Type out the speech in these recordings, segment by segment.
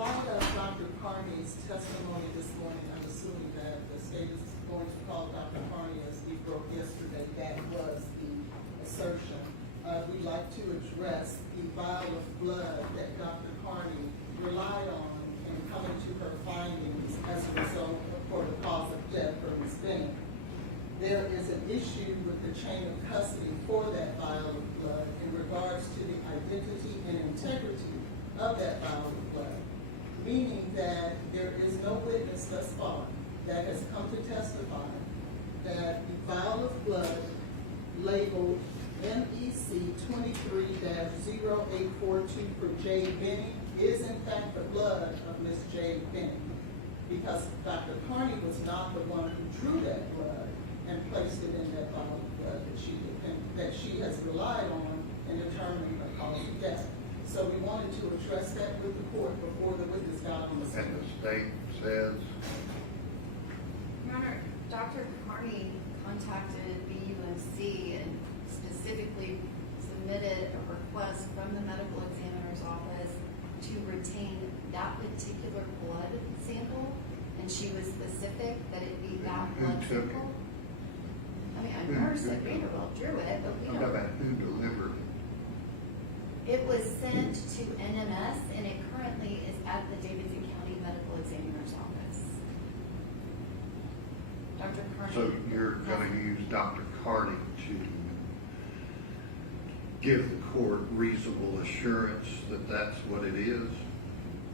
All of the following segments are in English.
light of Dr. Carney's testimony this morning, I'm assuming that the state is going to call Dr. Carney as we broke yesterday. That was the assertion. We'd like to address the vial of blood that Dr. Carney relied on in coming to her findings as a result of for the cause of death for Ms. Bennett. There is an issue with the chain of custody for that vial of blood in regards to the identity and integrity of that vial of blood, meaning that there is no witness thus far that has come to testify that the vial of blood labeled MEC 23-0842 for Jade Benning is in fact the blood of Miss Jade Benning, because Dr. Carney was not the one who drew that blood and placed it in that vial of blood that she has relied on in determining the cause of death. So we wanted to address that with the court before the witness got on the stand. And the state says? Your Honor, Dr. Carney contacted BUMC and specifically submitted a request from the medical examiner's office to retain that particular blood sample, and she was specific that it be that blood sample. I mean, a nurse at Vanderbilt drew it, but we I'm don't. talking about who delivered it. It was sent to NMS, and it currently is at the Davidson County Medical Examiner's office. Dr. Carney. So you're going to use Dr. Carney to give the court reasonable assurance that that's what it is?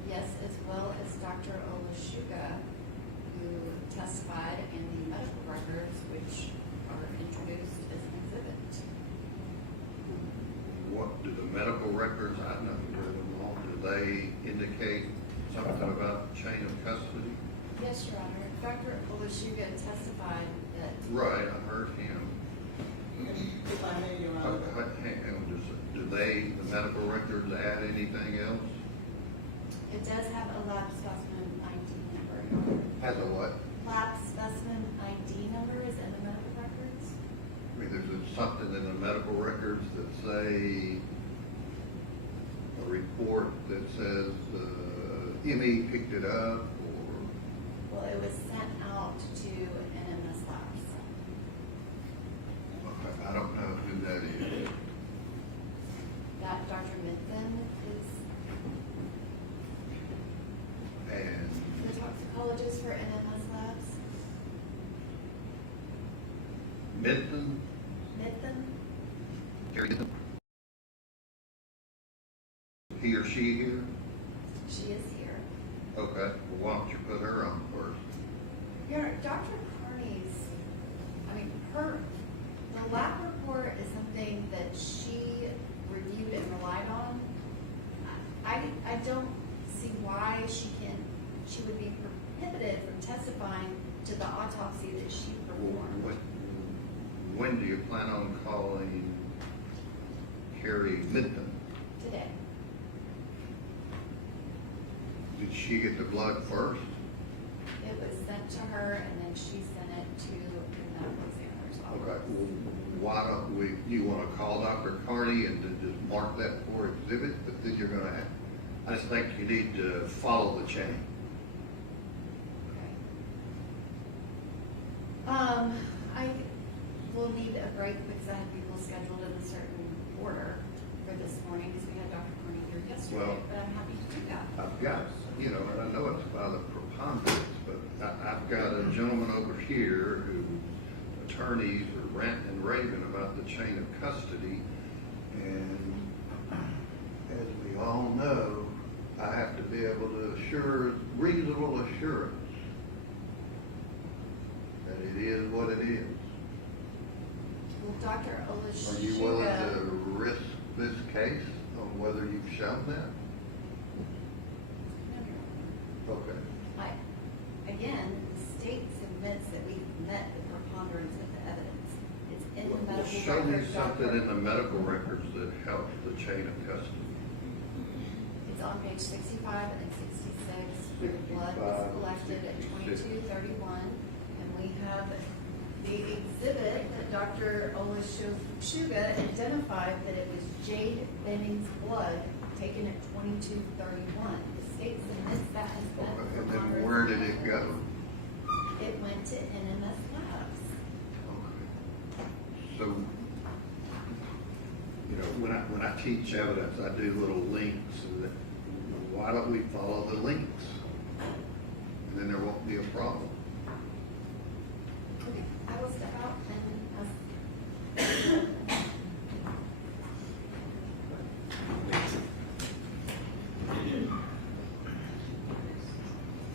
Yes, as well as Dr. Olashuga, who testified in the medical records, which are introduced as an exhibit. What do the medical records, I've never read them all, do they indicate something about chain of custody? Yes, Your Honor. Dr. Olashuga testified that. Right, I heard him. If I may, Your Honor. Do they, the medical records, add anything else? It does have a lab specimen ID number, Your Honor. Has a what? Lab specimen ID number is in the medical records. I mean, there's something in the medical records that say, a report that says, ME picked it up, or? Well, it was sent out to NMS Labs. I don't know who that is. That Dr. Minton is And the toxicologist for NMS Labs. Minton? Minton? Terry Minton? He or she here? She is here. Okay, well, why don't you put her on first? Your Honor, Dr. Carney's, the lab report is something that she reviewed and relied on. I don't see why she would be prohibited from testifying to the autopsy that she performed. When do you plan on calling Carrie Minton? Today. Did she get the blood first? It was sent to her, and then she sent it to the medical examiner's Okay, office. well, why don't you want to call Dr. Carney and then just mark that for exhibit, but then you're gonna have, I just think you need to follow the chain. Okay. I will need a break because I have people scheduled in a certain order for this morning because we had Dr. Carney here yesterday, Well, but I'm happy to do that. I've got, and I know it's by the preponderance, but I've got a gentleman over here who attorneys are ranting and raving about the chain of custody, and as we all know, I have to be able to assure, reasonable assurance that it is what it is. Well, Dr. Olashuga. Are you willing to risk this case on whether you've shown that? No, Your Honor. Okay. Again, the state submits that we've met the preponderance of the evidence. It's in the Well, medical show me records, something Dr. in the medical records that helps the chain of custody. It's on page 65 and 66, where the blood was collected at 22:31, and we have the exhibit that Dr. Olashuga identified that it was Jade Benning's blood taken at 2231. The state submits that as medical And then preponderance where of did it go? evidence. It went to NMS Labs. Okay. So, you know, when I teach evidence, I do little links, and that, why don't we follow the links? And then there won't be a problem. Okay, I will step out and ask.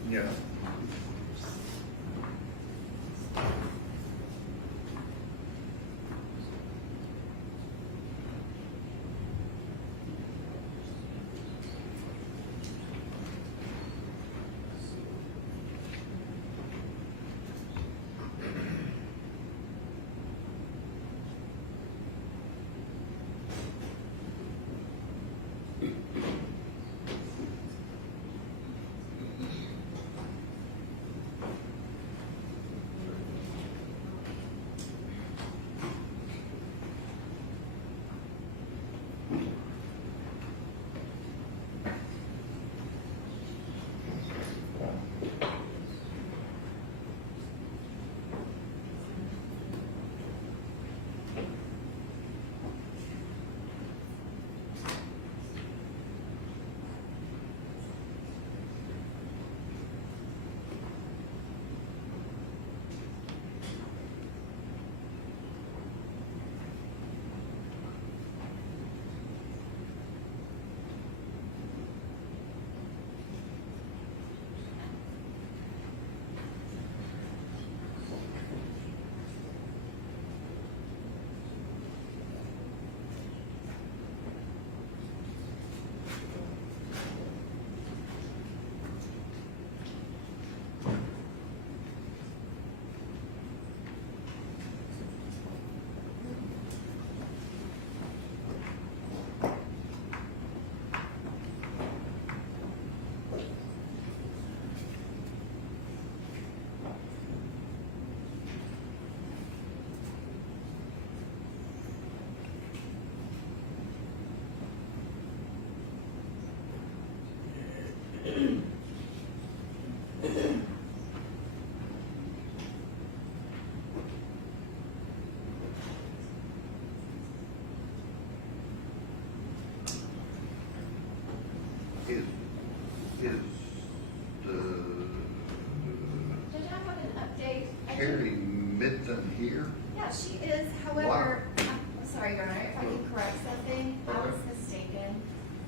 Yeah. Is the Did I have an update? I Carrie didn't- Mitten here? Yeah, she is, however, I'm sorry, Your Honor, if I can correct something, I was Okay. mistaken.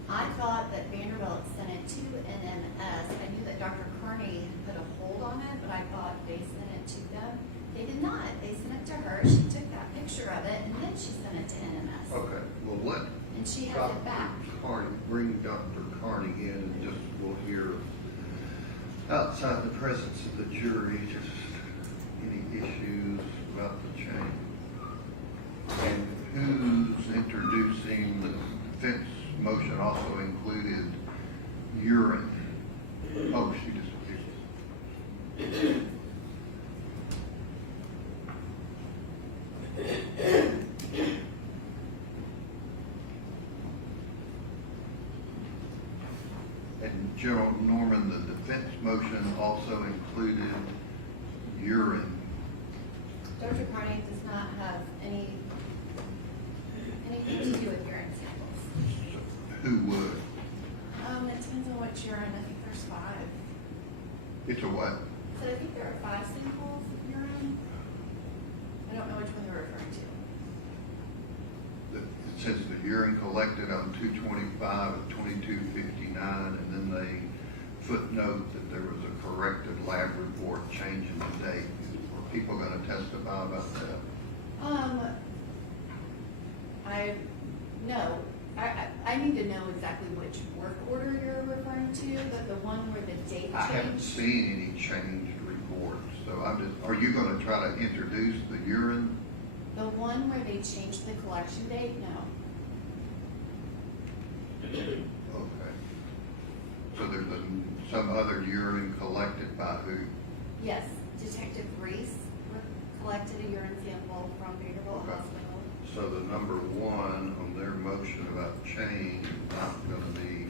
I thought that Vanderbilt sent it to NMS. I knew that Dr. Kearney put a hold on it, but I thought they sent it to them. They did not. They sent it to her. She took that picture of it, and then she sent it to NMS. Okay, well, let And she has Dr. it back. Carney, bring Dr. Carney in and just, we'll hear outside the presence of the jury, just any issues about the change. And who's introducing the defense motion also included urine? Oh, she disappeared. And General Norman, the defense motion also included urine. Dr. Kearney does not have anything to do with urine samples. Who would? It depends on what urine. I think there's 5. It's a what? So I think there are 5 samples of urine. I don't know which one they're referring to. It says the urine collected on 2/25 and 22/59, and then they footnote that there was a corrected lab report changing the date. Are people going to testify about that? No, I need to know exactly which work order you're referring to, but the one where the date I haven't changed. seen any changed reports, so I'm just, are you going to try to introduce the urine? The one where they changed the collection date, no. Okay. So there's some other urine collected by who? Yes, Detective Reese collected a urine sample from Vanderbilt Okay. Hospital. So the number 1 on their motion about change is not going to be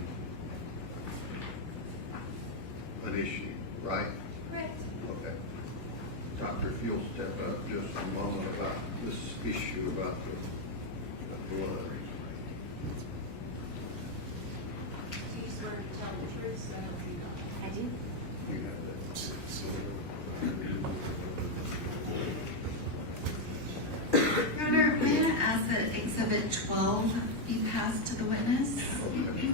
right? Correct. Okay. Doctor, if you'll step up just a moment about this issue about the blood. Do you swear to tell the truth, so help you God? I do. You have Your Honor, may I ask that Exhibit 12 be passed to the witness? that. Okay.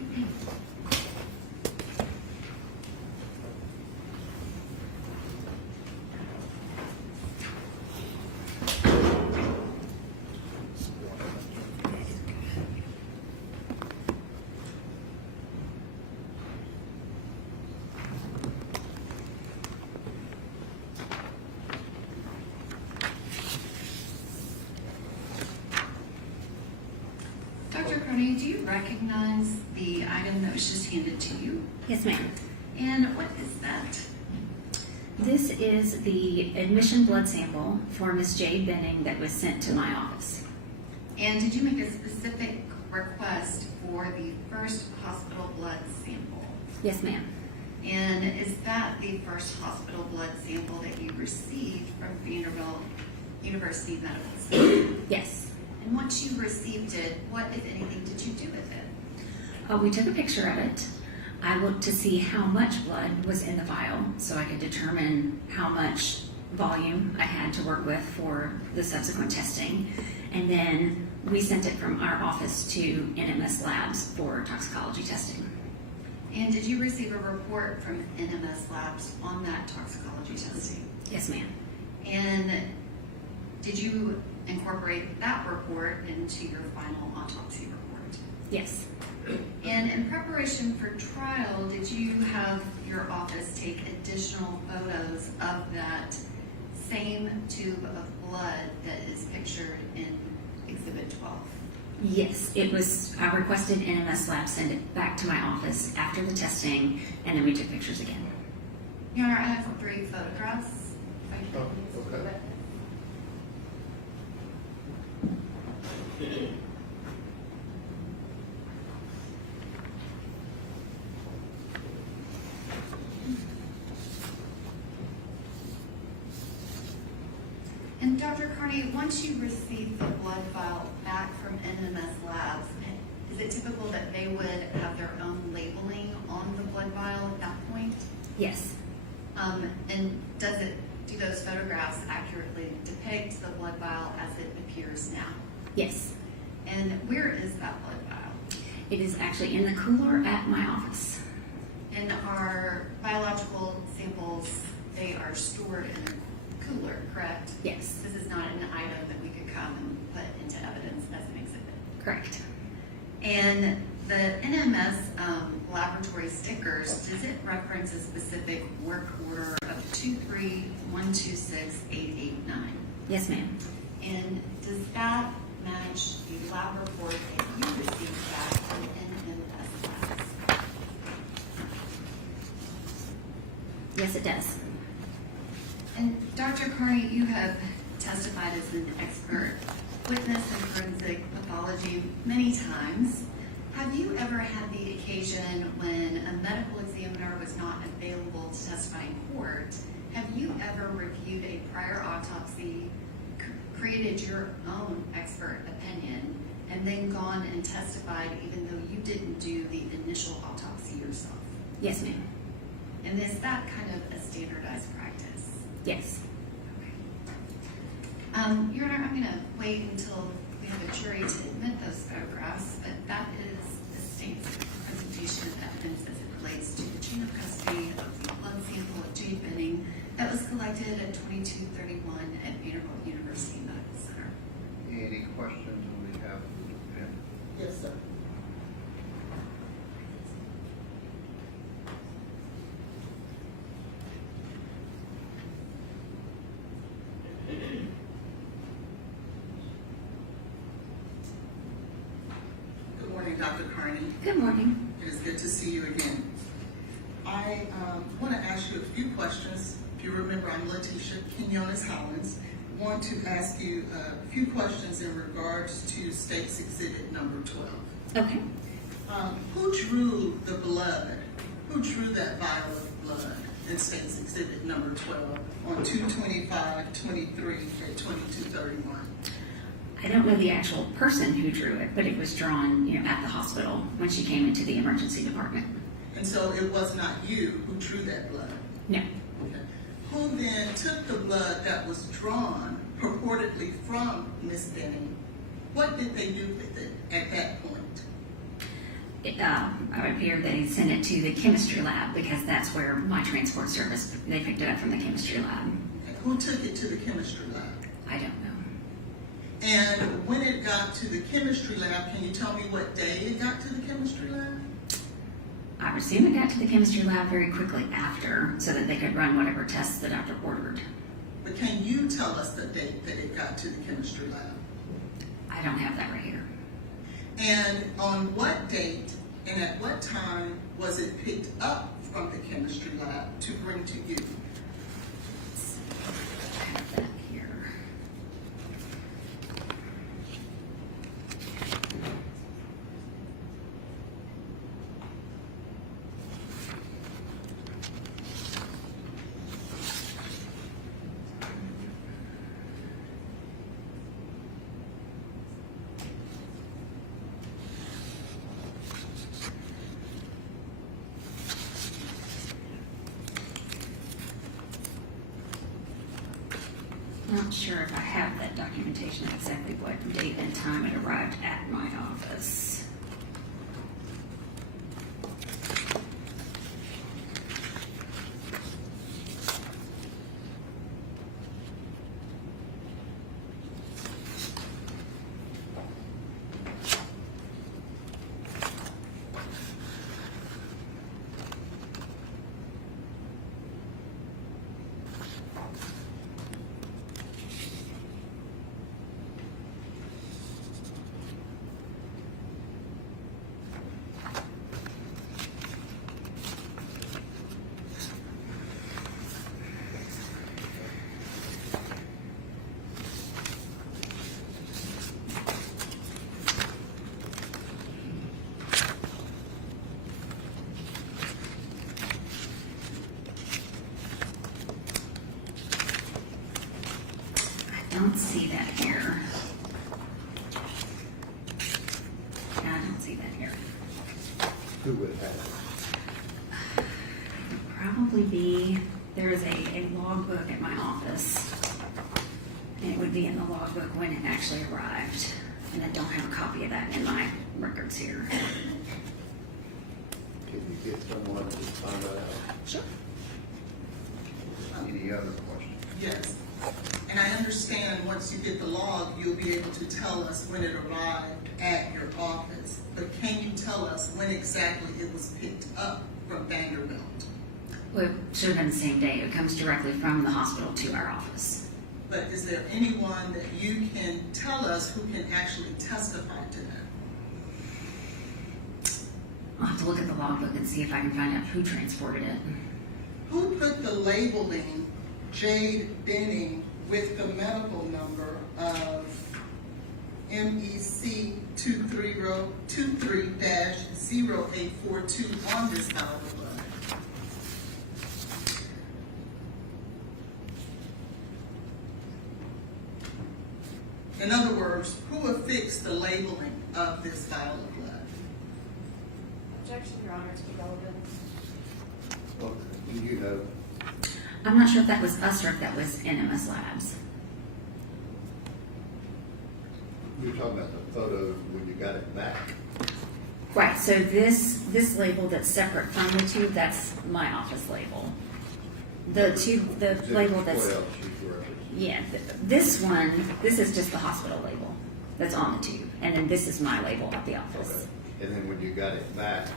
Dr. Carney, do you recognize the item that was just handed to you? Yes, ma'am. And what is that? This is the admission blood sample for Miss Jade Benning that was sent to my office. And did you make a specific request for the first hospital blood sample? Yes, ma'am. And is that the first hospital blood sample that you received from Vanderbilt University Medical Center? Yes. And once you received it, what, if anything, did you do with it? We took a picture of it. I looked to see how much blood was in the vial so I could determine how much volume I had to work with for the subsequent testing. And then we sent it from our office to NMS Labs for toxicology testing. And did you receive a report from NMS Labs on that toxicology testing? Yes, ma'am. And did you incorporate that report into your final autopsy report? Yes. And in preparation for trial, did you have your office take additional photos of that same tube of blood that is pictured in Exhibit 12? Yes, it was, I requested NMS Labs send it back to my office after the testing, and then we took pictures again. Your Honor, I have 3 photographs. If I can Oh, okay. do it. And Dr. Carney, once you receive the blood file back from NMS Labs, is it typical that they would have their own labeling on the blood vial at that point? Yes. And do those photographs accurately depict the blood vial as it appears now? Yes. And where is that blood vial? It is actually in the cooler at my office. And our biological samples, they are stored in a cooler, correct? Yes. This is not an item that we could come and put into evidence as an exhibit. Correct. And the NMS laboratory stickers, does it reference a specific work order of 23126-889? Yes, ma'am. And does that match the lab report that you received back from NMS Labs? Yes, it does. And Dr. Carney, you have testified as an expert witness in forensic pathology many times. Have you ever had the occasion when a medical examiner was not available to testify in court? Have you ever reviewed a prior autopsy, created your own expert opinion, and then gone and testified even though you didn't do the initial autopsy yourself? Yes, ma'am. And is that kind of a standardized practice? Yes. Your Honor, I'm going to wait until we have a jury to admit those photographs, but that is the state's presentation of evidence as it relates to the chain of custody of the blood sample of Jade Benning that was collected at 2231 at Vanderbilt University Medical Center. Any questions on behalf of the defendant? Yes, sir. Good morning, Dr. Carney. Good morning. It is good to see you again. I want to ask you a few questions. If you remember, I'm Letitia Quinones Hollins. Want to ask you a few questions in regards to State's Exhibit number 12. Okay. Who drew the blood? Who drew that vial of blood in State's Exhibit number 12 on 2/25/23 at 22:31. I don't know the actual person who drew it, but it was drawn, at the hospital when she came into the emergency department. And so it was not you who drew that blood. No. Okay. Who then took the blood that was drawn purportedly from Miss Benning? What did they do with it at that point? I would appear they sent it to the chemistry lab because that's where my transport service, they picked it up from the chemistry lab. Okay. Who took it to the chemistry lab? I don't know. And when it got to the chemistry lab, can you tell me what day it got to the chemistry lab? I presume it got to the chemistry lab very quickly after so that they could run whatever tests the doctor ordered. But can you tell us the date that it got to the chemistry lab? I don't have that right here. And on what date and at what time was it picked up from the chemistry lab to bring to you? I have that here. Not sure if I have that documentation, exactly what date and time it arrived at my office. I don't see that here. I don't see that here. Who would have it? It would probably be, there is a logbook at my office. And it would be in the logbook when it actually arrived. And I don't have a copy of that in my records here. Can you get someone to find that out? Sure. Any other questions? Yes. And I understand once you get the log, you'll be able to tell us when it arrived at your office. But can you tell us when exactly it was picked up from Vanderbilt? Well, it should have been the same day. It comes directly from the hospital to our office. But is there anyone that you can tell us who can actually testify to that? I'll have to look at the logbook and see if I can find out who transported it. Who put the labeling Jade Benning with the medical number of MEC 23-0842 on this vial of blood? In other words, who affixed the labeling of this vial of blood? Objection, Your Honor, to be relevant. Okay, you know, I'm not sure if that was us or if that was NMS Labs. you're talking about the photo when you got it back. Right, so this label that's separate from the tube, that's my office label. The tube, the Exhibit label that's, 12, she's referencing. yeah, this one, this is just the hospital label that's on the tube. And then this is my label at the office. Okay. And then when you got it back,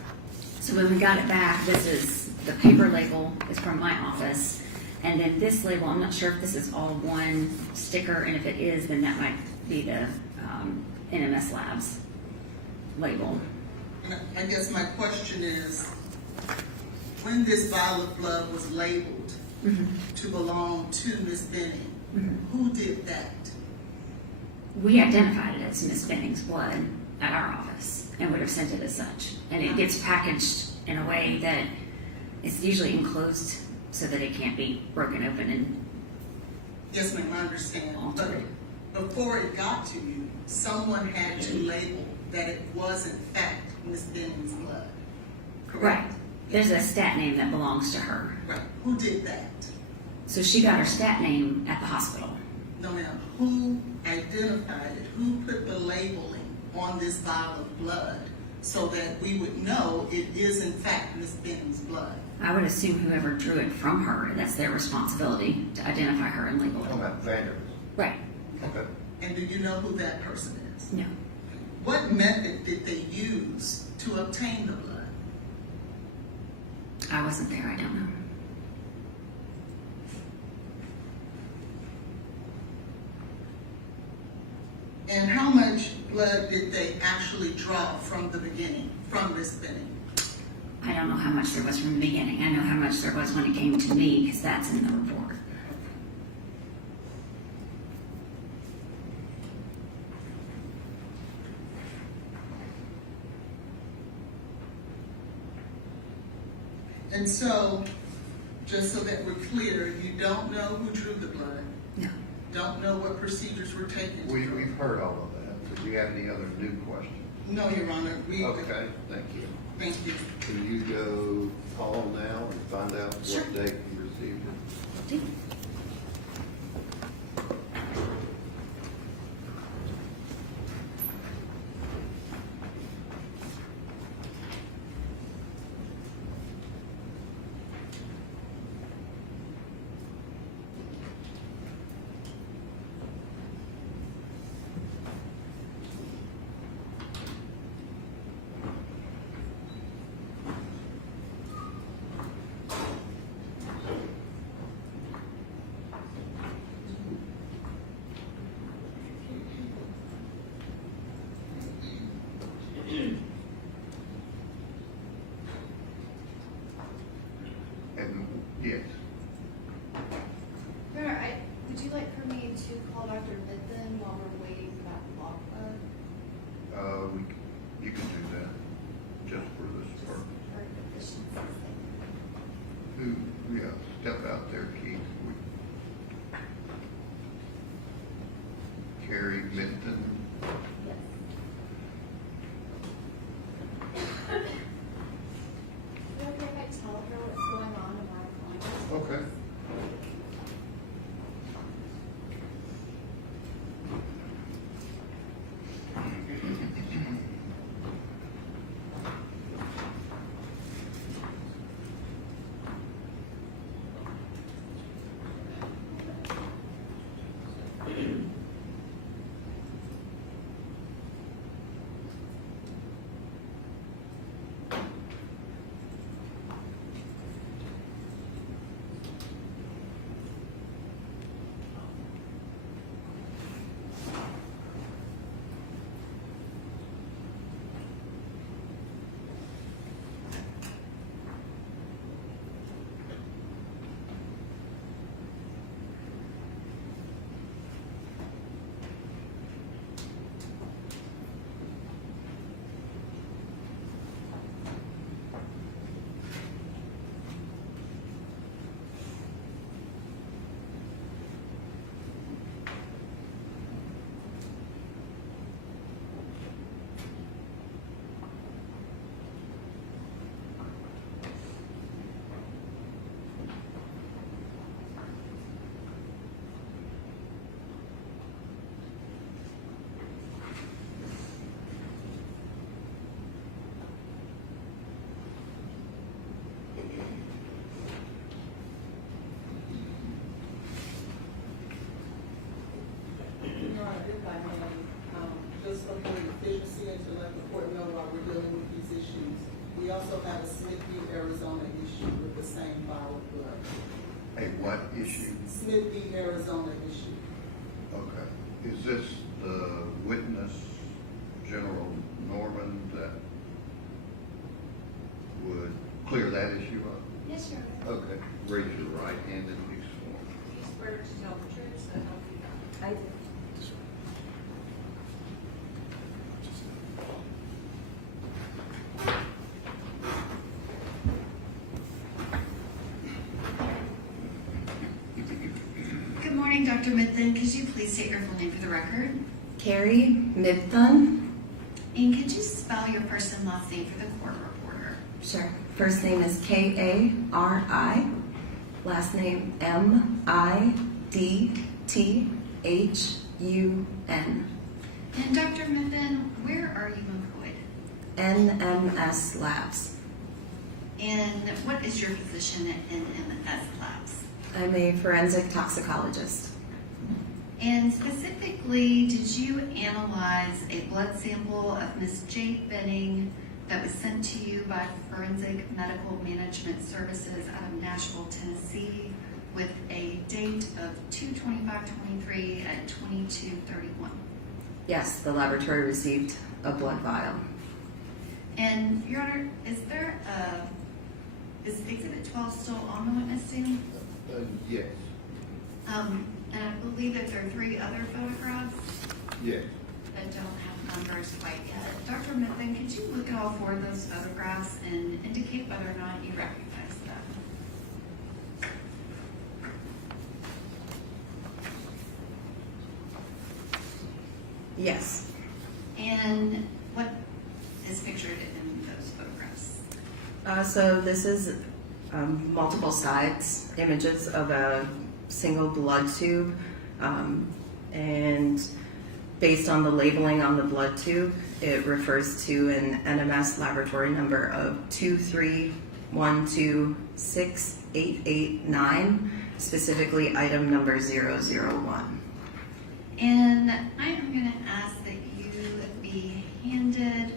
So when we got it back, this is, the paper label is from my office. And then this label, I'm not sure if this is all one sticker, and if it is, then that might be the NMS Labs label. And I guess my question is, when this vial of blood was labeled to belong to Miss Benning, who did that? We identified it as Miss Benning's blood at our office and would have sent it as such. And it gets packaged in a way that it's usually enclosed so that it can't be broken open and Yes, ma'am, I understand. But altered. before it got to you, someone had to label that it was in fact Miss Benning's blood. Right. There's a stat name that belongs to her. Right. Who did that? So she got her stat name at the hospital. No, ma'am. Who identified it? Who put the labeling on this vial of blood so that we would know it is in fact Miss Benning's blood? I would assume whoever drew it from her, that's their responsibility to identify her and label Talking it. about Vanderbilt. Right. Okay. And do you know who that person is? No. What method did they use to obtain the blood? I wasn't there. I don't know. And how much blood did they actually draw from the beginning, from Miss Benning? I don't know how much there was from the beginning. I know how much there was when it came to me because that's in the report. And so, just so that we're clear, you don't know who drew the blood, No. don't know what procedures were taken to draw. We've heard all of that. Do we have any other new questions? No, Your Honor, we, Okay, thank you. thank you. Can you go call now and find out Sure. what date you received it? And, yes, Mayor, would you like for me to call Dr. Mitten while we're waiting for that block bug? you can do that, just for this Just purpose. for efficiency's sake. Who, yeah, step out there, Keith. Carrie Minton. Yes. Is it okay if I tell her what's going on and why I'm calling her? Okay. Your Honor, if I may, just for more efficiency and to let the court know while we're dealing with these issues, we also have a Smithview, Arizona issue with the same vial of blood. A what issue? Smithview, Arizona issue. Okay. Is this the witness, General Norman, that would clear that issue up? Yes, Your Honor. Okay. Raise your right hand and be sworn. Do you swear to tell the truth, so help you God? I do. morning, Dr. Mithun. Could you please state your full name for the record? Carrie Midthun. And could you spell your first and last name for the court reporter? Sure. First name is Kari. Last name Midthun. And Dr. Mithun, where are you employed? NMS Labs. And what is your position at NMS Labs? I'm a forensic toxicologist. And specifically, did you analyze a blood sample of Ms. Jade Benning that was sent to you by Forensic Medical Management Services out of Nashville, Tennessee, with a date of 2/25/23 at 22:31? Yes, the laboratory received a blood vial. And Your Honor, is Exhibit 12 still on the witness stand? Yes, And I believe that there are 3 other photographs yes. that don't have numbers quite yet. Dr. Mithun, could you look at all 4 of those photographs and indicate whether or not you recognize them? Yes. And what is pictured in those photographs? So this is multiple sides, images of a single blood tube, and based on the labeling on the blood tube, it refers to an NMS laboratory number of 231268889, specifically item number 001. And I am going to ask that you be handed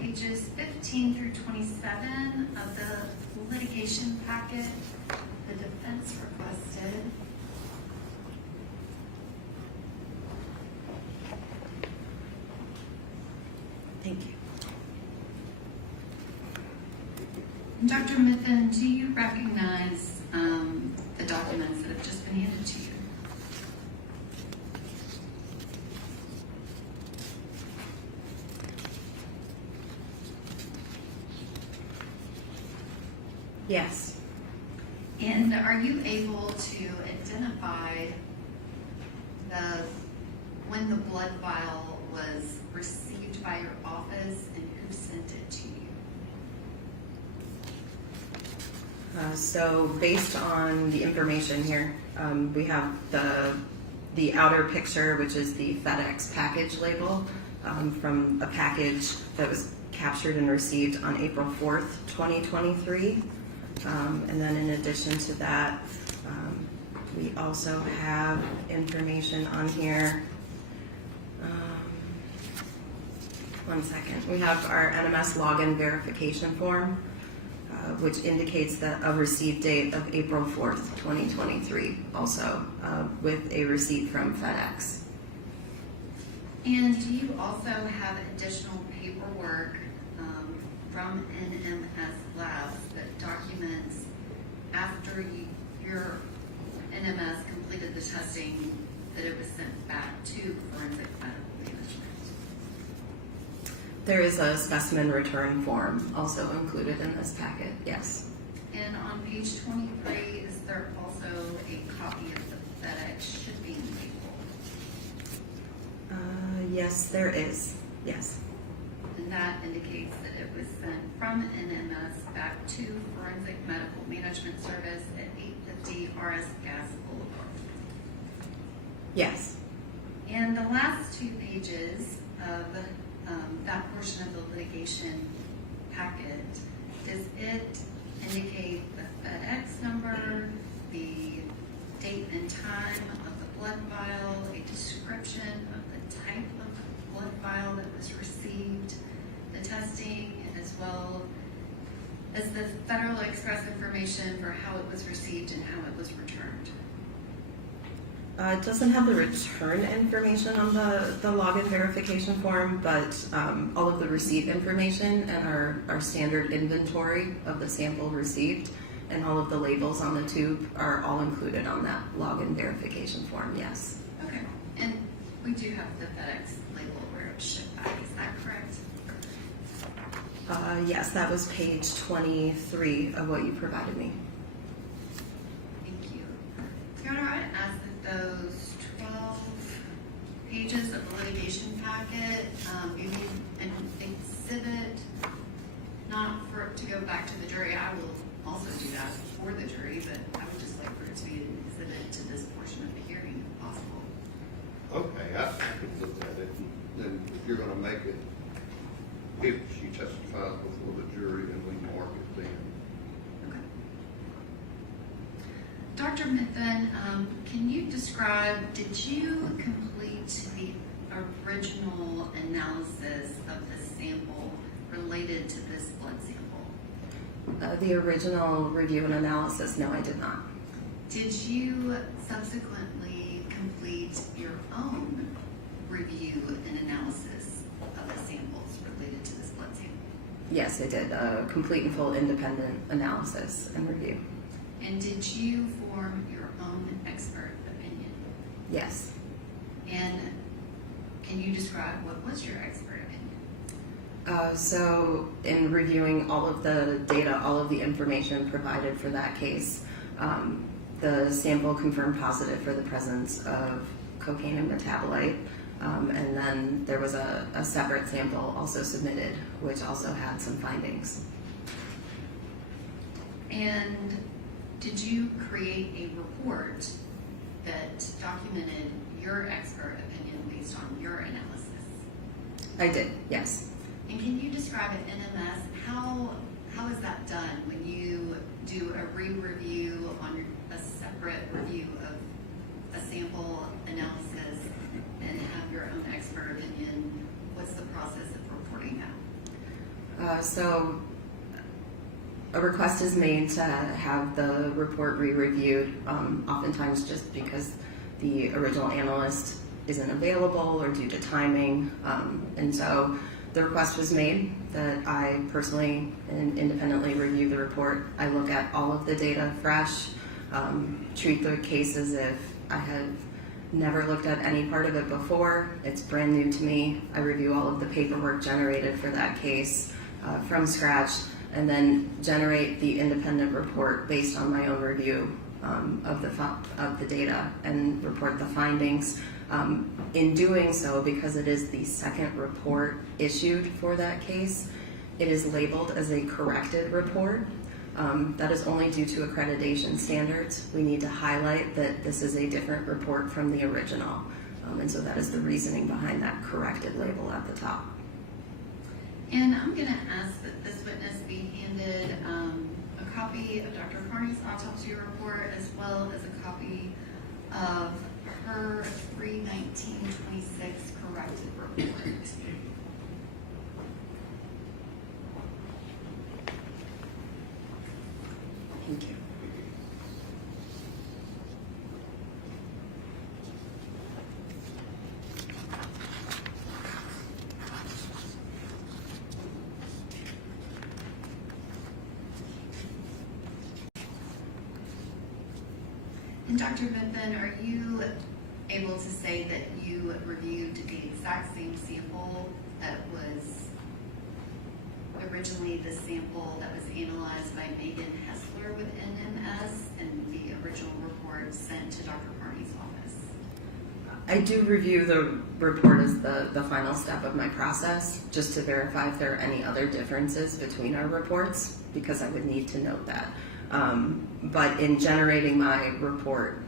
pages 15 through 27 of the litigation packet the defense requested. Thank you. Dr. Mithun, do you recognize the documents that have just been handed to you? Yes. And are you able to identify when the blood vial was received by your office and who sent it to you? So based on the information here, we have the outer picture, which is the FedEx package label from a package that was captured and received on April 4th, 2023. And then in addition to that, we also have information on here. One second. We have our NMS login verification form, which indicates that a receipt date of April 4th, 2023, also with a receipt from FedEx. And do you also have additional paperwork from NMS Labs that documents after your NMS completed the testing that it was sent back to Forensic Medical Management? There is a specimen return form also included in this packet, yes. And on page 23, is there also a copy of the FedEx shipping label? Yes, there is, yes. And that indicates that it was sent from NMS back to Forensic Medical Management Service at 850 RS Gas Boulevard. Yes. And the last 2 pages of that portion of the litigation packet, does it indicate the FedEx number, the date and time of the blood vial, a description of the type of blood vial that was received, the testing, and as well as the Federal Express information for how it was received and how it was returned? It doesn't have the return information on the login verification form, but all of the receipt information and our standard inventory of the sample received and all of the labels on the tube are all included on that login verification form, yes. Okay. And we do have the FedEx label where it was shipped back, is that correct? Yes, that was page 23 of what you provided me. Thank you. Your Honor, I would ask that those 12 pages of the litigation packet, you need an exhibit, not for it to go back to the jury. I will also do that for the jury, but I would just like for it to be an exhibit to this portion of the hearing if possible. Okay, I can look at it, then if you're gonna make it, if she testifies before the jury, then we mark it then. Okay. Dr. Mithun, can you describe, did you complete the original analysis of the sample related to this blood sample? The original review and analysis, no, I did not. Did you subsequently complete your own review and analysis of the samples related to this blood sample? Yes, I did a complete and full independent analysis and review. And did you form your own expert opinion? Yes. And can you describe what was your expert opinion? So in reviewing all of the data, all of the information provided for that case, the sample confirmed positive for the presence of cocaine and metabolite. And then there was a separate sample also submitted, which also had some findings. And did you create a report that documented your expert opinion based on your analysis? I did, yes. And can you describe at NMS, how is that done when you do a re-review on a separate review of a sample analysis and have your own expert opinion? What's the process of reporting that? So a request is made to have the report re-reviewed, oftentimes just because the original analyst isn't available or due to timing. And so the request was made that I personally and independently review the report. I look at all of the data fresh, treat the case as if I have never looked at any part of it before. It's brand new to me. I review all of the paperwork generated for that case from scratch, and then generate the independent report based on my own review of the data and report the findings. In doing so, because it is the second report issued for that case, it is labeled as a corrected report. That is only due to accreditation standards. We need to highlight that this is a different report from the original. And so that is the reasoning behind that corrected label at the top. And I'm going to ask that this witness be handed a copy of Dr. Carney's autopsy report as well as a copy of her 3/19/26 corrected report. Thank you. And Dr. Mithun, are you able to say that you reviewed the exact same sample that was originally the sample that was analyzed by Megan Hessler with NMS and the original report sent to Dr. Carney's office? I do review the report as the final step of my process, just to verify if there are any other differences between our reports, because I would need to note that. But in generating my report,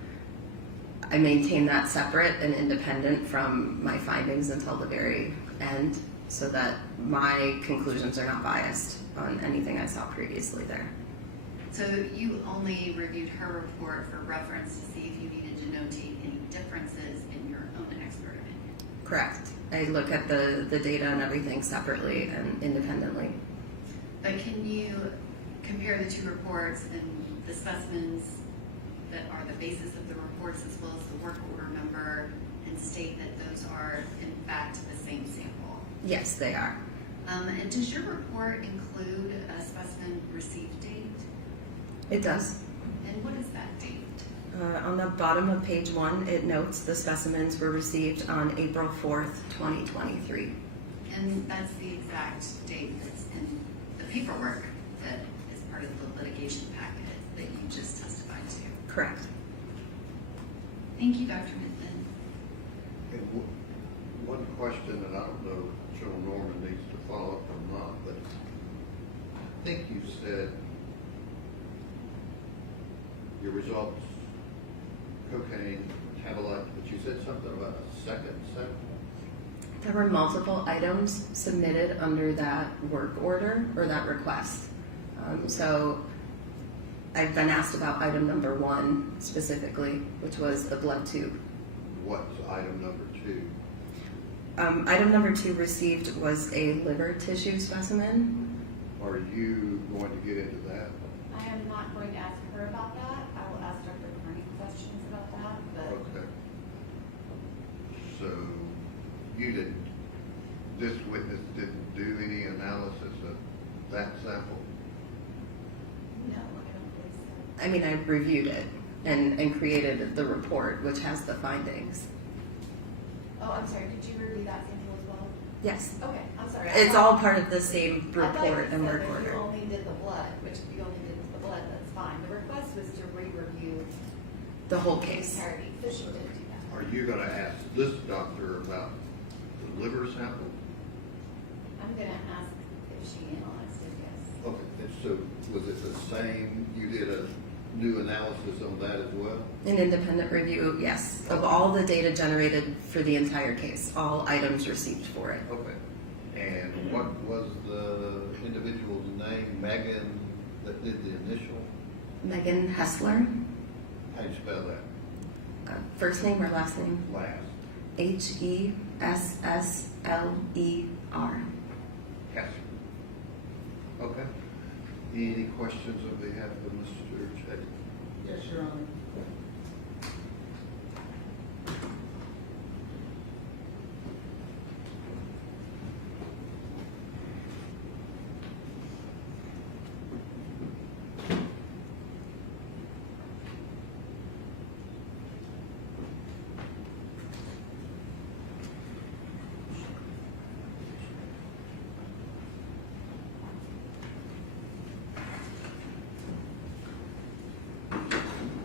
I maintain that separate and independent from my findings until the very end, so that my conclusions are not biased on anything I saw previously there. So you only reviewed her report for reference to see if you needed to notate any differences in your own expert opinion? Correct. I look at the data and everything separately and independently. But can you compare the two reports and the specimens that are the basis of the reports as well as the work order number and state that those are in fact the same sample? Yes, they are. And does your report include a specimen received date? It does. And what is that date? On the bottom of page 1, it notes the specimens were received on April 4th, 2023. And that's the exact date that's in the paperwork that is part of the litigation packet that you just testified to. Correct. Thank you, Dr. Mithman. And one question, and I don't know if Joe Norman needs to follow up or not, but I think you said your results, cocaine, metabolite, but you said something about a second sample? There were multiple items submitted under that work order or that request. So I've been asked about item number 1 specifically, which was a blood tube. What's item number 2? Item number 2 received was a liver tissue specimen. Are you going to get into that? I am not going to ask her about that. I will ask Dr. Carney questions about that, but Okay. So you didn't, this witness didn't do any analysis of that sample? no, I don't think so. I mean, I reviewed it and created the report, which has the findings. Oh, I'm sorry, did you review that sample as well? Yes. Okay, I'm sorry. It's all part of the same I thought you report and said work that order. you only did the blood, which if you only did the blood, that's fine. The request was to re-review The whole the case. entirety, so she did do that. Are you gonna ask this doctor about the liver sample? I'm gonna ask if she analyzed it, yes. Okay, and so was it the same, you did a new analysis on that as well? An independent review, yes, of all the data generated for the entire case, all items received for it. Okay. And what was the individual's name, Megan, that did the initial? Megan Hessler, How do you spell that? first name or last name? Last. Hessler. Hess. Okay. Any questions on behalf of Mr. Chetty? Yes, Your Honor.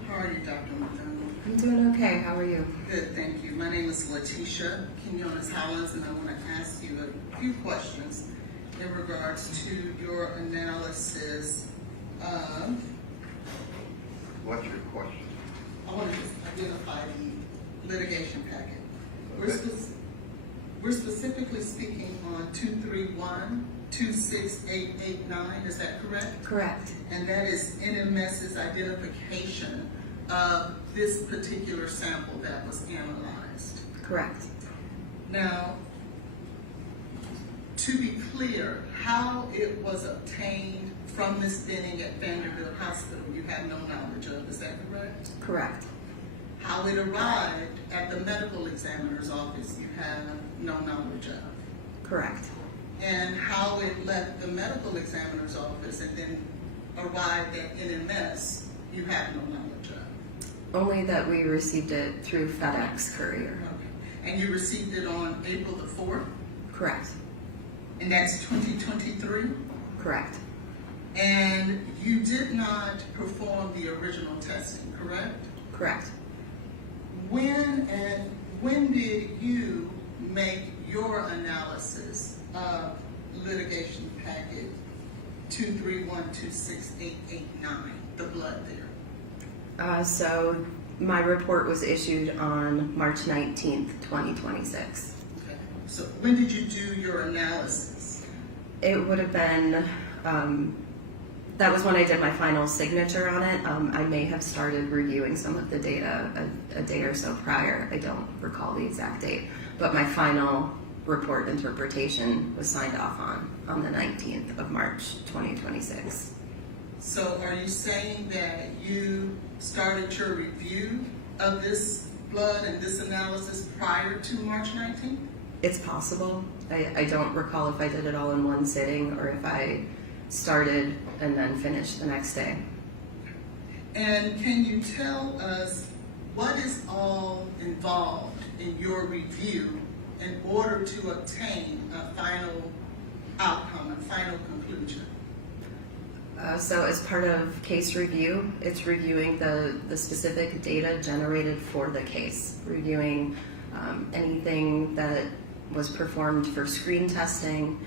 How are you, Dr. McDonald? I'm doing okay, how are you? Good, thank you. My name is Letitia Quinones-Hollins, and I want to ask you a few questions in regards to your analysis of, What's your question? I want to just identify the litigation packet. Okay. We're specifically speaking on 231-26889, is that correct? Correct. And that is NMS's identification of this particular sample that was analyzed. Correct. Now, to be clear, how it was obtained from Ms. Benning at Vanderbilt Hospital, you have no knowledge of, is that correct? Correct. How it arrived at the medical examiner's office, you have no knowledge of. Correct. And how it left the medical examiner's office and then arrived at NMS, you have no knowledge of. Only that we received it through FedEx courier. Okay. And you received it on April the 4th, Correct. and that's 2023? Correct. And you did not perform the original testing, correct? Correct. When did you make your analysis of litigation packet 231-26889, the blood there? So my report was issued on March 19th, 2026. Okay. So when did you do your analysis? It would have been, that was when I did my final signature on it. I may have started reviewing some of the data a day or so prior. I don't recall the exact date, but my final report interpretation was signed off on the 19th of March, 2026. So are you saying that you started your review of this blood and this analysis prior to March 19th? It's possible. I don't recall if I did it all in one sitting or if I started and then finished the next day. And can you tell us what is all involved in your review in order to obtain a final outcome, a final conclusion? So as part of case review, it's reviewing the specific data generated for the case, reviewing anything that was performed for screen testing,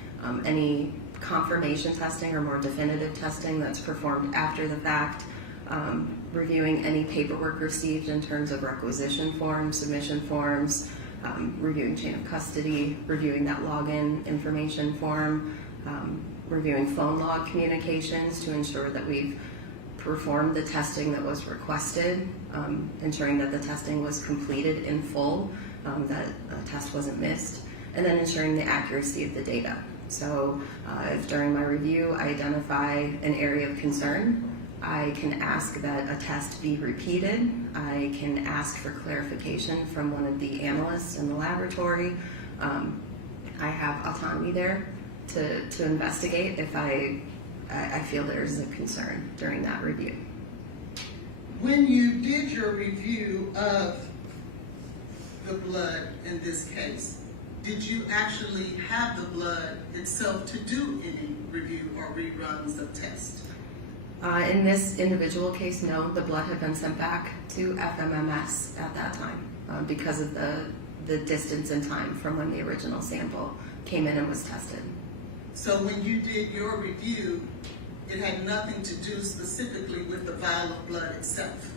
any confirmation testing or more definitive testing that's performed after the fact, reviewing any paperwork received in terms of requisition forms, submission forms, reviewing chain of custody, reviewing that login information form, reviewing phone log communications to ensure that we've performed the testing that was requested, ensuring that the testing was completed in full, that a test wasn't missed, and then ensuring the accuracy of the data. So if during my review I identify an area of concern, I can ask that a test be repeated. I can ask for clarification from one of the analysts in the laboratory. I have autonomy there to investigate if I feel there's a concern during that review. When you did your review of the blood in this case, did you actually have the blood itself to do any review or reruns of tests? In this individual case, no, the blood had been sent back to FMMS at that time because of the distance in time from when the original sample came in and was tested. So when you did your review, it had nothing to do specifically with the vial of blood itself?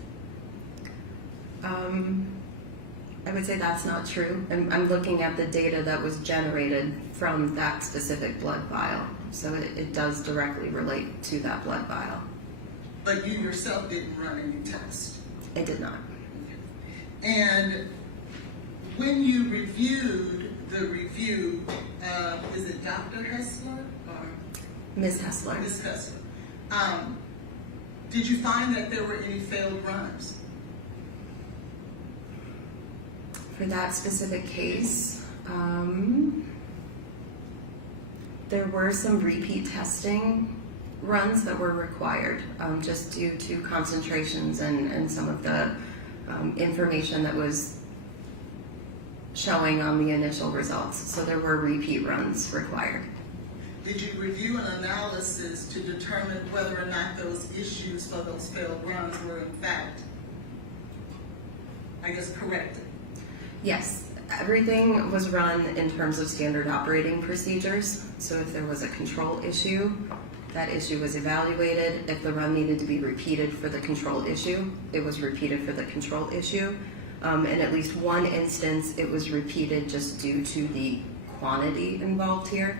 I would say that's not true. I'm looking at the data that was generated from that specific blood vial. So it does directly relate to that blood vial. But you yourself didn't run any tests? I did not. And when you reviewed the review, is it Dr. Hessler or Ms. Hessler. Ms. Hessler? Did you find that there were any failed runs? For that specific case, there were some repeat testing runs that were required just due to concentrations and some of the information that was showing on the initial results. So there were repeat runs required. Did you review an analysis to determine whether or not those issues for those failed runs were in fact, I guess, corrected? Yes, everything was run in terms of standard operating procedures. So if there was a control issue, that issue was evaluated. If the run needed to be repeated for the control issue, it was repeated for the control issue. In at least one instance, it was repeated just due to the quantity involved here.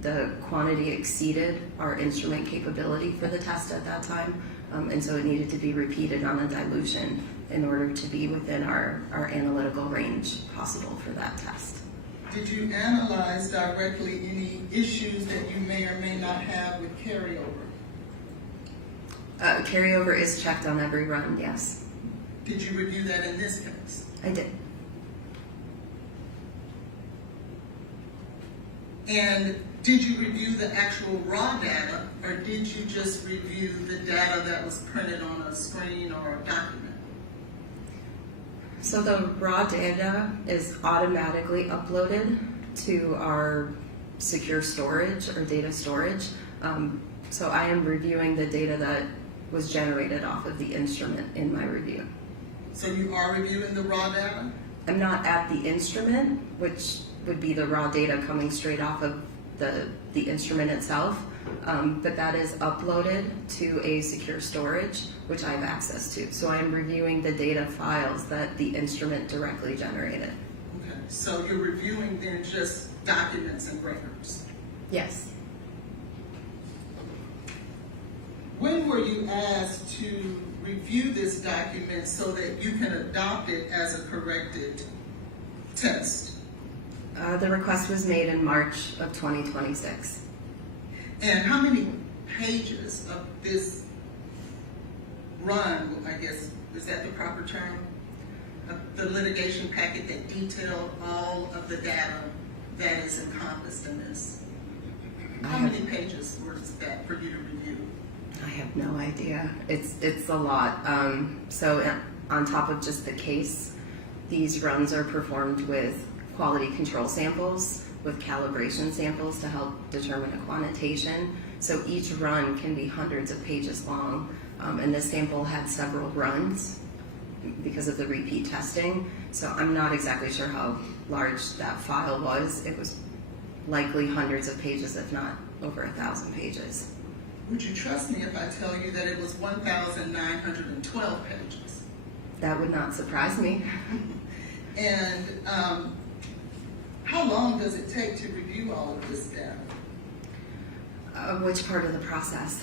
The quantity exceeded our instrument capability for the test at that time, and so it needed to be repeated on a dilution in order to be within our analytical range possible for that test. Did you analyze directly any issues that you may or may not have with carryover? Carryover is checked on every run, yes. Did you review that in this case? I did. And did you review the actual raw data, or did you just review the data that was printed on a screen or a document? So the raw data is automatically uploaded to our secure storage or data storage. So I am reviewing the data that was generated off of the instrument in my review. So you are reviewing the raw data? I'm not at the instrument, which would be the raw data coming straight off of the instrument itself, but that is uploaded to a secure storage, which I have access to. So I'm reviewing the data files that the instrument directly generated. Okay, so you're reviewing then just documents and records? Yes. When were you asked to review this document so that you can adopt it as a corrected test? The request was made in March of 2026. And how many pages of this run, I guess, is that the proper term? Of the litigation packet that detailed all of the data that is encompassed in this? How many pages was that for you to review? I have no idea. It's a lot. So on top of just the case, these runs are performed with quality control samples, with calibration samples to help determine a quantitation. So each run can be hundreds of pages long, and this sample had several runs because of the repeat testing. So I'm not exactly sure how large that file was. It was likely hundreds of pages, if not over 1,000 pages. Would you trust me if I tell you that it was 1,912 pages? That would not surprise me. And how long does it take to review all of this data? Which part of the process?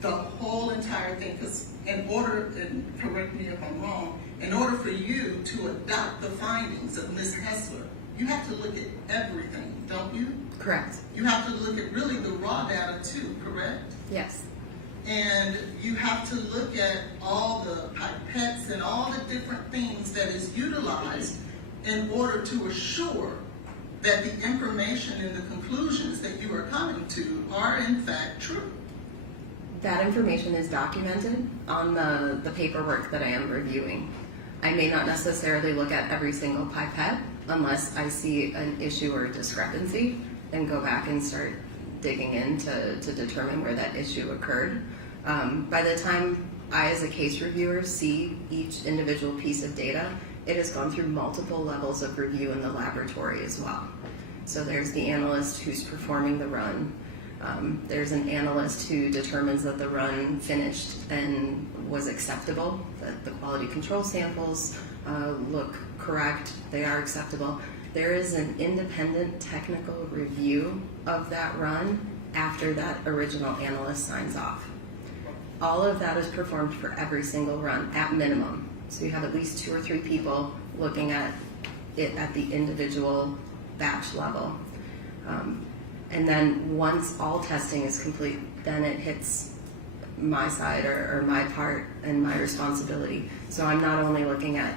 The whole entire thing, because in order, and correct me if I'm wrong, in order for you to adopt the findings of Ms. Hessler, you have to look at everything, don't you? Correct. You have to look at really the raw data too, correct? Yes. And you have to look at all the pipettes and all the different things that is utilized in order to assure that the information and the conclusions that you are coming to are in fact true. That information is documented on the paperwork that I am reviewing. I may not necessarily look at every single pipette unless I see an issue or discrepancy and go back and start digging in to determine where that issue occurred. By the time I, as a case reviewer, see each individual piece of data, it has gone through multiple levels of review in the laboratory as well. So there's the analyst who's performing the run. There's an analyst who determines that the run finished and was acceptable, that the quality control samples look correct, they are acceptable. There is an independent technical review of that run after that original analyst signs off. All of that is performed for every single run at minimum. So you have at least 2 or 3 people looking at it at the individual batch level. And then once all testing is complete, then it hits my side or my part and my responsibility. So I'm not only looking at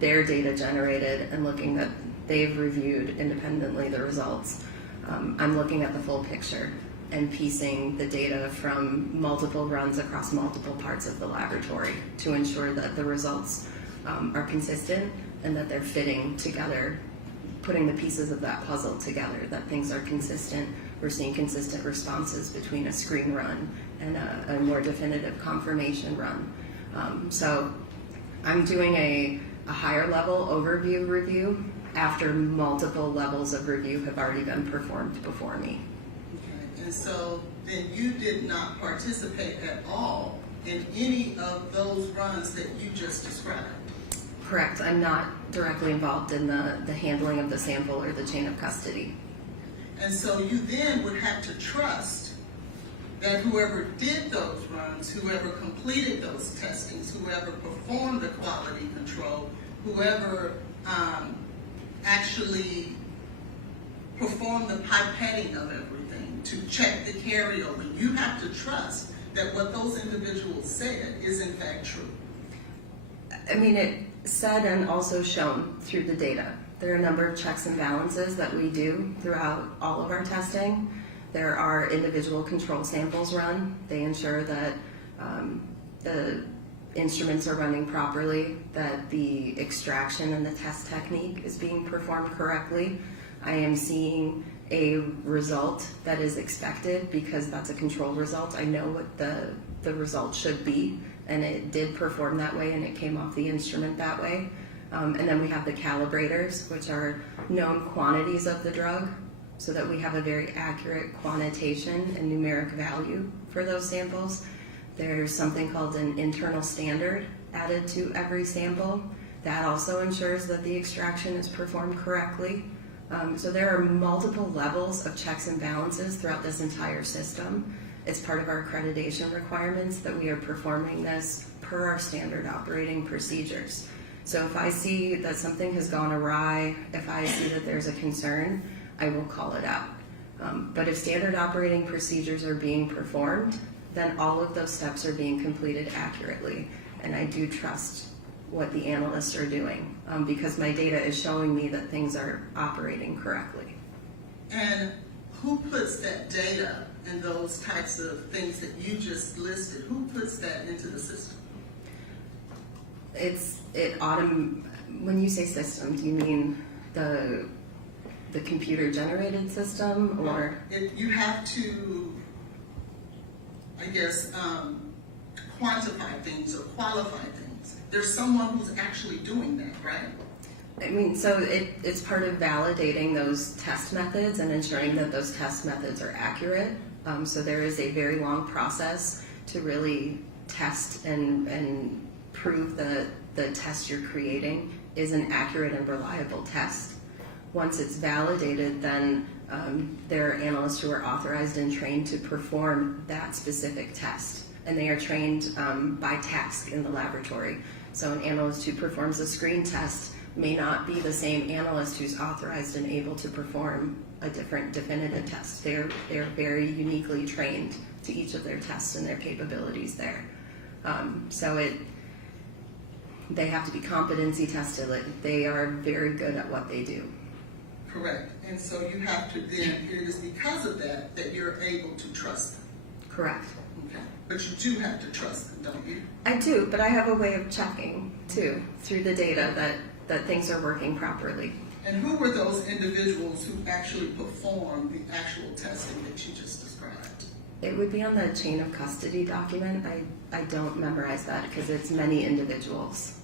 their data generated and looking that they've reviewed independently the results, I'm looking at the full picture and piecing the data from multiple runs across multiple parts of the laboratory to ensure that the results are consistent and that they're fitting together, putting the pieces of that puzzle together, that things are consistent. We're seeing consistent responses between a screen run and a more definitive confirmation run. So I'm doing a higher level overview review after multiple levels of review have already been performed before me. Okay. And so then you did not participate at all in any of those runs that you just described? Correct. I'm not directly involved in the handling of the sample or the chain of custody. And so you then would have to trust that whoever did those runs, whoever completed those testings, whoever performed the quality control, whoever actually performed the pipetting of everything to check the carryover, you have to trust that what those individuals said is in fact true. I mean, it said and also shown through the data. There are a number of checks and balances that we do throughout all of our testing. There are individual control samples run. They ensure that the instruments are running properly, that the extraction and the test technique is being performed correctly. I am seeing a result that is expected because that's a control result. I know what the result should be, and it did perform that way, and it came off the instrument that way. And then we have the calibrators, which are known quantities of the drug, so that we have a very accurate quantitation and numeric value for those samples. There's something called an internal standard added to every sample. That also ensures that the extraction is performed correctly. So there are multiple levels of checks and balances throughout this entire system. It's part of our accreditation requirements that we are performing this per our standard operating procedures. So if I see that something has gone awry, if I see that there's a concern, I will call it out. But if standard operating procedures are being performed, then all of those steps are being completed accurately. And I do trust what the analysts are doing because my data is showing me that things are operating correctly. And who puts that data and those types of things that you just listed, who puts that into the system? When you say system, do you mean the computer generated system or? You have to, I guess, quantify things or qualify things. There's someone who's actually doing that, right? I mean, so it's part of validating those test methods and ensuring that those test methods are accurate. So there is a very long process to really test and prove that the test you're creating is an accurate and reliable test. Once it's validated, then there are analysts who are authorized and trained to perform that specific test. And they are trained by task in the laboratory. So an analyst who performs a screen test may not be the same analyst who's authorized and able to perform a different definitive test. They're very uniquely trained to each of their tests and their capabilities there. They have to be competency tested. Like, they are very good at what they do. Correct. And so you have to then, it is because of that that you're able to trust them. Correct. Okay. But you do have to trust them, don't you? I do, but I have a way of checking too through the data that things are working properly. And who were those individuals who actually performed the actual testing that you just described? It would be on the chain of custody document. I don't memorize that because it's many individuals.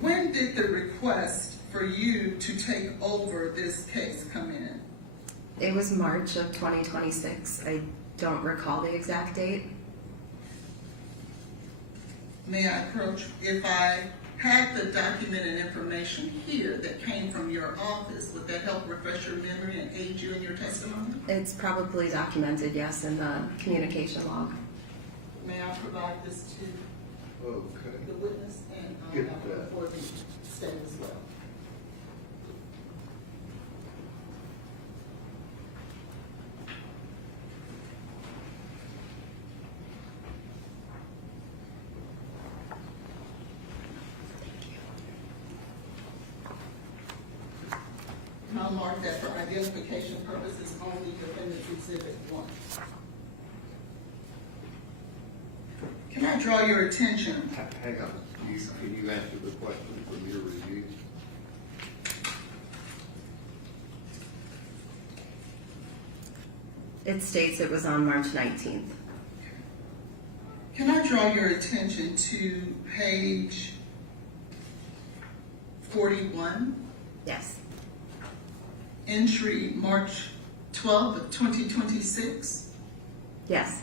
When did the request for you to take over this case come in? It was March of 2026. I don't recall the exact date. May I approach, if I had the document and information here that came from your office, would that help refresh your memory and aid you in your testimony? It's probably documented, yes, in the communication log. May I provide this to Okay. the witness and Get I'll that. for the state as well? And I'll mark that for identification purposes only, Defendant's Exhibit 1. Can I draw your attention? Hang on, can you answer the question from your review? It states it was on March 19th. Can I draw your attention to page 41, Yes. entry March 12th of 2026? Yes.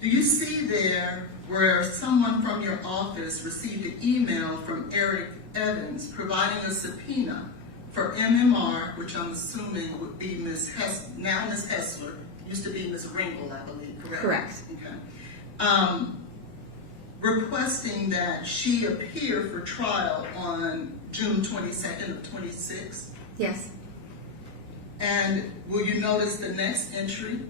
Do you see there where someone from your office received an email from Eric Evans providing a subpoena for MMR, which I'm assuming would be Ms. Hessler, used to be Ms. Ringel, I believe, correct? Correct. Okay. Requesting that she appear for trial on June 22nd of 26. Yes. And will you notice the next entry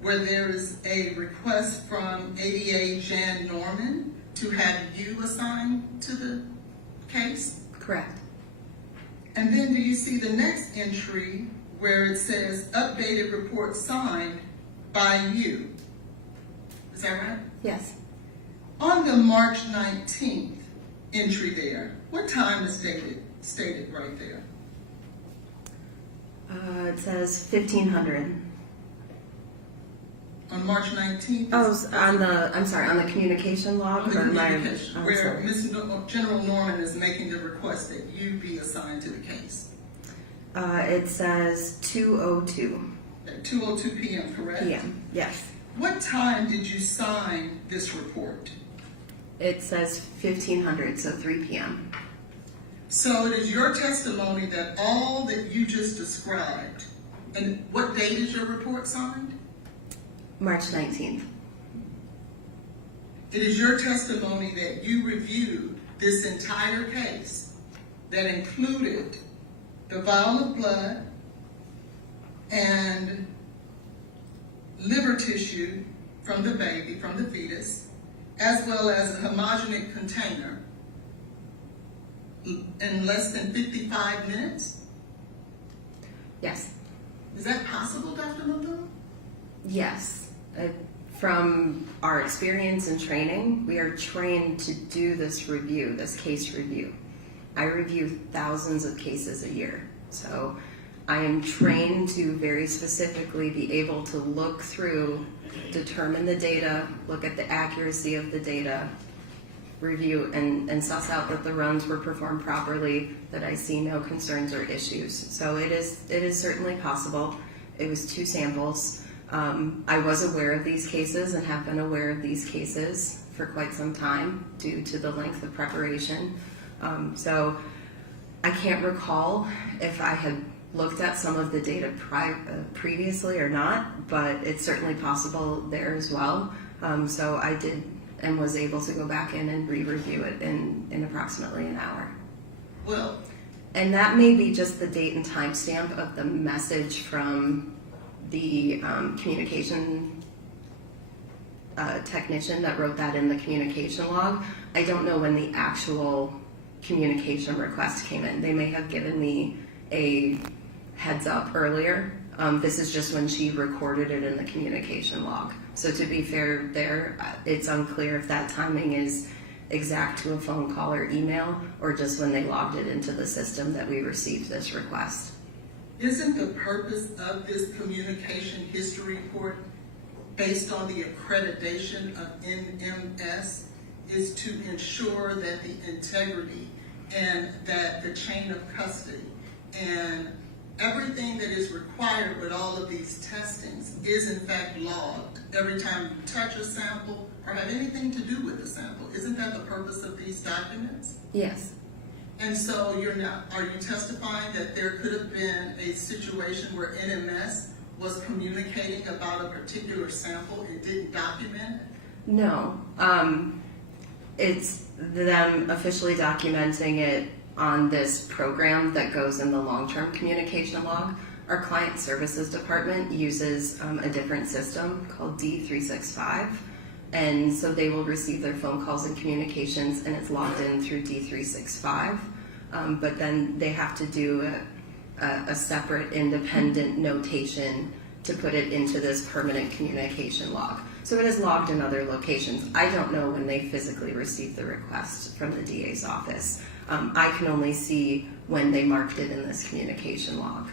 where there is a request from ADA Jan Norman to have you assigned to the case? Correct. And then do you see the next entry where it says updated report signed by you? Is that right? Yes. On the March 19th entry there, what time is stated right there? It says 1500. On March 19th? Oh, on the communication log? On the or my- communication, I'm where sorry. General Norman is making the request that you be assigned to the case. It says 2:02 At 2:02 p.m., correct? p.m. Yes. What time did you sign this report? It says 1500, so 3 p.m. So it is your testimony that all that you just described, and what date is your report signed? March 19th. It is your testimony that you reviewed this entire case that included the vial of blood and liver tissue from the baby, from the fetus, as well as a homogeneous container in less than 55 minutes? Yes. Is that possible, Dr. Muldoon? Yes. From our experience and training, we are trained to do this review, this case review. I review thousands of cases a year. So I am trained to very specifically be able to look through, determine the data, look at the accuracy of the data, review and suss out that the runs were performed properly, that I see no concerns or issues. So it is certainly possible. It was 2 samples. I was aware of these cases and have been aware of these cases for quite some time due to the length of preparation. So I can't recall if I had looked at some of the data previously or not, but it's certainly possible there as well. So I did and was able to go back in and re-review it in approximately an hour. Well, And that may be just the date and time stamp of the message from the communication technician that wrote that in the communication log. I don't know when the actual communication request came in. They may have given me a heads up earlier. This is just when she recorded it in the communication log. So to be fair there, it's unclear if that timing is exact to a phone call or email, or just when they logged it into the system that we received this request. isn't the purpose of this communication history report based on the accreditation of NMS is to ensure that the integrity and that the chain of custody and everything that is required with all of these testings is in fact logged every time you touch a sample or have anything to do with the sample? Isn't that the purpose of these documents? Yes. And so are you testifying that there could have been a situation where NMS was communicating about a particular sample and didn't document it? No. It's them officially documenting it on this program that goes in the long-term communication log. Our client services department uses a different system called D365. And so they will receive their phone calls and communications, and it's logged in through D365. But then they have to do a separate independent notation to put it into this permanent communication log. So it is logged in other locations. I don't know when they physically received the request from the DA's office. I can only see when they marked it in this communication log.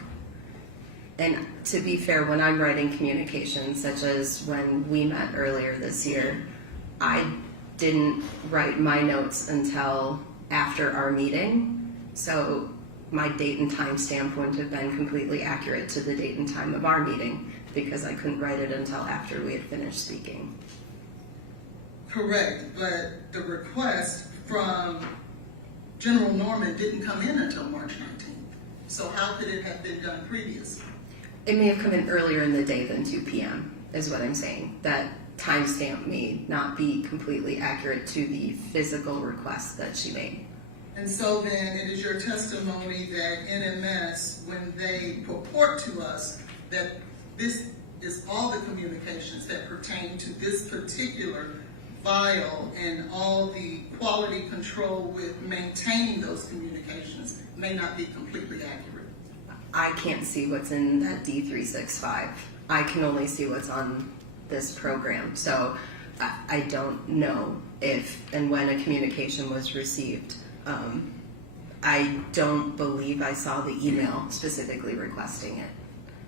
And to be fair, when I'm writing communications, such as when we met earlier this year, I didn't write my notes until after our meeting. So my date and time stamp wouldn't have been completely accurate to the date and time of our meeting because I couldn't write it until after we had finished speaking. Correct, but the request from General Norman didn't come in until March 19th. So how could it have been done previously? It may have come in earlier in the day than 2 p.m. is what I'm saying. That timestamp may not be completely accurate to the physical request that she made. And so then it is your testimony that NMS, when they purport to us that this is all the communications that pertain to this particular vial and all the quality control with maintaining those communications may not be completely accurate. I can't see what's in that D365. I can only see what's on this program. So I don't know if and when a communication was received. I don't believe I saw the email specifically requesting it.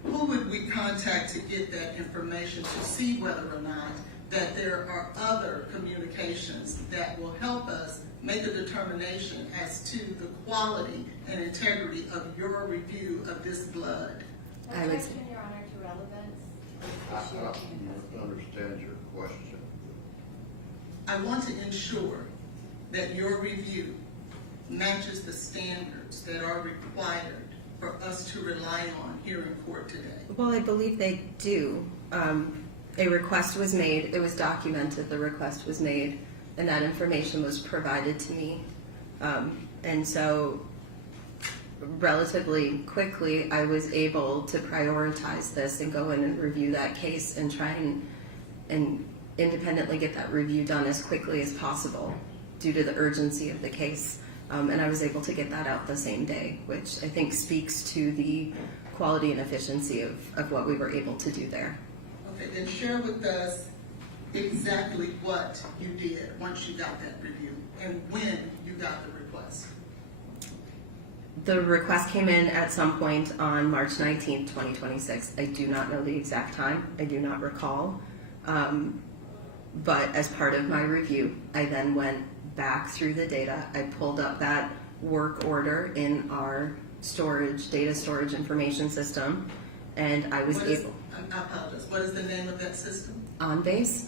Who would we contact to get that information to see whether or not that there are other communications that will help us make a determination as to the quality and integrity of your review of this blood? I would- Objection, Your Honor, to relevance. I Issue of chain of custody. understand your question. I want to ensure that your review matches the standards that are required for us to rely on here in court today. Well, I believe they do. A request was made, it was documented, the request was made, and that information was provided to me. And so relatively quickly, I was able to prioritize this and go in and review that case and try and independently get that review done as quickly as possible due to the urgency of the case. And I was able to get that out the same day, which I think speaks to the quality and efficiency of what we were able to do there. Okay, then share with us exactly what you did once you got that review and when you got the request. The request came in at some point on March 19th, 2026. I do not know the exact time. I do not recall. But as part of my review, I then went back through the data. I pulled up that work order in our data storage information system, and I was able, I apologize, what is the name of that system? OnBase.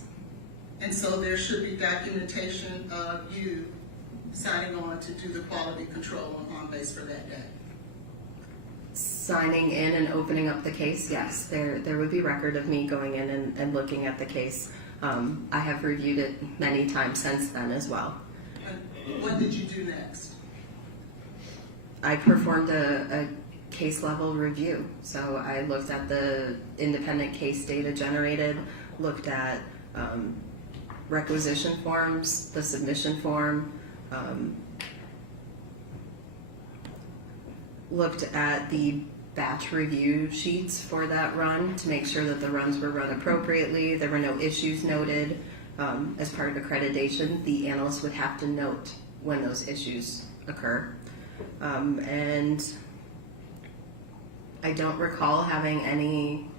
And so there should be documentation of you signing on to do the quality control on OnBase for that day. Signing in and opening up the case, yes, there would be record of me going in and looking at the case. I have reviewed it many times since then as well. And what did you do next? I performed a case level review. So I looked at the independent case data generated, looked at requisition forms, the submission form, looked at the batch review sheets for that run to make sure that the runs were run appropriately. There were no issues noted. As part of accreditation, the analyst would have to note when those issues occur. And I don't recall having any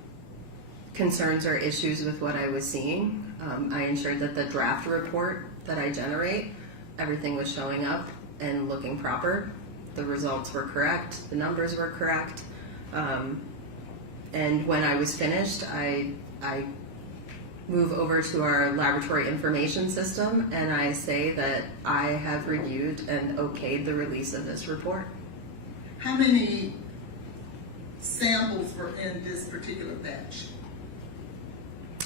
concerns or issues with what I was seeing. I ensured that the draft report that I generate, everything was showing up and looking proper. The results were correct, the numbers were correct. And when I was finished, I move over to our laboratory information system and I say that I have reviewed and okayed the release of this report. How many samples were in this particular batch?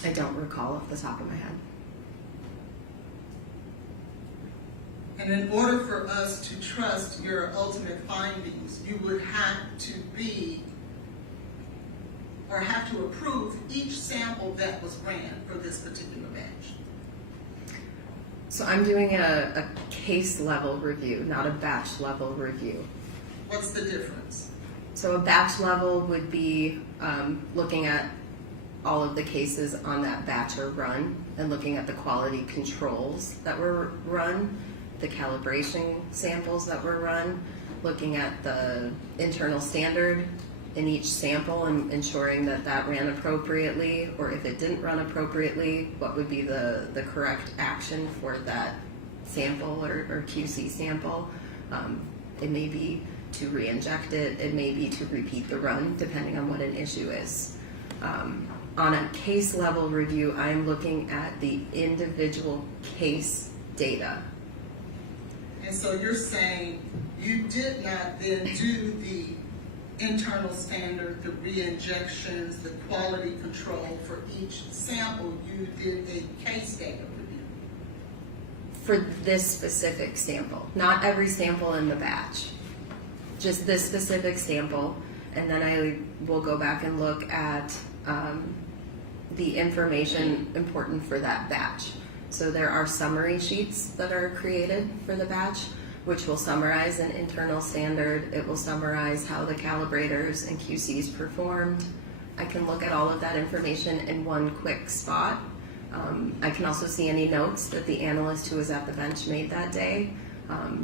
I don't recall off the top of my head. And in order for us to trust your ultimate findings, you would have to have to approve each sample that was ran for this particular batch. So I'm doing a case level review, not a batch level review. What's the difference? So a batch level would be looking at all of the cases on that batch or run and looking at the quality controls that were run, the calibration samples that were run, looking at the internal standard in each sample and ensuring that that ran appropriately, or if it didn't run appropriately, what would be the correct action for that sample or QC sample. It may be to re-inject it, it may be to repeat the run, depending on what an issue is. On a case level review, I'm looking at the individual case data. And so you're saying you did not then do the internal standard, the re-injections, the quality control for each sample, you did a case data review. For this specific sample, not every sample in the batch, just this specific sample, and then I will go back and look at the information important for that batch. So there are summary sheets that are created for the batch, which will summarize an internal standard. It will summarize how the calibrators and QCs performed. I can look at all of that information in one quick spot. I can also see any notes that the analyst who was at the bench made that day.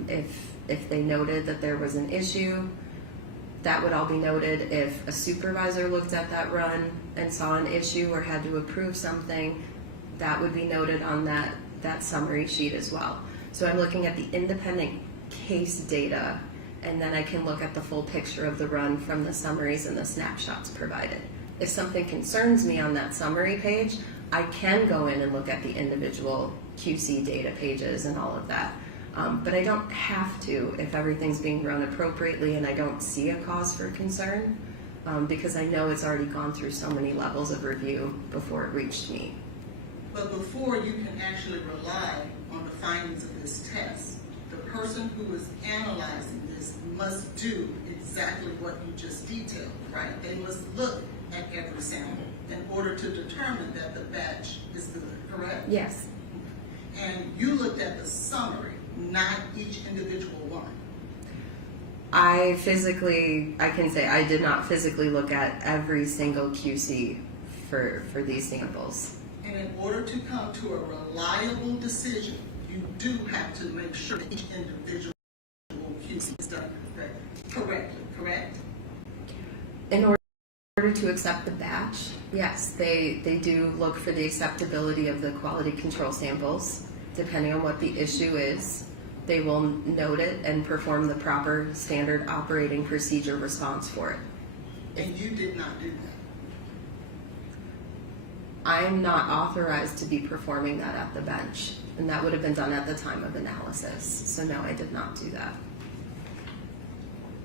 If they noted that there was an issue, that would all be noted. If a supervisor looked at that run and saw an issue or had to approve something, that would be noted on that summary sheet as well. So I'm looking at the independent case data, and then I can look at the full picture of the run from the summaries and the snapshots provided. If something concerns me on that summary page, I can go in and look at the individual QC data pages and all of that. But I don't have to if everything's being run appropriately and I don't see a cause for concern, because I know it's already gone through so many levels of review before it reached me. But before you can actually rely on the findings of this test, the person who is analyzing this must do exactly what you just detailed, right? They must look at every sample in order to determine that the batch is good, correct? Yes. And you looked at the summary, not each individual one. I can say I did not physically look at every single QC for these samples. And in order to come to a reliable decision, you do have to make sure that each individual QC is done correctly, correct? In order to accept the batch, yes, they do look for the acceptability of the quality control samples. Depending on what the issue is, they will note it and perform the proper standard operating procedure response for it. And you did not do that. I'm not authorized to be performing that at the bench, and that would have been done at the time of analysis. So no, I did not do that.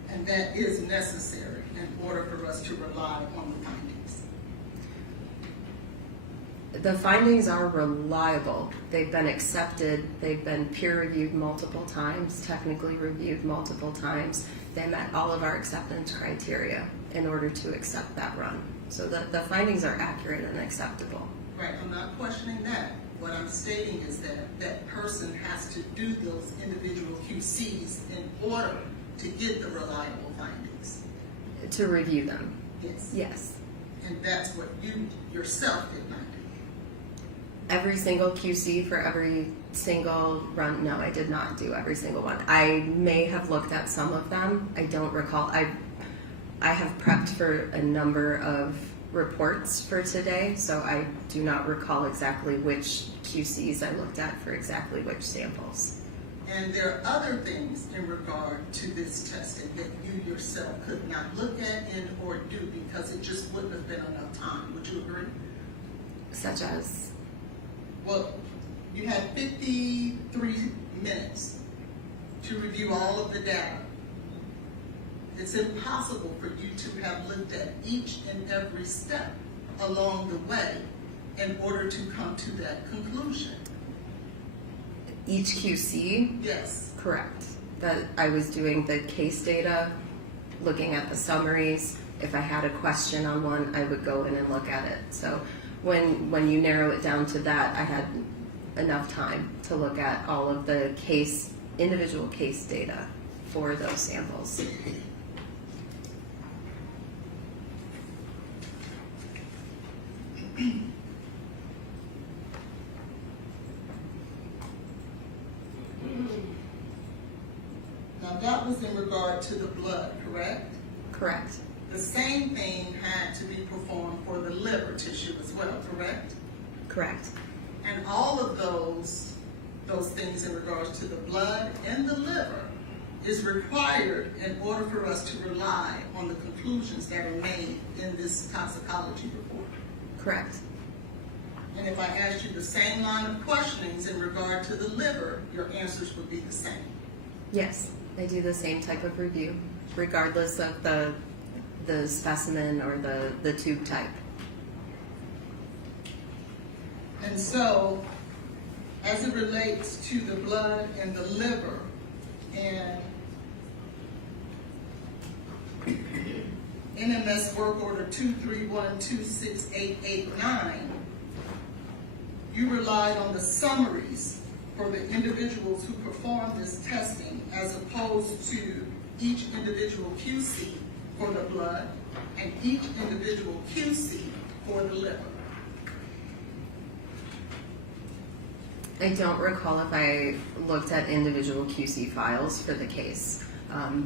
And that is necessary in order for us to rely on the findings. The findings are reliable. They've been accepted. They've been peer-reviewed multiple times, technically reviewed multiple times. They met all of our acceptance criteria in order to accept that run. So the findings are accurate and acceptable. Right, I'm not questioning that. What I'm stating is that that person has to do those individual QCs in order to get the reliable findings. To review them, Yes. yes. And that's what you yourself did not do. Every single QC for every single run, no, I did not do every single one. I may have looked at some of them. I don't recall. I have prepped for a number of reports for today, so I do not recall exactly which QCs I looked at for exactly which samples. And there are other things in regard to this testing that you yourself could not look at and or do because it just wouldn't have been enough time. Would you agree? Such as? Well, you had 53 minutes to review all of the data. It's impossible for you to have looked at each and every step along the way in order to come to that conclusion. Each QC? Yes. Correct. That I was doing the case data, looking at the summaries. If I had a question on one, I would go in and look at it. So when you narrow it down to that, I had enough time to look at all of the individual case data for those samples. Now that was in regard to the blood, correct? Correct. The same thing had to be performed for the liver tissue as well, correct? Correct. And all of those things in regards to the blood and the liver is required in order for us to rely on the conclusions that are made in this toxicology report. Correct. And if I asked you the same line of questionings in regard to the liver, your answers would be the same. Yes, I do the same type of review, regardless of the specimen or the tube type. And so, as it relates to the blood and the liver, and NMS work order 231-26889, you relied on the summaries for the individuals who performed this testing as opposed to each individual QC for the blood and each individual QC for the liver. I don't recall if I looked at individual QC files for the case,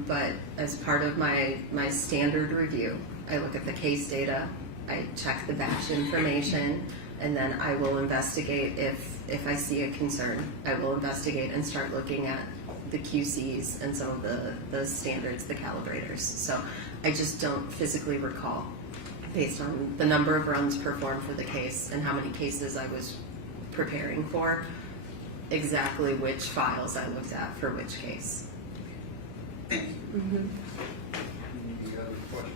but as part of my standard review, I look at the case data, I check the batch information, and then I will investigate if I see a concern. I will investigate and start looking at the QCs and some of the standards, the calibrators. So I just don't physically recall, based on the number of runs performed for the case and how many cases I was preparing for, exactly which files I looked at for which case. Thank you. Mm-hmm. Any other questions?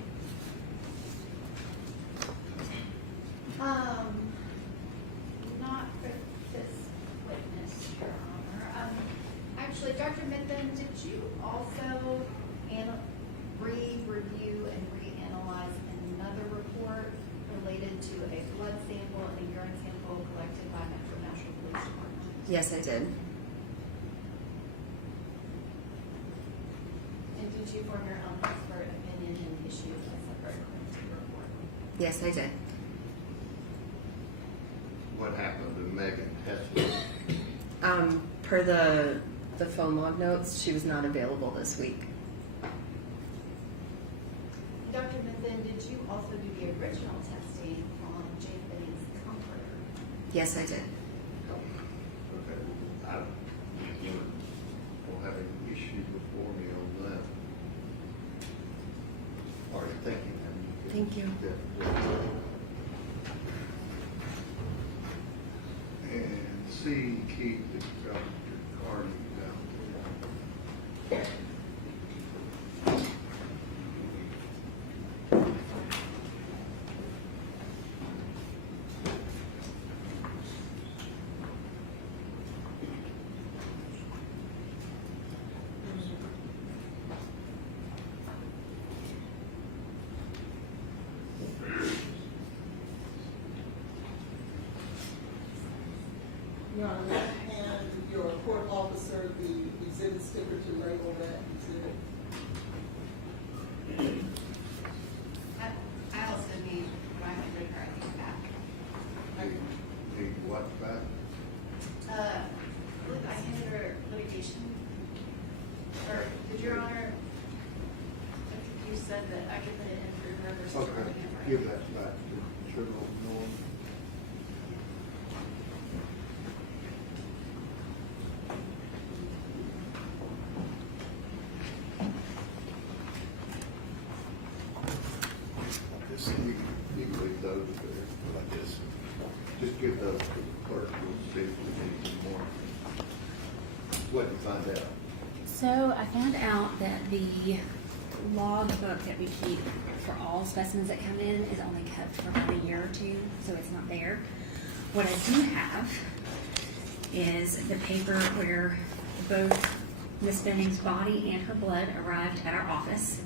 Not for this witness, Your Honor. Actually, Dr. Mithun, did you also review and reanalyze another report related to a blood sample and a urine sample collected by Metro National Police Department? Yes, I did. And did you form your own expert opinion and issue a separate clinical report? Yes, I did. What happened to Megan Hessler? Per the the phone log notes, she was not available this week. Dr. Methuen, did you also do the original testing on Jane Benning's comforter? Yes, I did. Okay, I don't have any issue before me on that. All right, thank you. ma'am. Thank you. And C, keep the Dr. Carney down there. Your Honor, may I hand your court officer the exhibit sticker to label that exhibit? I also need what I handed her, I think, back. Need what back? I handed her litigation. Or, did Your Honor, I think you said that I could put it in through whoever's Okay, charging it, right? give that back to General Norm. You can leave those there like this. Just give those to the clerk, we'll see if we need some more. What did you find out? So I found out that the log book that we keep for all specimens that come in is only kept for about a year or two, so it's not there. What I do have is the paper where both Miss Benning's body and her blood arrived at our office.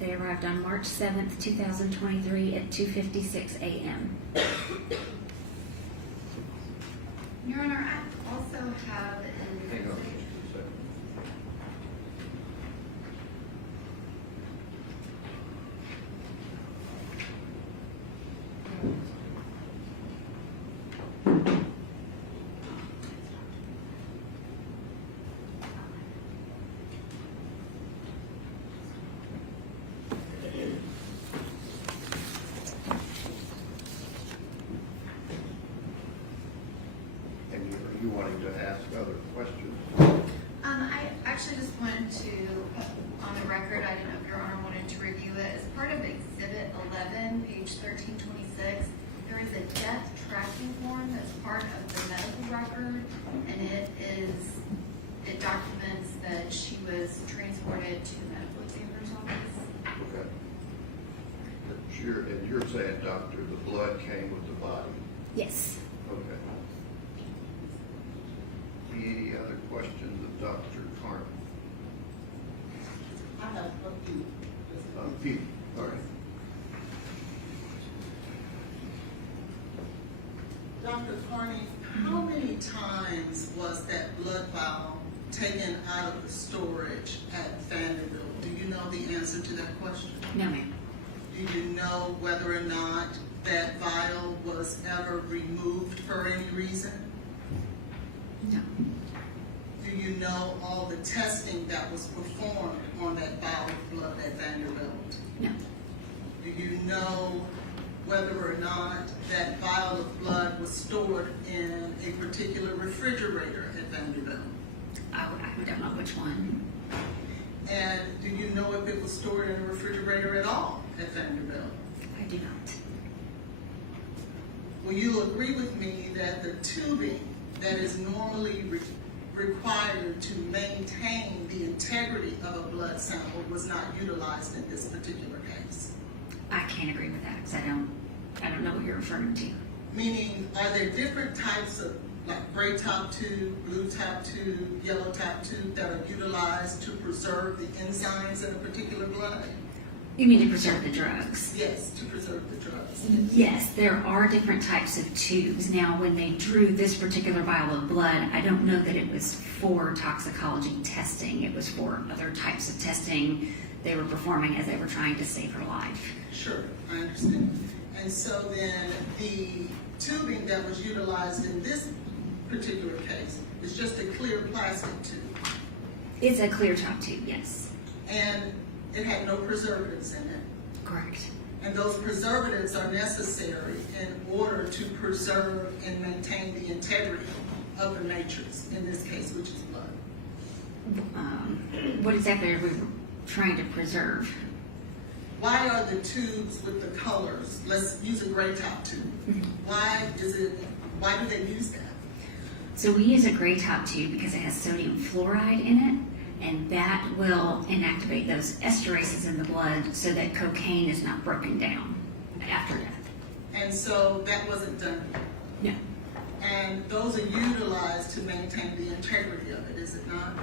They arrived on March 7th, 2023 at 2:56 a.m. Your Honor, I also have an Hang on just a second. And you wanting to ask other questions? I actually just wanted to, on the record, I didn't know if Your Honor wanted to review it. As part of Exhibit 11, page 1326, there is a death tracking form that's part of the medical record, and it documents that she was transported to the medical examiner's office. Okay. And you're saying, doctor, the blood came with the body? Yes. Okay. Any other questions of Dr. Carney? I have a few. Few, all right. Dr. Carney, how many times was that blood vial taken out of the storage at Vanderbilt? Do you know the answer to that question? No, ma'am. Do you know whether or not that vial was ever removed for any reason? No. Do you know all the testing that was performed on that vial of blood at Vanderbilt? No. Do you know whether or not that vial of blood was stored in a particular refrigerator at Vanderbilt? I don't know which one. And do you know if it was stored in a refrigerator at all at Vanderbilt? I do not. Will you agree with me that the tubing that is normally required to maintain the integrity of a blood sample was not utilized in this particular case? I can't agree with that because I don't know what you're referring to. Meaning, are there different types of, like gray top tube, blue top tube, yellow top tube that are utilized to preserve the enzymes in a particular blood? You mean to preserve the drugs? Yes, to preserve the drugs. Yes, there are different types of tubes. Now, when they drew this particular vial of blood, I don't know that it was for toxicology testing. It was for other types of testing they were performing as they were trying to save her life. Sure, I understand. And so then the tubing that was utilized in this particular case? It's just a clear plastic tube, It's a clear top tube, yes. and it had no preservatives in it. Correct. And those preservatives are necessary in order to preserve and maintain the integrity of the matrix, in this case, which is blood. What exactly are we trying to preserve? Why are the tubes with the colors, let's use a gray top tube. Why do they use that? So we use a gray top tube because it has sodium fluoride in it, and that will inactivate those esterases in the blood so that cocaine is not broken down after death. And so that wasn't done. No. And those are utilized to maintain the integrity of it, is it not?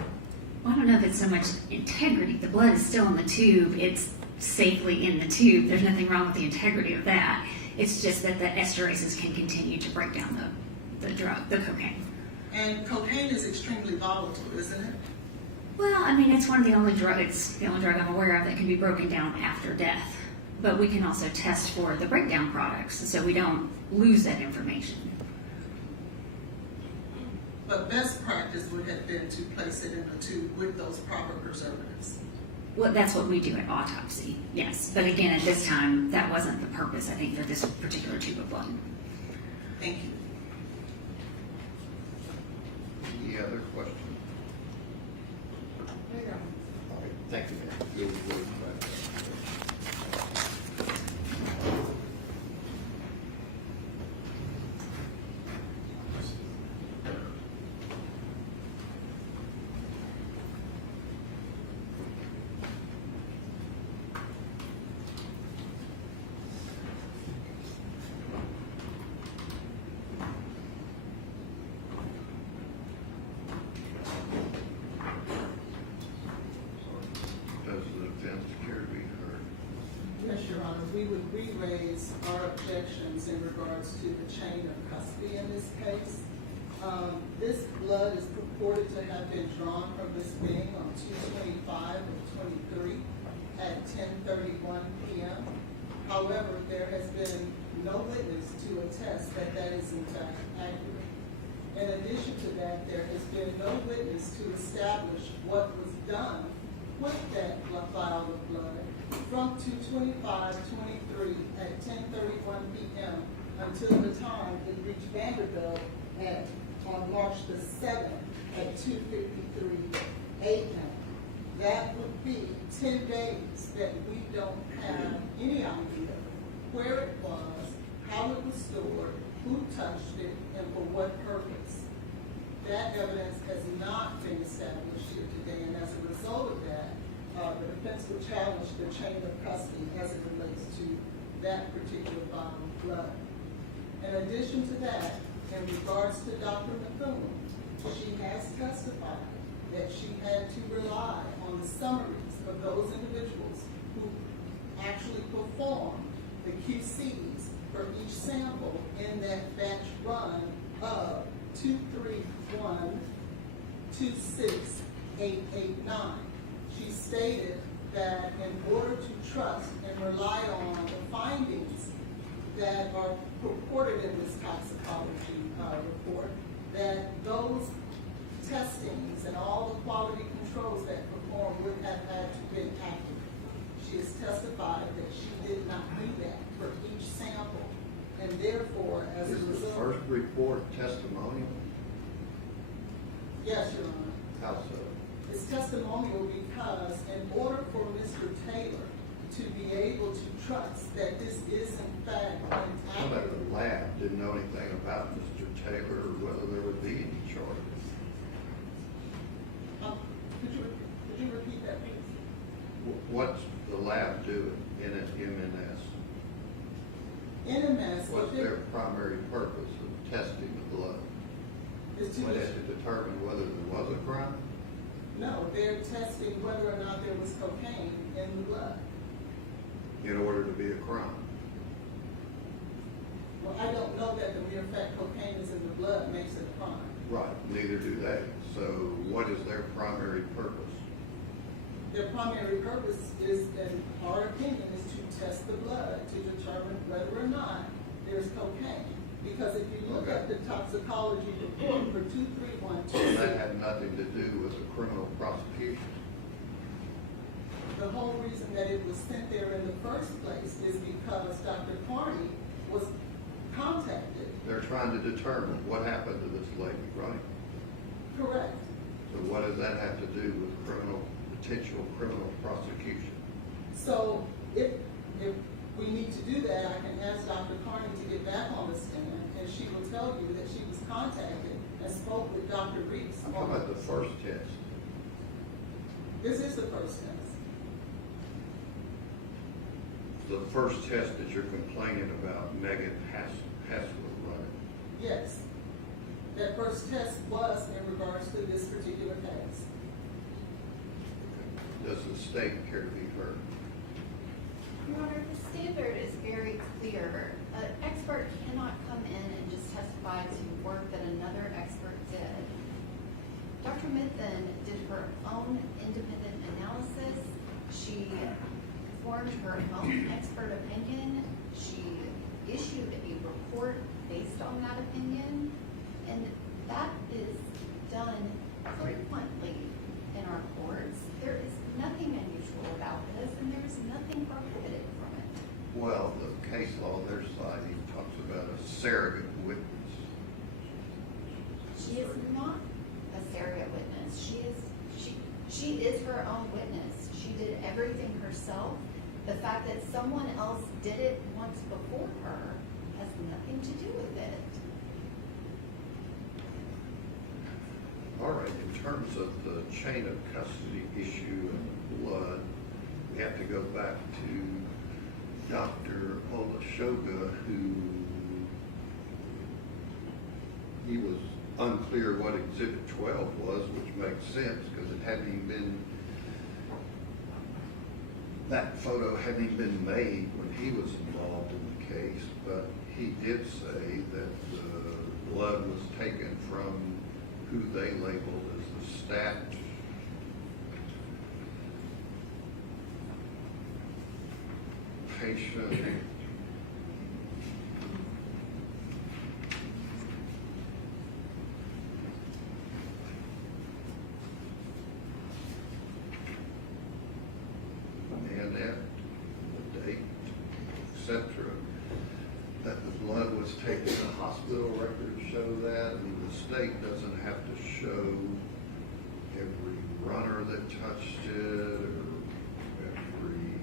Well, I don't know if it's so much integrity. The blood is still in the tube. It's safely in the tube. There's nothing wrong with the integrity of that. It's just that the esterases can continue to break down the drug, the cocaine. And cocaine is extremely volatile, isn't it? Well, I mean, it's one of the only drugs, it's the only drug I'm aware of that can be broken down after death. But we can also test for the breakdown products, so we don't lose that information. But best practice would have been to place it in a tube with those proper preservatives. Well, that's what we do at autopsy, yes. But again, at this time, that wasn't the purpose, I think, for this particular tube of blood. Thank you. Any other questions? All right, thank you, ma'am. You'll go back. Does the defense care to be heard? Yes, Your Honor, we would re-raise our objections in regards to the chain of custody in this case. This blood is purported to have been drawn from this being on 2/25 of 23 at 10:31 p.m. However, there has been no witness to attest that that is in fact accurate. In addition to that, there has been no witness to establish what was done with that vial of blood from 2/25/23 at 10:31 p.m. until the time it reached Vanderbilt on March the 7th at 2:53 a.m. That would be 10 days that we don't have any idea where it was, how it was stored, who touched it, and for what purpose. That evidence has not been established here today, and as a result of that, the defense will challenge the chain of custody as it relates to that particular vial of blood. In addition to that, in regards to Dr. Methuen, she has testified that she had to rely on the summaries of those individuals who actually performed the QCs for each sample in that batch run of 231-26889. She stated that in order to trust and rely on the findings that are purported in this toxicology report, that those testings and all the quality controls that performed would have had to be accurate. She has testified that she did not do that for each sample, and therefore, as a Is the result. first report testimonial? Yes, Your Honor. How so? It's testimonial because in order for Mr. Taylor to be able to trust that this is in fact an Some of accurate. the lab didn't know anything about Mr. Taylor or whether there would be any charges. Could you repeat that, please? What's the lab doing in MNS? NMS, What's their primary purpose of testing the blood? is Was to, it to determine whether there was a crime? no, they're testing whether or not there was cocaine in the blood. In order to be a crime? Well, I don't know that the mere fact cocaine is in the blood makes it a crime. Right, neither do they. So what is their primary purpose? Their primary purpose is, in our opinion, is to test the blood to determine whether or not there's cocaine. Because if you look at the toxicology report for 2312, So that had nothing to do with the criminal prosecution. the whole reason that it was sent there in the first place is because Dr. Carney was contacted. They're trying to determine what happened to this lady, right? Correct. So what does that have to do with potential criminal prosecution? So if we need to do that, I can ask Dr. Carney to get back on the stand, and she will tell you that she was contacted and spoke with Dr. Reese. I'm talking about the first test. This is the first test. The first test that you're complaining about, Megan Hassler, right? Yes. That first test was in regards to this particular case. Does the state care to be heard? Your Honor, the standard is very clear. An expert cannot come in and just testify to work that another expert did. Dr. Mithun did her own independent analysis. She formed her own expert opinion. She issued a report based on that opinion. And that is done frequently in our courts. There is nothing unusual about this, and there is nothing prohibited from it. Well, the case law on their side even talks about a surrogate witness. She is not a surrogate witness. She is her own witness. She did everything herself. The fact that someone else did it once before her has nothing to do with it. All right, in terms of the chain of custody issue and the blood, we have to go back to Dr. Olashoga, who he was unclear what Exhibit 12 was, which makes sense because it hadn't even been, that photo hadn't even been made when he was involved in the case, but he did say that the blood was taken from who they labeled as the stat patient. And at the date, etc., that the blood was taken. The hospital records show that. I mean, the state doesn't have to show every runner that touched it or every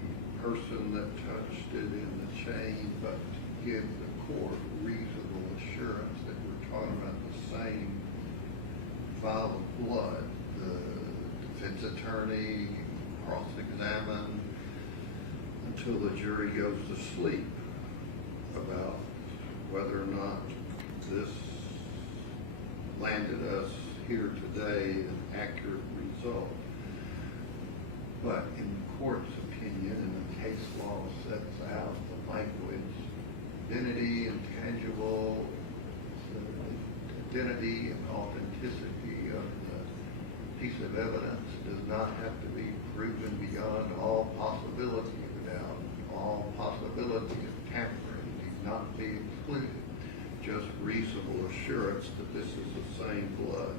person that touched it in the chain, but to give the court reasonable assurance that we're talking about the same vial of blood. The defense attorney can cross-examine until the jury goes to sleep about whether or not this landed us here today an accurate result. But in the court's opinion, and the case law sets out the language, identity, intangible, the identity and authenticity of the piece of evidence does not have to be proven beyond all possibility of doubt. All possibility of tampering need not be excluded. Just reasonable assurance that this is the same blood.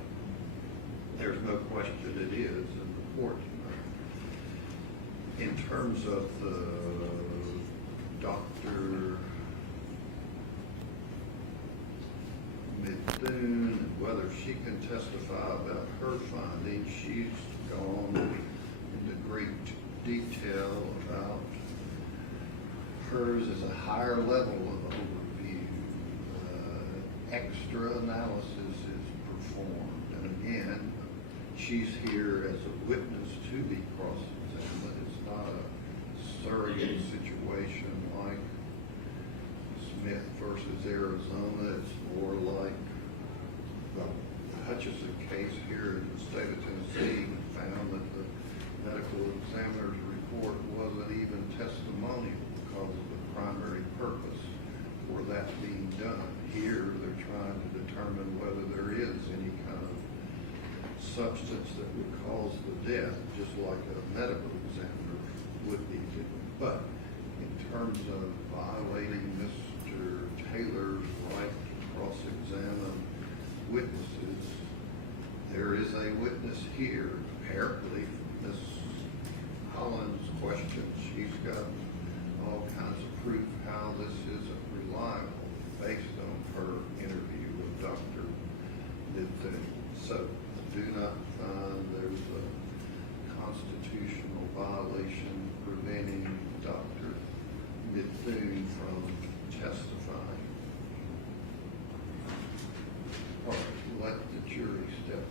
There's no question it is in the court's mind. In terms of the Dr. Mithun and whether she can testify about her findings, she's gone into great detail about hers is a higher level of overview. Extra analysis is performed. And again, she's here as a witness to be cross-examined. It's not a surrogate situation like Smith versus Arizona. It's more like the Hutchison case here in the state of Tennessee found that the medical examiner's report wasn't even testimonial because of the primary purpose for that being done. Here, they're trying to determine whether there is any kind of substance that would cause the death, just like a medical examiner would be doing. But in terms of violating Mr. Taylor's right to witnesses. There is a witness here, apparently, Ms. Holland's question. She's got all kinds of proof how this isn't reliable based on her interview with Dr. Mithun. So do not find there's a constitutional violation preventing Dr. Mithun from testifying. All right, let the jury step down.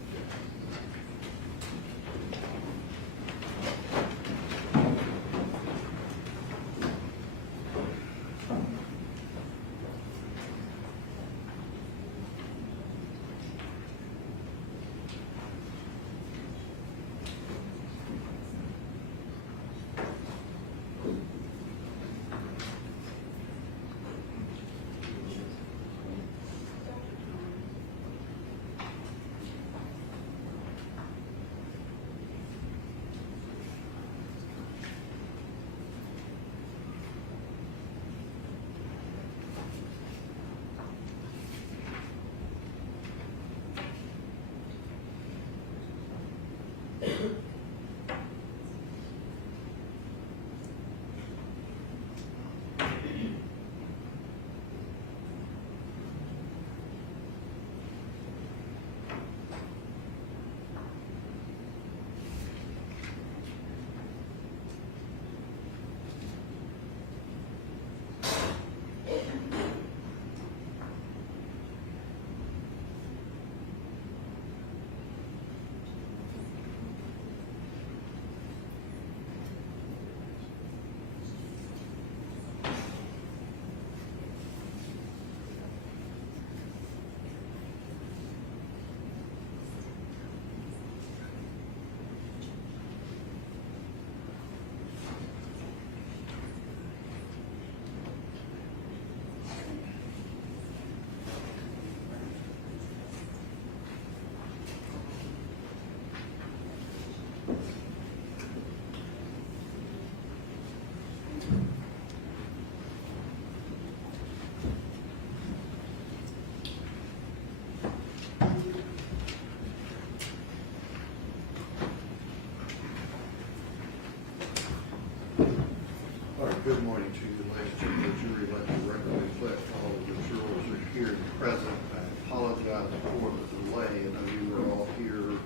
All right, good morning to you, ladies and the jury. Let the record reflect all of the jurors are here and present. I apologize for the delay. I know you were all here an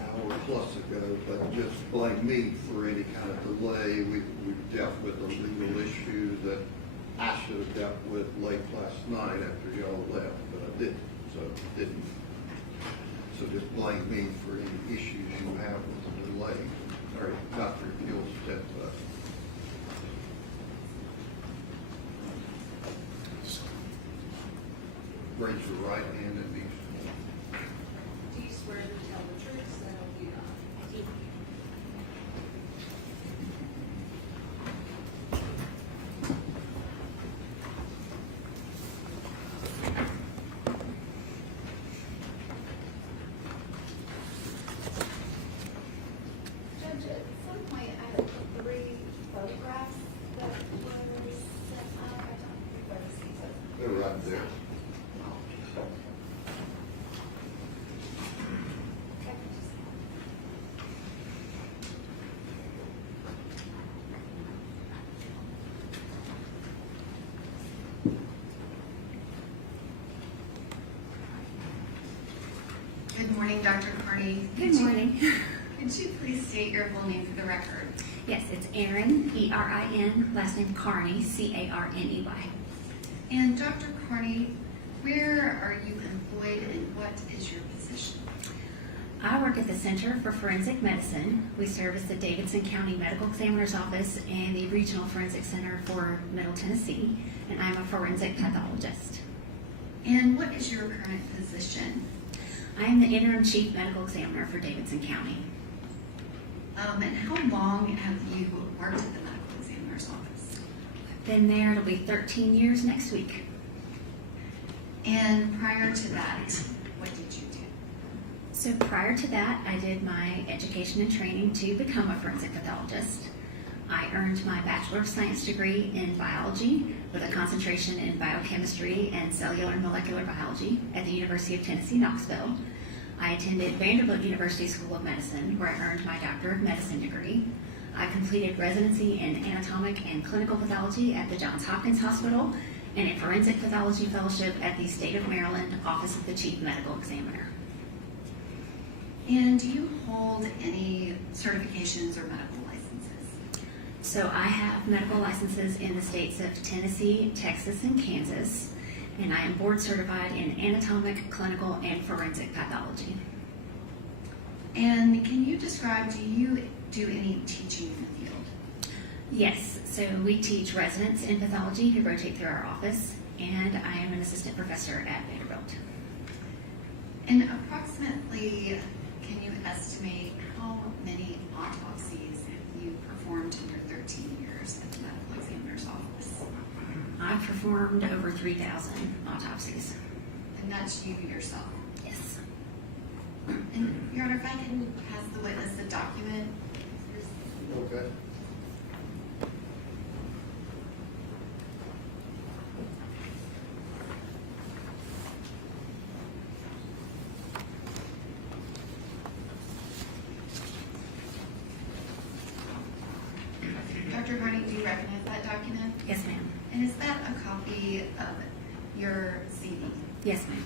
hour plus ago, but just blame me for any kind of delay. We've dealt with a legal issue that I should have dealt with late last night after y'all left, but I didn't, So just blame me for any issues you have with the delay. All right, Doctor, if you'll step up. Raise your right hand and be sworn. Do you swear to tell the truth, so help you God? I do. Judge, at some point I had 3 photographs that were sent out. I don't think I received those. They're right there. Good morning, Dr. Carney. Good morning. Could you please state your full name for the record? Yes, it's Erin, E-R-I-N, last name Carney, C-A-R-N-E-Y. And Dr. Carney, where are you employed and what is your position? I work at the Center for Forensic Medicine. We service the Davidson County Medical Examiner's Office and the Regional Forensic Center for Middle Tennessee, and I'm a forensic pathologist. And what is your current position? I am the Interim Chief Medical Examiner for Davidson County. And how long have you worked at the Medical Examiner's Office? Been there, it'll be 13 years next week. And prior to that, what did you do? So prior to that, I did my education and training to become a forensic pathologist. I earned my Bachelor of Science degree in biology with a concentration in biochemistry and cellular and molecular biology at the University of Tennessee, Knoxville. I attended Vanderbilt University School of Medicine, where I earned my Doctor of Medicine degree. I completed residency in anatomic and clinical pathology at the Johns Hopkins Hospital and a forensic pathology fellowship at the State of Maryland Office of the Chief Medical Examiner. And do you hold any certifications or medical licenses? So I have medical licenses in the states of Tennessee, Texas, and Kansas, and I am board certified in anatomic, clinical, and forensic pathology. And can you describe, do you do any teaching in the field? Yes, so we teach residents in pathology who rotate through our office, and I am an assistant professor at Vanderbilt. And approximately, can you estimate how many autopsies you performed in your 13 years at the medical examiner's office? I've performed over 3,000 autopsies. And that's you yourself. Yes. And Your Honor, if I can pass the witness the document. Okay. Dr. Carney, do you recognize that document? Yes, ma'am. And is that a copy of your CV? Yes, ma'am.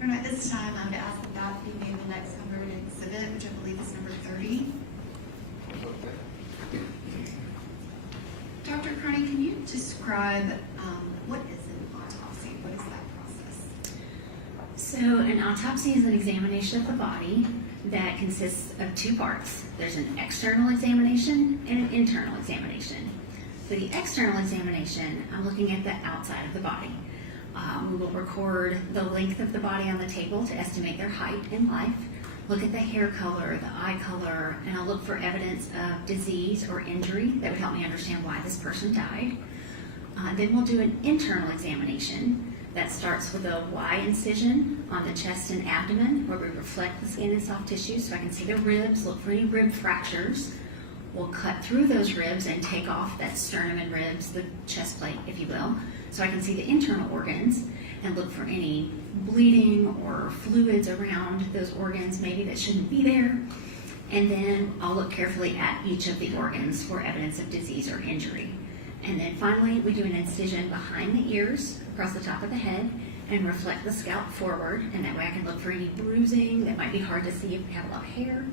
Your Honor, at this time, I'm going to ask that that be made the next covered exhibit, which I believe is number 30. Dr. Carney, can you describe what is an autopsy? What is that process? So an autopsy is an examination of the body that consists of two parts. There's an external examination and an internal examination. For the external examination, I'm looking at the outside of the body. We will record the length of the body on the table to estimate their height in life, look at the hair color, the eye color, and I'll look for evidence of disease or injury that would help me understand why this person died. Then we'll do an internal examination that starts with a Y incision on the chest and abdomen, where we reflect the skin and soft tissue so I can see the ribs, look for any rib fractures. We'll cut through those ribs and take off that sternum and ribs, the chest plate, if you will, so I can see the internal organs and look for any bleeding or fluids around those organs maybe that shouldn't be there. And then I'll look carefully at each of the organs for evidence of disease or injury. And then finally, we do an incision behind the ears across the top of the head and reflect the scalp forward, and that way I can look for any bruising that might be hard to see if we have a lot of hair.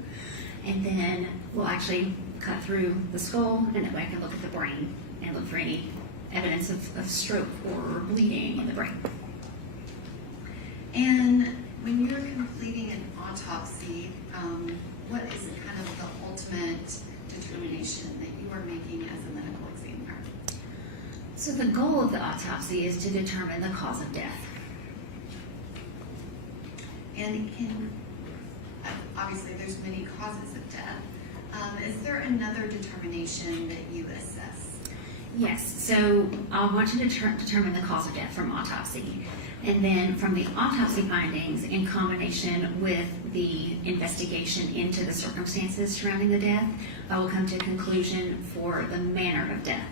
And then we'll actually cut through the skull, and that way I can look at the brain and look for any evidence of stroke or bleeding in the brain. And when you're completing an autopsy, what is kind of the ultimate determination that you are making as a medical examiner? So the goal of the autopsy is to determine the cause of death. And obviously there's many causes of death. Is there another determination that you assess? Yes, so I want to determine the cause of death from autopsy. And then from the autopsy findings, in combination with the investigation into the circumstances surrounding the death, I will come to a conclusion for the manner of death.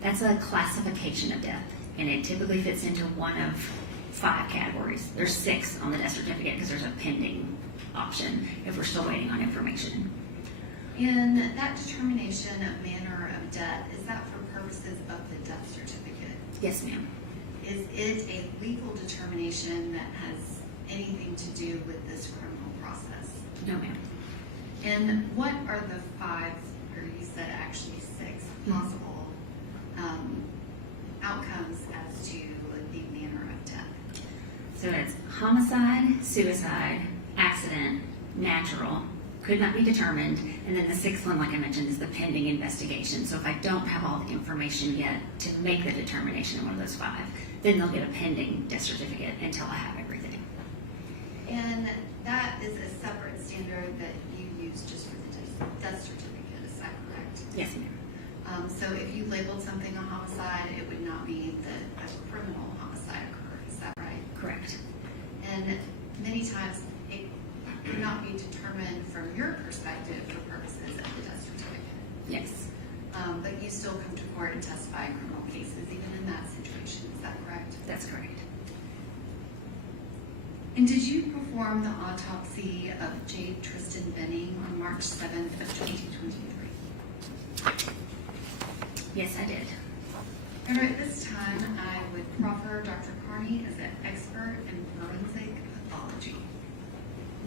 That's a classification of death, and it typically fits into one of 5 categories. There's 6 on the death certificate because there's a pending option if we're still waiting on information. And that determination of manner of death, is that for purposes of the death certificate? Yes, ma'am. Is it a legal determination that has anything to do with this criminal process? No, ma'am. And what are the 5, or you said actually 6, possible outcomes as to the manner of death? So it's homicide, suicide, accident, natural, could not be determined, and then the 6th one, like I mentioned, is the pending investigation. So if I don't have all the information yet to make the determination in one of those 5, then they'll get a pending death certificate until I have everything. And that is a separate standard that you use just for the death certificate, is that correct? Yes, ma'am. So if you labeled something a homicide, it would not mean that a criminal homicide occurred, is that right? Correct. And many times it could not be determined from your perspective for purposes of the death certificate. Yes. you still come to court and testify in criminal cases, even in that situation, is that correct? That's correct. And did you perform the autopsy of Jade Tristan Benning on March 7th of 2023? Yes, I did. And at this time, I would proffer Dr. Carney as an expert in forensic pathology.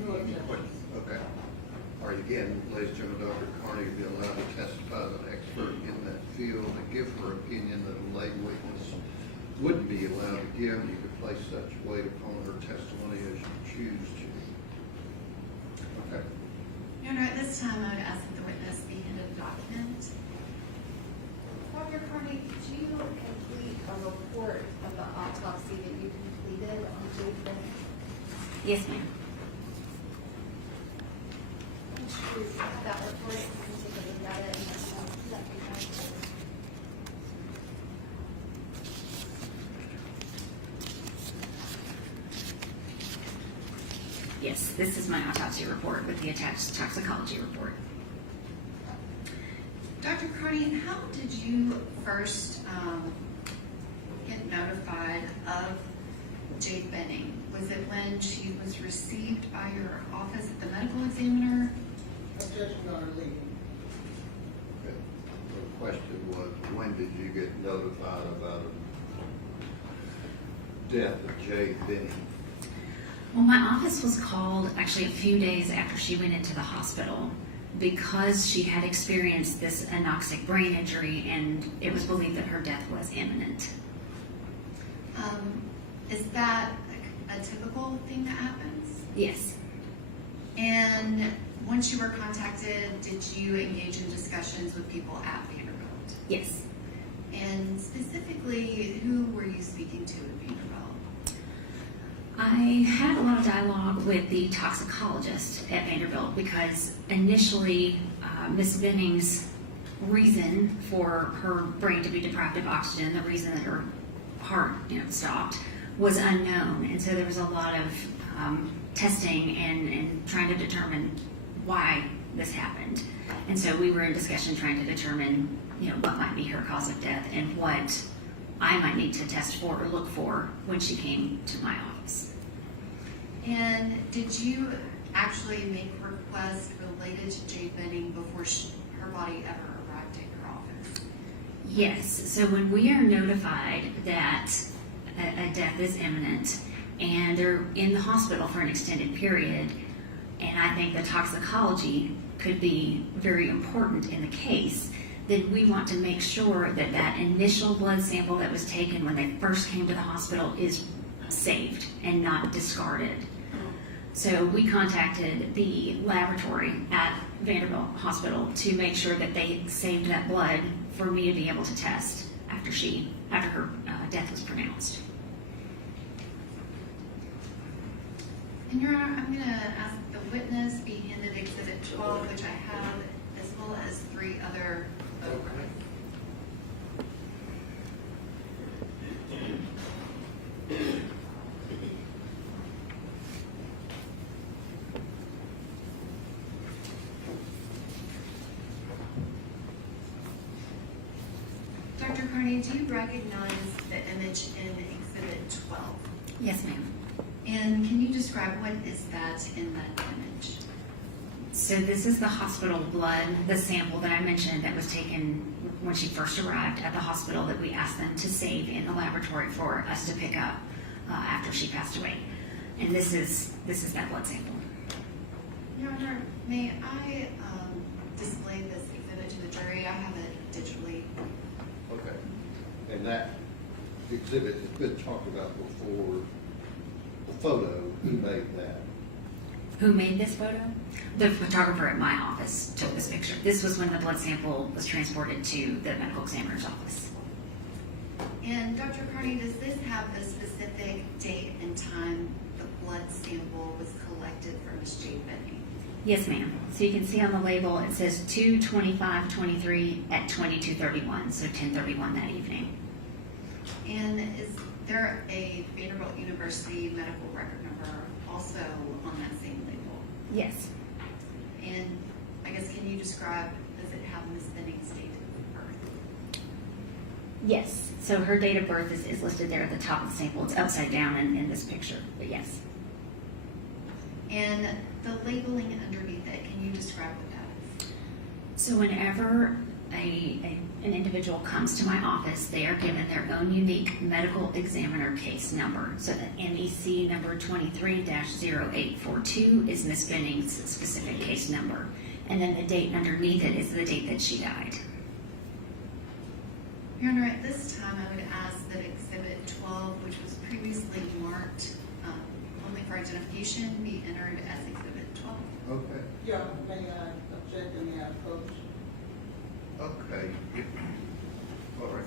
No objection. Okay. All right, again, ladies and gentlemen, Dr. Carney will be allowed to testify as an expert in that field and give her opinion that a lay witness wouldn't be allowed to give. You could place such weight upon her testimony as you choose to. Okay. Your Honor, at this time, I would ask that the witness be handed a document. Dr. Carney, did you complete a report of the autopsy that you completed on Jade Benning? Yes, ma'am. Would you have that report? You can take a look at it and let me know. Yes, this is my autopsy report with the attached toxicology report. Dr. Carney, how did you first get notified of Jade Benning? Was it when she was received by your office at the medical examiner? Objection, Your Honor, leaving. Okay. The question was, when did you get notified about the death of Jade Benning? Well, my office was called actually a few days after she went into the hospital because she had experienced this anoxic brain injury and it was believed that her death was imminent. Is that like a typical thing that happens? Yes. And once you were contacted, did you engage in discussions with people at Vanderbilt? Yes. And specifically, who were you speaking to at Vanderbilt? I had a lot of dialogue with the toxicologist at Vanderbilt because initially Miss Benning's reason for her brain to be deprived of oxygen, the reason that her heart stopped, was unknown. And so there was a lot of testing and trying to determine why this happened. And so we were in discussion trying to determine what might be her cause of death and what I might need to test for or look for when she came to my office. And did you actually make requests related to Jade Benning before her body ever arrived at your office? Yes, so when we are notified that a death is imminent and they're in the hospital for an extended period, and I think the toxicology could be very important in the case, then we want to make sure that that initial blood sample that was taken when they first came to the hospital is saved and not discarded. So we contacted the laboratory at Vanderbilt Hospital to make sure that they saved that blood for me to be able to test after her death was pronounced. And Your Honor, I'm going to ask the witness be handed Exhibit 12, which I have, as well as 3 other photographs. Dr. Carney, do you recognize the image in Exhibit 12? Yes, ma'am. And can you describe what is that in that image? So this is the hospital blood, the sample that I mentioned that was taken when she first arrived at the hospital that we asked them to save in the laboratory for us to pick up after she passed away. And this is that blood sample. Your Honor, may I display this exhibit to the jury? I have it digitally. Okay. And that exhibit has been talked about before. The photo, who made that? Who made this photo? The photographer at my office took this picture. This was when the blood sample was transported to the medical examiner's office. And Dr. Carney, does this have a specific date and time the blood sample was collected from Ms. Jade Benning? Yes, ma'am. So you can see on the label it says 2/25/23 at 22:31, so 10:31 that evening. And is there a Vanderbilt University medical record number also on that same label? Yes. And I guess, can you describe, does it have Ms. Benning's date of birth? Yes, so her date of birth is listed there at the top of the sample. It's upside down in this picture, but yes. And the labeling underneath it, can you describe what that is? So whenever an individual comes to my office, they are given their own unique medical examiner case number. So the MEC number 23-0842 is Miss Benning's specific case number. And then the date underneath it is the date that she died. Your Honor, at this time, I would ask that Exhibit 12, which was previously marked only for identification, be entered as Exhibit 12. Okay. Yeah, may I object and may I approach? Okay. All right.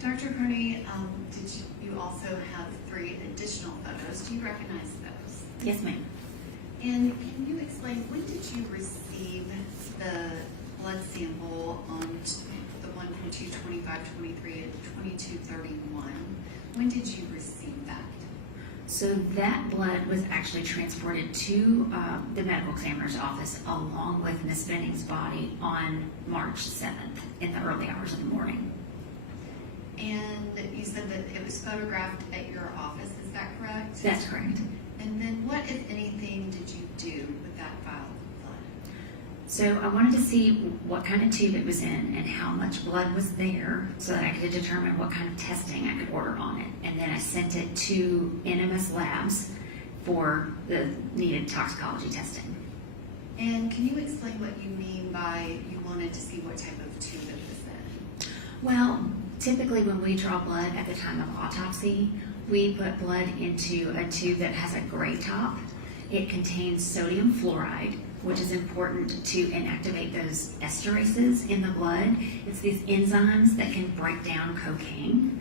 Dr. Carney, did you also have 3 additional photos? Do you recognize those? Yes, ma'am. And can you explain, when did you receive the blood sample on the one from 2/25/23 and 22/31? When did you receive that? So that blood was actually transported to the medical examiner's office along with Miss Benning's body on March 7th in the early hours of the morning. And you said that it was photographed at your office, is that correct? That's correct. And then what, if anything, did you do with that vial of blood? So I wanted to see what kind of tube it was in and how much blood was there so that I could determine what kind of testing I could order on it. And then I sent it to NMS Labs for the needed toxicology testing. And can you explain what you mean by you wanted to see what type of tube it was in? Well, typically when we draw blood at the time of autopsy, we put blood into a tube that has a gray top. It contains sodium fluoride, which is important to inactivate those esterases in the blood. It's these enzymes that can break down cocaine.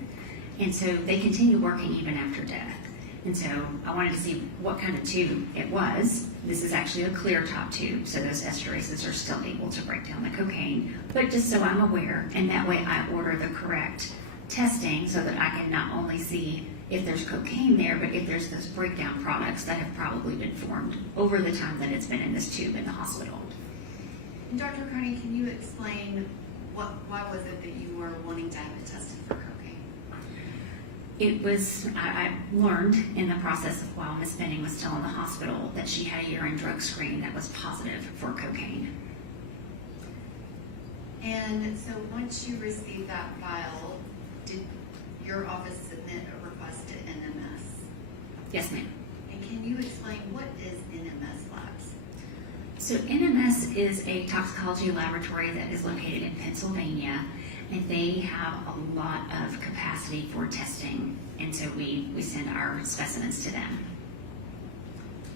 And so they continue working even after death. And so I wanted to see what kind of tube it was. This is actually a clear top tube, so those esterases are still able to break down the cocaine. But just so I'm aware, and that way I order the correct testing so that I can not only see if there's cocaine there, but if there's those breakdown products that have probably been formed over the time that it's been in this tube in the hospital. And Dr. Carney, can you explain why was it that you were wanting to have it tested for cocaine? It was, I learned in the process of while Miss Benning was still in the hospital that she had a urine drug screen that was positive for cocaine. And so once you received that file, did your office submit a request to NMS? Yes, ma'am. And can you explain what is NMS Labs? So NMS is a toxicology laboratory that is located in Pennsylvania, and they have a lot of capacity for testing, and so we send our specimens to them.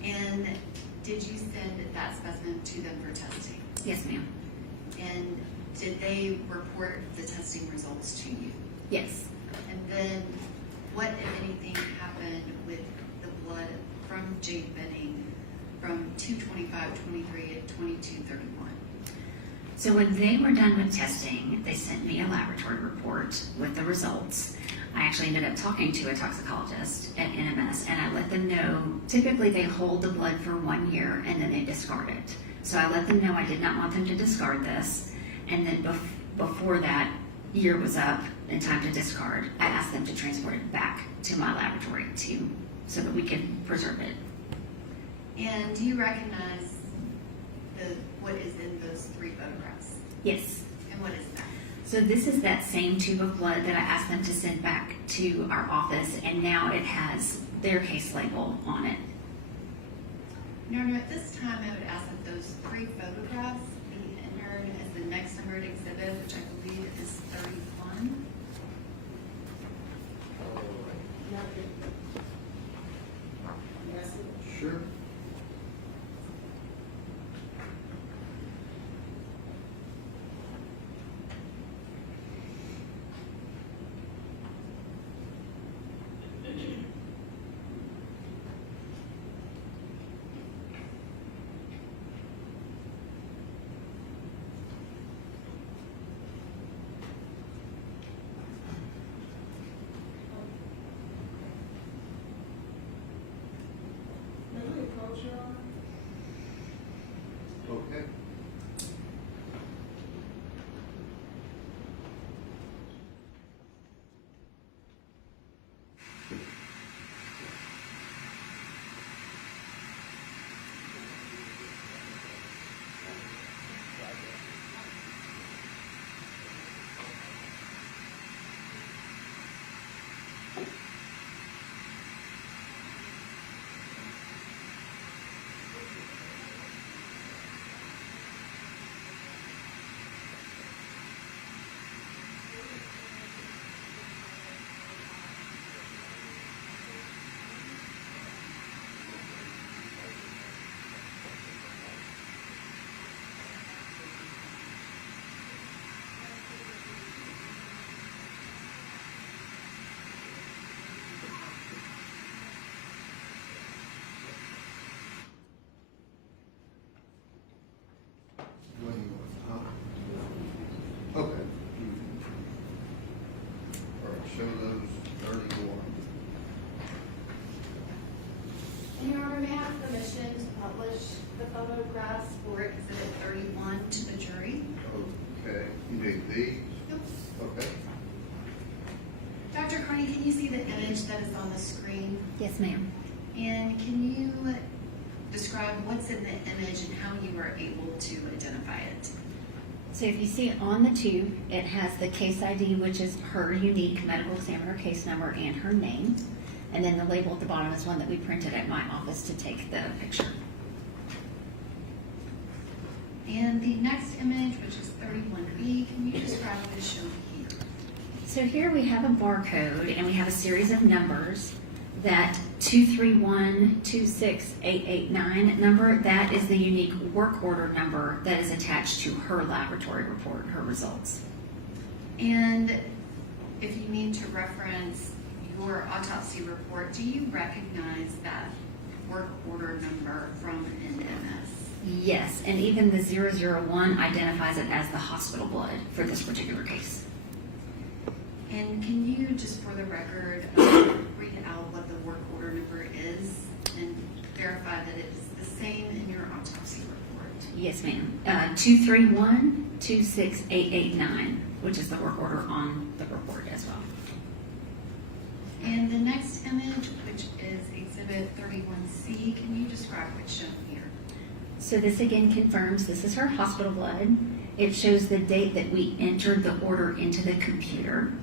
And did you send that specimen to them for testing? Yes, ma'am. And did they report the testing results to you? Yes. And then what, if anything, happened with the blood from Jade Benning from 2/25/23 and 22/31? So when they were done with testing, they sent me a laboratory report with the results. I actually ended up talking to a toxicologist at NMS, and I let them know, typically they hold the blood for 1 year and then they discard it. So I let them know I did not want them to discard this, and then before that year was up and time to discard, I asked them to transport it back to my laboratory so that we could preserve it. And do you recognize what is in those 3 photographs? Yes. And what is that? So this is that same tube of blood that I asked them to send back to our office, and now it has their case label on it. No, at this time, I would ask that those 3 photographs be entered as the next numbered exhibit, which I believe is 31. Sure. May we approach your honor? Okay. What do you want? Okay. All right, show those 31. Your Honor, may I have permission to publish the photographs for exhibit 31 to the jury? Okay, you need these? Yep. Okay. Dr. Carney, can you see the image that is on the screen? Yes, ma'am. And can you describe what's in the image and how you were able to identify it? So if you see on the tube, it has the case ID, which is her unique medical examiner case number and her name. And then the label at the bottom is one that we printed at my office to take the picture. And the next image, which is 31B, can you describe what is shown here? So here we have a barcode and we have a series of numbers. That 231-26889 number, that is the unique work order number that is attached to her laboratory report, her results. And if you need to reference your autopsy report, do you recognize that work order number from NMS? Yes, and even the 001 identifies it as the hospital blood for this particular case. And can you, just for the record, read out what the work order number is and verify that it's the same in your autopsy report? Yes, ma'am. 231-26889, which is the work order on the report as well. And the next image, which is exhibit 31C, can you describe what's shown here? So this again confirms this is her hospital blood. It shows the date that we entered the order into the computer.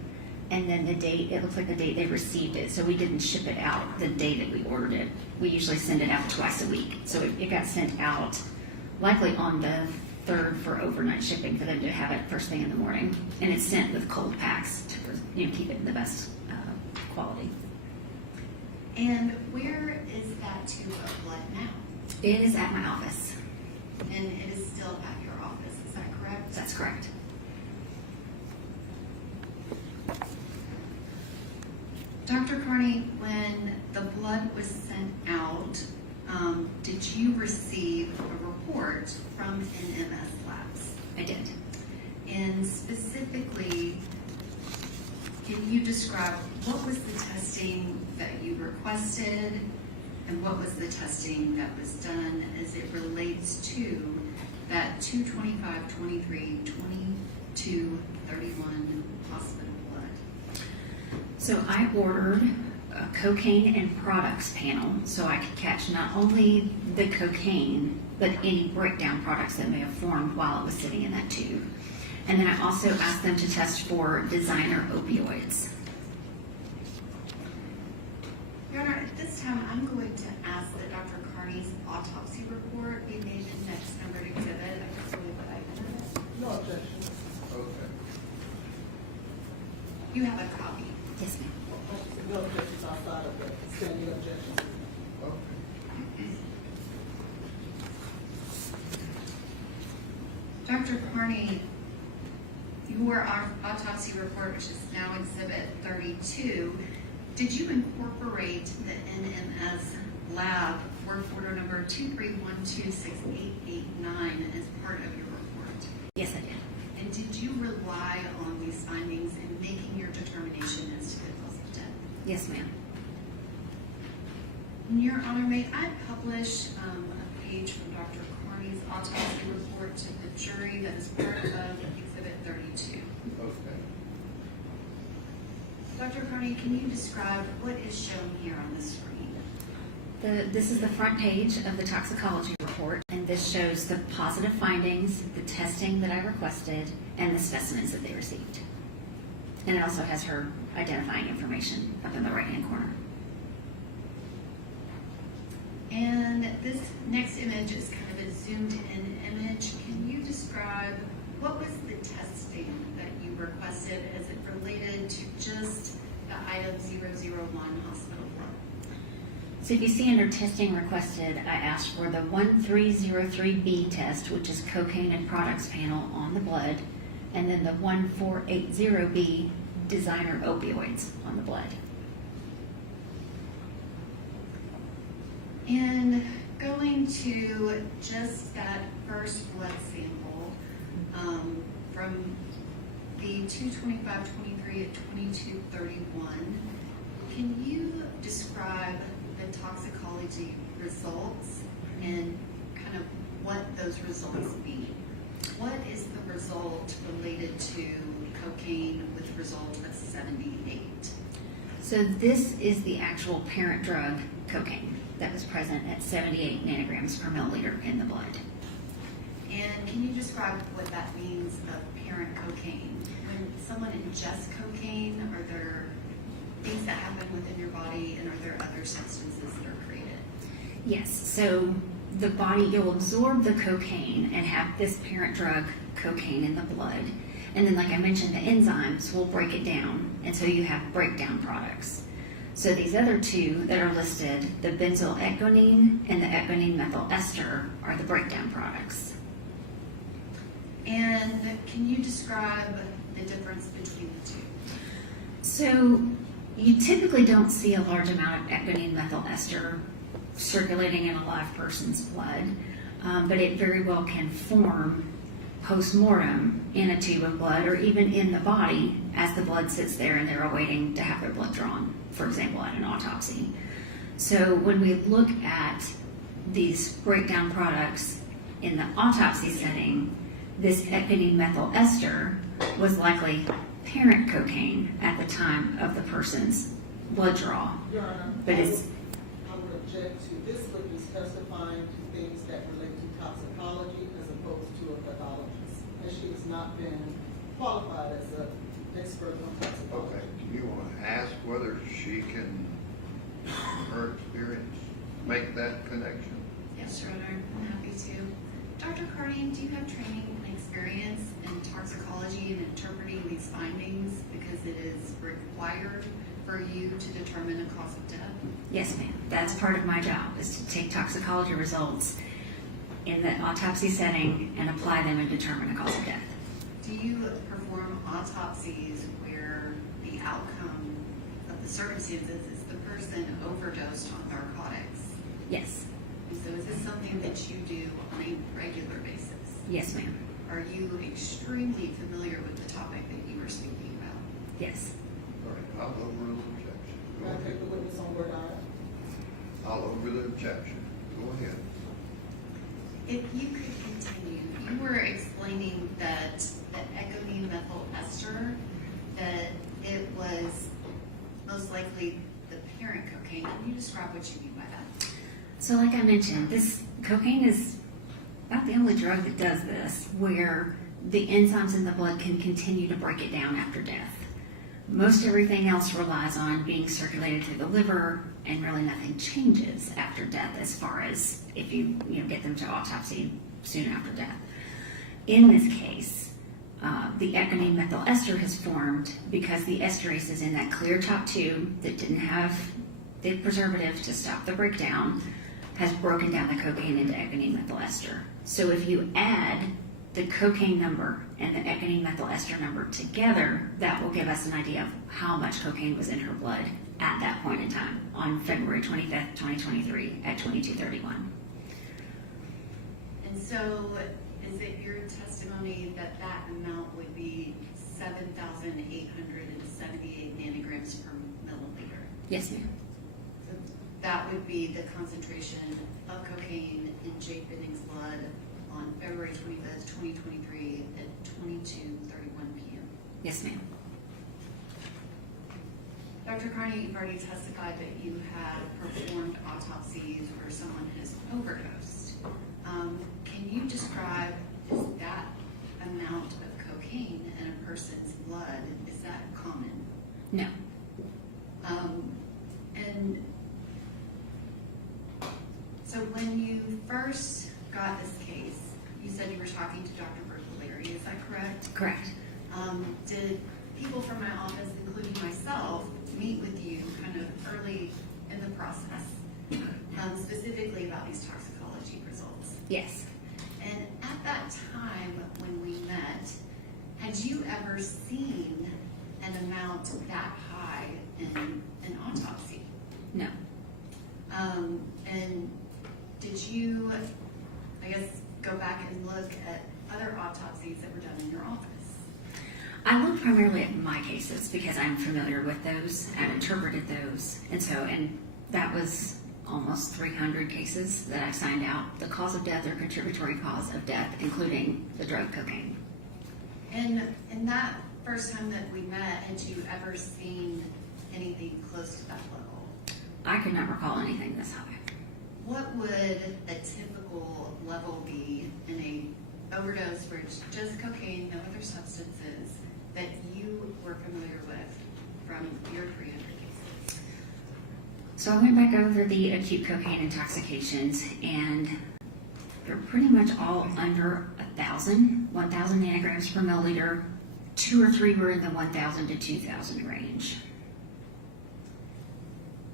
And then the date, it looks like the date they received it. So we didn't ship it out the day that we ordered it. We usually send it out twice a week. So it got sent out likely on the 3rd for overnight shipping for them to have it first thing in the morning. And it's sent with cold packs to keep it in the best quality. And where is that tube of blood now? It is at my office. And it is still at your office, is that correct? That's correct. Dr. Carney, when the blood was sent out, did you receive a report from NMS Labs? I did. And specifically, can you describe what was the testing that you requested and what was the testing that was done as it relates to that 2/25/23/22/31 hospital blood? So I ordered a cocaine and products panel so I could catch not only the cocaine, but any breakdown products that may have formed while it was sitting in that tube. And then I also asked them to test for designer opioids. Your Honor, at this time, I'm going to ask that Dr. Carney's autopsy report be made the next numbered exhibit. I just believe that I have it. No objection. Okay. You have a copy. Yes, ma'am. No objections outside of the standing objections. Okay. Dr. Carney, your autopsy report, which is now exhibit 32, did you incorporate the NMS lab work order number 231268889 as part of your report? Yes, I did. And did you rely on these findings in making your determination as to the cause of death? Yes, ma'am. And Your Honor, may I publish a page from Dr. Carney's autopsy report to the jury that is part of exhibit 32? Okay. Dr. Carney, can you describe what is shown here on the screen? This is the front page of the toxicology report, and this shows the positive findings, the testing that I requested, and the specimens that they received. And it also has her identifying information up in the right-hand corner. And this next image is kind of a zoomed-in image. Can you describe what was the testing that you requested as it related to just the item 001 hospital blood? So if you see under testing requested, I asked for the 1303B test, which is cocaine and products panel on the blood, and then the 1480B designer opioids on the blood. And going to just that first blood sample from the 2/25/23 at 22/31, can you describe the toxicology results and kind of what those results mean? What is the result related to cocaine with a result of 78? So this is the actual parent drug, cocaine, that was present at 78 nanograms per milliliter in the blood. And can you describe what that means of parent cocaine? When someone ingests cocaine, are there things that happen within your body, and are there other substances that are created? Yes, so the body, you'll absorb the cocaine and have this parent drug, cocaine, in the blood. And then, like I mentioned, the enzymes will break it down, and so you have breakdown products. So these other two that are listed, the benzyl ethgonine and the ethgonine methyl ester, are the breakdown products. And can you describe the difference between the two? So you typically don't see a large amount of ethgonine methyl ester circulating in a live person's blood, but it very well can form post-mortem in a tube of blood or even in the body as the blood sits there and they're awaiting to have their blood drawn, for example, at an autopsy. So when we look at these breakdown products in the autopsy setting, this ethgonine methyl ester was likely parent cocaine at the time of the person's blood draw. Your Honor, But it's, I would object to this witness testifying to things that relate to toxicology as opposed to a pathologist, as she has not been qualified as an expert on toxicology. Okay, do you want to ask whether she can, from her experience, make that connection? Yes, Your Honor, I'm happy to. Dr. Carney, do you have training and experience in toxicology and interpreting these findings because it is required for you to determine a cause of death? yes, ma'am. That's part of my job, is to take toxicology results in the autopsy setting and apply them and determine a cause of death. Do you perform autopsies where the outcome of the circumstances is the person overdosed on narcotics? Yes, And so is this something that you do on a regular basis? yes, ma'am. Are you extremely familiar with the topic that you were speaking about? Yes, All right, I'll overrule the objection. Go Can I take ahead. the witness on word aye? I'll overrule the objection. Go ahead. If you could continue, you were explaining that the ecgonine methyl ester, that it was most likely the parent cocaine. Can you describe what you mean by that? So like I mentioned, this cocaine is about the only drug that does this, where the enzymes in the blood can continue to break it down after death. Most everything else relies on being circulated through the liver, and really nothing changes after death as far as if you get them to autopsy soon after death. In this case, the ecgonine methyl ester has formed because the esterase is in that clear top tube that didn't have the preservative to stop the breakdown, has broken down the cocaine into ecgonine methyl ester. So if you add the cocaine number and the ecgonine methyl ester number together, that will give us an idea of how much cocaine was in her blood at that point in time on February 25th, 2023 at 22:31. And so is it your testimony that that amount would be 7,878 nanograms per milliliter? Yes, ma'am. So that would be the concentration of cocaine in Jake Benning's blood on February 25th, 2023 at 22:31 p.m. Yes, ma'am. Dr. Carney, you've already testified that you have performed autopsies where someone has overdosed. Can you describe, is that amount of cocaine in a person's blood, is that common? No. And so when you first got this case, you said you were talking to Dr. Bertolari, is that correct? Correct. Did people from my office, including myself, meet with you kind of early in the process, specifically about these toxicology results? Yes. And at that time when we met, had you ever seen an amount that high in an autopsy? No. And did you, I guess, go back and look at other autopsies that were done in your office? I look primarily at my cases because I'm familiar with those. I've interpreted those. And that was almost 300 cases that I've signed out. The cause of death or contributory cause of death, including the drug cocaine. And in that first time that we met, had you ever seen anything close to that level? I could not recall anything this high. What would a typical level be in a overdose where it's just cocaine, no other substances, that you were familiar with from your 300 cases? So I went back over the acute cocaine intoxications, and they're pretty much all under 1,000 nanograms per milliliter. 2 or 3 were in the 1,000 to 2,000 range.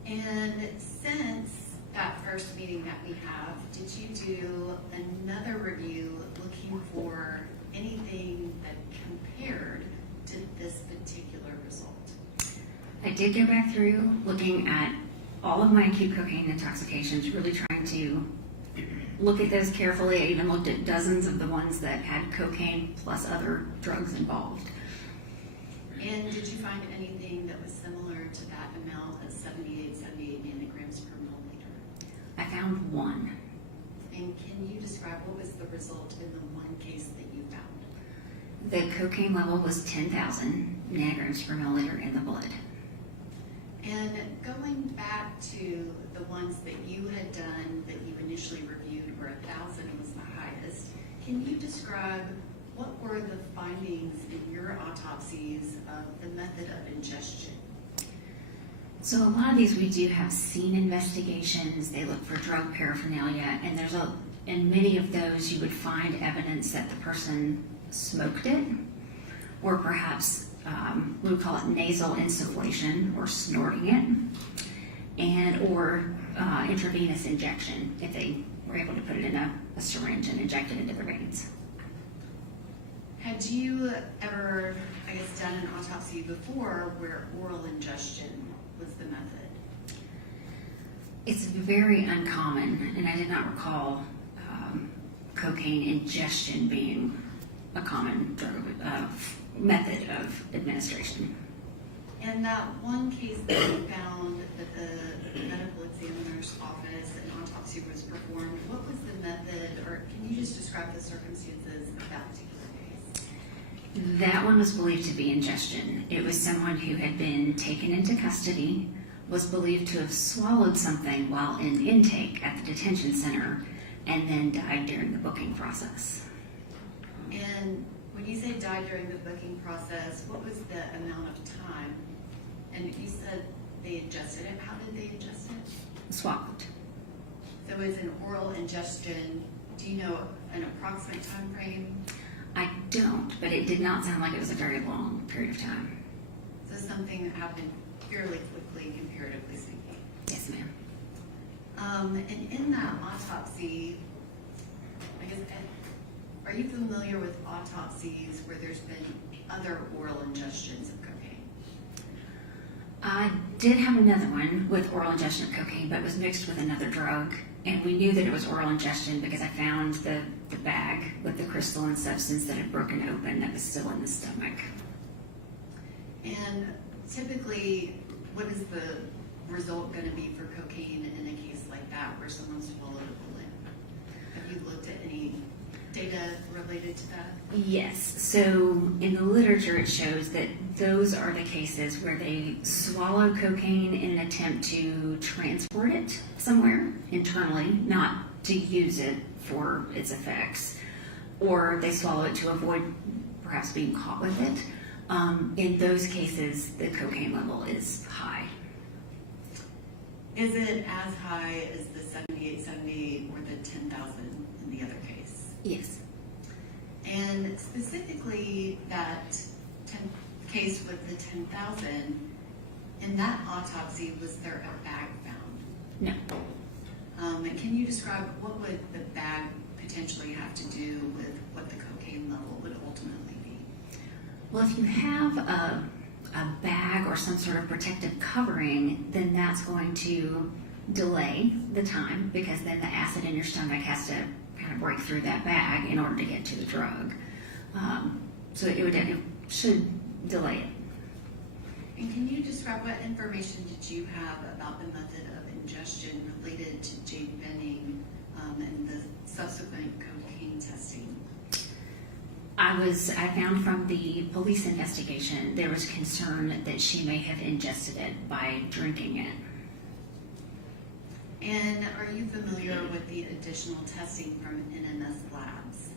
And since that first meeting that we have, did you do another review looking for anything that compared to this particular result? I did go back through looking at all of my acute cocaine intoxications, really trying to look at those carefully. I even looked at dozens of the ones that had cocaine plus other drugs involved. And did you find anything that was similar to that amount of 78 nanograms per milliliter? I found one. And can you describe what was the result in the one case that you found? The cocaine level was 10,000 nanograms per milliliter in the blood. And going back to the ones that you had done that you initially reviewed where 1,000 was the highest, can you describe what were the findings in your autopsies of the method of ingestion? So a lot of these we do have scene investigations. They look for drug paraphernalia, and in many of those you would find evidence that the person smoked it, or perhaps we would call it nasal insufflation or snorting it, or intravenous injection if they were able to put it in a syringe and inject it into the veins. Had you ever, I guess, done an autopsy before where oral ingestion was the method? It's very uncommon, and I did not recall cocaine ingestion being a common drug method of administration. And that one case that you found that the medical examiner's office an autopsy was performed, what was the method, or can you just describe the circumstances of that particular case? That one was believed to be ingestion. It was someone who had been taken into custody, was believed to have swallowed something while in intake at the detention center, and then died during the booking process. And when you say died during the booking process, what was the amount of time? And you said they ingested it. How did they ingest it? Swallowed. So it was an oral ingestion. Do you know an approximate time frame? I don't, but it did not sound like it was a very long period of time. So something that happened fairly quickly, comparatively speaking. Yes, ma'am. And in that autopsy, I guess, are you familiar with autopsies where there's been other oral ingestions of cocaine? I did have another one with oral ingestion of cocaine, but it was mixed with another drug. And we knew that it was oral ingestion because I found the bag with the crystalline substance that had broken open that was still in the stomach. And typically, what is the result going to be for cocaine in a case like that where someone swallowed a bullet? Have you looked at any data related to that? Yes. So in the literature, it shows that those are the cases where they swallow cocaine in an attempt to transport it somewhere internally, not to use it for its effects, or they swallow it to avoid perhaps being caught with it. In those cases, the cocaine level is high. Is it as high as the 7870 or the 10,000 in the other case? Yes. And specifically that case with the 10,000, in that autopsy, was there a bag found? No. And can you describe what would the bag potentially have to do with what the cocaine level would ultimately be? Well, if you have a bag or some sort of protective covering, then that's going to delay the time because then the acid in your stomach has to kind of break through that bag in order to get to the drug. So it should delay it. And can you describe what information did you have about the method of ingestion related to Jade Benning and the subsequent cocaine testing? I found from the police investigation there was concern that she may have ingested it by drinking it. And are you familiar with the additional testing from NMS Labs,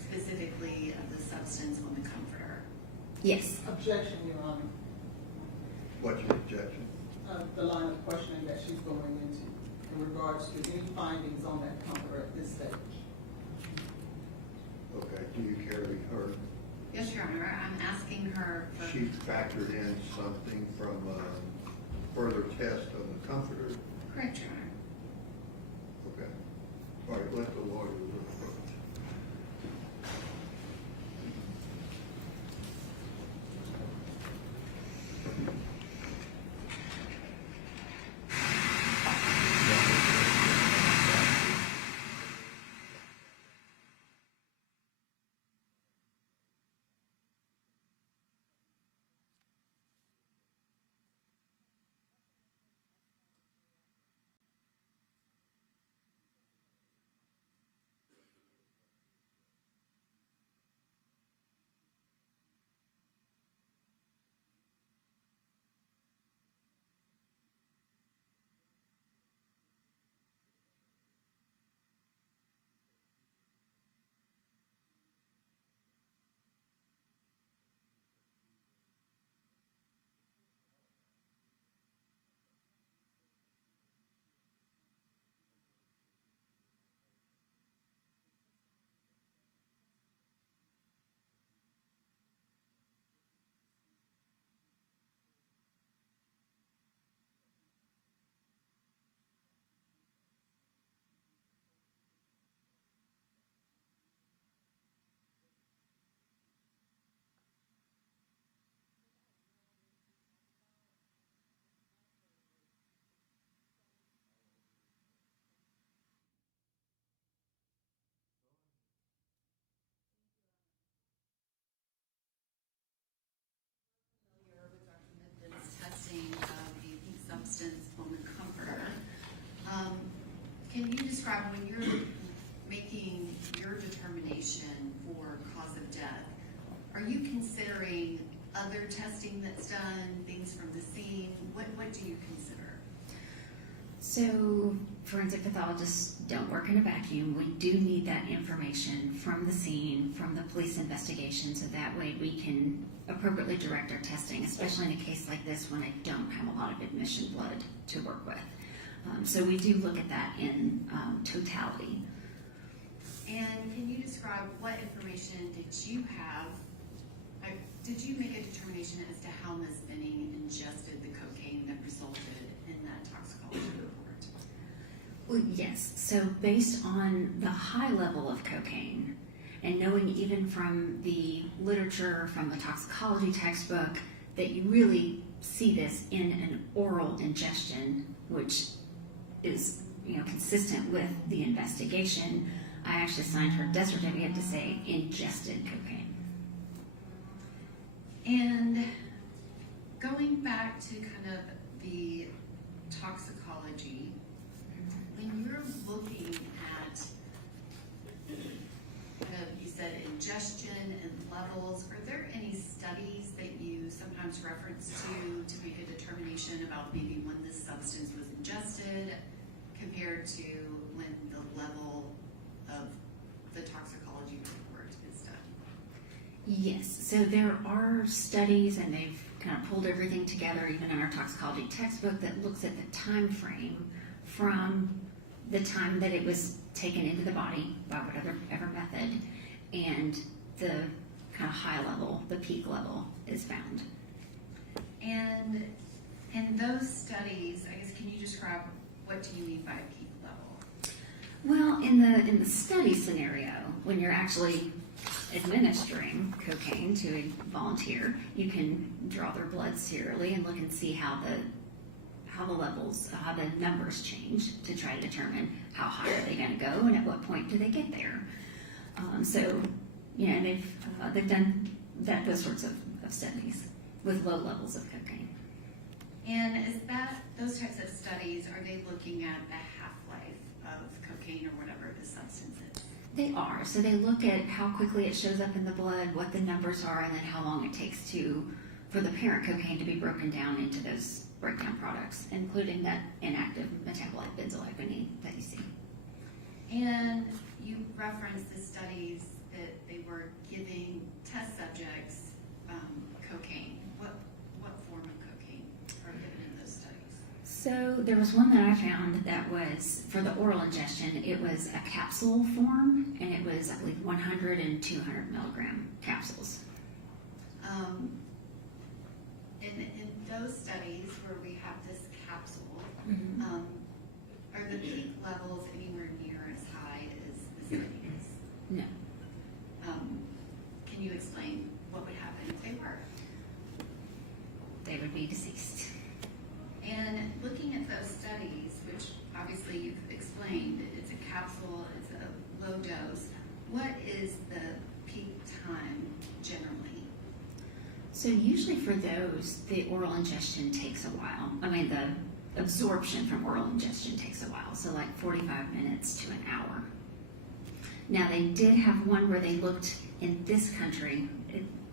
specifically of the substance on the comforter? Yes. Objection, Your Honor. What's your objection? The line of questioning that she's going into in regards to any findings on that comforter at this stage. Okay, do you care to be heard? Yes, Your Honor. I'm asking her for... She factored in something from further test of the comforter. Correct, Your Honor. Okay. All right, let the lawyer look first. are you considering other testing that's done, things from the scene? What do you consider? So forensic pathologists don't work in a vacuum. We do need that information from the scene, from the police investigation, so that way we can appropriately direct our testing, especially in a case like this when I don't have a lot of admission blood to work with. So we do look at that in totality. And can you describe what information did you have? Did you make a determination as to how Ms. Benning ingested the cocaine that resulted in that toxicology report? Well, yes. So based on the high level of cocaine, and knowing even from the literature, from the toxicology textbook, that you really see this in an oral ingestion, which is consistent with the investigation, I actually signed her death certificate to say ingested cocaine. And going back to kind of the toxicology, when you're looking at you said ingestion and levels, are there any studies that you sometimes reference to make a determination about maybe when this substance was ingested compared to when the level of the toxicology report is done? Yes, so there are studies, and they've kind of pulled everything together, even in our toxicology textbook, that looks at the time frame from the time that it was taken into the body by whatever method, and the kind of high level, the peak level, is found. And in those studies, I guess, can you describe what do you mean by peak level? Well, in the study scenario, when you're actually administering cocaine to a volunteer, you can draw their blood serially and look and see how the levels, how the numbers change to try to determine how high are they going to go and at what point do they get there. So, they've done those sorts of studies with low levels of cocaine. And is that those types of studies, are they looking at the half-life of cocaine or whatever the substance is? They are. So they look at how quickly it shows up in the blood, what the numbers are, and then how long it takes for the parent cocaine to be broken down into those breakdown products, including that inactive metabolite benzoyl that you see. And you referenced the studies that they were giving test subjects cocaine. What form of cocaine are given in those studies? So there was one that I found that was, for the oral ingestion, it was a capsule form, and it was, I believe, 100 and 200 milligram capsules. In those studies where we have this capsule, Mm-hmm. are the peak levels anywhere near as high as the studies? No. Can you explain what would happen if they were? They would be deceased. And looking at those studies, which obviously you've explained, it's a capsule, it's a low dose, what is the peak time generally? So usually for those, the oral ingestion takes a while. I mean, the absorption from oral ingestion takes a while, so like 45 minutes to an hour. Now, they did have one where they looked in this country,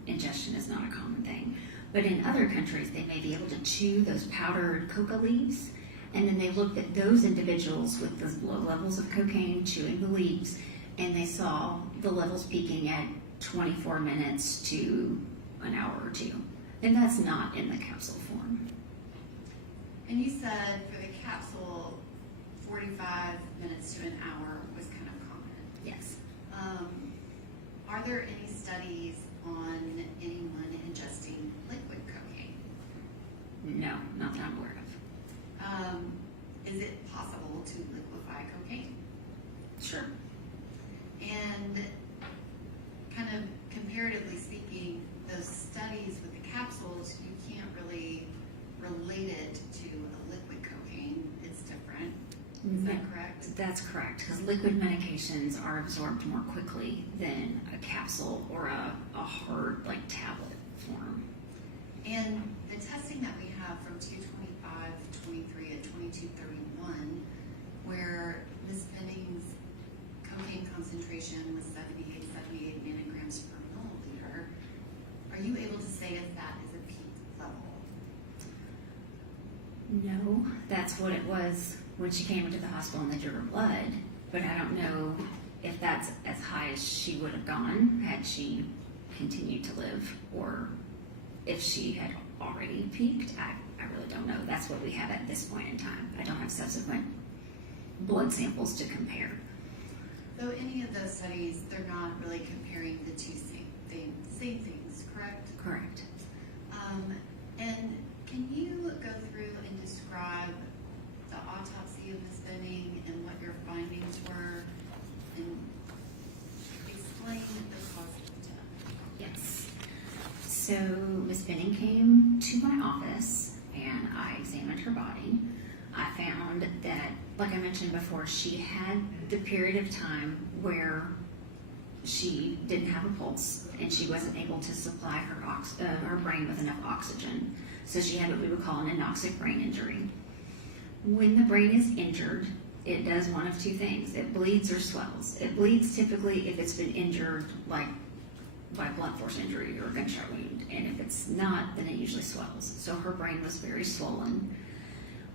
ingestion is not a common thing, but in other countries, they may be able to chew those powdered coca leaves, and then they looked at those individuals with the low levels of cocaine chewing the leaves, and they saw the levels peaking at 24 minutes to an hour or two. And that's not in the capsule form. And you said for the capsule, 45 minutes to an hour was kind of common. Yes. Are there any studies on anyone ingesting liquid cocaine? No, not that I'm aware of. Is it possible to liquefy cocaine? Sure. And kind of comparatively speaking, those studies with the capsules, you can't really relate it to a liquid cocaine. It's different. Is that correct? That's correct, because liquid medications are absorbed more quickly than a capsule or a hard, like, tablet form. And the testing that we have from 225, 23, and 2231, where Ms. Benning's cocaine concentration was 78 nanograms per milliliter, No, that's what it was when she came into the hospital and they drew her blood, but I don't know if that's as high as she would have gone had she continued to live, or if she had already peaked. I really don't know. That's what we have at this point in time. I don't have subsequent blood samples to compare. So any of those studies, they're not really comparing the two same things, correct? Correct. And can you go through and describe the autopsy of Ms. Benning and what your findings were, and explain the cause of death? Yes. So Ms. Benning came to my office and I examined her body. I found that, like I mentioned before, she had the period of time where she didn't have a pulse and she wasn't able to supply her brain with enough oxygen. So she had what we would call an anoxic brain injury. When the brain is injured, it does one of two things. It bleeds or swells. It bleeds typically if it's been injured, like by blunt force injury or a gunshot wound. And if it's not, then it usually swells. So her brain was very swollen.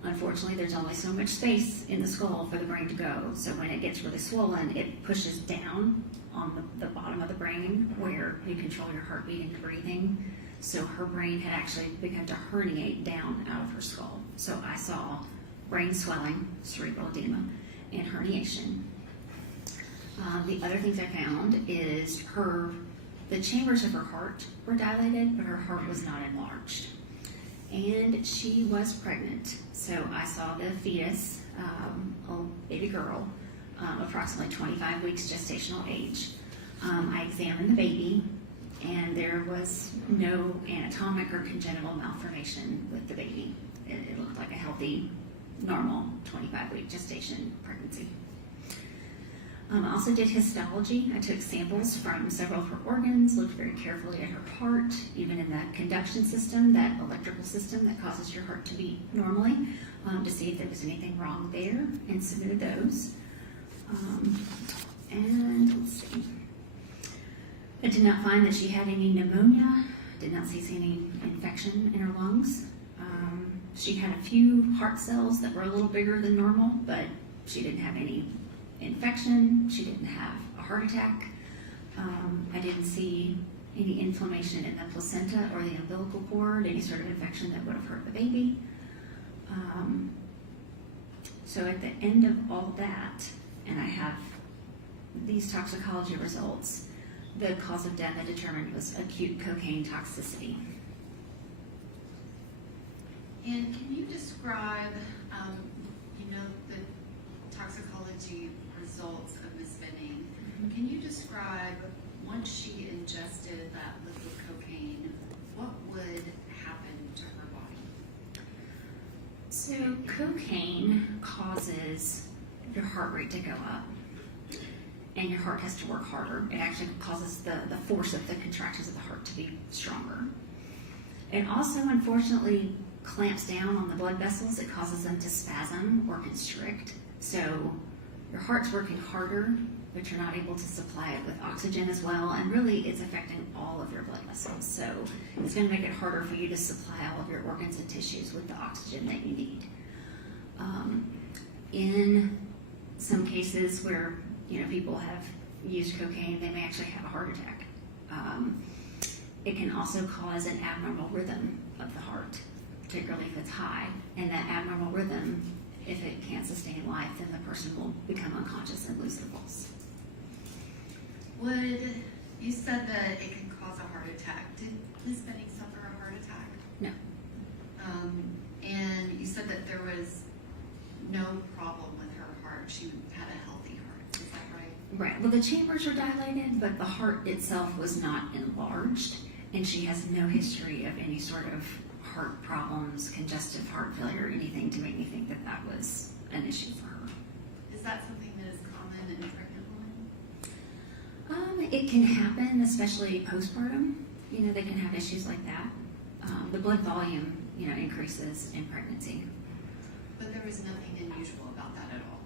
Unfortunately, there's only so much space in the skull for the brain to go. So when it gets really swollen, it pushes down on the bottom of the brain where you control your heartbeat and your breathing. So her brain had actually begun to herniate down out of her skull. So I saw brain swelling, cerebral edema, and herniation. The other things I found is the chambers of her heart were dilated, but her heart was not enlarged. And she was pregnant. So I saw the fetus, a baby girl, approximately 25 weeks gestational age. I examined the baby, and there was no anatomic or congenital malformation with the baby. It looked like a healthy, normal 25-week gestation pregnancy. I also did histology. I took samples from several of her organs, looked very carefully at her heart, even in that conduction system, that electrical system that causes your heart to beat normally, to see if there was anything wrong there, and submitted those. And let's see. I did not find that she had any pneumonia, did not see any infection in her lungs. She had a few heart cells that were a little bigger than normal, but she didn't have any infection. She didn't have a heart attack. I didn't see any inflammation in the placenta or the umbilical cord, any sort of infection that would have hurt the baby. So at the end of all that, and I have these toxicology results, the cause of death I determined was acute cocaine toxicity. And can you describe, the toxicology results of Ms. Benning? Can you describe, once she ingested that liquid cocaine, what would happen to her body? So cocaine causes your heart rate to go up, and your heart has to work harder. It actually causes the force of the contractions of the heart to be stronger. It also, unfortunately, clamps down on the blood vessels. It causes them to spasm or constrict. So your heart's working harder, but you're not able to supply it with oxygen as well. And really, it's affecting all of your blood vessels. So it's going to make it harder for you to supply all of your organs and tissues with the oxygen that you need. In some cases where people have used cocaine, they may actually have a heart attack. It can also cause an abnormal rhythm of the heart, particularly if it's high. And that abnormal rhythm, if it can't sustain life, then the person will become unconscious and lose their pulse. You said that it can cause a heart attack. Did Ms. Benning suffer a heart attack? No. And you said that there was no problem with her heart. She had a healthy heart. Is that right? Right. Well, the chambers are dilated, but the heart itself was not enlarged, and she has no history of any sort of heart problems, congestive heart failure, anything to make me think that that was an issue for her. Is that something that is common in pregnant women? It can happen, especially postpartum. They can have issues like that. The blood volume, increases in pregnancy. But there was nothing unusual about that at all.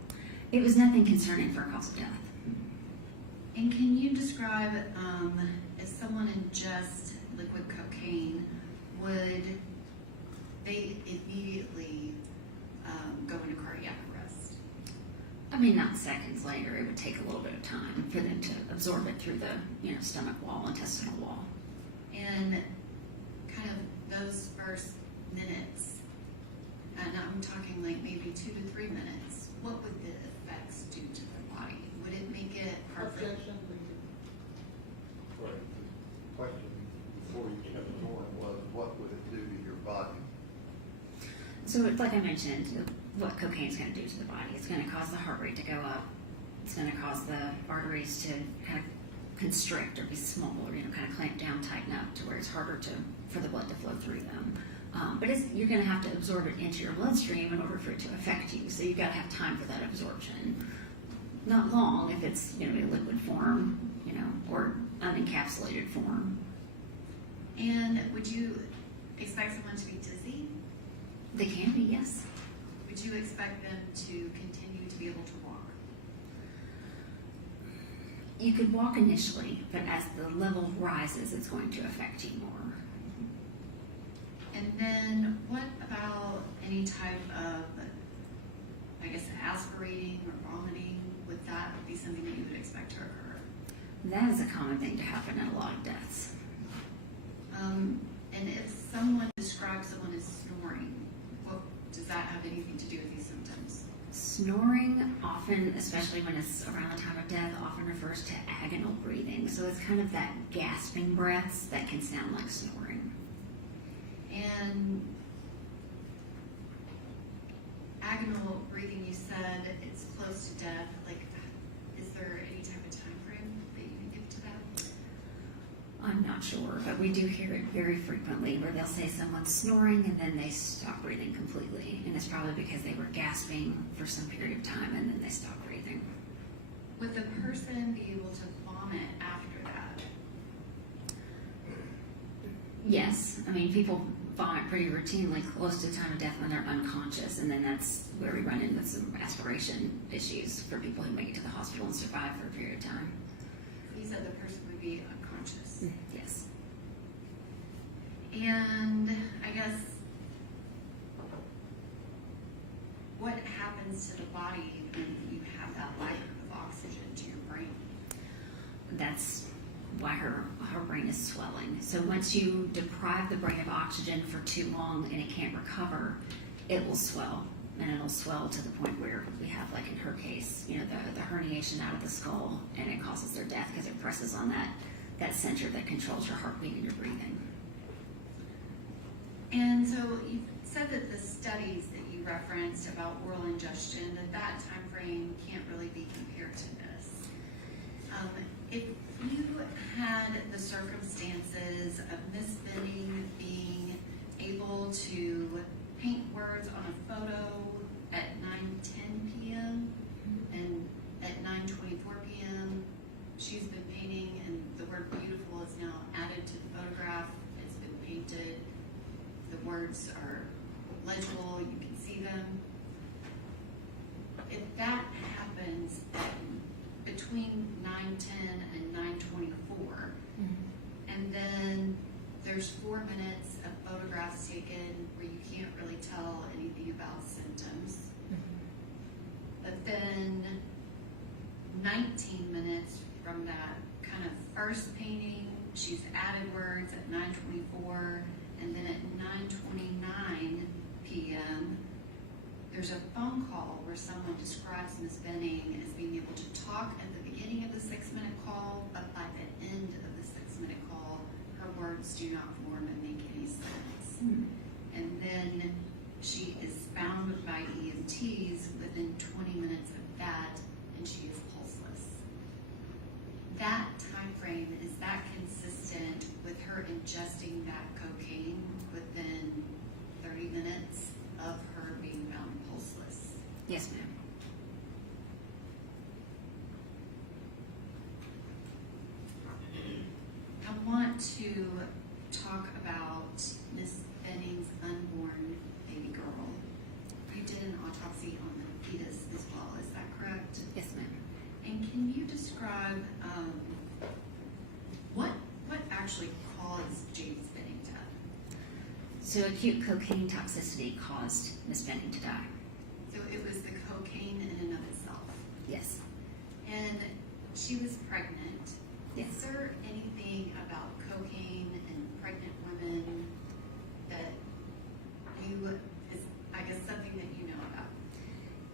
It was nothing concerning for a cause of death. And can you describe, if someone ingests liquid cocaine, would they immediately I mean, not seconds later, it would take a little bit of time for them to absorb it through the, stomach wall, intestinal wall. And kind of those first minutes, and I'm talking like maybe 2 to 3 minutes, what would the effects do to the body? Would it make it perfect? Objection, Right. The question before you kept going was, what would it do to your body? So, like I mentioned, what cocaine is going to do to the body, it's going to cause the heart rate to go up. It's going to cause the arteries to kind of constrict or be small, or kind of clamp down, tighten up to where it's harder for the blood to flow through them. But you're going to have to absorb it into your bloodstream in order for it to affect you. So you've got to have time for that absorption. Not long if it's in liquid form, or unencapsulated form. And would you expect someone to be dizzy? They can be, yes. Would you expect them to continue to be able to walk? You could walk initially, but as the level rises, it's going to affect you more. And then what about any type of, I guess, aspirating or vomiting? Would that be something that you would expect to occur? That is a common thing to happen in a lot of deaths. And if someone describes someone as snoring, what does that have anything to do with these symptoms? Snoring often, especially when it's around the time of death, often refers to agonal breathing. So it's kind of that gasping breaths that can sound like snoring. And agonal breathing, you said it's close to death. Like, is there any type of time frame that you can give to that? I'm not sure, but we do hear it very frequently where they'll say someone's snoring and then they stop breathing completely. And it's probably because they were gasping for some period of time and then they stop breathing. Would the person be able to vomit after that? Yes, I mean, people vomit pretty routinely close to the time of death when they're unconscious, and then that's where we run into some aspiration issues for people who make it to the hospital and survive for a period of time. You said the person would be unconscious. Yes. And I guess, what happens to the body when you have that lack of oxygen to your brain? That's why her brain is swelling. So once you deprive the brain of oxygen for too long and it can't recover, it will swell. And it'll swell to the point where we have, like in her case, the herniation out of the skull, and it causes their death because it presses on that center that controls your heartbeat and your breathing. And so you said that the studies that you referenced about oral ingestion, that time frame can't really be compared to this. If you had the circumstances of Miss Benning being able to paint words on a photo at 9:10 p.m. and at 9:24 p.m., she's been painting, and the word beautiful is now added to the photograph. It's been painted. The words are legible. You can see them. If that happens between 9:10 and 9:24, and then there's 4 minutes of photographs taken where you can't really tell anything about symptoms. But then 19 minutes from that kind of first painting, she's added words at 9:24, and then at 9:29 p.m., there's a phone call where someone describes Ms. Benning as being able to talk at the beginning of the 6-minute call, but by the end of the 6-minute call, her words do not form and make any sense. And then she is found by EMTs within 20 minutes of that, and she is pulseless. That time frame, is that consistent with her ingesting that cocaine within 30 minutes of her being found pulseless? Yes, ma'am. I want to talk about Miss Benning's unborn baby girl. You did an autopsy on the fetus as well, is that correct? Yes, ma'am. And can you describe what actually caused James Benning death? So acute cocaine toxicity caused Miss Benning to die. So it was the cocaine in and of itself. she was pregnant. Yes. Is there anything about cocaine and pregnant women that is, I guess, something that you know about?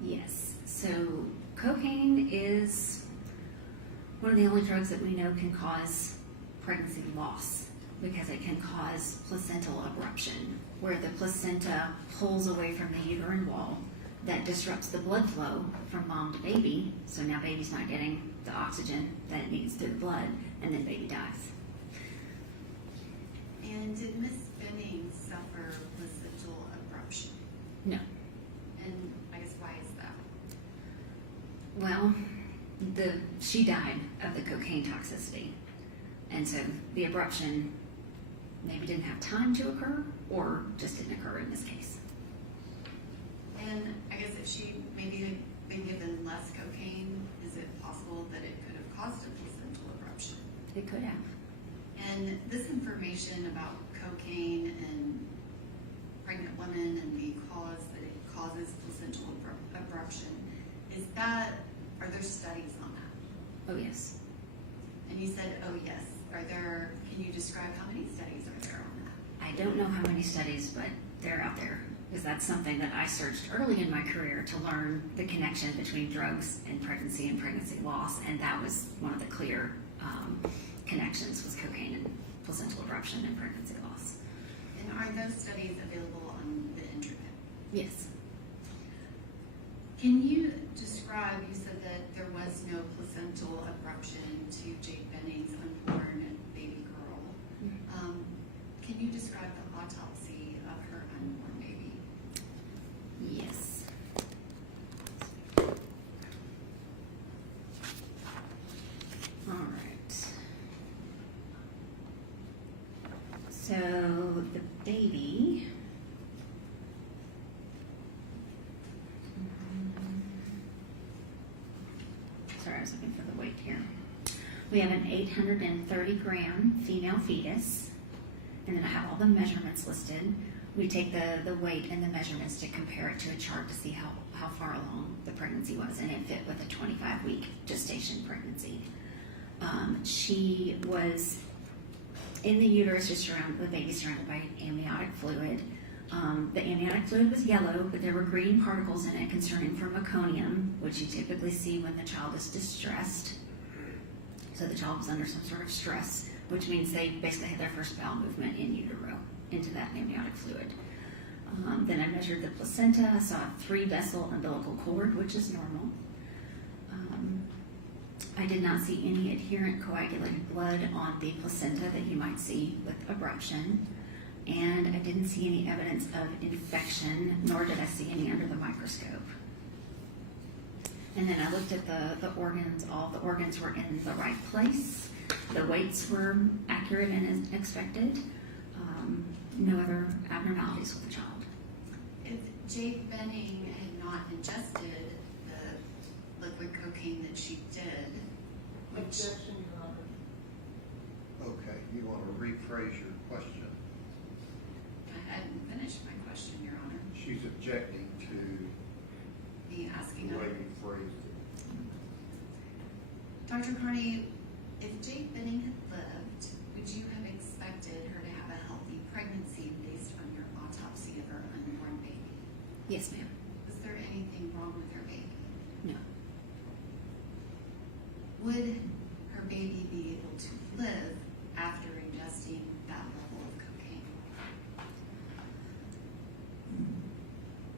Yes. So cocaine is one of the only drugs that we know can cause pregnancy loss because it can cause placental abruption, where the placenta pulls away from the uterine wall. That disrupts the blood flow from mom to baby, so now baby's not getting the oxygen that it needs through the blood, and then baby dies. And did Miss Benning suffer placental abruption? No. And I guess why is that? Well, she died of the cocaine toxicity, and so the abruption maybe didn't have time to occur, or just didn't occur in this case. And I guess if she maybe had been given less cocaine, is it possible that it could have caused a placental abruption? It could have. And this information about cocaine and pregnant women and the cause that it causes placental abruption, are there studies on that? Oh yes. And you said, oh yes. Can you describe how many studies are there on that? I don't know how many studies, but they're out there. Because that's something that I searched early in my career to learn the connection between drugs and pregnancy loss, and that was one of the clear connections was cocaine and placental abruption and pregnancy loss. And are those studies available on the internet? Yes. Can you describe, you said that there was no placental abruption to Jade Benning's unborn baby girl. Can you describe the autopsy of her unborn baby? Yes. All right. So the baby. Sorry, I was looking for the weight here. We have an 830 gram female fetus, and then I have all the measurements listed. We take the weight and the measurements to compare it to a chart to see how far along the pregnancy was, and it fit with a 25-week gestation pregnancy. She was in the uterus, the baby surrounded by amniotic fluid. The amniotic fluid was yellow, but there were green particles in it concerning for meconium, which you typically see when the child is distressed. So the child was under some sort of stress, which means they basically had their first bowel movement in utero into that amniotic fluid. Then I measured the placenta. I saw a 3-vessel umbilical cord, which is normal. I did not see any adherent coagulated blood on the placenta that you might see with abruption. And I didn't see any evidence of infection, nor did I see any under the microscope. And then I looked at the organs. All the organs were in the right place. The weights were accurate and as expected. No other abnormalities with the child. If Jade Benning had not ingested the liquid cocaine that she did, which Objection, Your Honor. Okay, you want to rephrase your question? I hadn't finished my question, Your Honor, She's objecting to me asking the way that. you phrased it. Dr. Carney, if Jade Benning had lived, would you have expected her to have a healthy pregnancy based on your autopsy of her unborn baby? Yes, ma'am. Was there anything wrong with her baby? No. Would her baby be able to live after ingesting that level of cocaine?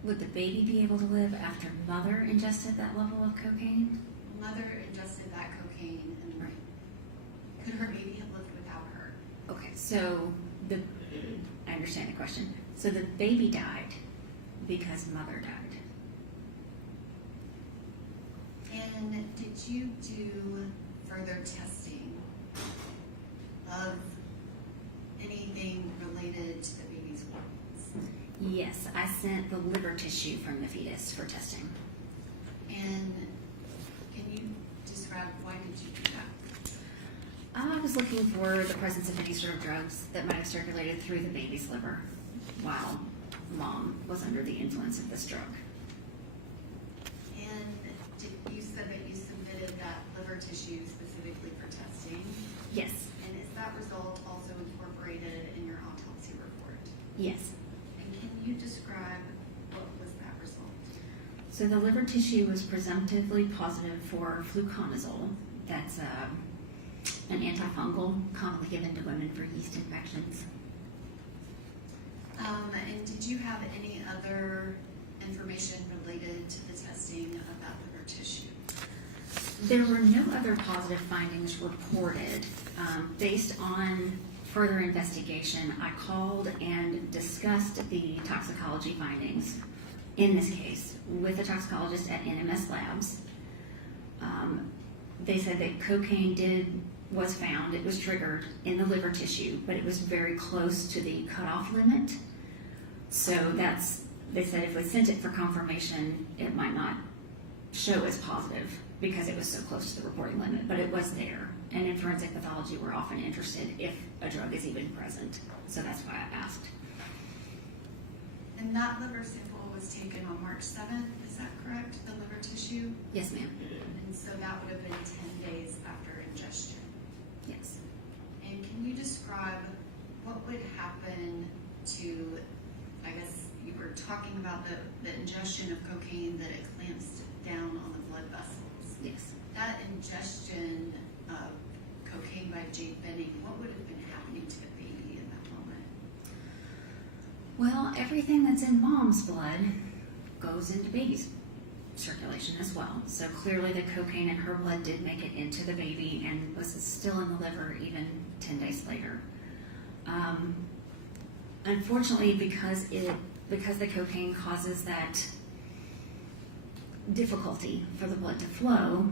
Would the baby be able to live after mother ingested that level of cocaine? Mother ingested that cocaine, and could her baby have lived without her? Okay, so I understand the question. So the baby died because mother died. And did you do further testing of anything related to the baby's organs? Yes, I sent the liver tissue from the fetus for testing. And can you describe why did you do that? I was looking for the presence of any sort of drugs that might have circulated through the baby's liver while mom was under the influence of this drug. And you said that you submitted that liver tissue specifically testing? Yes, And is that result also incorporated in your autopsy report? yes. And can you describe what was that result? So the liver tissue was presumptively positive for fluconazole. That's an antifungal commonly given to women for yeast infections. And did you have any other information related to the testing of that liver tissue? There were no other positive findings reported. Based on further investigation, I called and discussed the toxicology findings in this case with a toxicologist at NMS Labs. They said that cocaine was found, it was triggered in the liver tissue, but it was very close to the cutoff limit. So they said if we sent it for confirmation, it might not show as positive because it was so close to the reporting limit, but it was there. And in forensic pathology, we're often interested if a drug is even present. So that's why I asked. And that liver sample was taken on March 7th, is that correct? The liver tissue? Yes, ma'am. And so that would have been 10 days after ingestion. Yes. And can you describe what would happen to, I guess you were talking about the ingestion of cocaine, that it clamps down on the blood vessels. Yes. That ingestion of cocaine by Jade Benning, what would have been happening to the baby in that moment? Well, everything that's in mom's blood goes into baby's circulation as well. So clearly the cocaine in her blood did make it into the baby and was still in the liver even 10 days later. Unfortunately, because the cocaine causes that difficulty for the blood to flow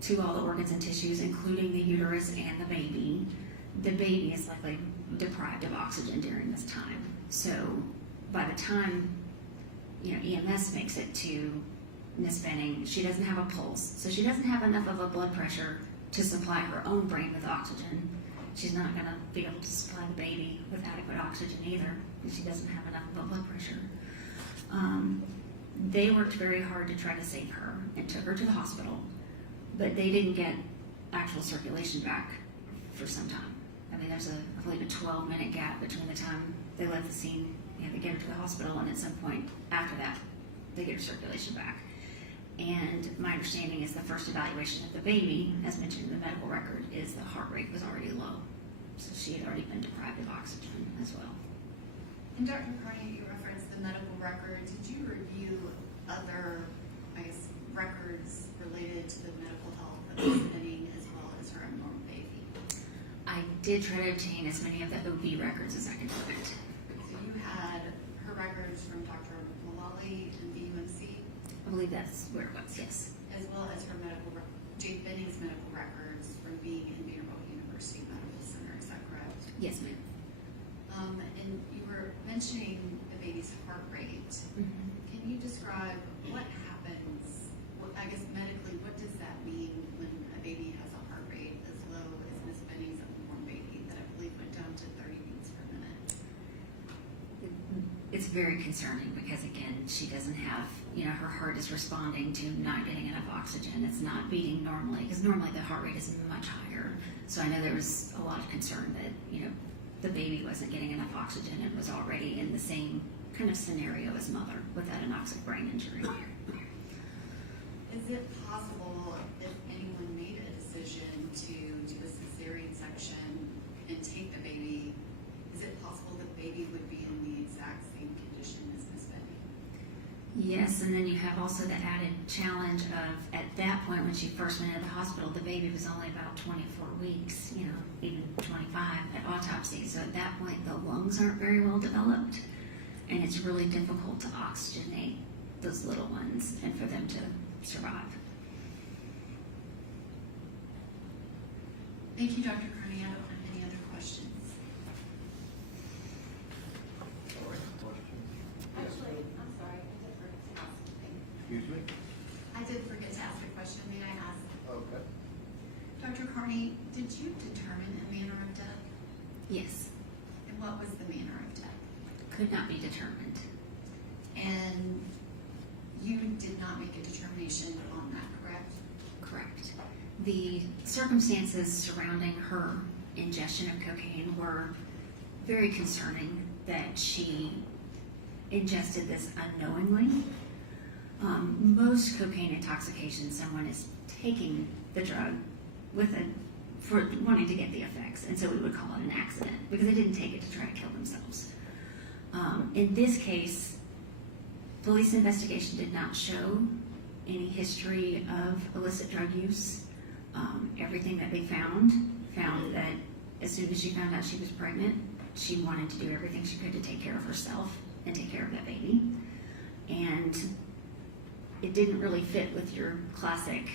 to all the organs and tissues, including the uterus and the baby is likely deprived of oxygen during this time. So by the time EMS makes it to Miss Benning, she doesn't have a pulse, so she doesn't have enough of a blood pressure to supply her own brain with oxygen. She's not going to be able to supply the baby with adequate oxygen either, because she doesn't have enough of a blood pressure. They worked very hard to try to save her and took her to the hospital, but they didn't get actual circulation back for some time. I mean, there's I believe a 12-minute gap between the time they left the scene, they get her to the hospital, and at some point after that, they get her circulation back. And my understanding is the first evaluation of the baby, as mentioned in the medical record, is the heart rate was already low. So she had already been deprived of oxygen as well. And Dr. Carney, you referenced the medical record. Did you review other, records related to the medical health of Miss Benning as well as her unborn baby? I did try to obtain as many of the OB records as I could find. So you had her records from Dr. Mullally and BUMC, I believe that's where it was, yes. as well as her Jade Benning's medical records from being in Vanderbilt University Medical Center. Is that correct? Yes, ma'am. And you were mentioning the baby's heart rate. Can you describe what happens, medically, what does that mean when a baby has a heart rate as low as Miss Benning's unborn baby that I believe went down to 30 beats per minute? It's very concerning because, again, she doesn't have, her heart is responding to not getting enough oxygen. It's not beating normally, because normally the heart rate is much higher. So I know there was a lot of concern that, the baby wasn't getting enough oxygen and was already in the same kind of scenario as mother with that anoxic brain injury. Is it possible if anyone made a decision to do a cesarean section and take the baby, is it possible the baby would be in the exact same condition as Miss Benning? Yes, and then you have also the added challenge of, at that point when she first went into the hospital, the baby was only about 24 weeks, even 25 at autopsy. So at that point, the lungs aren't very well developed, and it's really difficult to oxygenate those little ones and for them to survive. Thank you, Dr. Carney. I don't have any other questions. All right, questions? Actually, I'm sorry, I did forget to ask something. Excuse me? I did forget to ask a question. May I ask? Okay. Dr. Carney, did you determine a manner of death? Yes, And what was the manner of death? could not be determined. And you did not make a determination on that, correct? Correct. the circumstances surrounding her ingestion of cocaine were very concerning, that she ingested this unknowingly. Most cocaine intoxication, someone is taking the drug for wanting to get the effects, and so we would call it an accident because they didn't take it to try to kill themselves. In this case, police investigation did not show any history of illicit drug use. Everything that they found that as soon as she found out she was pregnant, she wanted to do everything she could to take care of herself and take care of that baby. And it didn't really fit with your classic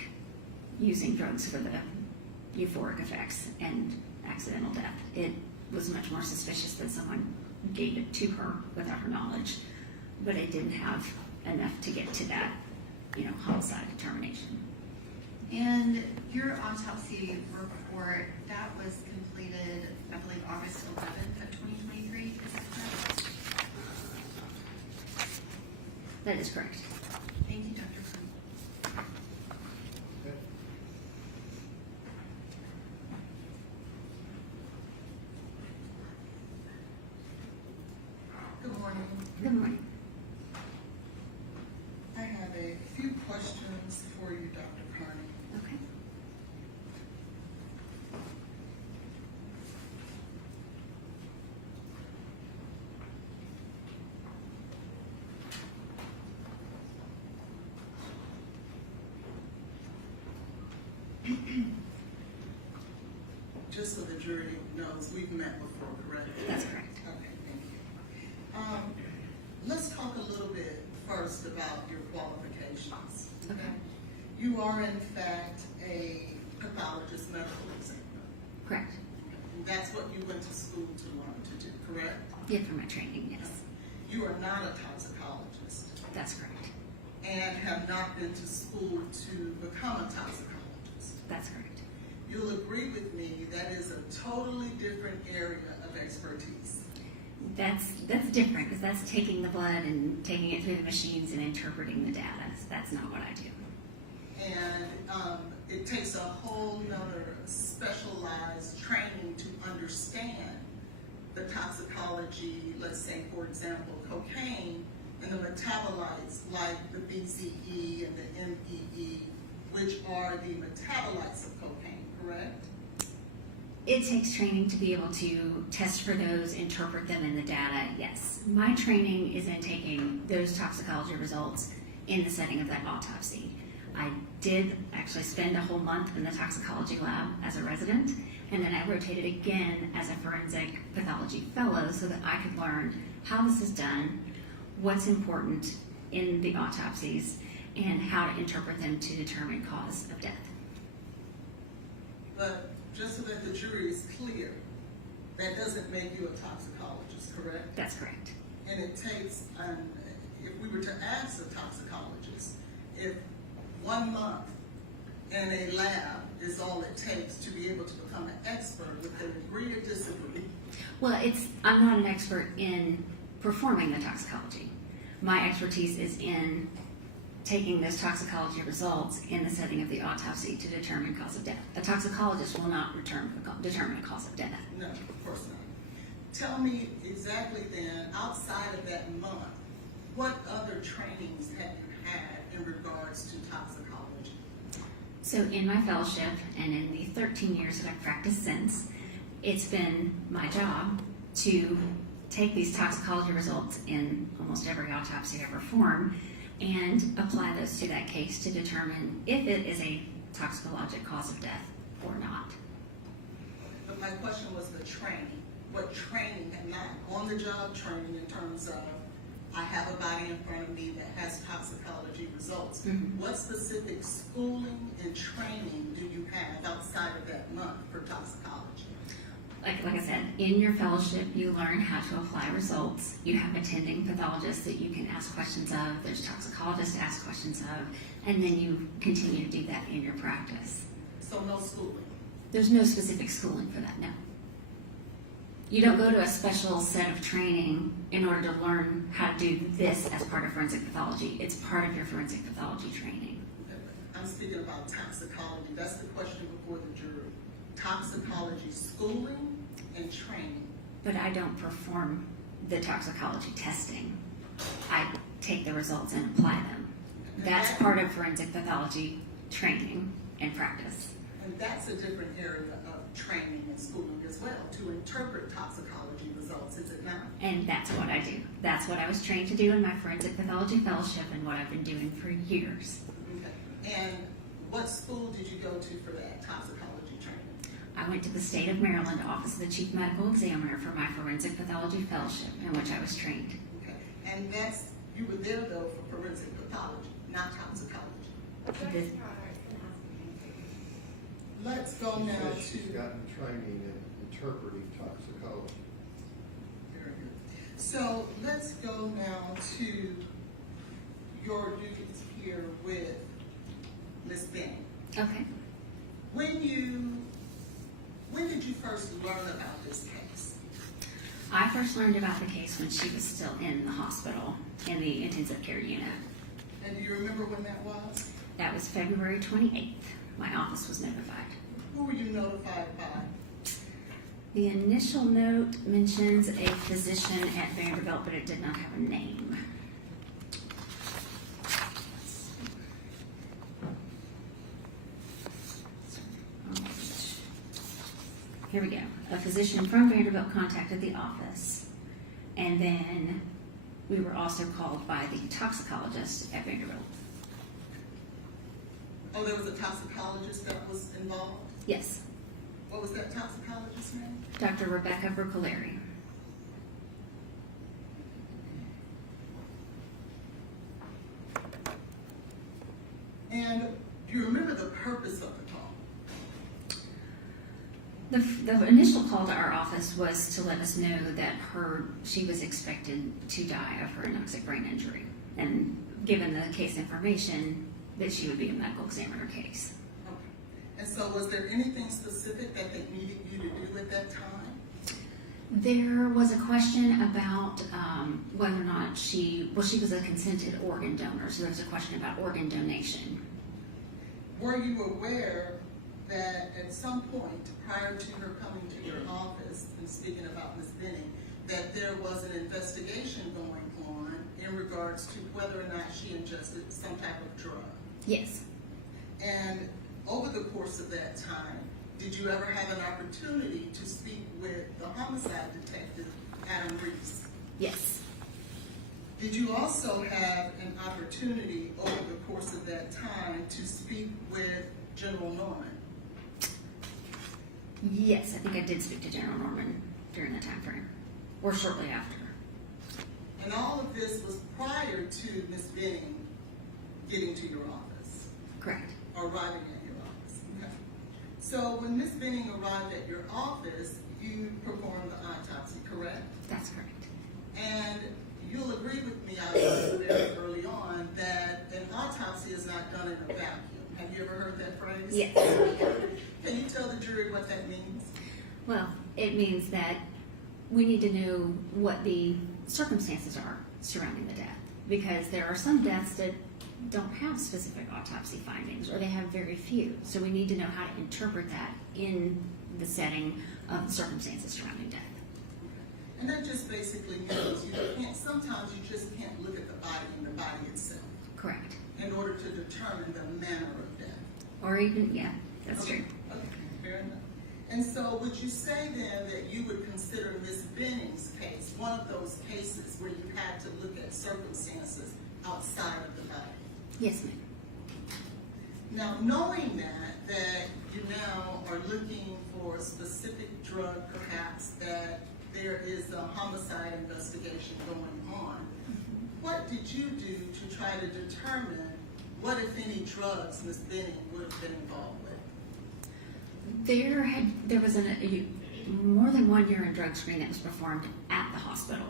using drugs for the euphoric effects and accidental death. It was much more suspicious that someone gave it to her without her knowledge, but it didn't have enough to get to that, homicide determination. And your autopsy report, that was completed, I believe, August 11th of 2023, is that correct? That is correct. Thank you, Dr. Kern. Good morning. Good morning. I have a few questions for you, Dr. Carney. Okay. Just so the jury knows, we've met before, correct? That's correct. Okay, thank you. Let's talk a little bit first about your qualifications. Okay. You are in fact a pathologist medical examiner. Correct. That's what you went to school to learn to do, correct? Yeah, for my training, yes. You are not a toxicologist That's correct. and have not been to school to become a toxicologist. That's correct. You'll agree with me that is a totally different area of expertise. That's different because that's taking the blood and taking it through the machines and interpreting the data. So that's not what I do. And it takes a whole nother specialized training to understand the toxicology, let's say, for example, cocaine and the metabolites like the BCE and the MEE, which are the metabolites of cocaine, correct? It takes training to be able to test for those, interpret them in the data, yes. My training is in taking those toxicology results in the setting of that autopsy. I did actually spend a whole month in the toxicology lab as a resident, and then I rotated again as a forensic pathology fellow so that I could learn how this is done, what's important in the autopsies, and how to interpret them to determine cause of death. But just so that the jury is clear, that doesn't make you a toxicologist, correct? That's correct. And it takes, if we were to ask a toxicologist, if 1 month in a lab is all it takes to be able to become an expert, would they agree or disagree? Well, I'm not an expert in performing the toxicology. My expertise is in taking those toxicology results in the setting of the autopsy to determine cause of death. A toxicologist will not determine a cause of death. No, of course not. Tell me exactly then, outside of that month, what other trainings have you had in regards to toxicology? So in my fellowship and in the 13 years that I've practiced since, it's been my job to take these toxicology results in almost every autopsy I perform and apply those to that case to determine if it is a toxicologic cause of death or not. But my question was the training. What training, and not on-the-job training in terms of, I have a body in front of me that has toxicology results. Mhm. What specific schooling and training do you have outside of that month for toxicology? Like I said, in your fellowship, you learn how to apply results. You have attending pathologists that you can ask questions of. There's toxicologists to ask questions of. And then you continue to do that in your practice. So no schooling. There's no specific schooling for that, no. You don't go to a special set of training in order to learn how to do this as part of forensic pathology. It's part of your forensic pathology training. I I'm speaking about toxicology. That's the question before the jury. Toxicology schooling and training. But I don't perform the toxicology testing. I take the results and apply them. That's part of forensic pathology training and practice. And that's a different area of training and schooling as well, to interpret toxicology results, is it not? And that's what I do. That's what I was trained to do in my forensic pathology fellowship and what I've been doing for years. Okay. And what school did you go to for that toxicology training? I went to the State of Maryland Office of the Chief Medical Examiner for my forensic pathology fellowship in which I was trained. Okay. And you were there though for forensic pathology, not toxicology. This- Let's go now She's to. gotten training in interpreting toxicology. Very good. So let's go now to your duties here with Ms. Benning. Okay. When did you first learn about this case? I first learned about the case when she was still in the hospital in the intensive care unit. And do you remember when that was? That was February 28th. My office was notified. Who were you notified by? The initial note mentions a physician at Vanderbilt, but it did not have a name. Here we go. A physician from Vanderbilt contacted the office, and then we were also called by the toxicologist at Vanderbilt. Oh, there was a toxicologist that was involved? Yes, What was that toxicologist's name? Dr. Rebecca Bercoleri. And do you remember the purpose of the call? The initial call to our office was to let us know that she was expected to die of her anoxic brain injury, and given the case information, that she would be a medical examiner case. Okay. And so was there anything specific that they needed you to do at that time? There was a question about whether or not she was a consented organ donor, so there was a question about organ donation. Were you aware that at some point prior to her coming to your office and speaking about Ms. Benning, that there was an investigation going on in regards to whether or not she ingested some type of drug? Yes, And over the course of that time, did you ever have an opportunity to speak with the homicide detective, Adam Reese? yes, Did you also have an opportunity over the course of that time to speak with General Norman? yes. I think I did speak to General Norman during that time frame, or shortly after. And all of this was prior to Ms. Benning getting to your office, Correct. or arriving at your office. Okay. So when Ms. Benning arrived at your office, you performed the autopsy, correct? That's correct. And you'll agree with me, I was very early on, that an autopsy is not done in a vacuum. Have you ever heard that phrase? Yes. Can you tell the jury what that means? Well, it means that we need to know what the circumstances are surrounding the death, because there are some deaths that don't have specific autopsy findings, or they have very few. So we need to know how to interpret that in the setting of the circumstances surrounding death. And that just basically means sometimes you just can't look at the body and the body itself Correct. in order to determine the manner of death. Or even, yeah, that's Okay. true. Okay, fair enough. And so would you say then that you would consider Ms. Benning's case one of those cases where you had to look at circumstances outside of the body? Yes, ma'am. Now, knowing that you now are looking for a specific drug, perhaps, that there is a homicide investigation going on, what did you do to try to determine what, if any, drugs Ms. Benning would have been involved with? There was more than one urine drug screen that was performed at the hospital.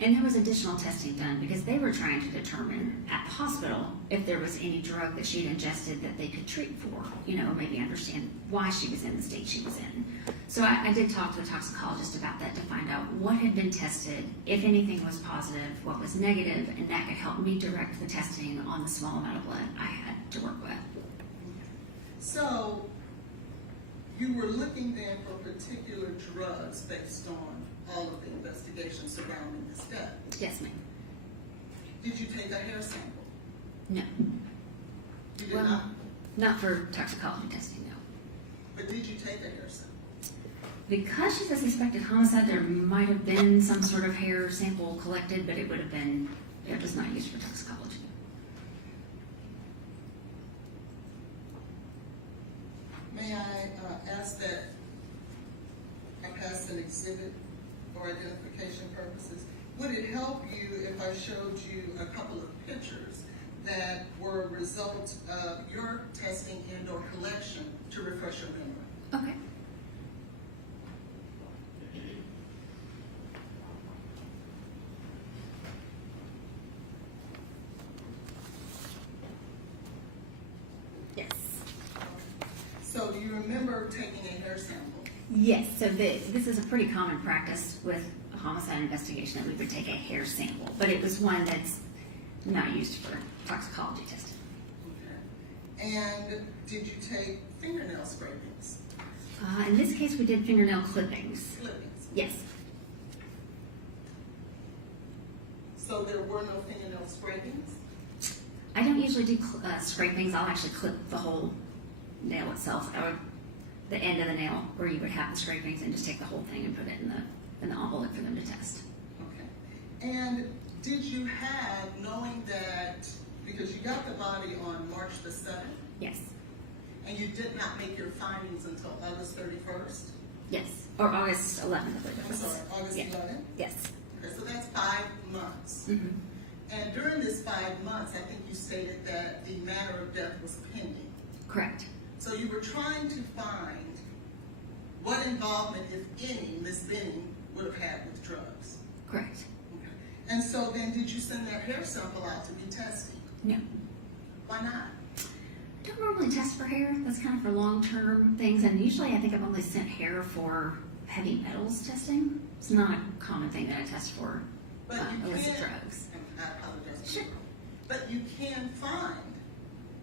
And there was additional testing done because they were trying to determine at the hospital if there was any drug that she'd ingested that they could treat for, maybe understand why she was in the state she was in. So I did talk to a toxicologist about that to find out what had been tested, if anything was positive, what was negative, and that could help me direct the testing on the small amount of blood I had to work with. So, you were looking then for particular drugs based on all of the investigations surrounding this death. Yes, ma'am. Did you take a hair sample? No. You did Well, not, not for toxicology testing, no. but did you take a hair sample? Because she's a suspected homicide, there might have been some sort of hair sample collected, but it was not used for toxicology. May I ask that I pass an exhibit for identification purposes? Would it help you if I showed you a couple of pictures that were a result of your testing and or collection to refresh your memory? Okay. Yes. So do you remember taking a hair sample? Yes, so this is a pretty common practice with a homicide investigation that we would take a hair sample, but it was one that's not used for toxicology testing. Okay. And did you take fingernail scrapings? In this case, we did fingernail clippings. Clippings? Yes, So there were no fingernail scrapings? I don't usually do scrapings. I'll actually clip the whole nail itself, or the end of the nail where you would have the scrapings, and just take the whole thing and put it in the envelope for them to test. Okay. And did you have, knowing that, because you got the body on March the 7th, Yes, and you did not make your findings until August 31st? yes, or August 11th, I believe it I'm was. sorry, August Yeah. 11th? Yes. Okay, so that's 5 months. Mhm. And during this 5 months, I think you stated that the matter of death was pending. Correct. So you were trying to find what involvement, if any, Ms. Benning would have had with drugs. Correct. Okay. And so then did you send that hair sample out to be tested? No. Why not? Don't normally test for hair. That's kind of for long-term things, and usually I think I've only sent hair for heavy metals testing. It's not a common thing that I test for But you illicit can't- drugs. and I apologize. Sure. But you can find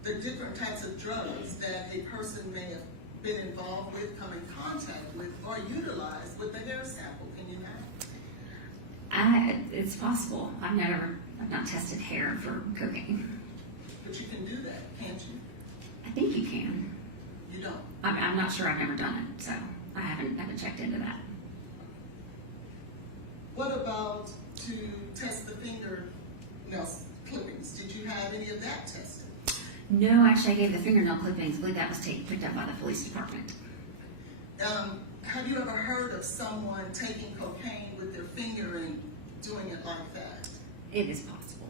the different types of drugs that a person may have been involved with, come in contact with, or utilized with the hair sample. Can you have? It's possible. I've not tested hair for cocaine. But you can do that, can't you? I think you can. You don't. I'm not sure. I've never done it, so I haven't checked into that. What about to test the fingernail clippings? Did you have any of that tested? No, actually, I gave the fingernail clippings. I believe that was picked up by the police department. Have you ever heard of someone taking cocaine with their finger and doing it like that? It is possible.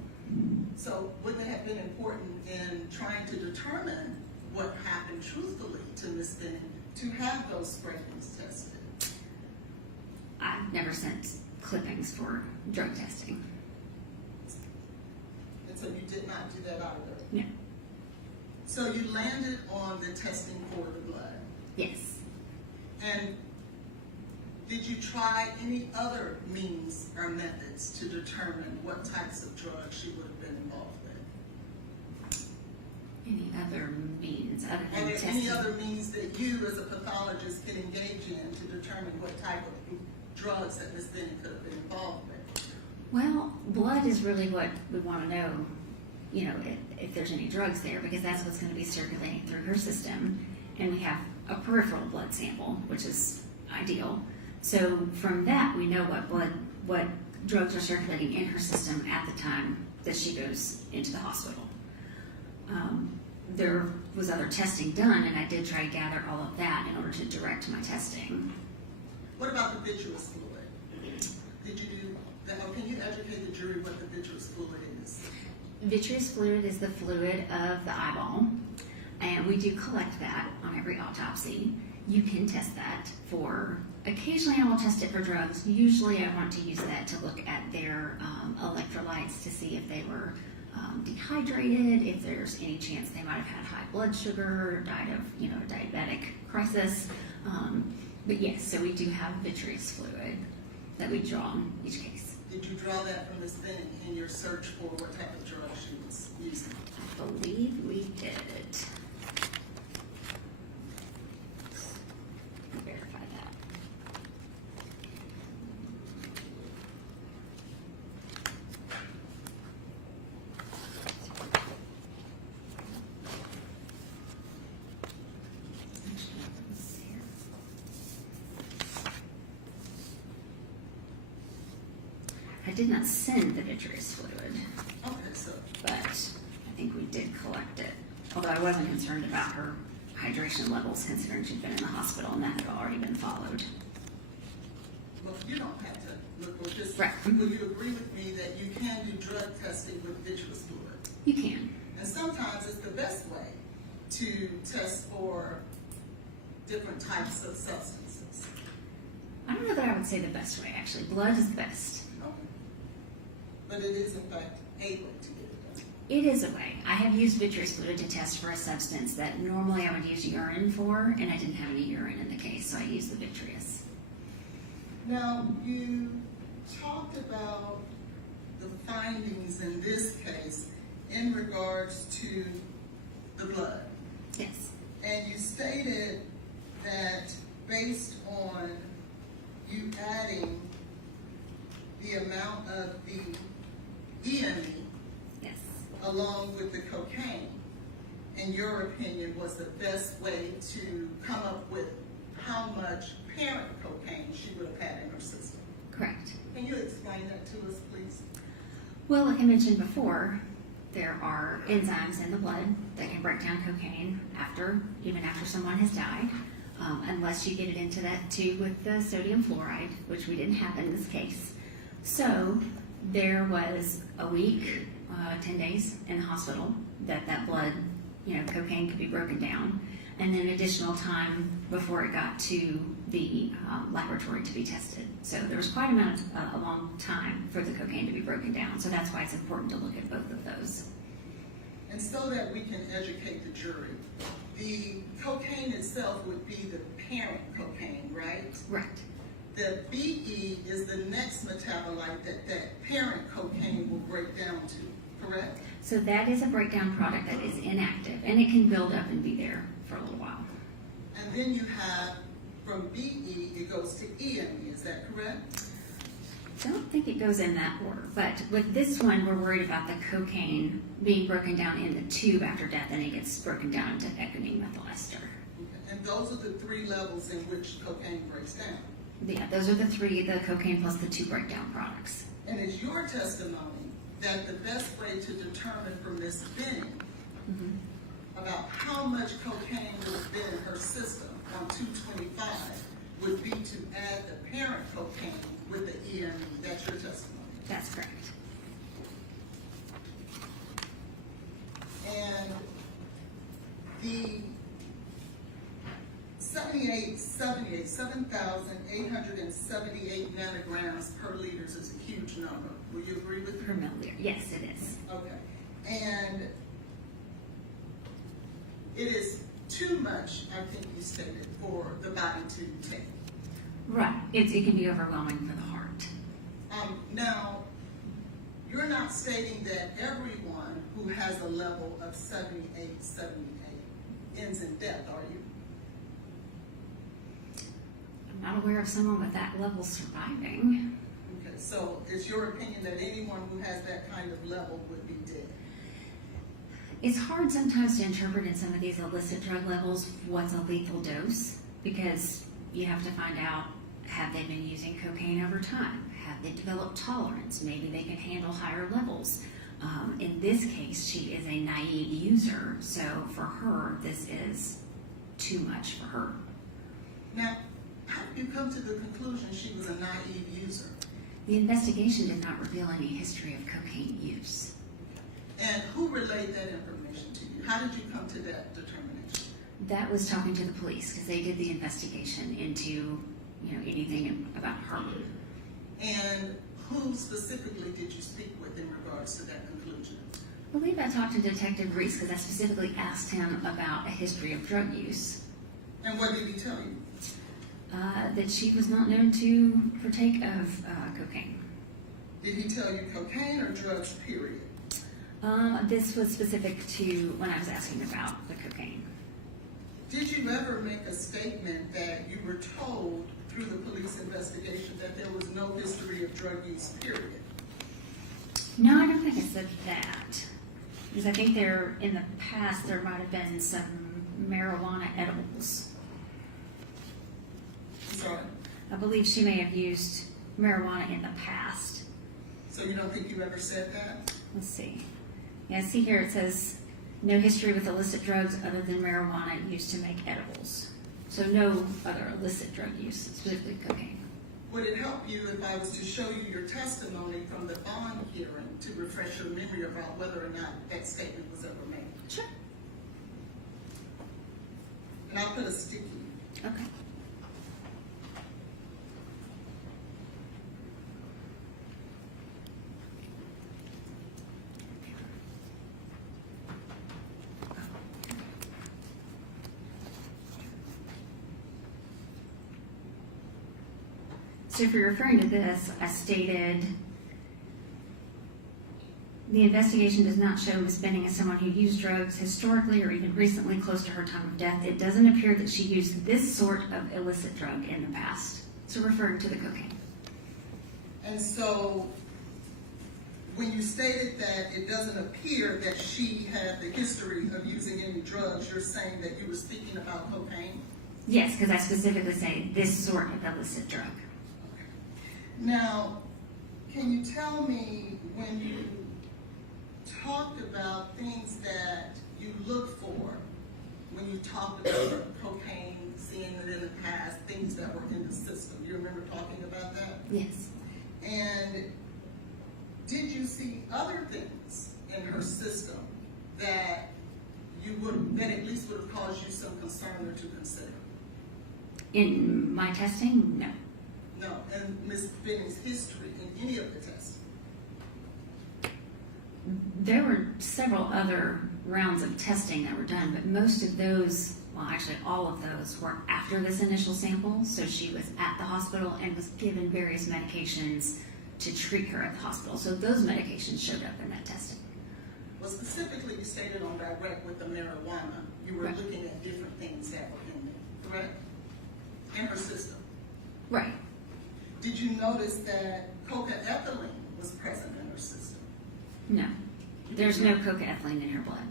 So wouldn't it have been important in trying to determine what happened truthfully to Ms. Benning to have those scrapings tested? I've never sent clippings for drug testing. And so you did not do that either? No. So you landed on the testing for the blood. Yes. And did you try any other means or methods to determine what types of drugs she would have been involved with? Any other means other Are than there testing? any other means that you as a pathologist can engage in to determine what type of drugs that Ms. Benning could have been involved with? Well, blood is really what we want to know, if there's any drugs there, because that's what's going to be circulating through her system. And we have a peripheral blood sample, which is ideal. So from that, we know what drugs are circulating in her system at the time that she goes into the hospital. There was other testing done, and I did try to gather all of that in order to direct my testing. What about the vitreous fluid? Did you do that? Or can you educate the jury what the vitreous fluid is? Vitreous fluid is the fluid of the eyeball, and we do collect that on every autopsy. You can test that for, occasionally I will test it for drugs. Usually I want to use that to look at their electrolytes to see if they were dehydrated, if there's any chance they might have had high blood sugar or died of, a diabetic crisis. But yes, so we do have vitreous fluid that we draw in each case. Did you draw that from Ms. Benning in your search for what type of drug she was using? I believe we did. I did not send the vitreous fluid, Okay, so, but I think we did collect it. Although I wasn't concerned about her hydration levels considering she'd been in the hospital and that had already been followed. well, you don't have to look, or just, Right. will you agree with me that you can do drug testing with vitreous fluid? You can. And sometimes it's the best way to test for different types of substances. I don't know that I would say the best way, actually. Blood is the best. Okay. But it is in fact a way to get it done. It is a way. I have used vitreous fluid to test for a substance that normally I would use urine for, and I didn't have any urine in the case, so I used the vitreous. Now, you talked about the findings in this case in regards to the blood. Yes. And you stated that based on you adding the amount of the EME Yes. along with the cocaine, in your opinion, was the best way to come up with how much parent cocaine she would have had in her system. Correct. Can you explain that to us, please? Well, like I mentioned before, there are enzymes in the blood that can break down cocaine even after someone has died, unless you get it into that tube with the sodium fluoride, which we didn't have in this case. So there was a week, 10 days in the hospital that blood, cocaine could be broken down, and then additional time before it got to the laboratory to be tested. So there was quite a long time for the cocaine to be broken down. So that's why it's important to look at both of those. And so that we can educate the jury, the cocaine itself would be the parent cocaine, right? Right. The BE is the next metabolite that parent cocaine will break down to, correct? So that is a breakdown product that is inactive, and it can build up and be there for a little while. And then you have, from BE, it goes to EME, is that correct? I don't think it goes in that order, but with this one, we're worried about the cocaine being broken down in the tube after death, and it gets broken down into ecgonine methyl ester. Okay. And those are the three levels in which cocaine breaks down. Yeah, those are the three, the cocaine plus the two breakdown products. And it's your testimony that the best way to determine from Ms. Benning about how much cocaine would have been in her system on 225 would be to add the parent cocaine with the EME. That's your testimony. That's correct. And the 7,878 nanograms per liter is a huge number. Will you agree with Per me? milliliter. Yes, it is. Okay. And it is too much, I think you stated, for the body to take. Right. It can be overwhelming for the heart. Now, you're not stating that everyone who has a level of 78 ends in death, are you? I'm not aware of someone with that level surviving. Okay, so it's your opinion that anyone who has that kind of level would be dead? It's hard sometimes to interpret in some of these illicit drug levels what's a lethal dose, because you have to find out, have they been using cocaine over time? Have they developed tolerance? Maybe they can handle higher levels. In this case, she is a naive user, so for her, this is too much for her. Now, how did you come to the conclusion she was a naive user? The investigation did not reveal any history of cocaine use. And who relayed that information to you? How did you come to that determination? That was talking to the police, because they did the investigation into, anything about her. And who specifically did you speak with in regards to that conclusion? I believe I talked to Detective Reese because I specifically asked him about a history of drug use. And what did he tell you? That she was not known to partake of cocaine. Did he tell you cocaine or drugs, period? This was specific to when I was asking about the cocaine. Did you ever make a statement that you were told through the police investigation that there was no history of drug use, period? No, I don't think I said that. Because I think in the past, there might have been some marijuana edibles. Sorry. I believe she may have used marijuana in the past. So you don't think you ever said that? Let's see. Yeah, see here it says, no history with illicit drugs other than marijuana used to make edibles. So no other illicit drug use, specifically cocaine. Would it help you if I was to show you your testimony from the bond hearing to refresh your memory about whether or not that statement was ever made? Sure. And I'll put a sticky. Okay. So if you're referring to this, I stated, the investigation does not show Ms. Benning as someone who used drugs historically or even recently close to her time of death. It doesn't appear that she used this sort of illicit drug in the past. So referring to the cocaine. And so, when you stated that it doesn't appear that she had the history of using any drugs, you're saying that you were speaking about cocaine? Yes, because I specifically say this sort of illicit drug. Now, can you tell me when you talked about things that you look for, when you talked about cocaine, seeing it in the past, things that were in the system, you remember talking about that? Yes. And did you see other things in her system that that at least would have caused you some concern or to consider? In my testing, no. No, and Ms. Benning's history in any of the tests? There were several other rounds of testing that were done, but most of those, well, actually all of those were after this initial sample. So she was at the hospital and was given various medications to treat her at the hospital. So those medications showed up in that testing. Well, specifically, you stated on direct with the marijuana, you were Right. looking at different things that were in there, correct? In her system. Right. Did you notice that cocaethylene was present in her system? No. There's no cocaethylene in her blood.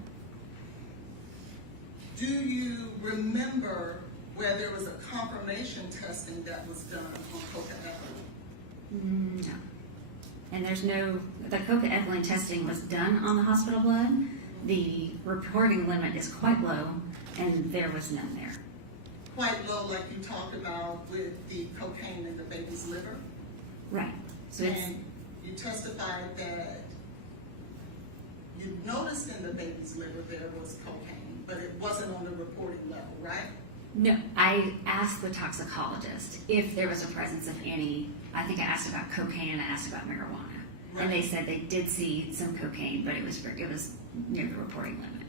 Do you remember where there was a confirmation testing that was done on cocaethylene? No. And there's no, the cocaethylene testing was done on the hospital blood. The reporting limit is quite low, and there was none there. Quite low, like you talked about with the cocaine in the baby's liver? Right. So it's, And you testified that you noticed in the baby's liver there was cocaine, but it wasn't on the reporting level, right? no, I asked the toxicologist if there was a presence of any, I think I asked about cocaine and I asked about marijuana. And they Right. said they did see some cocaine, but it was near the reporting limit.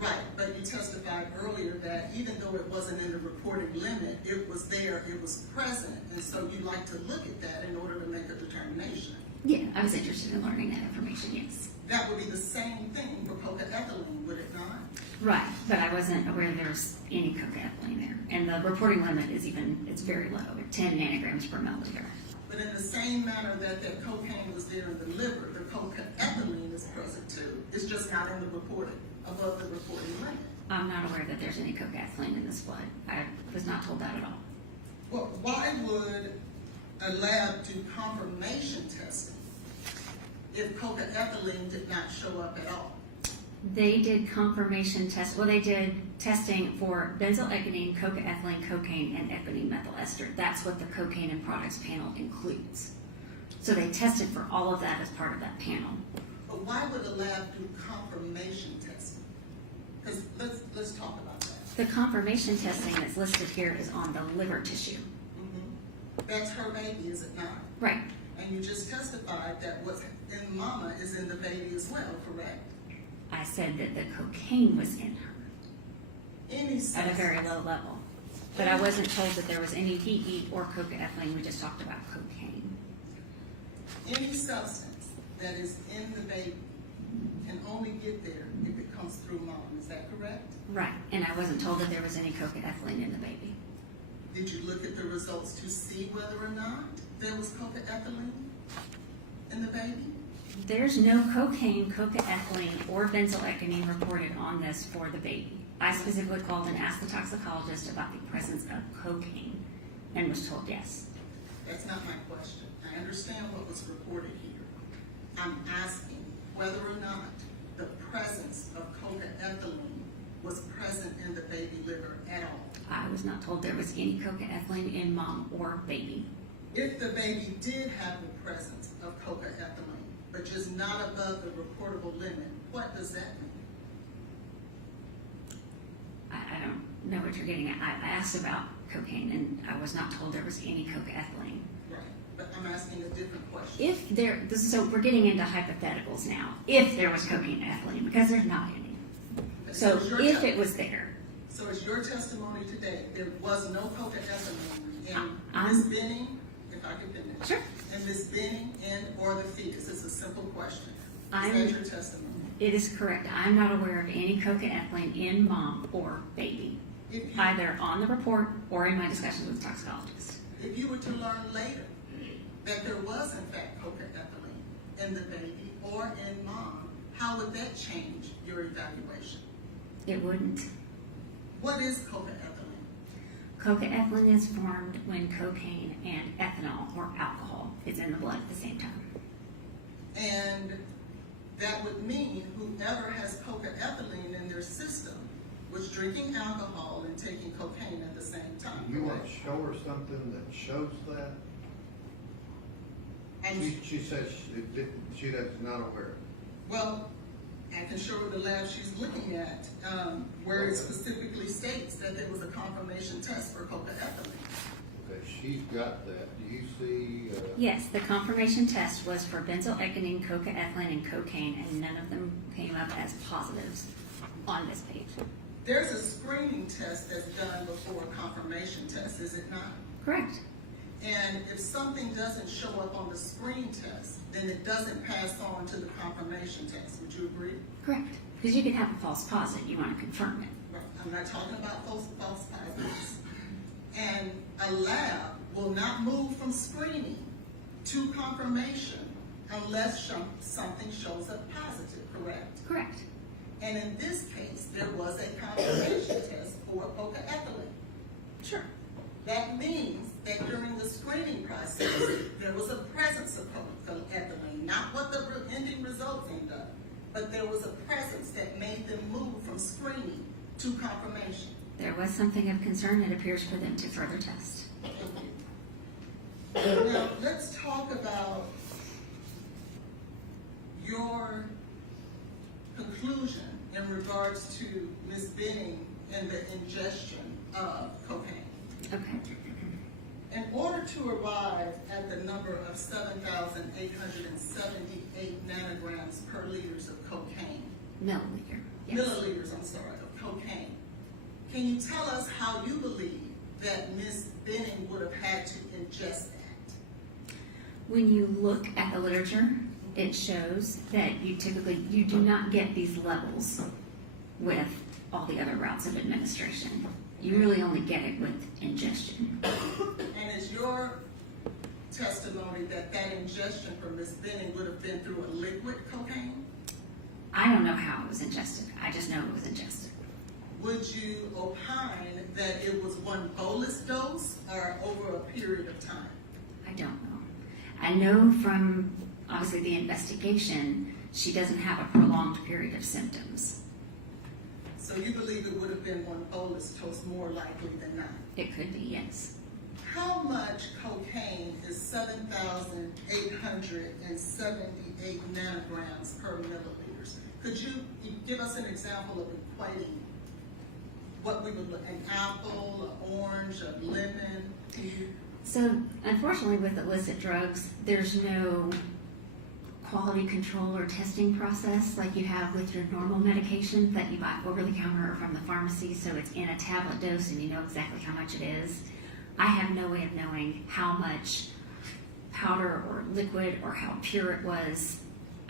Right, but you testified earlier that even though it wasn't in the reporting limit, it was there, it was present, and so you like to look at that in order to make a determination. Yeah, I was interested in learning that information, yes. That would be the same thing for cocaethylene, would it not? Right, but I wasn't aware there was any cocaethylene there. And the reporting limit is it's very low, 10 nanograms per milliliter. But in the same manner that cocaine was there in the liver, the cocaethylene is present too. It's just not in the reporting, above the reporting limit. I'm not aware that there's any cocaethylene in this blood. I was not told that at all. Well, why would a lab do confirmation testing if cocaethylene did not show up at all? They did confirmation test. Well, they did testing for benzoylecgonine, cocaethylene, cocaine, and ethylene methyl ester. That's what the cocaine and products panel includes. So they tested for all of that as part of that panel. But why would a lab do confirmation testing? Because let's talk about that. The confirmation testing that's listed here is on the liver tissue. That's her baby, is it not? Right. And you just testified that what's in mama is in the baby as well, correct? I said that the cocaine was in her Any at a substance, very low level. But I wasn't told that there was any DE or cocaethylene. We just talked about cocaine. any substance that is in the baby can only get there if it comes through mom, is that correct? Right. And I wasn't told that there was any cocaethylene in the baby. Did you look at the results to see whether or not there was cocaethylene in the baby? There's no cocaine, cocaethylene, or benzoylecgonine reported on this for the baby. I specifically called and asked the toxicologist about the presence of cocaine and was told yes. That's not my question. I understand what was reported here. I'm asking whether or not the presence of cocaethylene was present in the baby liver at all. I was not told there was any cocaethylene in mom or baby. If the baby did have the presence of cocaethylene, but just not above the reportable limit, what does that mean? I don't know what you're getting at. I asked about cocaine and I was not told there was any cocaethylene. Right, but I'm asking a different question. If there, so we're getting into hypotheticals now. If there was cocaine and ethylene, because there's not any. So it's your if te- it was there, So it's your testimony today, there was no cocaethylene in I'm- Ms. Benning, if I could finish. Sure. In Ms. Benning and or the fetus, it's a simple question. I'm- Is that your testimony? it is correct. I'm not aware of any cocaethylene in mom or baby, If you, either on the report or in my discussions with the toxicologist. if you were to learn later that there was in fact cocaethylene in the baby or in mom, how would that change your evaluation? It wouldn't. What is cocaethylene? Cocaethylene is formed when cocaine and ethanol or alcohol is in the blood at the same time. And that would mean whoever has cocaethylene in their system was drinking alcohol and taking cocaine at the same time. You want correct? to show her something that shows that? And, She says she is not aware. well, I can show her the lab she's looking at, where it specifically states that there was a confirmation test for cocaethylene. Okay, she's got that. Do you see, Yes, the confirmation test was for benzoylecgonine, cocaethylene, and cocaine, and none of them came up as positives on this page. There's a screening test that's done before a confirmation test, is it not? Correct. And if something doesn't show up on the screen test, then it doesn't pass on to the confirmation test. Would you agree? Correct. Because you can have a false positive. You want to confirm it. Right. I'm not talking about false positives. And a lab will not move from screening to confirmation unless something shows up positive, correct? Correct. And in this case, there was a confirmation test for cocaethylene. Sure. That means that during the screening process, there was a presence of cocaethylene, not what the ending results end up, but there was a presence that made them move from screening to confirmation. There was something of concern. It appears for them to further test. Now, let's talk about your conclusion in regards to Ms. Benning and the ingestion of cocaine. Okay. In order to arrive at the number of 7,878 nanograms per liters of cocaine, Milliliter. Yes. milliliters, I'm sorry, of cocaine, can you tell us how you believe that Ms. Benning would have had to ingest that? When you look at the literature, it shows that you do not get these levels with all the other routes of administration. You really only get it with ingestion. And is your testimony that that ingestion for Ms. Benning would have been through a liquid cocaine? I don't know how it was ingested. I just know it was ingested. Would you opine that it was one bolus dose or over a period of time? I don't know. I know from obviously the investigation, she doesn't have a prolonged period of symptoms. So you believe it would have been one bolus dose more likely than not? It could be, yes. How much cocaine is 7,878 nanograms per milliliters? Could you give us an example of equating what we would look, an apple, an orange, a lemon? Can you- So unfortunately with illicit drugs, there's no quality control or testing process like you have with your normal medication that you buy over the counter or from the pharmacy, so it's in a tablet dose and you know exactly how much it is. I have no way of knowing how much powder or liquid or how pure it was.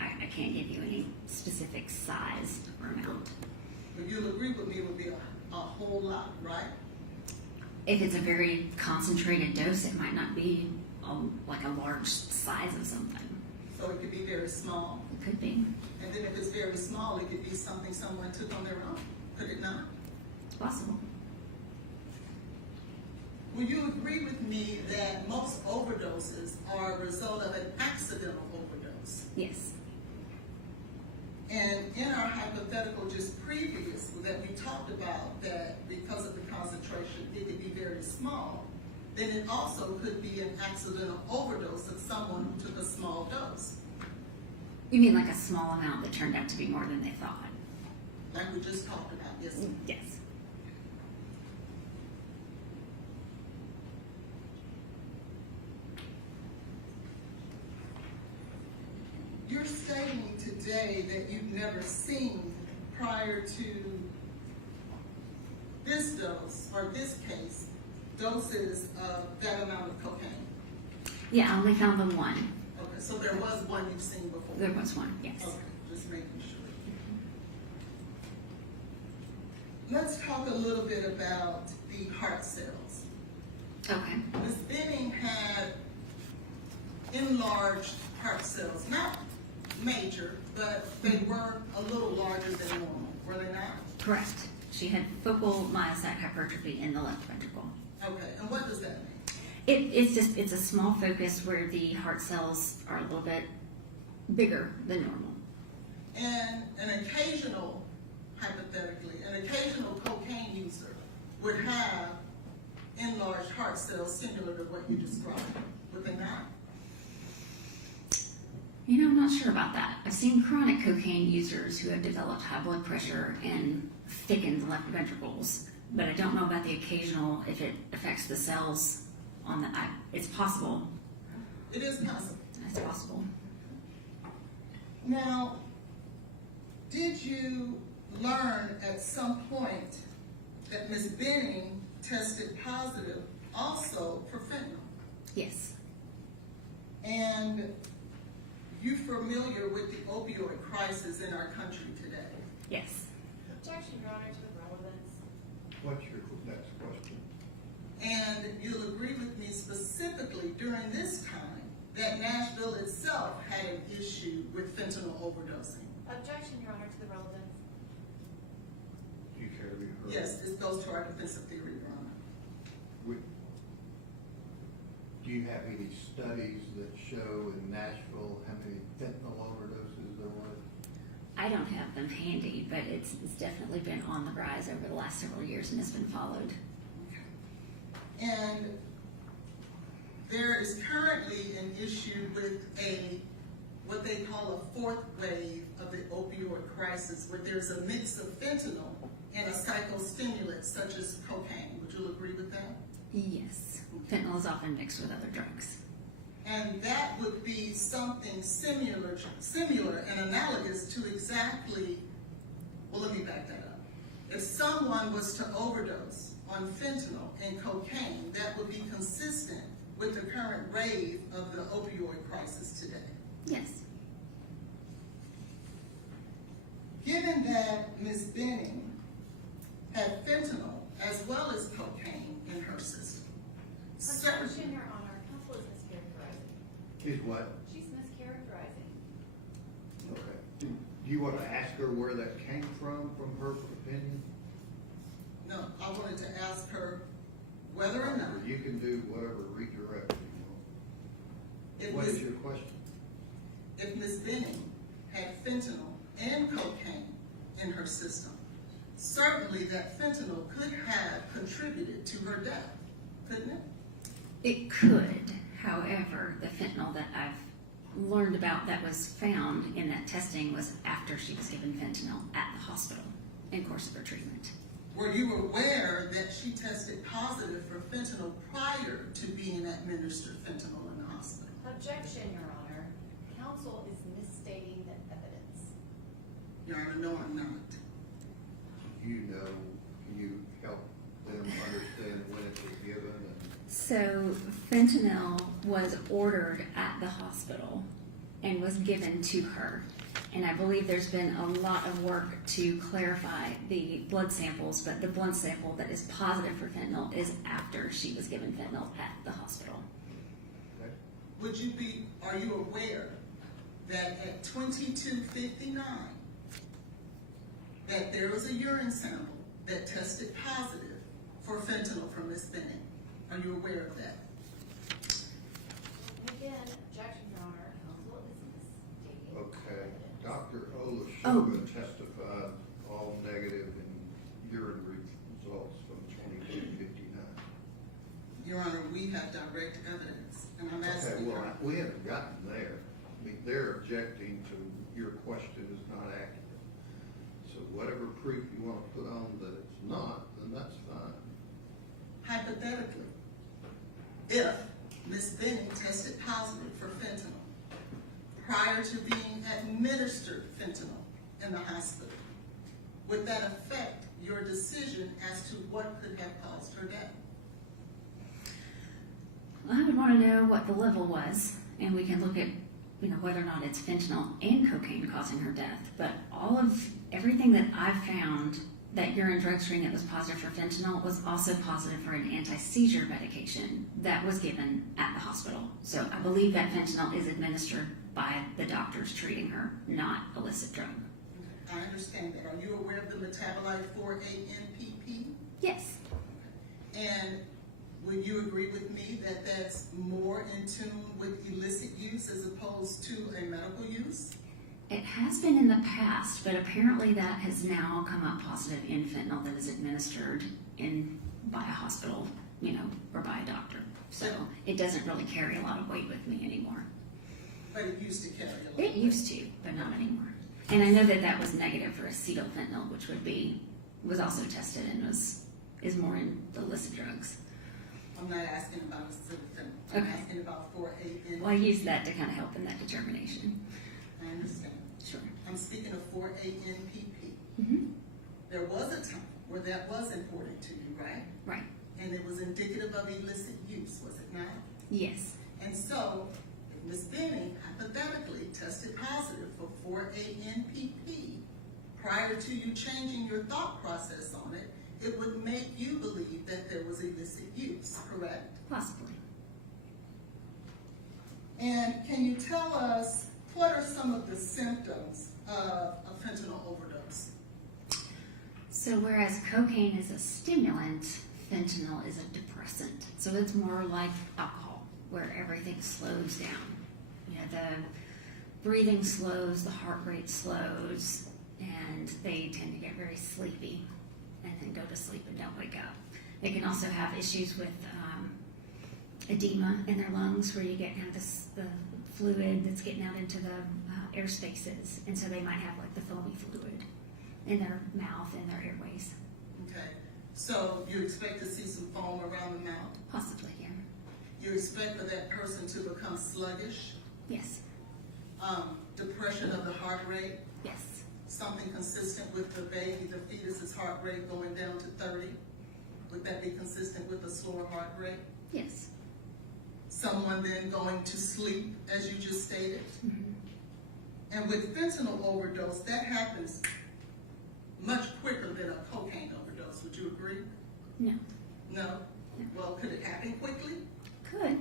I can't give you any specific size or amount. But you'll agree with me it would be a whole lot, right? If it's a very concentrated dose, it might not be like a large size of something. So it could be very small. It could be. And then if it's very small, it could be something someone took on their own. Could it not? It's possible. Will you agree with me that most overdoses are a result of an accidental overdose? Yes. And in our hypothetical just previous, that we talked about that because of the concentration, it could be very small, then it also could be an accidental overdose of someone who took a small dose, You mean like a small amount that turned out to be more than they thought? like we just talked about, yes. Yes. You're stating today that you've never seen prior to this dose, or this case, doses of that amount of cocaine. Yeah, I only found the one. Okay, so there was one you've seen before? There was one, yes. Okay, just making sure. Let's talk a little bit about the heart cells. Okay. Ms. Benning had enlarged heart cells, not major, but they were a little larger than normal, were they not? Correct. She had focal myocyte hypertrophy in the left ventricle. Okay, and what does that mean? It's a small focus where the heart cells are a little bit bigger than normal. And an occasional, hypothetically, an occasional cocaine user would have enlarged heart cells similar to what you described, would they not? You know, I'm not sure about that. I've seen chronic cocaine users who have developed high blood pressure and thickened left ventricles, but I don't know about the occasional, if it affects the cells on the, it's possible. It is possible. It's possible. Now, did you learn at some point that Ms. Benning tested positive also for fentanyl? Yes. And you familiar with the opioid crisis in our country today? Yes. Objection, Your Honor, to the relevance. What's your next question? And you'll agree with me specifically during this time that Nashville itself had an issue with fentanyl overdosing. Objection, Your Honor, to the relevance. Do you care to be heard? Yes, this goes to our defensive theory, Your Honor. Do you have any studies that show in Nashville how many fentanyl overdoses there were? I don't have them handy, but it's definitely been on the rise over the last several years and has been followed. And there is currently an issue with what they call a fourth wave of the opioid crisis, where there's a mix of fentanyl and a psychostimulant such as cocaine. Would you agree with that? Yes. Fentanyl is often mixed with other drugs. And that would be something similar and analogous to exactly, well, let me back that up. If someone was to overdose on fentanyl and cocaine, that would be consistent with the current rave of the opioid crisis today. Yes. Given that Ms. Benning had fentanyl as well as cocaine in her system, Objection, Your Honor. Counsel is mischaracterizing. Is what? She's mischaracterizing. Okay. Do you want to ask her where that came from her opinion? no, I wanted to ask her whether or not, You can do whatever redirect you if want. What is Ms. your question? if Ms. Benning had fentanyl and cocaine in her system, certainly that fentanyl could have contributed to her death, couldn't it? It could. However, the fentanyl that I've learned about that was found in that testing was after she was given fentanyl at the hospital in course of her treatment. Were you aware that she tested positive for fentanyl prior to being administered fentanyl in the hospital? Objection, Your Honor. Counsel is misstating the evidence. Your Honor, no, I'm not. You know, can you help them understand when it was given? So fentanyl was ordered at the hospital and was given to her. And I believe there's been a lot of work to clarify the blood samples, but the blood sample that is positive for fentanyl is after she was given fentanyl at the hospital. Okay. Are you aware that at 22:59, that there was a urine sample that tested positive for fentanyl from Ms. Benning? Are you aware of that? And again, objection, Your Honor. Counsel is misstating. Okay. evidence. Dr. Olish Oh. who testified all negative in urine results from 2259. Your Honor, we have direct evidence, and I'm Okay, asking well, her. we haven't gotten there. I mean, they're objecting to your question is not accurate. So whatever proof you want to put on that it's not, then that's fine. Hypothetically, if Ms. Benning tested positive for fentanyl prior to being administered fentanyl in the hospital, would that affect your decision as to what could have caused her death? I would want to know what the level was, and we can look at, whether or not it's fentanyl and cocaine causing her death. But everything that I've found, that urine drug screen that was positive for fentanyl was also positive for an anti-seizure medication that was given at the hospital. So I believe that fentanyl is administered by the doctors treating her, not illicit drug. I understand that. Are you aware of the metabolite 4-ANPP? Yes. And would you agree with me that that's more in tune with illicit use as opposed to a medical use? It has been in the past, but apparently that has now come up positive in fentanyl that is administered by a hospital, or by a doctor. So it doesn't really carry a lot of weight with me anymore. But it used to carry a lot. It used to, but not anymore. And I know that was negative for acetylfentanyl, which was also tested and is more in the illicit drugs. I'm not asking about acetylfentanyl. I'm Okay. asking about 4-ANPP. Well, I use that to kind of help in that determination. I understand. Sure. I'm speaking of 4-ANPP. Mm-hmm. There was a time where that was important to you, right? Right. And it was indicative of illicit use, was it not? Yes. And so, if Ms. Benning hypothetically tested positive for 4-ANPP prior to you changing your thought process on it, it would make you believe that there was illicit use, correct? Possibly. And can you tell us what are some of the symptoms of a fentanyl overdose? So whereas cocaine is a stimulant, fentanyl is a depressant. So it's more like alcohol, where everything slows down. The breathing slows, the heart rate slows, and they tend to get very sleepy and then go to sleep and don't wake up. They can also have issues with edema in their lungs, where you get kind of the fluid that's getting out into the air spaces, and so they might have like the foamy fluid in their mouth and their airways. Okay, so you expect to see some foam around the mouth? Possibly, yeah. You expect for that person to become sluggish? Yes. Depression of the heart rate? Yes. Something consistent with the baby, the fetus's heart rate going down to 30? Would that be consistent with a slower heart rate? Yes. Someone then going to sleep, as you just stated? Mm-hmm. And with fentanyl overdose, that happens much quicker than a cocaine overdose. Would you agree? No. No? Well, could it happen quickly? Could.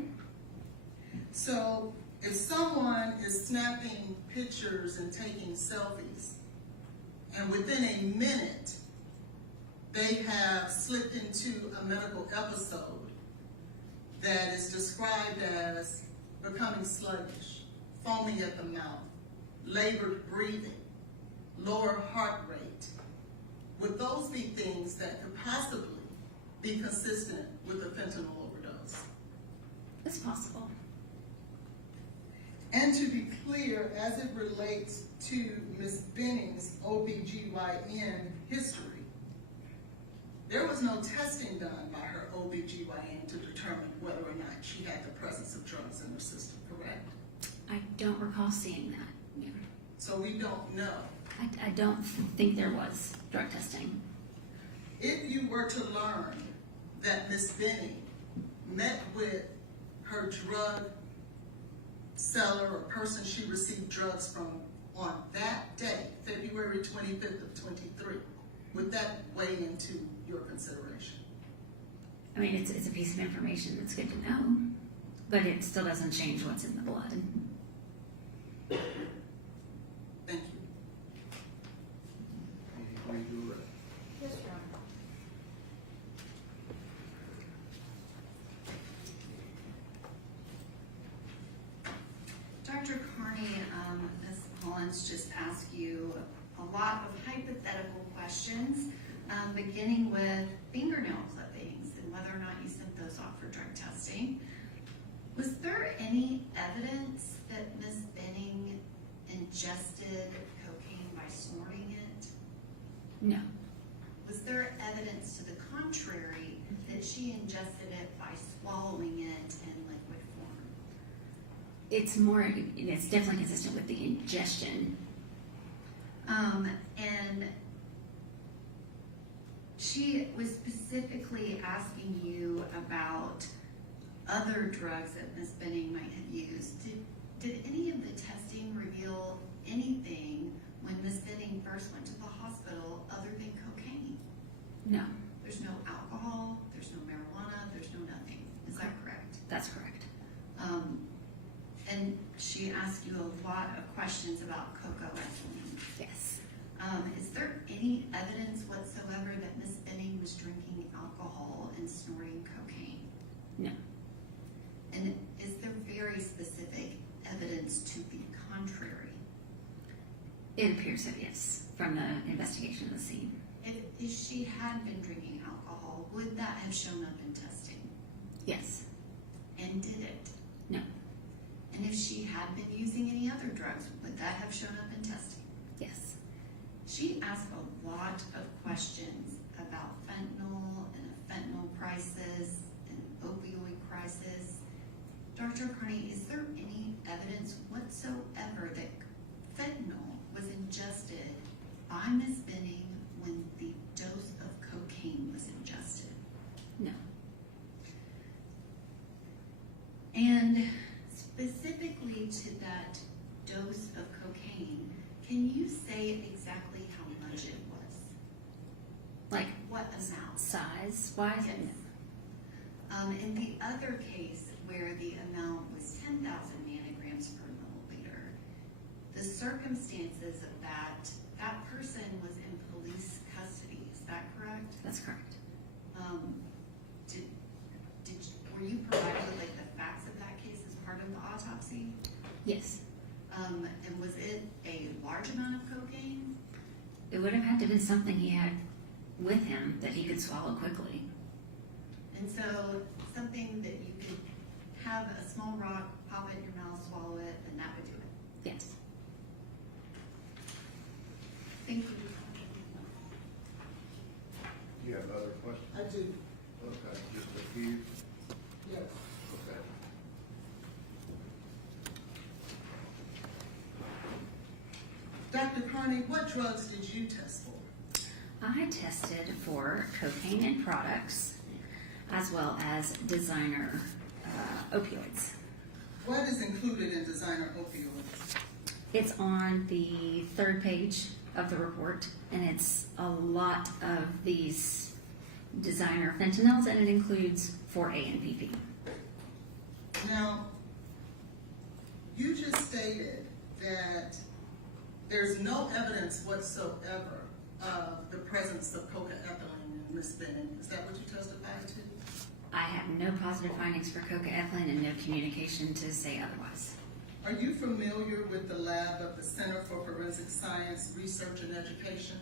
So if someone is snapping pictures and taking selfies, and within a minute they have slipped into a medical episode that is described as becoming sluggish, foaming at the mouth, labored breathing, lower heart rate, would those be things that could possibly be consistent with a fentanyl overdose? It's possible. And to be clear, as it relates to Ms. Benning's OBGYN history, there was no testing done by her OBGYN to determine whether or not she had the presence of drugs in her system, correct? I don't recall seeing that. Yeah. So we don't know. I don't think there was drug testing. If you were to learn that Ms. Benning met with her drug seller or person she received drugs from on that day, February 25th of 23, would that weigh into your consideration? I mean, it's a piece of information that's good to know, but it still doesn't change what's in the blood. Thank you. Any redirect? Yes, Your Honor. Dr. Carney, Ms. Collins just asked you a lot of hypothetical questions, beginning with fingernail clippings and whether or not you sent those off for drug testing. Was there any evidence that Ms. Benning ingested cocaine by snorting it? No, Was there evidence to the contrary that she ingested it by swallowing it in liquid form? it's definitely consistent with the ingestion. And she was specifically asking you about other drugs that Ms. Benning might have used. Did any of the testing reveal anything when Ms. Benning first went to the hospital other than cocaine? No, There's no alcohol, there's no marijuana, there's no nothing. Is that correct? that's correct. And she asked you a lot of questions about cocoethylene. Yes. Is there any evidence whatsoever that Ms. Benning was drinking alcohol and snorting cocaine? No. And is there very specific evidence to the contrary? It appears so, yes, from the investigation of the scene. If she had been drinking alcohol, would that have shown up in testing? Yes. And did it? No. And if she had been using any other drugs, would that have shown up in testing? Yes. She asked a lot of questions about fentanyl and fentanyl crisis and opioid crisis. Dr. Carney, is there any evidence whatsoever that fentanyl was ingested by Ms. Benning when the dose of cocaine was ingested? No. And specifically to that dose of cocaine, can you say exactly how much it was? Like What amount? size wise? Yes. In the other case where the amount was 10,000 nanograms per milliliter, the circumstances of that person was in police custody, is that correct? That's correct. Were you provided with like the facts of that case as part of the autopsy? Yes. And was it a large amount of cocaine? It would have had to have been something he had with him that he could swallow quickly. And so something that you could have a small rock, pop it in your mouth, swallow it, and that would do it. Yes. Thank you. Do you have other questions? I do, Okay, just a few. yes. Okay. Dr. Carney, what drugs did you test for? I tested for cocaine and products as well as designer opioids. What is included in designer opioids? It's on the 3rd page of the report, and it's a lot of these designer fentanyls, and it includes 4A and PP. Now, you just stated that there's no evidence whatsoever of the presence of cocaethylene in Ms. Benning. Is that what you testified to? I have no positive findings for cocaethylene and no communication to say otherwise. Are you familiar with the lab of the Center for Forensic Science, Research and Education?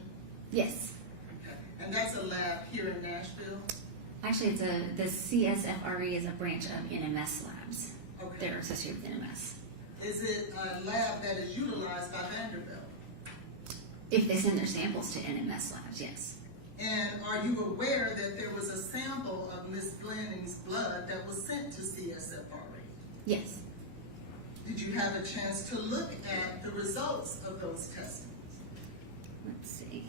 Yes. Okay. And that's a lab here in Nashville? Actually, the CSFRE is a branch of NMS labs. Okay. They're associated with NMS. Is it a lab that is utilized by Vanderbilt? If they send their samples to NMS labs, yes. And are you aware that there was a sample of Ms. Benning's blood that was sent to CSFRE? Yes. Did you have a chance to look at the results of those testings? Let's see.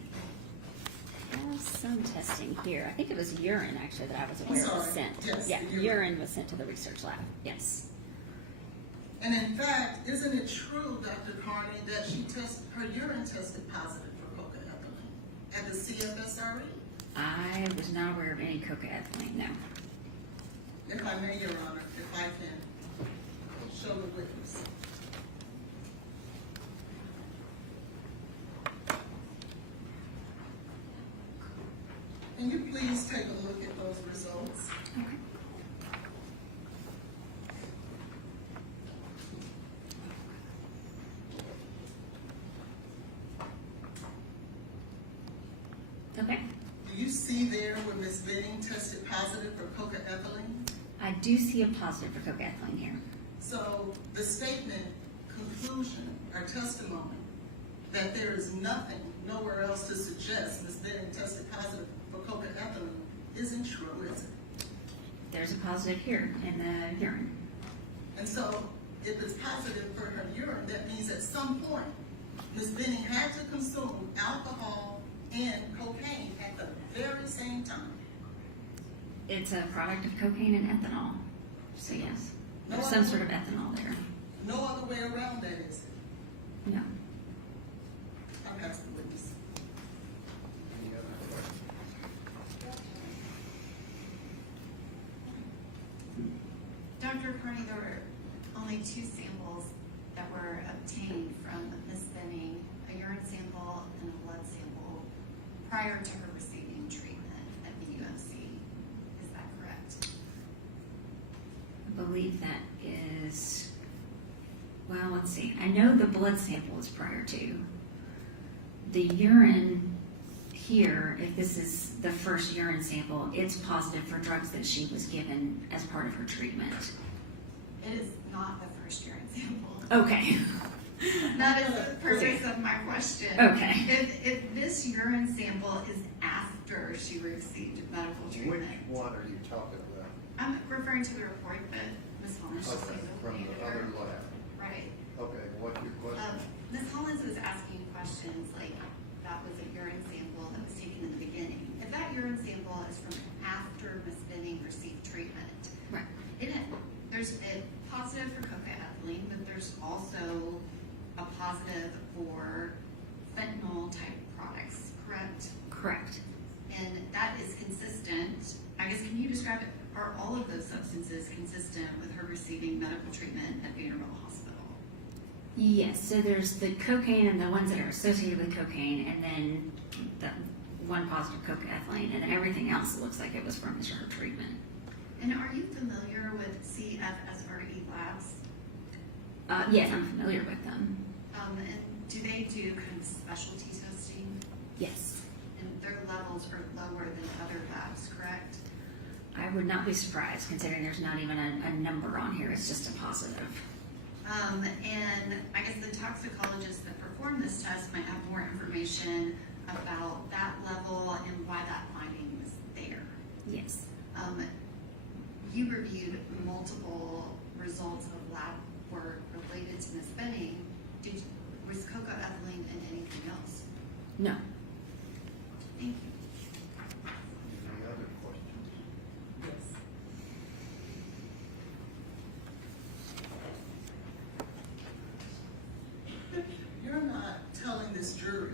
I have some testing here. I think it was urine actually that I was aware was sorry. sent. Yes, Yeah, urine. urine was sent to the research lab. Yes. And in fact, isn't it true, Dr. Carney, that her urine tested positive for cocaethylene at the CFSRE? I was not aware of any cocaethylene, no. If I may, Your Honor, if I can show the witness. Can you please take a look at those results? Okay. see there where Ms. Benning tested positive for cocaethylene? I do see a positive for cocaethylene here. So the statement, conclusion, or testimony, that there is nothing, nowhere else to suggest Ms. Benning tested positive for cocaethylene isn't true, is it? There's a positive here in the urine. And so if it's positive for her urine, that means at some point, Ms. Benning had to consume alcohol and cocaine at the very same time. It's a product of cocaine and ethanol. So yes, No there's some other- sort of ethanol there. No other way around that, is it? No. I'll pass the witness. Any other questions? Dr. Carney, there were only 2 samples that were obtained from Ms. Benning, a urine sample and a blood sample, prior to her receiving treatment at the UMC. Is that correct? I believe that is, well, let's see. I know the blood sample is prior to. The urine here, if this is the first urine sample, it's positive for drugs that she was given as part of her treatment. It is not the first urine sample. Okay. That is the purpose of my question. Okay. If this urine sample is after she received medical Which treatment. one are you talking about? I'm referring to the report that Ms. Hollins just Okay, gave from the other lab. Right. Okay, what's your question? Ms. Hollins was asking questions like, that was a urine sample that was taken in the beginning. If that urine sample is from after Ms. Benning received treatment, Right. there's a positive for cocaethylene, but there's also a positive for fentanyl type products, correct? Correct. And that is consistent, I guess, can you describe it, are all of those substances consistent with her receiving medical treatment at Vanderbilt Hospital? Yes, so there's the cocaine and the ones that are associated with cocaine, and then the one positive cocaethylene, and then everything else looks like it was from her treatment. And are you familiar with CFSRE labs? Yes, I'm familiar with them. And do they do kind of specialty testing? Yes. And their levels are lower than other labs, correct? I would not be surprised, considering there's not even a number on here, it's just a positive. And I guess the toxicologist that performed this test might have more information about that level and why that finding was there. Yes. You reviewed multiple results of lab work related to Ms. Benning. Was cocaethylene in anything else? No. Thank you. Any other questions? Yes. You're not telling this jury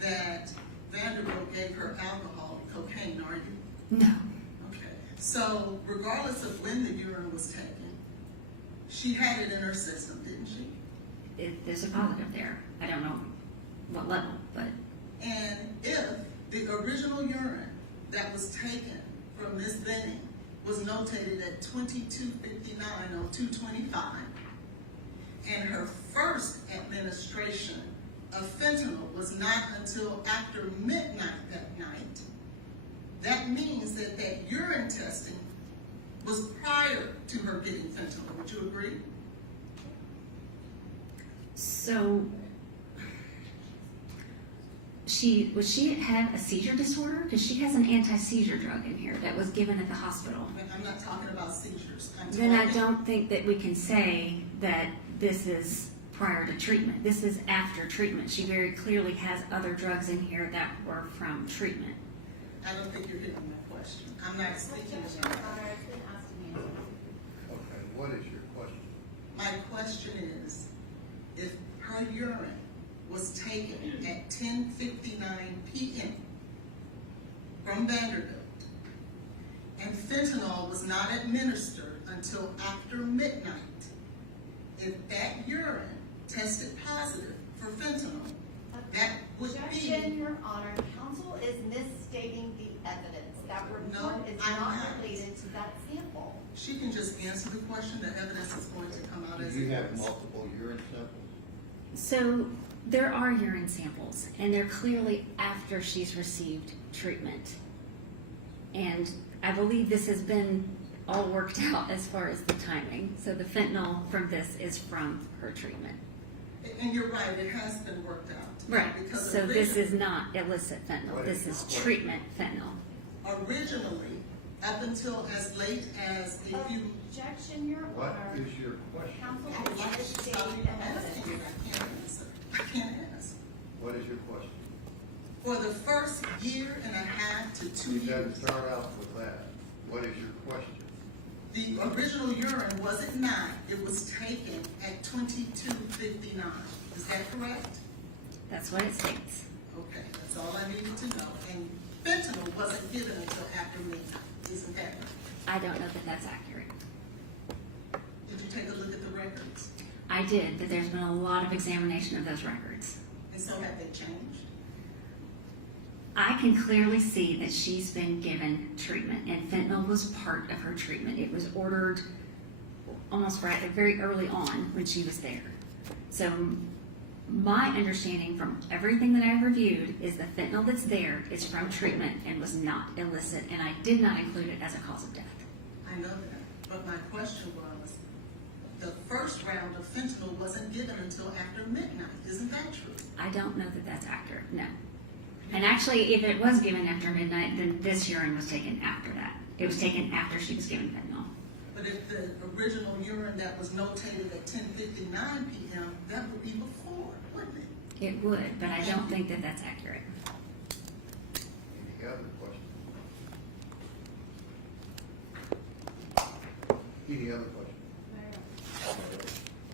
that Vanderbilt gave her alcohol and cocaine, are you? No. Okay. So regardless of when the urine was taken, she had it in her system, didn't she? There's a positive there. I don't know what level, but And if the original urine that was taken from Ms. Benning was notated at 2259 on 225, and her first administration of fentanyl was not until after midnight that night, that means that that urine testing was prior to her getting fentanyl. Would you agree? so she have a seizure disorder? Because she has an anti-seizure drug in here that was given at the hospital. I'm not talking about seizures. Then I don't think that we can say that this is prior to treatment. This is after treatment. She very clearly has other drugs in here that were from treatment. I don't think you're getting my question. I'm not speaking Objection, about Your Honor, it's been asked and answered. Okay, what is your question? My question is, if her urine was taken at 10:59 p.m. from Vanderbilt, and fentanyl was not administered until after midnight, if that urine tested positive for fentanyl, that would Objection, be... Your Honor, counsel is misstating the evidence. That No, report is I'm not not. related to that sample. She can just answer the question. The evidence is going to come out as Do you it have is. multiple urine samples? So there are urine samples, and they're clearly after she's received treatment. And I believe this has been all worked out as far as the timing. So the fentanyl from this is from her treatment. And you're right, it has been worked out. Right. Because So this is originally- not illicit fentanyl. What This is- is treatment fentanyl. Originally, up until as late as a few. Objection, Your What Honor. is your question? Counsel I will let Stop state even evidence. asking you, I can't answer. I can't answer. What is your question? For the first year and a half to 2 You gotta years, start out with that. What is your question? the original urine was at 9, it was taken at 22:59. Is that correct? That's what it states. Okay, that's all I needed to know. And fentanyl wasn't given until after midnight, isn't that right? I don't know that that's accurate. Did you take a look at the records? I did, but there's been a lot of examination of those records. And so have they changed? I can clearly see that she's been given treatment, and fentanyl was part of her treatment. It was ordered almost right, very early on when she was there. So my understanding from everything that I've reviewed is the fentanyl that's there is from treatment and was not illicit, and I did not include it as a cause of death. I know that, but my question was, the first round of fentanyl wasn't given until after midnight, isn't that true? I don't know that that's accurate, no. And actually, if it was given after midnight, then this urine was taken after that. It was taken after she was given fentanyl. But if the original urine that was notated at 10:59 p.m., that would be before, wouldn't it? It would, but I don't think that that's accurate. Any other questions? Any other questions?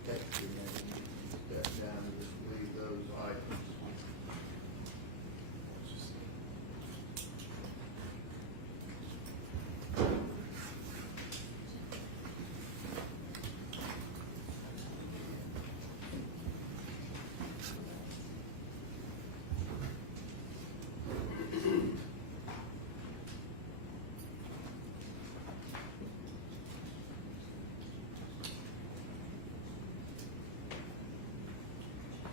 Okay, step down and just leave those items.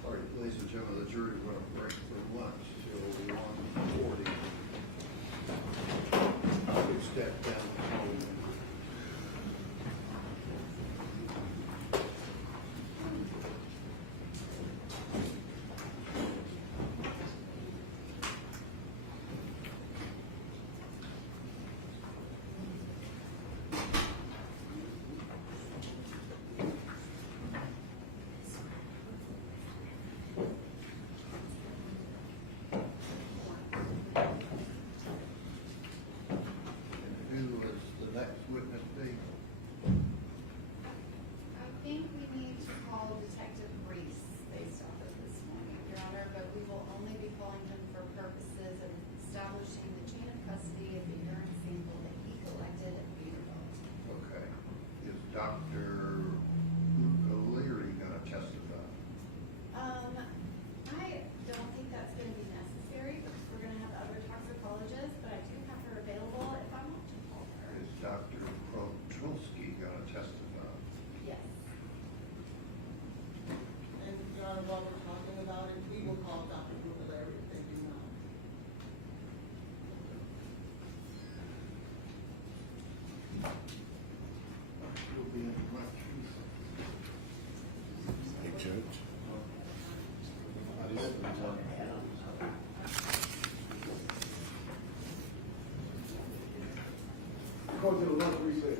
All right, ladies and gentlemen, the jury, we're going to break for lunch till 1:40. Please step down. And who is the next witness be? I think we need to call Detective Reese based off of this morning, Your Honor, but we will only be calling him for purposes of establishing the chain of custody of the urine sample that he collected at Peterbilt. Okay. Is Dr. O'Leary going to testify? I don't think that's gonna be necessary, because we're gonna have other toxicologists, but I do have her available if I want to call her. Is Dr. Protrulski going to testify? Yes. And Your Honor, while we're talking about it, we will call Dr. Brugalari if they do not. We'll be in lunch. Hey, Judge. Go to the lunch recess.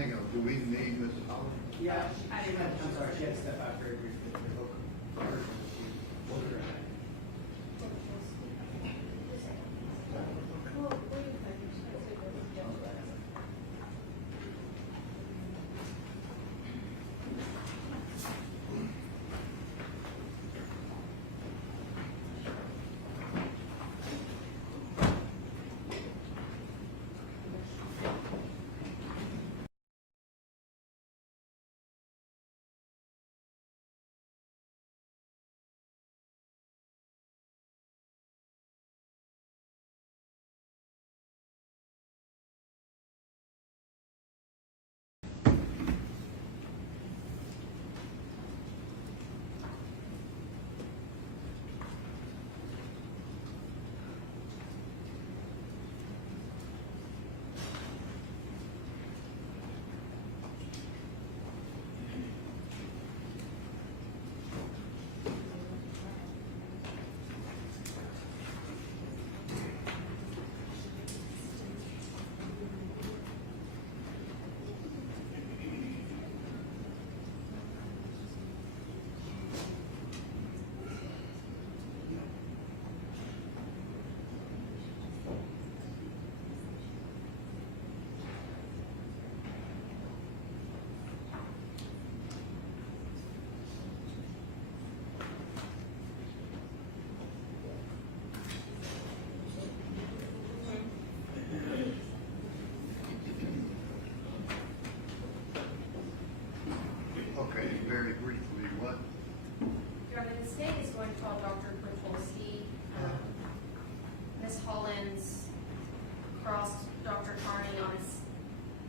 Hang on, do we need Mrs. Holland? Yeah, I'm sorry, she had to step out very briefly. Hold her hand. Okay, very briefly, what? Your Honor, the state is going to call Dr. Kwiatkowski. Ms. Hollins crossed Dr. Carney on his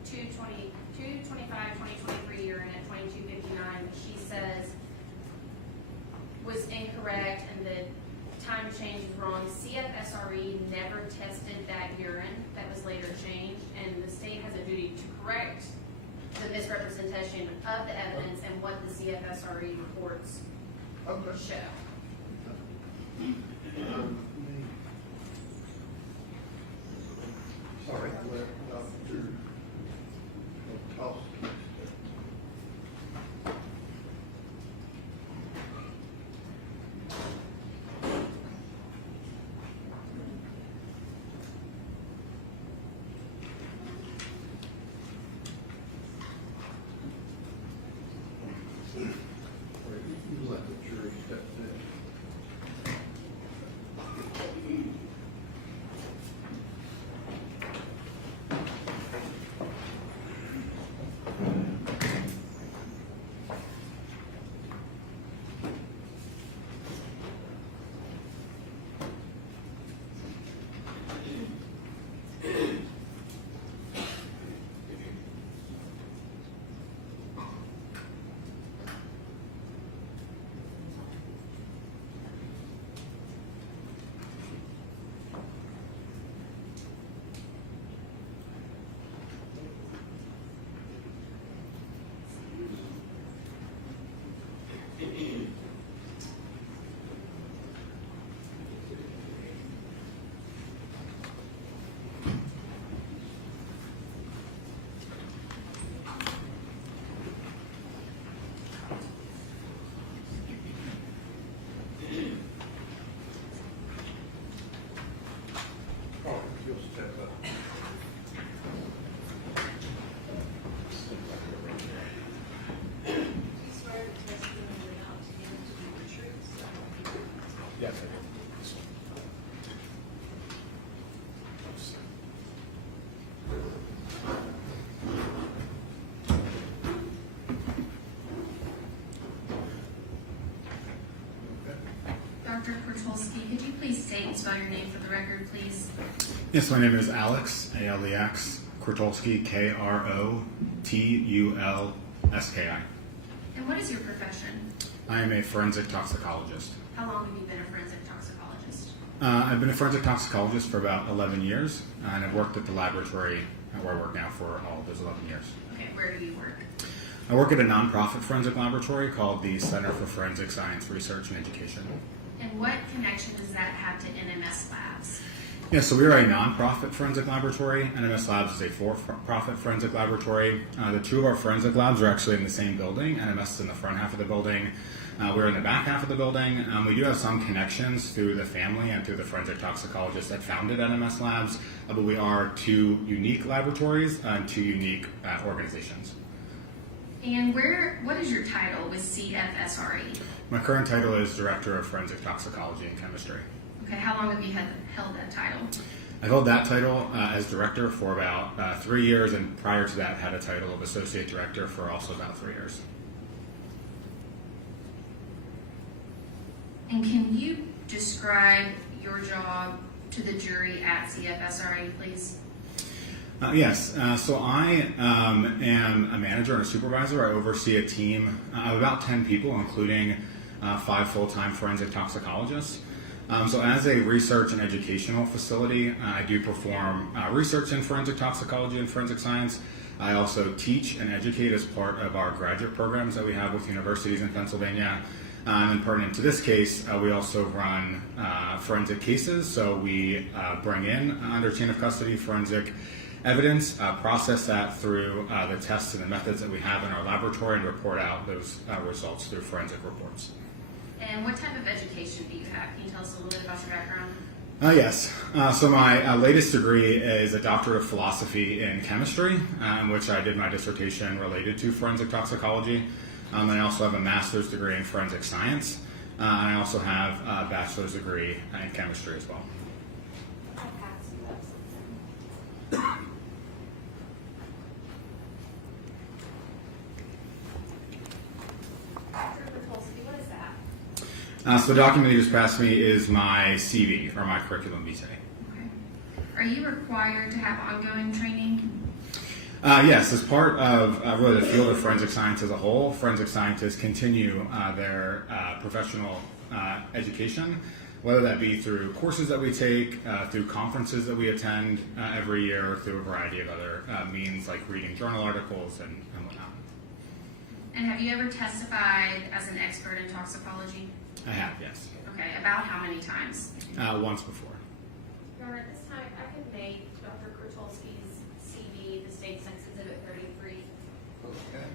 2/25/2023 urine at 22:59. She says was incorrect and the time change is wrong. CFSRE never tested that urine. That was later changed, and the state has a duty to correct the misrepresentation of the evidence and what the CFSRE reports Okay. show. Sorry, let Dr. Kwiatkowski. You let the jury step in. Oh, you'll step up. Do you swear the testimony you're about to give to be the truth, so help you God? Yes, I do. Dr. Kwiatkowski, could you please state and spell your name for the record, please? Yes, my name is Alex, A-L-E-X, Krotulski, K-R-O-T-U-L-S-K-I. And what is your profession? I am a forensic toxicologist. How long have you been a forensic toxicologist? I've been a forensic toxicologist for about 11 years, and I've worked at the laboratory where I work now for all of those 11 years. Okay, where do you work? I work at a nonprofit forensic laboratory called the Center for Forensic Science Research and Education. And what connection does that have to NMS labs? Yeah, so we are a nonprofit forensic laboratory. NMS Labs is a for-profit forensic laboratory. The two of our forensic labs are actually in the same building. NMS is in the front half of the building. We're in the back half of the building. We do have some connections through the family and through the forensic toxicologist that founded NMS Labs, but we are two unique laboratories and two unique organizations. And what is your title with CFSRE? My current title is Director of Forensic Toxicology and Chemistry. Okay, how long have you held that title? I held that title as director for about 3 years, and prior to that had a title of Associate Director for also about 3 years. And can you describe your job to the jury at CFSRE, please? Yes, so I am a manager and a supervisor. I oversee a team of about 10 people, including 5 full-time forensic toxicologists. So as a research and educational facility, I do perform research in forensic toxicology and forensic science. I also teach and educate as part of our graduate programs that we have with universities in Pennsylvania. And then pertinent to this case, we also run forensic cases. So we bring in under chain of custody forensic evidence, process that through the tests and the methods that we have in our laboratory, and report out those results through forensic reports. And what type of education do you have? Can you tell us a little bit about your background? Yes. So my latest degree is a Doctorate of Philosophy in Chemistry, in which I did my dissertation related to forensic toxicology. And I also have a master's degree in forensic science. And I also have a bachelor's degree in chemistry as well. Dr. Bertolsky, what is that? So the document you just passed me is my CV, or my curriculum vitae. Okay. Are you required to have ongoing training? Yes, as part of really the field of forensic science as a whole, forensic scientists continue their professional education, whether that be through courses that we take, through conferences that we attend every year, or through a variety of other means like reading journal articles and whatnot. And have you ever testified as an expert in toxicology? I have, yes. Okay, about how many times? Once before. Your Honor, at this time, I can make Dr. Kurtulski's CV the state's Exhibit 33 Okay.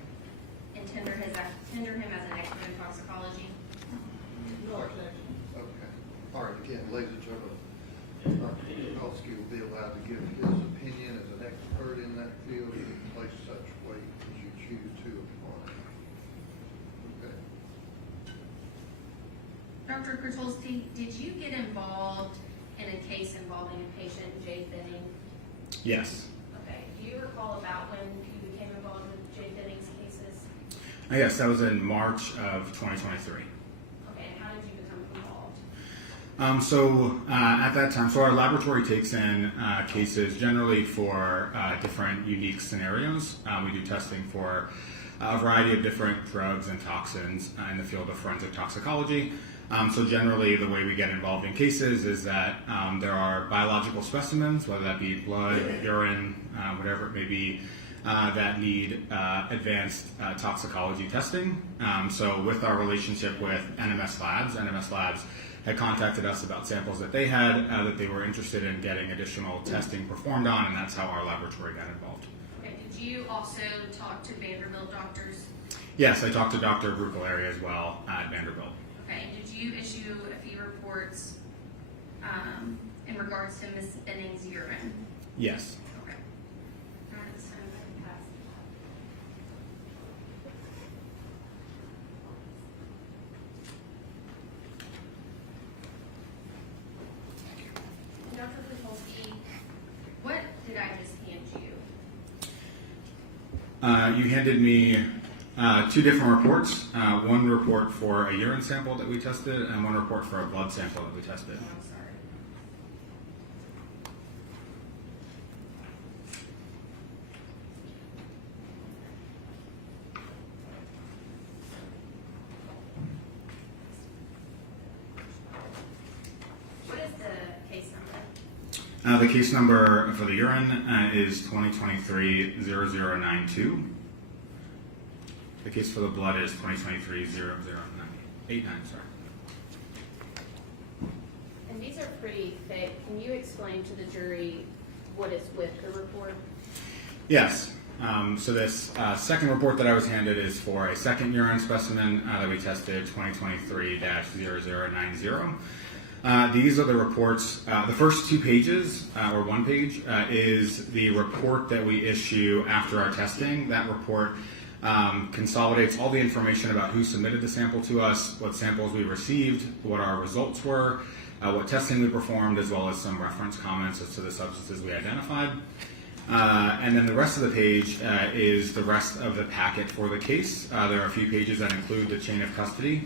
And tender him as an expert in toxicology? No objection. Okay. All right, again, ladies and gentlemen, Dr. Kowalski will be allowed to give his opinion as an expert in that field and place such weight as you choose to upon it. Okay. Dr. Kurtulski, did you get involved in a case involving a patient, Jay Fitting? Yes. Okay, do you recall about when you became involved with Jay Fitting's cases? Yes, that was in March of 2023. Okay, and how did you become involved? At that time, our laboratory takes in cases generally for different unique scenarios. We do testing for a variety of different drugs and toxins in the field of forensic toxicology. So generally, the way we get involved in cases is that there are biological specimens, whether that be blood, urine, whatever it may be, that need advanced toxicology testing. So with our relationship with NMS Labs had contacted us about samples that they had that they were interested in getting additional testing performed on, and that's how our laboratory got involved. Okay, did you also talk to Vanderbilt doctors? Yes, I talked to Dr. Bruccoleri as well at Vanderbilt. Okay, and did you issue a few reports in regards to Ms. Fitting's urine? Yes. Okay. All right, so I'm going to pass. Dr. Kurtulski, what did I just hand you? You handed me 2 different reports. One report for a urine sample that we tested, and one report for a blood sample that we tested. Oh, I'm sorry. What is the case number? The case number for the urine is 2023-0092. The case for the blood is 2023-0089. Sorry. And And these are pretty thick. Can you explain to the jury what is with the report? Yes. So this second report that I was handed is for a second urine specimen that we tested, 2023-0090. These are the reports. The first 2 pages, or 1 page, is the report that we issue after our testing. That report consolidates all the information about who submitted the sample to us, what samples we received, what our results were, what testing we performed, as well as some reference comments as to the substances we identified. And then the rest of the page is the rest of the packet for the case. There are a few pages that include the chain of custody,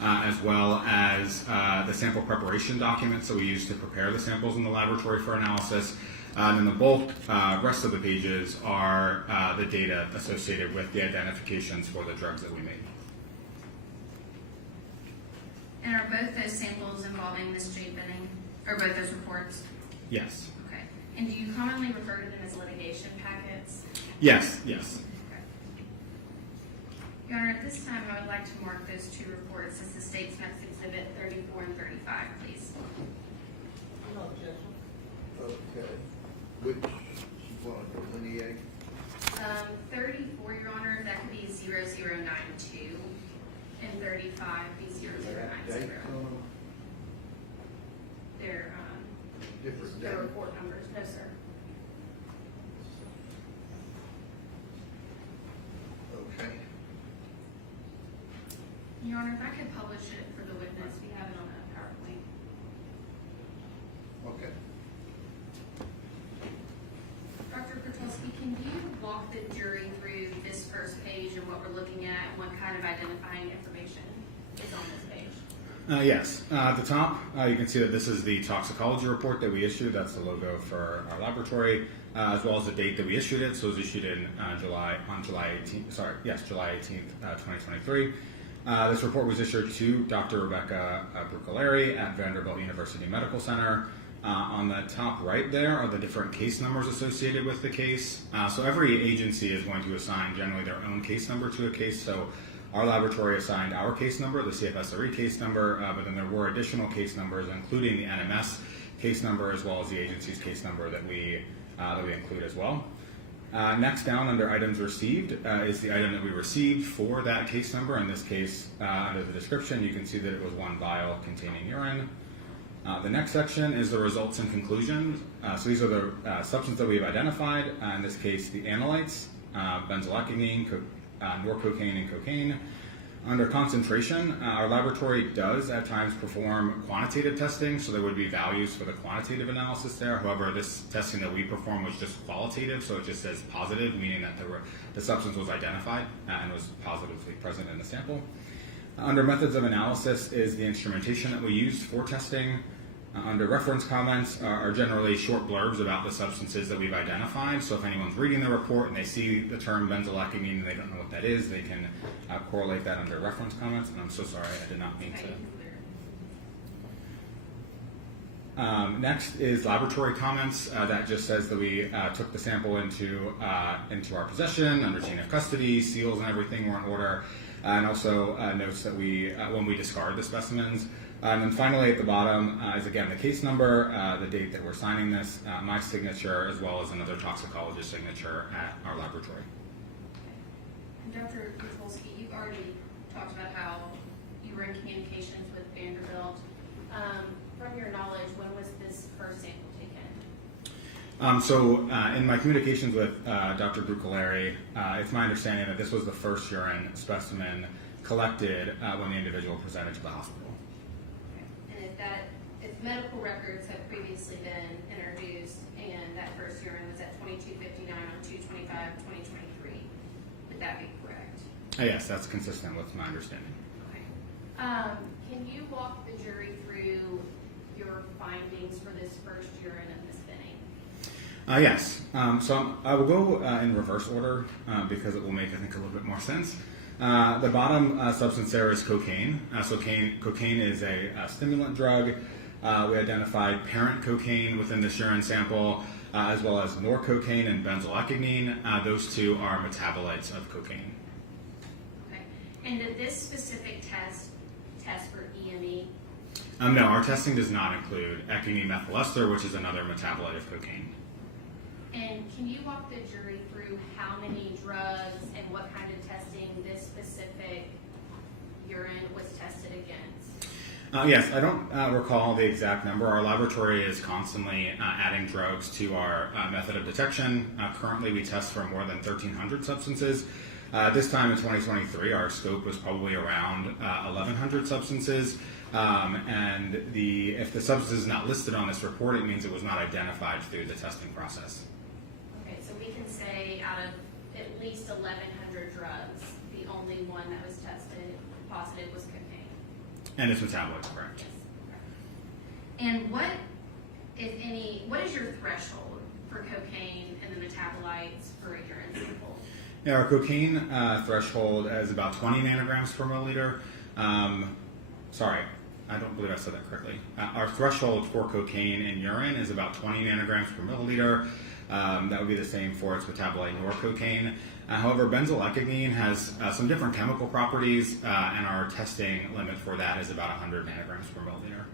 as well as the sample preparation documents that we use to prepare the samples in the laboratory for analysis. And then the bulk rest of the pages are the data associated with the identifications for the drugs that we made. And are both those samples involving Ms. Jade Benning, or both those reports? Yes. Okay. And do you commonly refer to them as litigation packets? Yes, yes. Okay. Your Honor, at this time, I would like to mark those 2 reports as the state's next exhibit 34 and 35, please. No objection. Okay. Which you want to delineate? 34, Your Honor, that could be 0092, and 35 be 0090. They're Different The data. report numbers? No, sir. Okay. Your Honor, if I could publish it for the witness, we have it on a PowerPoint. Okay. Dr. Kotulski, can you walk the jury through this first page and what we're looking at and what kind of identifying information is on this page? Yes. At the top, you can see that this is the toxicology report that we issued. That's the logo for our laboratory, as well as the date that we issued it. So it was issued in July 18th, 2023. This report was issued to Dr. Rebecca Brucolari at Vanderbilt University Medical Center. On the top right there are the different case numbers associated with the case. So every agency is going to assign generally their own case number to a case. So our laboratory assigned our case number, the CFSRE case number, but then there were additional case numbers, including the NMS case number, as well as the agency's case number that we include as well. Next down under items received is the item that we received for that case number. In this case, under the description, you can see that it was 1 vial containing urine. The next section is the results and conclusions. So these are the substances that we've identified. In this case, the analytes, benzoylecgonine, norcocaine, and cocaine. Under concentration, our laboratory does at times perform quantitative testing, so there would be values for the quantitative analysis there. However, this testing that we performed was just qualitative, so it just says positive, meaning that the substance was identified and was positively present in the sample. Under methods of analysis is the instrumentation that we use for testing. Under reference comments are generally short blurbs about the substances that we've identified. So if anyone's reading the report and they see the term benzoylecgonine and they don't know what that is, they can correlate that under reference comments. And I'm so sorry, I did not mean to. Next is laboratory comments. That just says that we took the sample into our possession under chain of custody, seals and everything were in order, and also notes that when we discard the specimens. And then finally at the bottom is again the case number, the date that we're signing this, my signature, as well as another toxicologist signature at our laboratory. And Dr. Kotulski, you've already talked about how you were in communications with Vanderbilt. From your knowledge, when was this first sample taken? In my communications with Dr. Brucolari, it's my understanding that this was the first urine specimen collected when the individual presented to the hospital. If medical records have previously been introduced and that first urine was at 2259 on 2/25/2023, would that be correct? Yes, that's consistent with my understanding. Okay. Can you walk the jury through your findings for this first urine of Ms. Benning? Yes. So I will go in reverse order because it will make, I think, a little bit more sense. The bottom substance there is cocaine. Cocaine is a stimulant drug. We identified parent cocaine within this urine sample, as well as norcocaine and benzoylecgonine. Those two are metabolites of cocaine. Okay. And did this specific test for EME? No, our testing does not include ecgonine methyl ester, which is another metabolite of cocaine. And can you walk the jury through how many drugs and what kind of testing this specific urine was tested against? Yes, I don't recall the exact number. Our laboratory is constantly adding drugs to our method of detection. Currently, we test for more than 1,300 substances. This time in 2023, our scope was probably around 1,100 substances. And if the substance is not listed on this report, it means it was not identified through the testing process. Okay, so we can say out of at least 1,100 drugs, the only one that was tested positive was cocaine. And it's metabolites, correct? Yes. Okay. And what, if any, what is your threshold for cocaine and the metabolites for a urine sample? Yeah, our cocaine threshold is about 20 nanograms per milliliter. Sorry, I don't believe I said that correctly. Our threshold for cocaine in urine is about 20 nanograms per milliliter. That would be the same for its metabolite norcocaine. However, benzylecgonine has some different chemical properties, and our testing limit for that is about 100 nanograms per milliliter.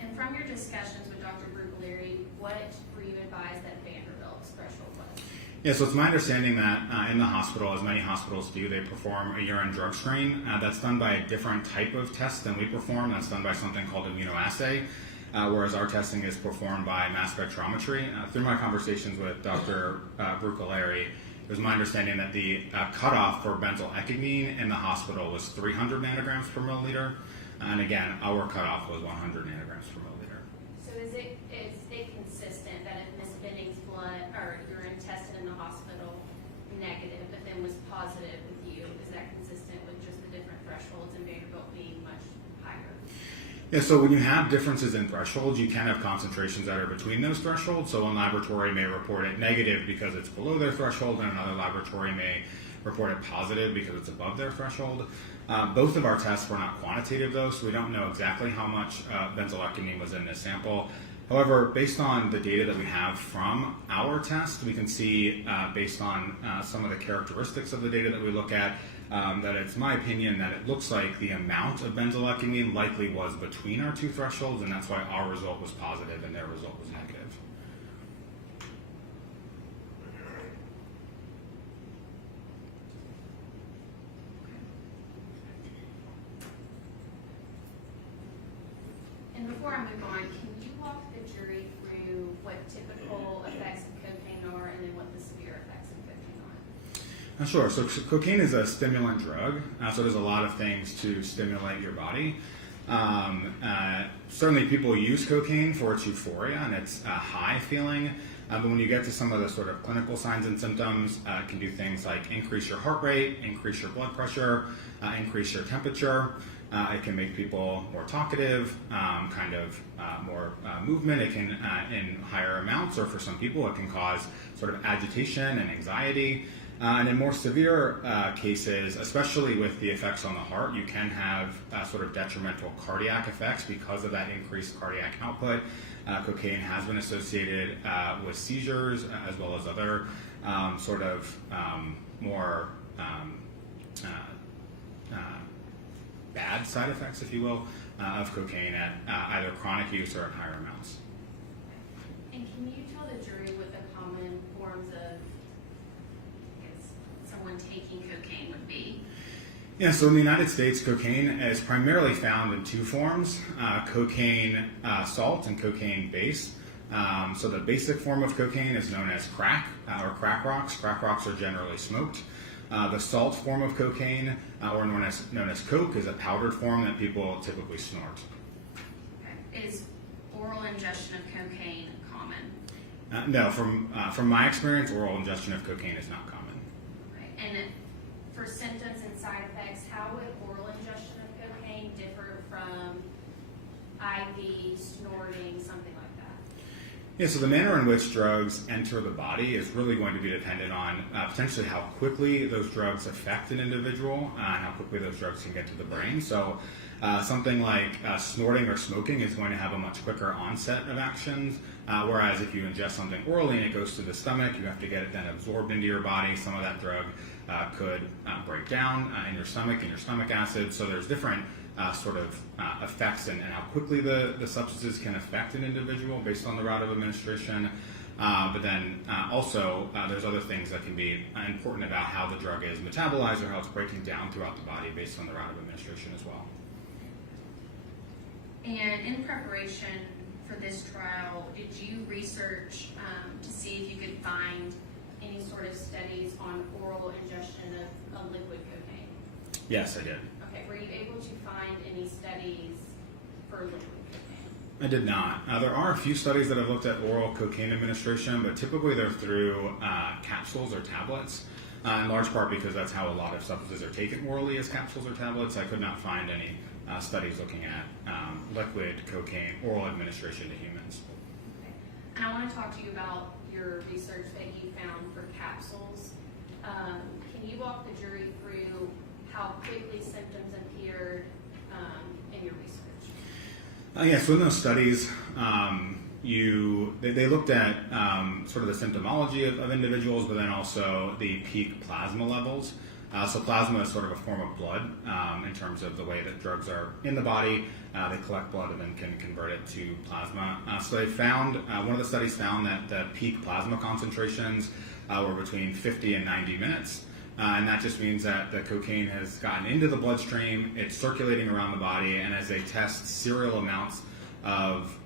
And from your discussions with Dr. Brugaleri, what were you advised that Vanderbilt's threshold was? Yeah, so it's my understanding that in the hospital, as many hospitals do, they perform a urine drug screen. That's done by a different type of test than we perform. That's done by something called immunoassay, whereas our testing is performed by mass spectrometry. Through my conversations with Dr. Brugaleri, it was my understanding that the cutoff for benzylecgonine in the hospital was 300 nanograms per milliliter. And again, our cutoff was 100 nanograms per milliliter. So is it consistent that if Ms. Benning's blood or urine tested in the hospital negative, but then was positive with you, is that consistent with just the different thresholds and Vanderbilt being much higher? Yeah, so when you have differences in thresholds, you can have concentrations that are between those thresholds. So one laboratory may report it negative because it's below their threshold, and another laboratory may report it positive because it's above their threshold. Both of our tests were not quantitative, though, so we don't know exactly how much benzylecgonine was in this sample. However, based on the data that we have from our test, we can see, based on some of the characteristics of the data that we look at, that it's my opinion that it looks like the amount of benzylecgonine likely was between our two thresholds, and that's why our result was positive and their result was negative. And before I move on, can you walk the jury through what typical effects of cocaine are and then what the severe effects of cocaine are? Sure. So cocaine is a stimulant drug, so it does a lot of things to stimulate your body. Certainly people use cocaine for its euphoria and its high feeling, but when you get to some of the sort of clinical signs and symptoms, it can do things like increase your heart rate, increase your blood pressure, increase your temperature. It can make people more talkative, more movement. It can, in higher amounts, or for some people, it can cause sort of agitation and anxiety. And in more severe cases, especially with the effects on the heart, you can have sort of detrimental cardiac effects because of that increased cardiac output. Cocaine has been associated with seizures as well as other more bad side effects, if you will, of cocaine at either chronic use or at higher amounts. And can you tell the jury what the common forms of someone taking cocaine would be? Yeah, so in the United States, cocaine is primarily found in two forms, cocaine salt and cocaine base. So the basic form of cocaine is known as crack or crack rocks. Crack rocks are generally smoked. The salt form of cocaine, or known as coke, is a powdered form that people typically snort. Okay. Is oral ingestion of cocaine common? No, from my experience, oral ingestion of cocaine is not common. Okay. And for symptoms and side effects, how would oral ingestion of cocaine differ from IV, snorting, something like that? Yeah, so the manner in which drugs enter the body is really going to be dependent on potentially how quickly those drugs affect an individual and how quickly those drugs can get to the brain. So something like snorting or smoking is going to have a much quicker onset of actions, whereas if you ingest something orally and it goes to the stomach, you have to get it then absorbed into your body. Some of that drug could break down in your stomach, acid. So there's different effects and how quickly the substances can affect an individual based on the route of administration. But then also there's other things that can be important about how the drug is metabolized or how it's breaking down throughout the body based on the route of administration as well. And in preparation for this trial, did you research to see if you could find any sort of studies on oral ingestion of a liquid cocaine? Yes, I did. Okay, were you able to find any studies for liquid cocaine? I did not. There are a few studies that have looked at oral cocaine administration, but typically they're through capsules or tablets, in large part because that's how a lot of substances are taken orally as capsules or tablets. I could not find any studies looking at liquid cocaine oral administration to humans. Okay. And I want to talk to you about your research that you found for capsules. Can you walk the jury through how quickly symptoms appeared in your research? So in those studies, they looked at sort of the symptomology of individuals, but then also the peak plasma levels. So plasma is sort of a form of blood in terms of the way that drugs are in the body. They collect blood and then can convert it to plasma. So they found, one of the studies found that the peak plasma concentrations were between 50 and 90 minutes. And that just means that the cocaine has gotten into the bloodstream, it's circulating around the body, and as they test serial amounts of,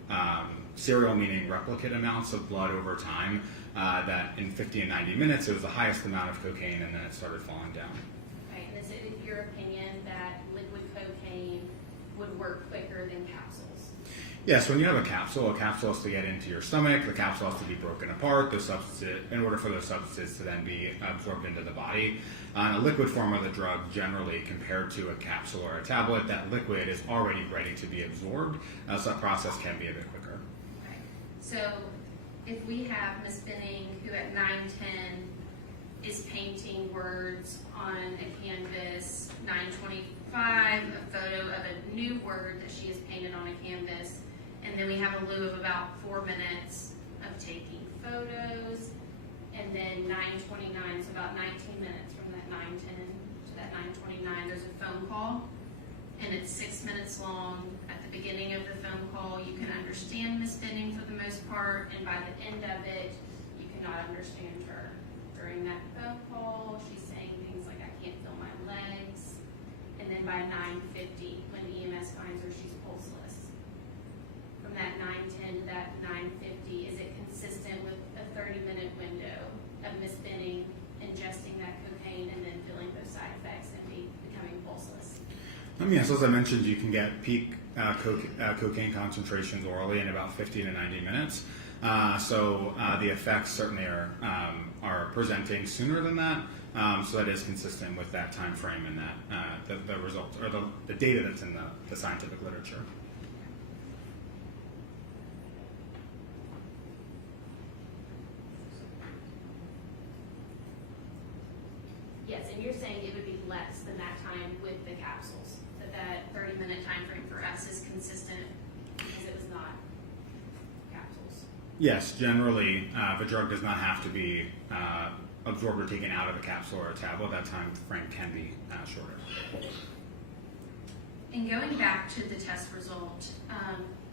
serial meaning replicate amounts of blood over time, that in 50 and 90 minutes it was the highest amount of cocaine, and then it started falling down. Okay, and is it your opinion that liquid cocaine would work quicker than capsules? Yes, when you have a capsule has to get into your stomach, the capsule has to be broken apart, in order for those substances to then be absorbed into the body. A liquid form of the drug, generally compared to a capsule or a tablet, that liquid is already ready to be absorbed, so that process can be a bit quicker. Okay. So if we have Ms. Benning, who at 9:10 is painting words on a canvas, 9:25, a photo of a new word that she has painted on a canvas, and then we have a lieu of about 4 minutes of taking photos, and then 9:29, so about 19 minutes from that 9:10 to that 9:29, there's a phone call, and it's 6 minutes long. At the beginning of the phone call, you can understand Ms. Benning for the most part, and by the end of it, you cannot understand her. During that phone call, she's saying things like, "I can't feel my legs," and then by 9:50, when EMS finds her, she's pulseless. From that 9:10 to that 9:50, is it consistent with a 30-minute window of Ms. Benning ingesting that cocaine and then feeling those side effects and becoming pulseless? Yes, as I mentioned, you can get peak cocaine concentrations orally in about 50 to 90 minutes. So the effects certainly are presenting sooner than that. So that is consistent with that time frame and that the results or the data that's in the scientific literature. Yes, and you're saying it would be less than that time with the capsules, that 30-minute time frame for us is consistent because it was not capsules. Yes, generally, the drug does not have to be absorbed or taken out of a capsule or a tablet. That time frame can be shorter. And going back to the test result,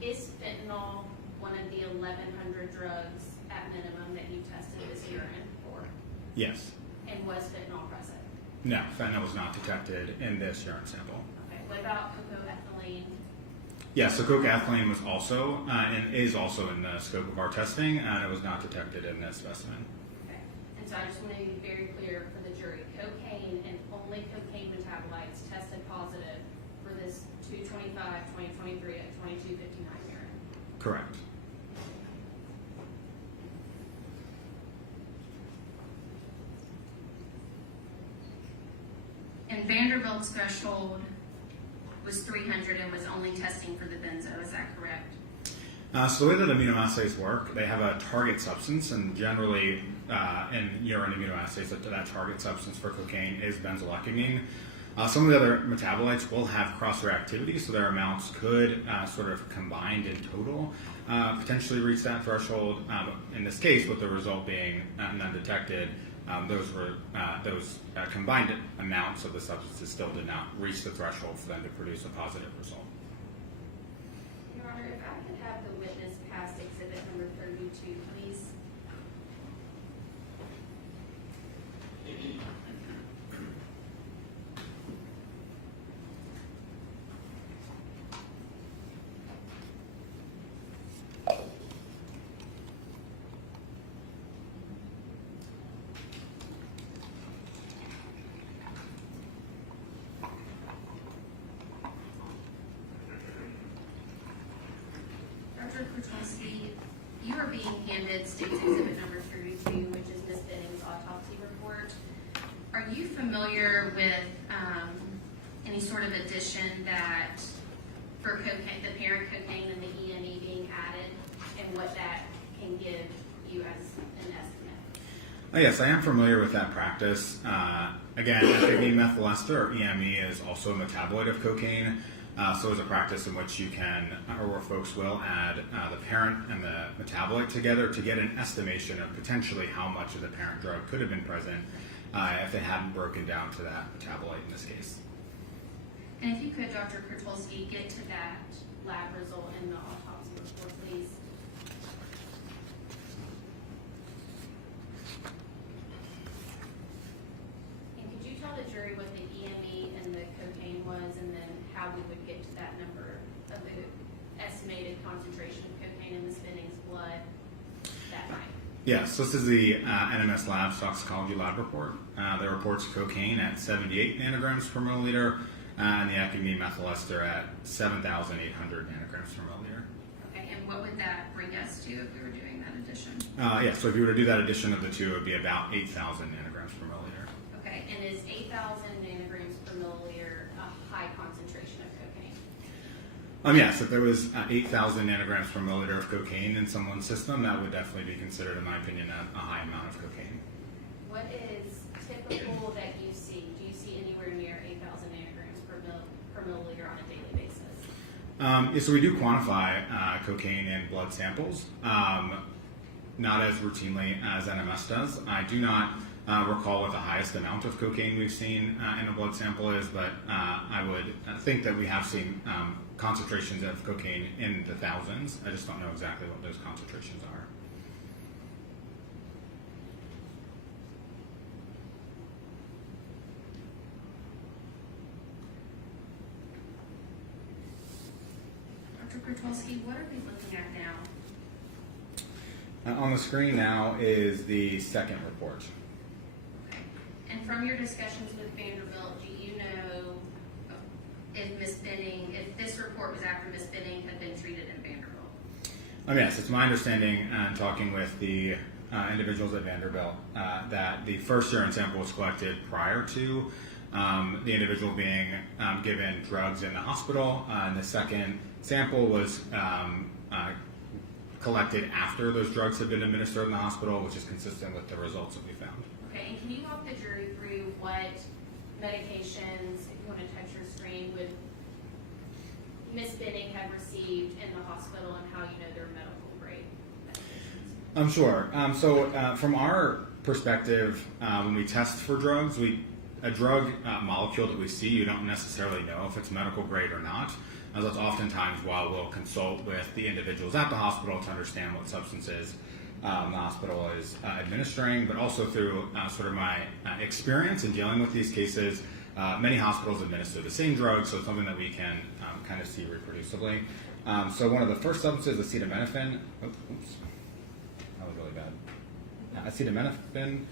is fentanyl one of the 1,100 drugs at minimum that you tested this urine for? Yes. And was fentanyl present? No, fentanyl was not detected in this urine sample. Okay, what about cocoethylene? Yeah, so cocoethylene was also and is also in the scope of our testing, and it was not detected in this specimen. Okay, and so I just want to be very clear for the jury, cocaine and only cocaine metabolites tested positive for this 2/25/2023 at 22:59 urine. Correct. And Vanderbilt's threshold was 300 and was only testing for the benzo, is that correct? So the way that immunoassays work, they have a target substance, and generally in urine immunoassays, that target substance for cocaine is benzolecamine. Some of the other metabolites will have cross-reactivity, so their amounts could sort of combined in total potentially reach that threshold. But in this case, with the result being undetected, those combined amounts of the substances still did not reach the threshold for them to produce a positive result. Your Honor, if I could have the witness pass exhibit number 32, please. Dr. Krotowski, you are being handed State's Exhibit number 32, which is Ms. Benning's autopsy report. Are you familiar with any sort of addition that for cocaine, the parent cocaine and the EME being added, and what that can give you as an estimate? Yes, I am familiar with that practice. Again, ethylene methyl ester, or EME, is also a metabolite of cocaine. So there's a practice in which you can, or where folks will add the parent and the metabolite together to get an estimation of potentially how much of the parent drug could have been present if it hadn't broken down to that metabolite in this case. And if you could, Dr. Krotowski, get to that lab result in the autopsy report, please. And could you tell the jury what the EME and the cocaine was, and then how we would get to that number of the estimated concentration of cocaine in Ms. Benning's blood that night? Yes, this is the NMS Labs toxicology lab report. That reports cocaine at 78 nanograms per milliliter and the ethylene methyl ester at 7,800 nanograms per milliliter. Okay, and what would that bring us to if we were doing that addition? So if you were to do that addition of the two, it would be about 8,000 nanograms per milliliter. Okay, and is 8,000 nanograms per milliliter a high concentration of cocaine? Yes, if there was 8,000 nanograms per milliliter of cocaine in someone's system, that would definitely be considered, in my opinion, a high amount of cocaine. What is typical that you see? Do you see anywhere near 8,000 nanograms per milliliter on a daily basis? So we do quantify cocaine in blood samples, not as routinely as NMS does. I do not recall what the highest amount of cocaine we've seen in a blood sample is, but I would think that we have seen concentrations of cocaine in the thousands. I just don't know exactly what those concentrations are. Dr. Krotowski, what are we looking at now? On the screen now is the second report. Okay. And from your discussions with Vanderbilt, do you know if Ms. Benning, if this report was after Ms. Benning had been treated in Vanderbilt? Yes, it's my understanding, and talking with the individuals at Vanderbilt, that the first urine sample was collected prior to the individual being given drugs in the hospital, and the second sample was collected after those drugs had been administered in the hospital, which is consistent with the results that we found. Okay, and can you walk the jury through what medications, if you want to touch your screen, would Ms. Benning have received in the hospital and how you know they're medical grade medications? Sure. From our perspective, when we test for drugs, a drug molecule that we see, you don't necessarily know if it's medical grade or not. As that's oftentimes why we'll consult with the individuals at the hospital to understand what substances the hospital is administering, but also through sort of my experience in dealing with these cases, many hospitals administer the same drug, so it's something that we can kind of see reproducibly. So one of the first substances, acetaminophen, that was really bad. Acetaminophen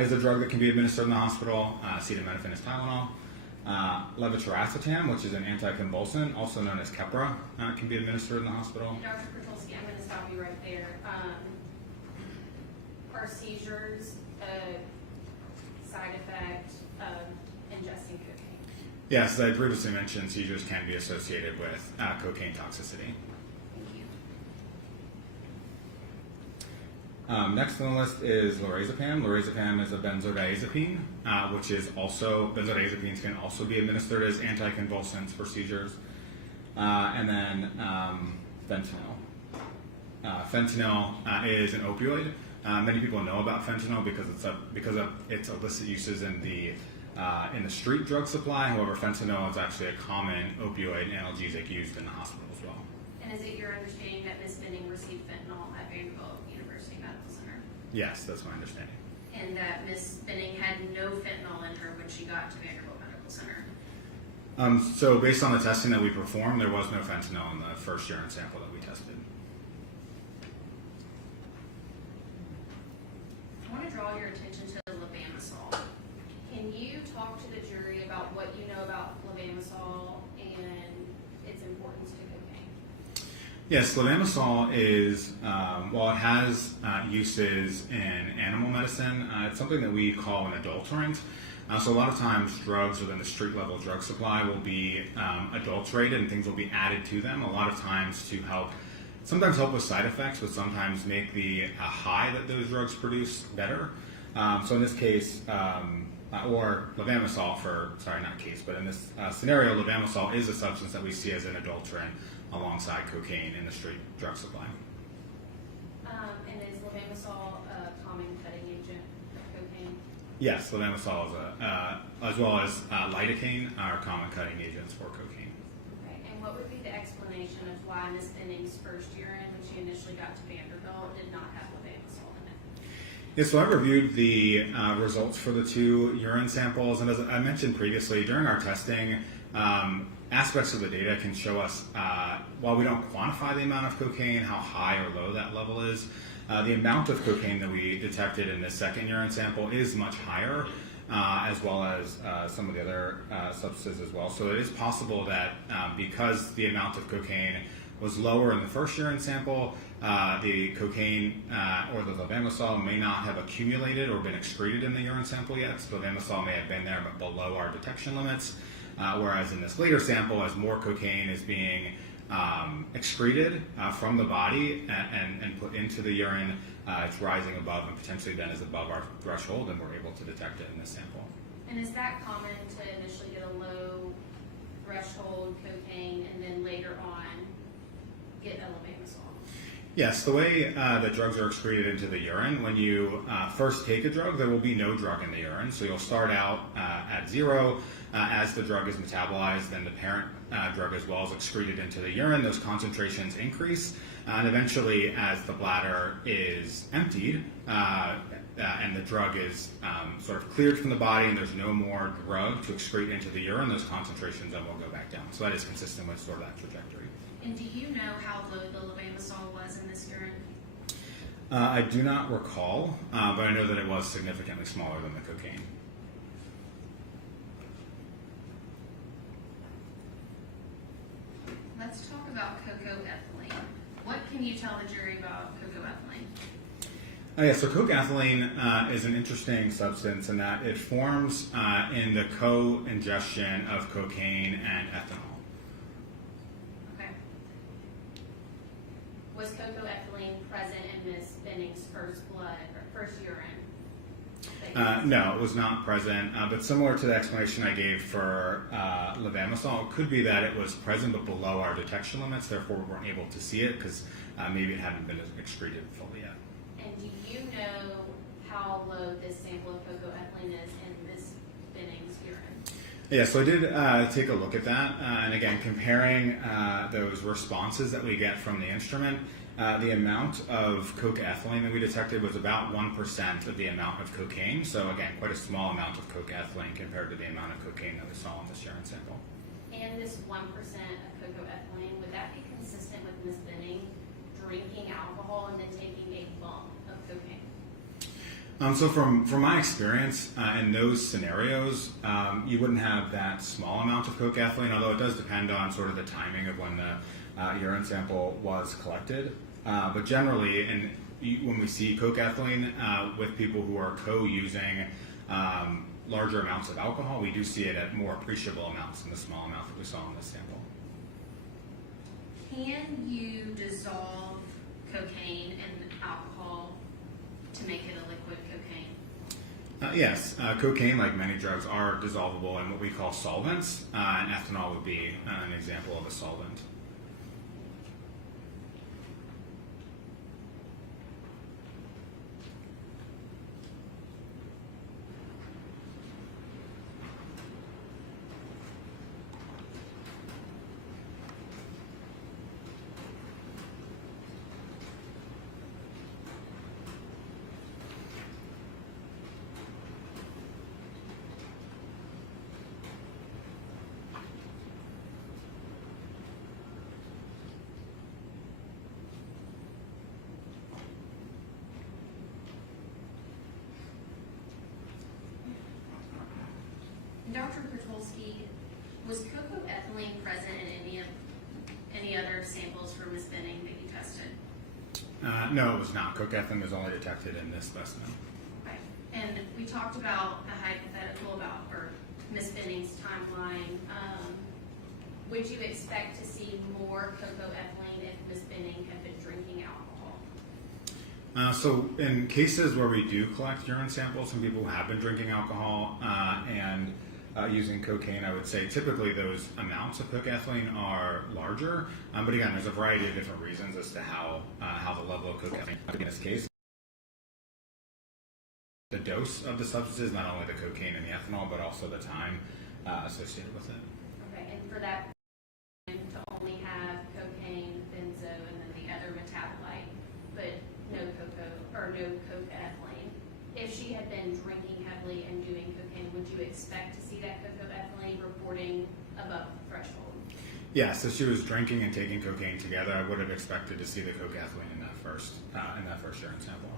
is a drug that can be administered in the hospital. Acetaminophen is Tylenol. Levetiracetam, which is an anticonvulsant, also known as Keppra, can be administered in the hospital. And Dr. Krotowski, I'm going to stop you right there. Are seizures a side effect of ingesting cocaine? Yes, as I previously mentioned, seizures can be associated with cocaine toxicity. Thank you. Next on the list is lorazepam. Lorazepam is a benzodiazepine, which is also, benzodiazepines can also be administered as anticonvulsants for seizures. And then fentanyl. Fentanyl is an opioid, Many people know about fentanyl because of its illicit uses in the street drug supply. However, fentanyl is actually a common opioid analgesic used in the hospital as well. And is it your understanding that Ms. Benning received fentanyl at Vanderbilt University Medical Center? Yes, that's my understanding. And that Ms. Benning had no fentanyl in her when she got to Vanderbilt Medical Center? So based on the testing that we performed, there was no fentanyl in the first urine sample that we tested. I want to draw your attention to levamisole. Can you talk to the jury about what you know about levamisole and its importance to cocaine? Yes, levamisole is, while it has uses in animal medicine, it's something that we call an adulterant. So a lot of times drugs within the street level drug supply will be adulterated and things will be added to them, a lot of times to sometimes help with side effects, but sometimes make the high that those drugs produce better. So in this case, or levamisole but in this scenario, levamisole is a substance that we see as an adulterant alongside cocaine in the street drug supply. And is levamisole a common cutting agent of cocaine? Yes, levamisole is as well as lidocaine are common cutting agents for cocaine. Okay, and what would be the explanation of why Ms. Benning's first urine, when she initially got to Vanderbilt, did not have levamisole in it? Yeah, so I reviewed the results for the 2 urine samples, and as I mentioned previously, during our testing, aspects of the data can show us, while we don't quantify the amount of cocaine, how high or low that level is. The amount of cocaine that we detected in the second urine sample is much higher, as well as some of the other substances as well. So it is possible that because the amount of cocaine was lower in the first urine sample, the cocaine or the levamisole may not have accumulated or been excreted in the urine sample yet. So levamisole may have been there but below our detection limits. Whereas in this later sample, as more cocaine is being excreted from the body and put into the urine, it's rising above and potentially then is above our threshold, and we're able to detect it in this sample. And is that common to initially get a low threshold cocaine and then later on get a levamisole? Yes, the way that drugs are excreted into the urine, when you first take a drug, there will be no drug in the urine. So you'll start out at 0. As the drug is metabolized, then the parent drug as well is excreted into the urine. Those concentrations increase. And eventually, as the bladder is emptied and the drug is sort of cleared from the body and there's no more drug to excrete into the urine, those concentrations then will go back down. So that is consistent with sort of that trajectory. And do you know how low the levamisole was in this urine? I do not recall, but I know that it was significantly smaller than the cocaine. Let's talk about cocoethylene. What can you tell the jury about cocoethylene? Yeah, so cocoethylene is an interesting substance in that it forms in the co-ingestion of cocaine and ethanol. Okay. Was cocoethylene present in Ms. Benning's first blood or first urine? No, it was not present, but similar to the explanation I gave for levamisole, it could be that it was present but below our detection limits, therefore we weren't able to see it because maybe it hadn't been excreted fully yet. And do you know how low this sample of cocoethylene is in Ms. Benning's urine? Yeah, so I did take a look at that, and again, comparing those responses that we get from the instrument, the amount of cocoethylene that we detected was about 1% of the amount of cocaine. So again, quite a small amount of cocoethylene compared to the amount of cocaine that we saw in this urine sample. And this 1% of cocoethylene, would that be consistent with Ms. Benning drinking alcohol and then taking a bump of cocaine? So from my experience in those scenarios, you wouldn't have that small amount of cocoethylene, although it does depend on sort of the timing of when the urine sample was collected. But generally, when we see cocoethylene with people who are co-using larger amounts of alcohol, we do see it at more appreciable amounts than the small amount that we saw in this sample. Can you dissolve cocaine in alcohol to make it a liquid cocaine? Yes, cocaine, like many drugs, are dissolvable in what we call solvents, and ethanol would be an example of a solvent. Dr. Pertolsky, was cocoethylene present in any other samples for Ms. Benning that you tested? No, it was not. Cocaethylene was only detected in this specimen. Right. And we talked about a hypothetical about for Ms. Benning's timeline. Would you expect to see more cocoethylene if Ms. Benning had been drinking alcohol? So in cases where we do collect urine samples from people who have been drinking alcohol and using cocaine, I would say typically those amounts of cocaethylene are larger. But again, there's a variety of different reasons as to how the level of cocaine in this case. The dose of the substances, not only the cocaine and the ethanol, but also the time associated with it. Okay, and for that to only have cocaine, benzo, and then the other metabolite, but no cocaethylene. If she had been drinking heavily and doing cocaine, would you expect to see that cocaethylene reporting above the threshold? Yes, if she was drinking and taking cocaine together, I would have expected to see the cocaethylene in that first urine sample.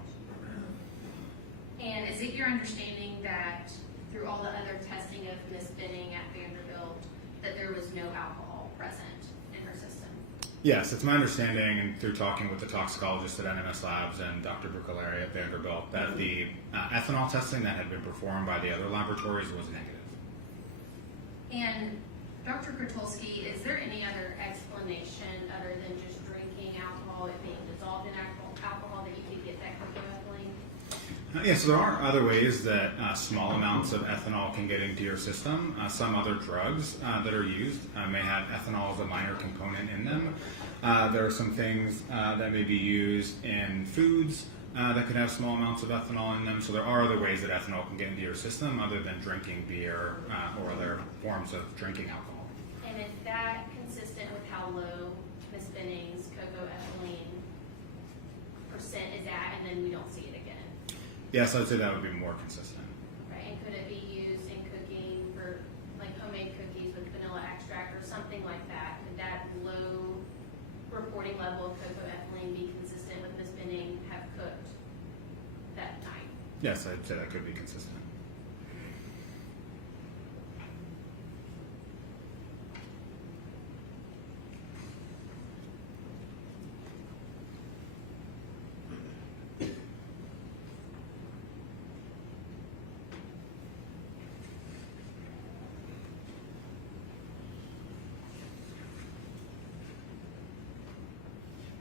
And is it your understanding that through all the other testing of Ms. Benning at Vanderbilt, that there was no alcohol present in her system? Yes, it's my understanding, and through talking with the toxicologist at NMS Labs and Dr. Brucaleri at Vanderbilt, that the ethanol testing that had been performed by the other laboratories was negative. And Dr. Krotulski, is there any other explanation other than just drinking alcohol, it being dissolved in alcohol, that you could get that cocaethylene? Yeah, so there are other ways that small amounts of ethanol can get into your system. Some other drugs that are used may have ethanol as a minor component in them. There are some things that may be used in foods that could have small amounts of ethanol in them. So there are other ways that ethanol can get into your system other than drinking beer or other forms of drinking alcohol. And is that consistent with how low Ms. Benning's cocoethylene percent is at, and then we don't see it again? Yes, I'd say that would be more consistent. Right, and could it be used in cooking for like homemade cookies with vanilla extract or something like that? Could that low reporting level of cocoethylene be consistent with Ms. Benning have cooked that night? Yes, I'd say that could be consistent.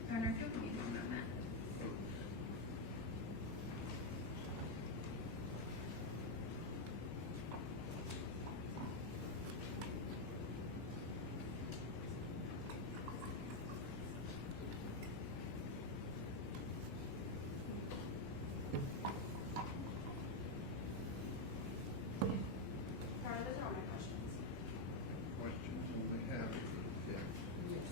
Turner, give me one moment. Carla, those are all my questions. Questions on behalf of, yeah. Yes.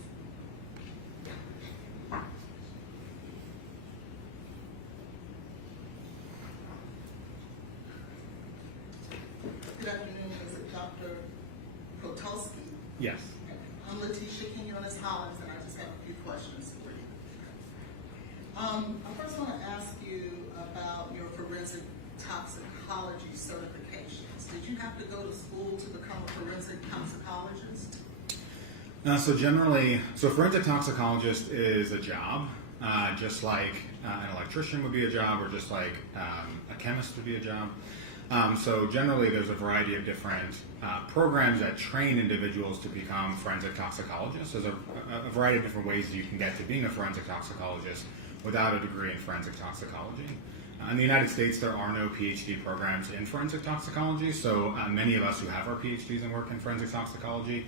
Good afternoon, is it Dr. Krotulski? Yes. I'm Letitia Quinones Hollins, and I just have a few questions for you. I first want to ask you about your forensic toxicology certifications. Did you have to go to school to become a forensic toxicologist? So generally, a forensic toxicologist is a job, just like an electrician would be a job, or just like a chemist would be a job. So generally, there's a variety of different programs that train individuals to become forensic toxicologists. There's a variety of different ways that you can get to being a forensic toxicologist without a degree in forensic toxicology. In the United States, there are no PhD programs in forensic toxicology, so many of us who have our PhDs and work in forensic toxicology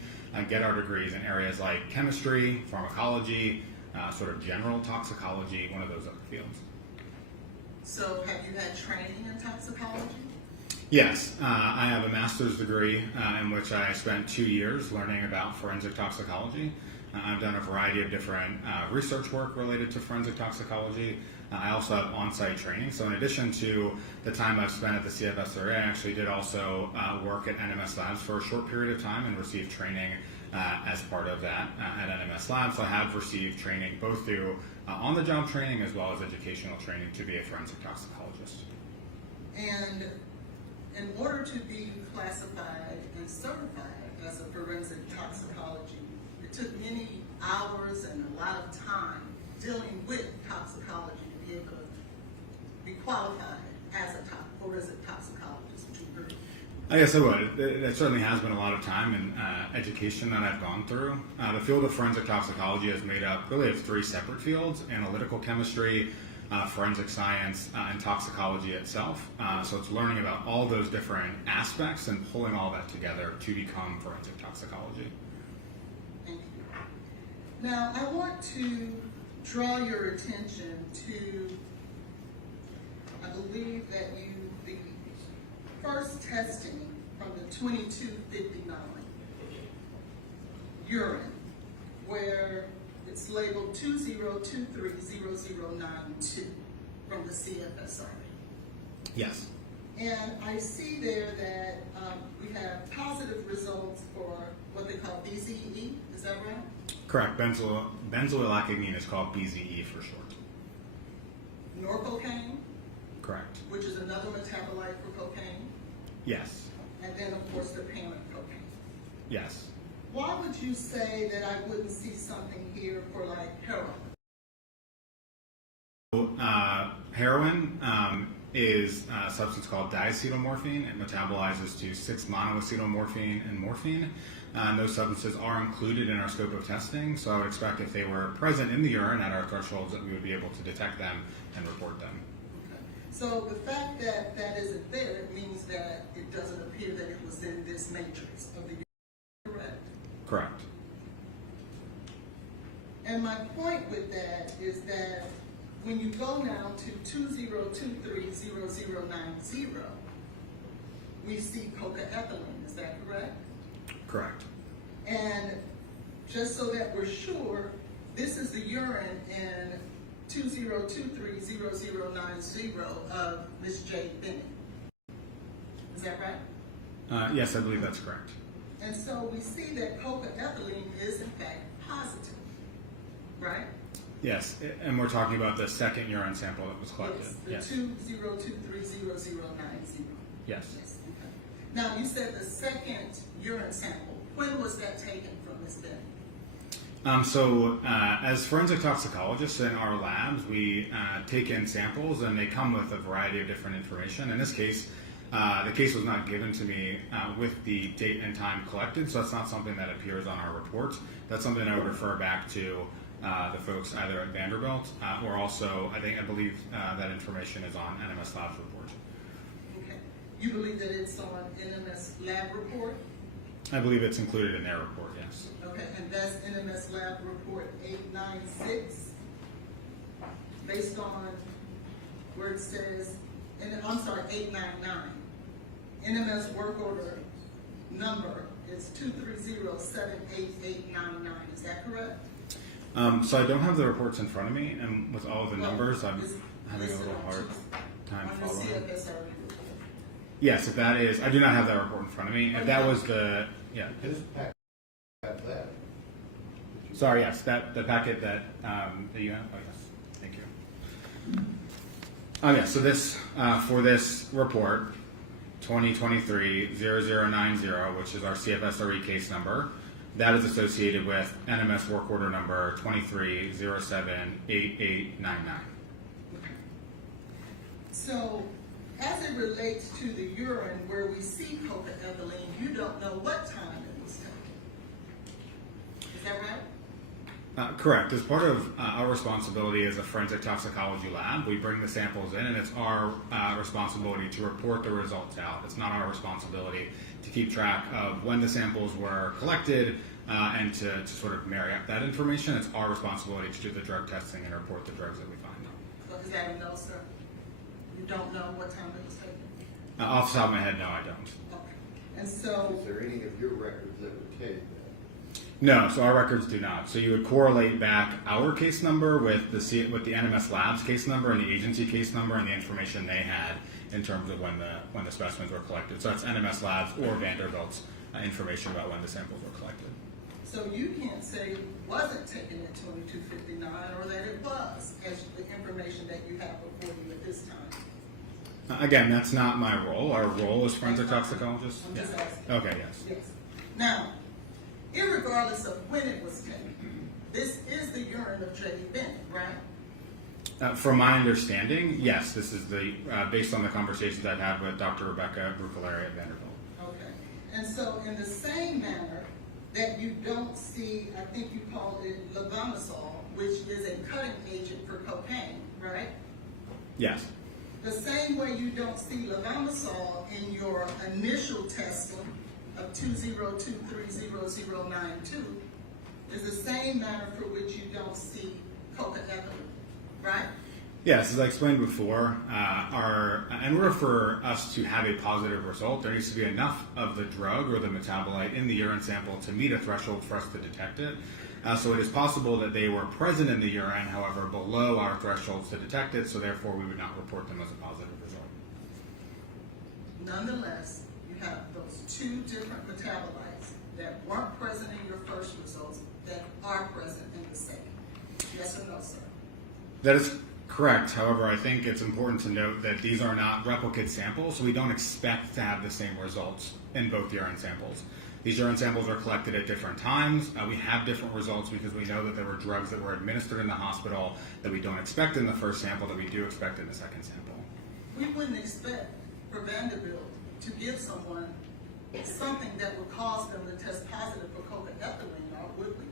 get our degrees in areas like chemistry, pharmacology, sort of general toxicology, one of those other fields. So have you had training in toxicology? Yes, I have a master's degree in which I spent 2 years learning about forensic toxicology. I've done a variety of different research work related to forensic toxicology. I also have on-site training. So in addition to the time I've spent at the CFSRA, I actually did also work at NMS Labs for a short period of time and received training as part of that at NMS Labs. So I have received training both through on-the-job training as well as educational training to be a forensic toxicologist. And in order to be classified and certified as a forensic toxicology, it took many hours and a lot of time dealing with toxicology to be able to be qualified as a forensic toxicologist. Would you agree? Yes, I would. It certainly has been a lot of time and education that I've gone through. The field of forensic toxicology is made up really of three separate fields: analytical chemistry, forensic science, and toxicology itself. So it's learning about all those different aspects and pulling all that together to become forensic toxicology. Thank you. Now, I want to draw your attention to, I believe that the first testing from the 2259 urine, where it's labeled 20230092 from the CFSR. Yes. And I see there that we have positive results for what they call BZE, is that right? Correct. Benzoylacagine is called BZE for short. Norcocaine, Correct. which is another metabolite for cocaine, Yes. and then of course the parent cocaine. Yes. Why would you say that I wouldn't see something here for like heroin? Heroin is a substance called diacetylmorphine. It metabolizes to 6-monoacetylmorphine and morphine. Those substances are included in our scope of testing, so I would expect if they were present in the urine at our thresholds that we would be able to detect them and report them. Okay. So the fact that that isn't there, it means that it doesn't appear that it was in this matrix of the urine, correct? Correct. And my point with that is that when you go now to 20230090, we see cocaethylene, is that correct? Correct. And just so that we're sure, this is the urine in 20230090 of Ms. J. Bennett. Is that right? Yes, I believe that's correct. And so we see that cocaethylene is in fact positive, right? Yes, and we're talking about the second urine sample that was collected. Yes, the 20230090. Yes. Yes, okay. Now, you said the second urine sample. When was that taken from Ms. Bennett? As forensic toxicologists in our labs, we take in samples and they come with a variety of different information. In this case, the case was not given to me with the date and time collected, so that's not something that appears on our report. That's something I would refer back to the folks either at Vanderbilt or also, I believe that information is on NMS Lab's report. Okay. You believe that it's on NMS Lab report? I believe it's included in their report, yes. Okay, and that's NMS Lab report 896, based on where it says, I'm sorry, 899. NMS work order number is 230-78899. Is that correct? So I don't have the reports in front of me, and with all of the numbers, I'm having a Listed little on hard time on the following. CFSR report. Yes, if that is, I do not have that report in front of me. If that was the, yeah. This pack got that. Sorry, yes, the packet that you have. Oh yes, thank you. Okay, so this for this report, 2023-0090, which is our CFSRE case number, that is associated with NMS work order number 23078899. So, as it relates to the urine where we see cocaethylene, you don't know what time it was taken. Is that right? Correct. As part of our responsibility as a forensic toxicology lab, we bring the samples in, and it's our responsibility to report the results out. It's not our responsibility to keep track of when the samples were collected and to sort of marry up that information. It's our responsibility to do the drug testing and report the drugs that we find. So is that a no, sir? You don't know what time it was taken? Off the top of my head, no, I don't. Okay. And so, Is there any of your records that would tell you that? No, so our records do not. So you would correlate back our case number with the NMS Labs case number and the agency case number and the information they had in terms of when the specimens were collected. So that's NMS Labs or Vanderbilt's information about when the samples were collected. so you can't say it wasn't taken at 2259 or that it was, as the information that you have before you at this time. Again, that's not my role. Our role is forensic toxicologists. I'm just Yeah. asking. Okay, yes. Yes. Now, irregardless of when it was taken, this is the urine of J.D. Bennett, right? From my understanding, yes, this is based on the conversations I've had with Dr. Rebecca Brucaleri at Vanderbilt. Okay. And so in the same manner that you don't see, I think you called it levamisole, which is a cutting agent for cocaine, right? Yes. The same way you don't see levamisole in your initial testing of 202300092 is the same manner for which you don't see cocaethylene, right? Yes, as I explained before, in order for us to have a positive result, there needs to be enough of the drug or the metabolite in the urine sample to meet a threshold for us to detect it. So it is possible that they were present in the urine, however, below our thresholds to detect it, so therefore we would not report them as a positive result. Nonetheless, you have those two different metabolites that weren't present in your first results that are present in the second. Yes or no, sir? That is correct. However, I think it's important to note that these are not replicate samples, so we don't expect to have the same results in both urine samples. These urine samples are collected at different times. We have different results because we know that there were drugs that were administered in the hospital that we don't expect in the first sample that we do expect in the second sample. We wouldn't expect for Vanderbilt to give someone something that would cause them to test positive for cocaethylene, or would we?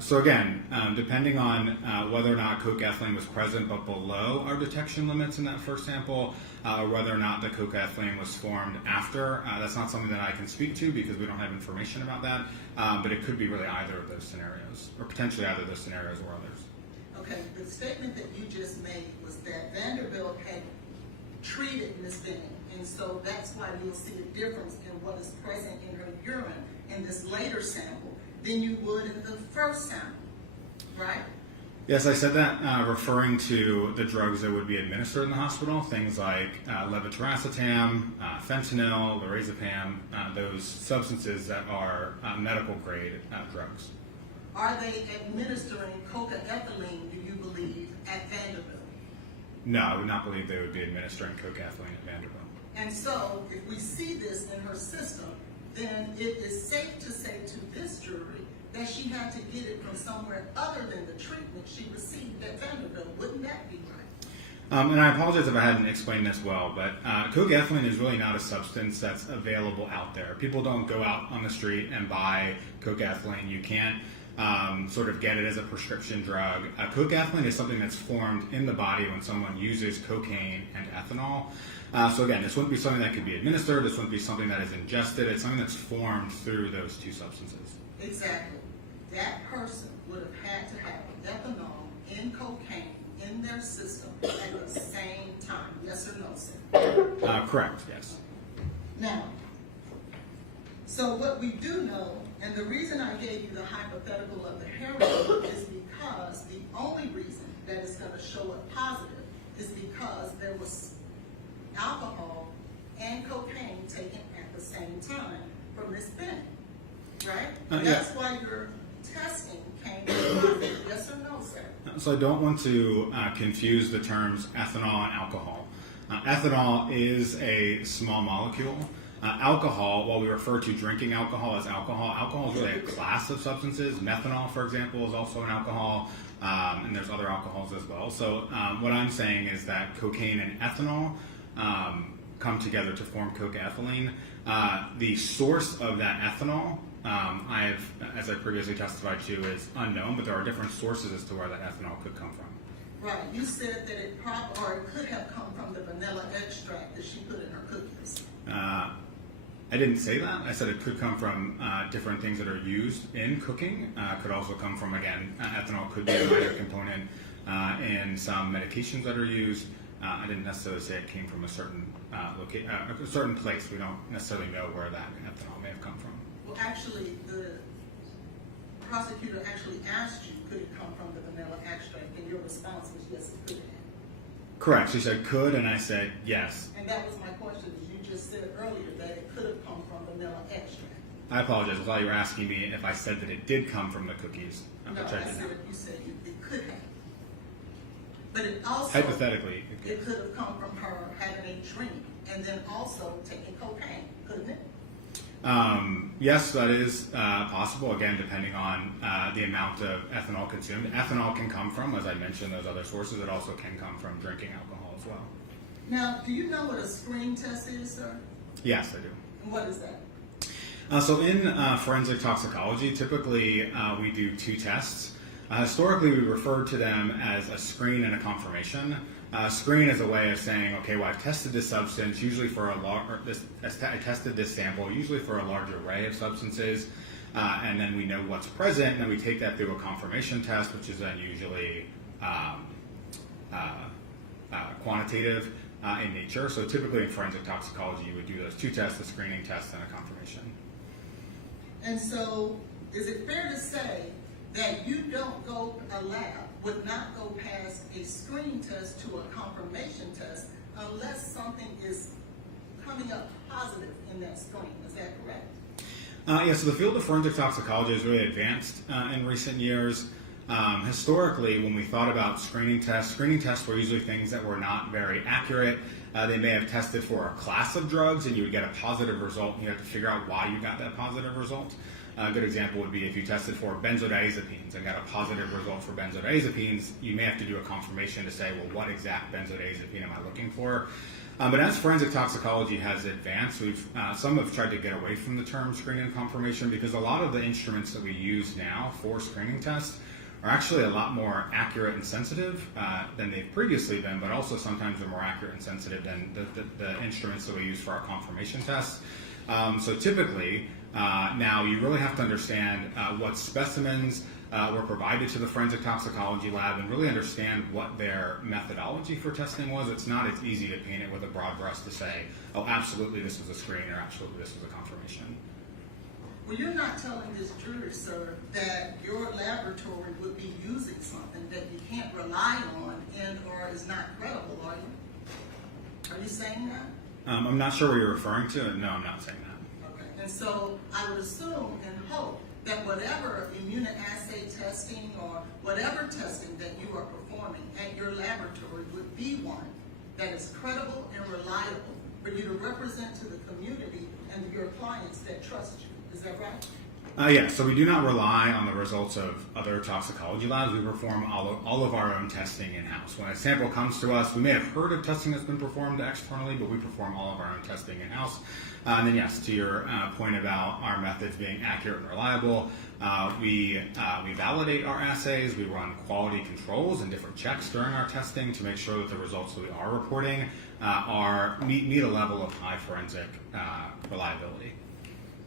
So again, depending on whether or not cocaethylene was present but below our detection limits in that first sample, or whether or not the cocaethylene was formed after, that's not something that I can speak to because we don't have information about that, but it could be really either of those scenarios, or potentially either of those scenarios or others. Okay, the statement that you just made was that Vanderbilt had treated Ms. Bennett, and so that's why you'll see a difference in what is present in her urine in this later sample than you would in the first sample, right? Yes, I said that referring to the drugs that would be administered in the hospital, things like levetiracetam, fentanyl, lorazepam, those substances that are medical grade drugs. Are they administering cocaethylene, do you believe, at Vanderbilt? No, I would not believe they would be administering cocaethylene at Vanderbilt. And so, if we see this in her system, then it is safe to say to this jury that she had to get it from somewhere other than the treatment she received at Vanderbilt. Wouldn't that be right? And I apologize if I hadn't explained this well, but cocaethylene is really not a substance that's available out there. People don't go out on the street and buy cocaethylene. You can't sort of get it as a prescription drug. Cocaethylene is something that's formed in the body when someone uses cocaine and ethanol. So again, this wouldn't be something that could be administered. This wouldn't be something that is ingested. It's something that's formed through those two substances. Exactly. That person would have had to have ethanol and cocaine in their system at the same time. Yes or no, sir? Correct, yes. Now, so what we do know, and the reason I gave you the hypothetical of the heroin is because the only reason that it's going to show up positive is because there was alcohol and cocaine taken at the same time from Miss Bennett, right? That's why your testing came positive. Yes or no, sir? So I don't want to confuse the terms ethanol and alcohol. Ethanol is a small molecule. Alcohol, while we refer to drinking alcohol as alcohol, alcohol is really a class of substances. Methanol, for example, is also an alcohol, and there's other alcohols as well. So what I'm saying is that cocaine and ethanol come together to form cocaethylene. The source of that ethanol, as I previously testified to, is unknown, but there are different sources as to where that ethanol could come from. Right. You said that it could have come from the vanilla extract that she put in her cookies. I didn't say that. I said it could come from different things that are used in cooking. Could also come from, again, ethanol could be a minor component in some medications that are used. I didn't necessarily say it came from a certain a certain place. We don't necessarily know where that ethanol may have come from. Well, actually, the prosecutor actually asked you, could it come from the vanilla extract? And your response was, yes, it could have. Correct. She said could, and I said yes. And that was my question. You just said earlier that it could have come from vanilla extract. I apologize. I thought you were asking me if I said that it did come from the cookies. No, I said you said it could have. But it also. Hypothetically, It could have come from her having a drink and then also taking cocaine, couldn't it? Yes, that is possible, again, depending on the amount of ethanol consumed. Ethanol can come from, as I mentioned, those other sources. It also can come from drinking alcohol as well. Now, do you know what a screen test is, sir? Yes, I do. And what is that? So in forensic toxicology, typically we do two tests. Historically, we referred to them as a screen and a confirmation. Screen is a way of saying, okay, well, I've tested this substance, usually for I tested this sample, usually for a large array of substances, and then we know what's present, and then we take that through a confirmation test, which is then usually quantitative in nature. So typically in forensic toxicology, you would do those two tests, a screening test and a confirmation. And so, is it fair to say that you don't go, a lab would not go past a screen test to a confirmation test unless something is coming up positive in that screen? Is that correct? Yeah, so the field of forensic toxicology has really advanced in recent years. Historically, when we thought about screening tests were usually things that were not very accurate. They may have tested for a class of drugs and you would get a positive result and you have to figure out why you got that positive result. A good example would be if you tested for benzodiazepines and got a positive result for benzodiazepines, you may have to do a confirmation to say, well, what exact benzodiazepine am I looking for? But as forensic toxicology has advanced, some have tried to get away from the term screening and confirmation because a lot of the instruments that we use now for screening tests are actually a lot more accurate and sensitive than they've previously been, but also sometimes they're more accurate and sensitive than the instruments that we use for our confirmation tests. So typically, now you really have to understand what specimens were provided to the forensic toxicology lab and really understand what their methodology for testing was. It's not as easy to paint it with a broad brush to say, oh, absolutely this was a screen or absolutely this was a confirmation. Well, you're not telling this jury, sir, that your laboratory would be using something that you can't rely on and or is not credible, are you? Are you saying that? I'm not sure what you're referring to. No, I'm not saying that. Okay. And so I would assume and hope that whatever immunoassay testing or whatever testing that you are performing at your laboratory would be one that is credible and reliable for you to represent to the community and your clients that trust you. Is that right? Yeah, so we do not rely on the results of other toxicology labs. We perform all of our own testing in-house. When a sample comes to us, we may have heard of testing that's been performed externally, but we perform all of our own testing in-house. And then yes, to your point about our methods being accurate and reliable, we validate our assays, we run quality controls and different checks during our testing to make sure that the results that we are reporting meet a level of high forensic reliability.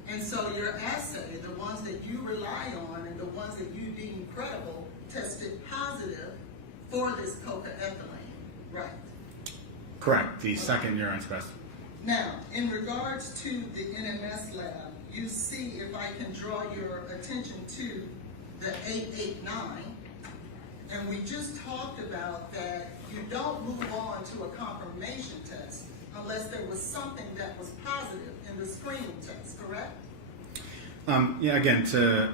And so your assay, the ones that you rely on and the ones that you deem credible, tested positive for this cocaethylene, right? Correct, the second urine specimen. Now, in regards to the NMS lab, you see, if I can draw your attention to the 889, and we just talked about that you don't move on to a confirmation test unless there was something that was positive in the screening test, correct? Yeah, again, to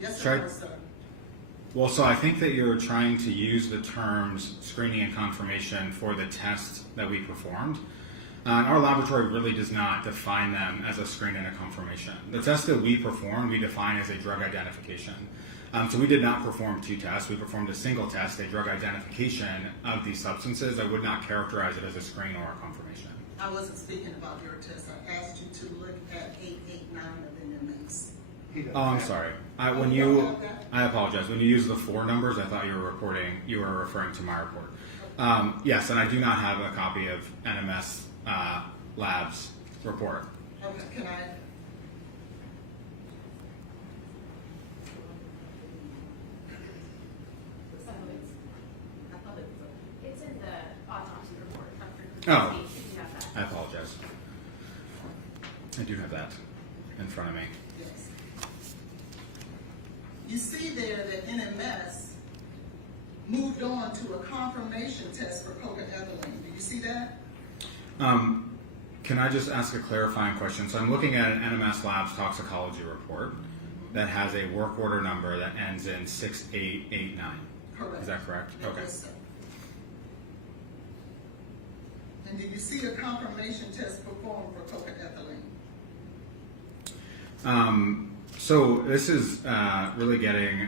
Yes try. or no, sir? Well, so I think that you're trying to use the terms screening and confirmation for the tests that we performed. Our laboratory really does not define them as a screen and a confirmation. The tests that we performed, we define as a drug identification. So we did not perform two tests. We performed a single test, a drug identification of these substances. I would not characterize it as a screen or a confirmation. I wasn't speaking about your test. I asked you to look at 889 of NMS. Oh, I'm sorry. I apologize. When you use the 4 numbers, I thought you were referring to my report. Yes, and I do not have a copy of NMS Labs report. Okay, can I? It's in the autopsy report, Dr. Oh. Christie, if you have that. I apologize. I do have that in front of me. Yes. You see there that NMS moved on to a confirmation test for cocaethylene. Do you see that? Can I just ask a clarifying question? So I'm looking at an NMS Labs toxicology report that has a work order number that ends in 6889. Correct. Is that correct? Okay. Yes, sir. And did you see a confirmation test performed for cocaethylene? So this is really getting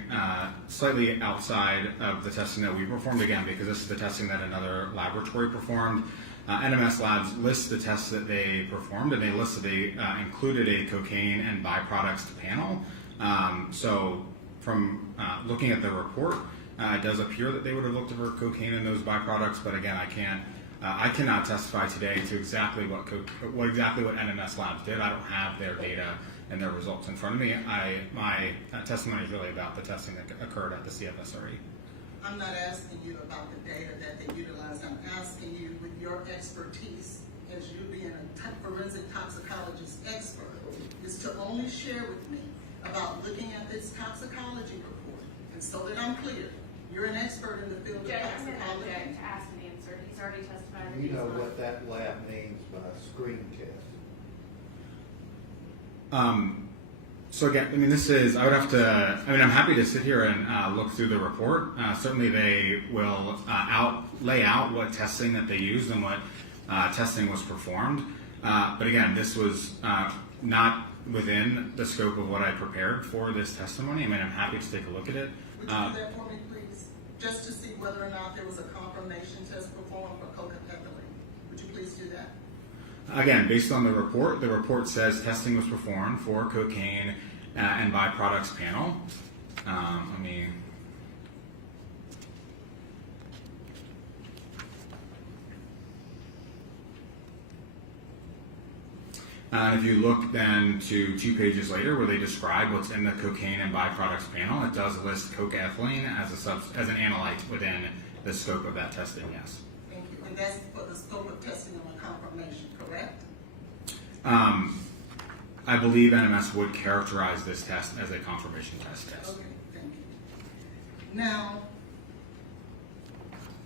slightly outside of the testing that we performed, again, because this is the testing that another laboratory performed. NMS Labs lists the tests that they performed, and they listed they included a cocaine and byproducts panel. So from looking at the report, it does appear that they would have looked for cocaine in those byproducts, but again, I cannot testify today to exactly what NMS Labs did. I don't have their data and their results in front of me. My testimony is really about the testing that occurred at the CFSRE. I'm not asking you about the data that they utilized. I'm asking you, with your expertise, as you being a forensic toxicologist expert, is to only share with me about looking at this toxicology report. And so that I'm clear, you're an expert in the field of Judge, I'm going to toxicology. object to ask an answer. He's already testified that You he's know not. what that lab means by screen test? So again, I mean, I would have to, I'm happy to sit here and look through the report. Certainly they will lay out what testing that they used and what testing was performed. But again, this was not within the scope of what I prepared for this testimony. I mean, I'm happy to take a look at it. Would you do that for me, please? Just to see whether or not there was a confirmation test performed for cocaethylene. Would you please do that? Again, based on the report says testing was performed for cocaine and byproducts panel. Let me. And if you look then to 2 pages later where they describe what's in the cocaine and byproducts panel, it does list cocaethylene as an analyte within the scope of that testing, yes. Thank you. And that's for the scope of testing on a confirmation, correct? I believe NMS would characterize this test as a confirmation test. Okay, thank you. Now,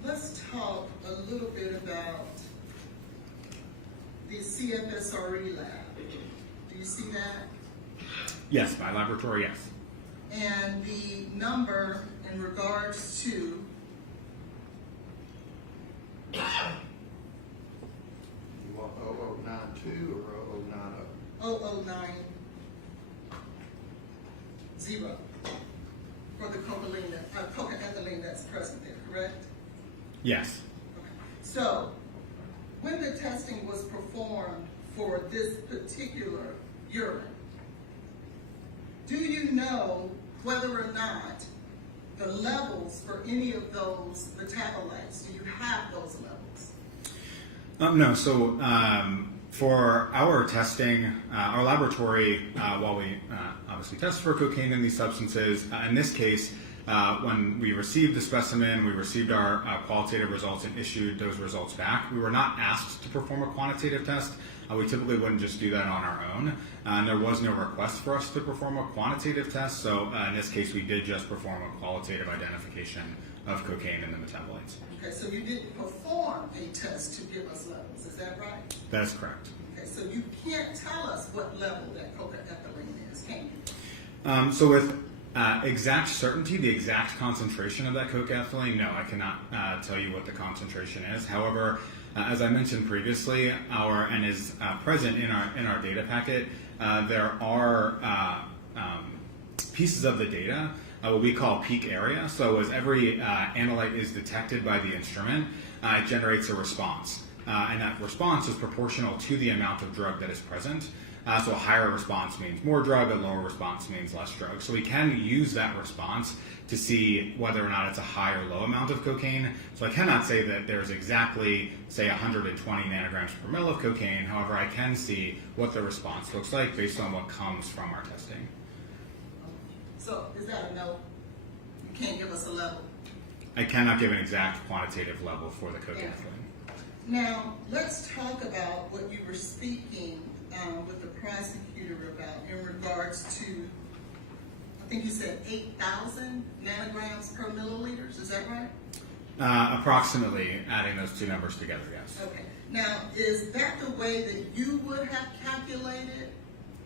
let's talk a little bit about the CFSRE lab. Do you see that? Yes, my laboratory, yes. And the number in regards to You want 0092 or 0090? 0090 for the cocaethylene that's present there, correct? Yes. Okay. So, when the testing was performed for this particular urine, do you know whether or not the levels for any of those metabolites, do you have those levels? No, so for our testing, our laboratory, while we obviously test for cocaine in these substances, in this case, when we received the specimen, we received our qualitative results and issued those results back. We were not asked to perform a quantitative test. We typically wouldn't just do that on our own. And there was no request for us to perform a quantitative test, so in this case, we did just perform a qualitative identification of cocaine in the metabolites. Okay, so you didn't perform a test to give us levels, is that right? That is correct. Okay, so you can't tell us what level that cocaethylene is, can you? So with exact certainty, the exact concentration of that cocaethylene, no, I cannot tell you what the concentration is. However, as I mentioned previously, and is present in our data packet, there are pieces of the data, what we call peak area. So as every analyte is detected by the instrument, it generates a response. And that response is proportional to the amount of drug that is present. So a higher response means more drug, a lower response means less drug. So we can use that response to see whether or not it's a high or low amount of cocaine. So I cannot say that there's exactly, say, 120 nanograms per mil of cocaine. However, I can see what the response looks like based on what comes from our testing. So is that a no? You can't give us a level? I cannot give an exact quantitative level for the cocaethylene. Now, let's talk about what you were speaking with the prosecutor about in regards to, I think you said 8,000 nanograms per milliliters, is that right? Approximately, adding those two numbers together, yes. Okay. Now, is that the way that you would have calculated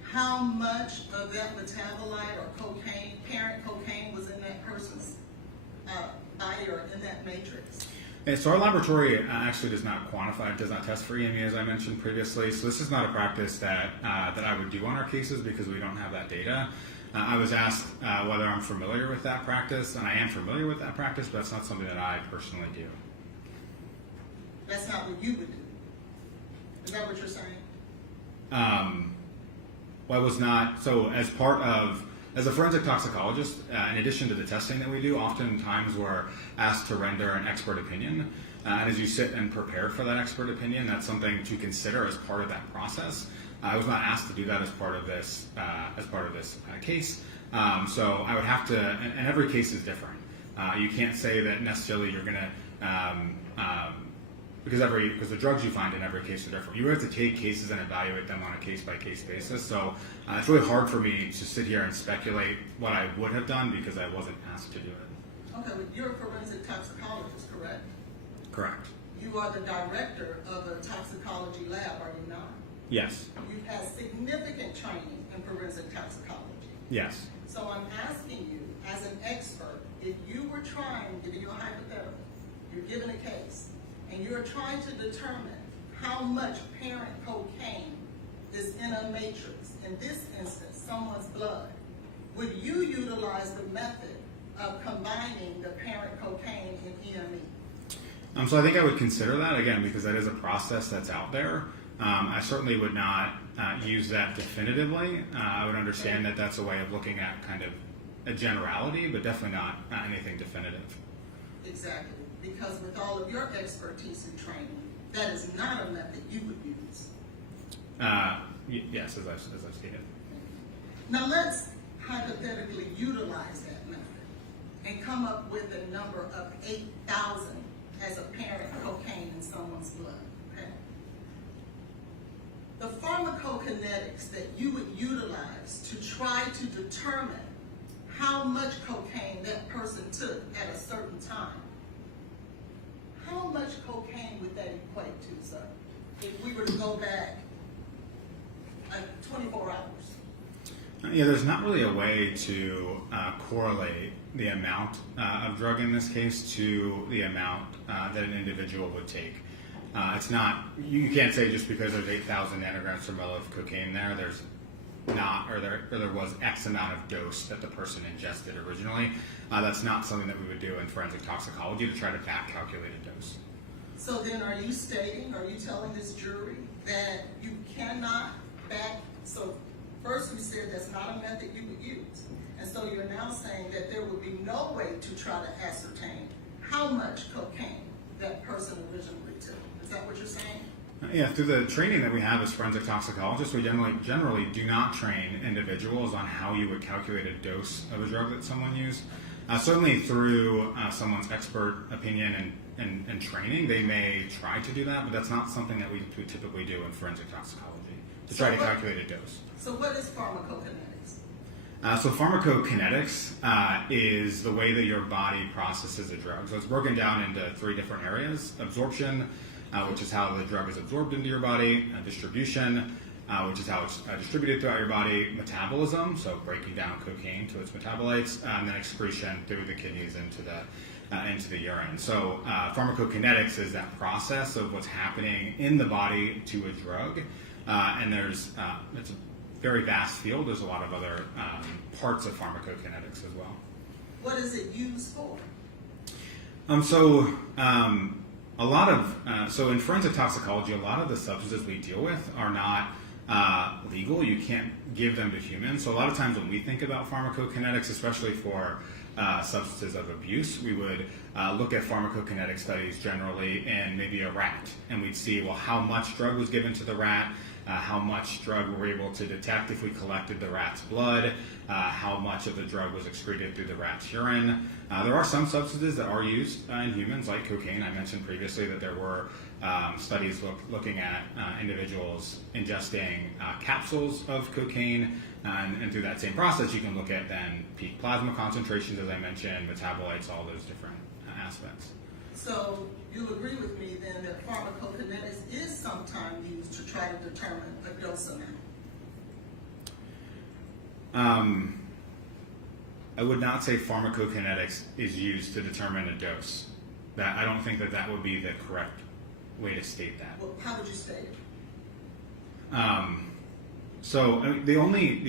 how much of that metabolite or cocaine, parent cocaine, was in that person's body or in that matrix? And so our laboratory actually does not quantify, does not test for EME, as I mentioned previously. So this is not a practice that I would do on our cases because we don't have that data. I was asked whether I'm familiar with that practice, and I am familiar with that practice, but that's not something that I personally do. That's not what you would do. Is that what you're saying? Well, I was not, so as a forensic toxicologist, in addition to the testing that we do, oftentimes we're asked to render an expert opinion. And as you sit and prepare for that expert opinion, that's something to consider as part of that process. I was not asked to do that as part of this case. So I would have to, and every case is different. You can't say that necessarily you're going to, because the drugs you find in every case are different. You have to take cases and evaluate them on a case-by-case basis. So it's really hard for me to sit here and speculate what I would have done because I wasn't asked to do it. Okay, but you're a forensic toxicologist, correct? Correct. You are the director of a toxicology lab, are you not? Yes. You've had significant training in forensic toxicology. Yes. So I'm asking you, as an expert, if you were trying, giving you a hypothetical, you're given a case, and you're trying to determine how much parent cocaine is in a matrix, in this instance, someone's blood, would you utilize the method of combining the parent cocaine in EME? So I think I would consider that, again, because that is a process that's out there. I certainly would not use that definitively. I would understand that that's a way of looking at kind of a generality, but definitely not anything definitive. Exactly, because with all of your expertise and training, that is not a method you would use. Yes, as I've stated. Now let's hypothetically utilize that method and come up with a number of 8,000 as apparent cocaine in someone's blood. Okay? The pharmacokinetics that you would utilize to try to determine how much cocaine that person took at a certain time, how much cocaine would that equate to, sir, if we were to go back 24 hours? Yeah, there's not really a way to correlate the amount of drug in this case to the amount that an individual would take. It's not, you can't say just because there's 8,000 nanograms per mil of cocaine there's not, or there was X amount of dose that the person ingested originally. That's not something that we would do in forensic toxicology to try to back calculate a dose. So then are you telling this jury that you cannot so first we said that's not a method you would use, and so you're now saying that there would be no way to try to ascertain how much cocaine that person originally took. Is that what you're saying? Yeah, through the training that we have as forensic toxicologists, we generally do not train individuals on how you would calculate a dose of a drug that someone used. Certainly through someone's expert opinion and training, they may try to do that, but that's not something that we typically do in forensic toxicology, to try to calculate a dose. So what is pharmacokinetics? So pharmacokinetics is the way that your body processes a drug. So it's broken down into 3 different areas: absorption, which is how the drug is absorbed into your body; distribution, which is how it's distributed throughout your body; metabolism, so breaking down cocaine to its metabolites; and then excretion through the kidneys into the urine. So pharmacokinetics is that process of what's happening in the body to a drug, and it's a very vast field. There's a lot of other parts of pharmacokinetics as well. What is it used for? So in forensic toxicology, a lot of the substances we deal with are not legal. You can't give them to humans. So a lot of times when we think about pharmacokinetics, especially for substances of abuse, we would look at pharmacokinetic studies generally in maybe a rat, and we'd see, well, how much drug was given to the rat, how much drug we were able to detect if we collected the rat's blood, how much of the drug was excreted through the rat's urine. There are some substances that are used in humans, like cocaine. I mentioned previously that there were studies looking at individuals ingesting capsules of cocaine, and through that same process you can look at then peak plasma concentrations, as I mentioned, metabolites, all those different aspects. So you'll agree with me then that pharmacokinetics is sometimes used to try to determine a dose amount? I would not say pharmacokinetics is used to determine a dose. That I don't think that that would be the correct way to state that. Well, how would you state it? So I mean, the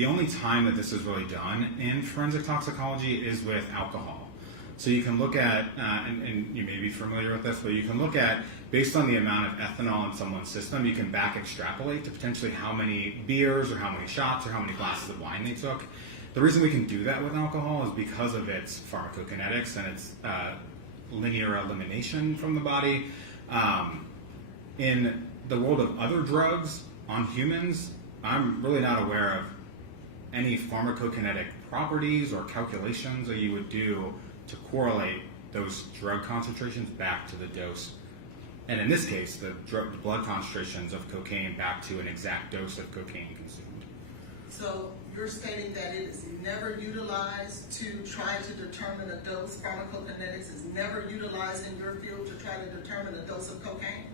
only time that this is really done in forensic toxicology is with alcohol. So you can look at, and you may be familiar with this, but you can look at, based on the amount of ethanol in someone's system, you can back extrapolate to potentially how many beers or how many shots or how many glasses of wine they took. The reason we can do that with alcohol is because of its pharmacokinetics and its linear elimination from the body. In the world of other drugs on humans, I'm really not aware of any pharmacokinetic properties or calculations that you would do to correlate those drug concentrations back to the dose. And in this case, the blood concentrations of cocaine back to an exact dose of cocaine consumed. So you're stating that it is never utilized to try to determine a dose, pharmacokinetics is never utilized in your field to try to determine a dose of cocaine?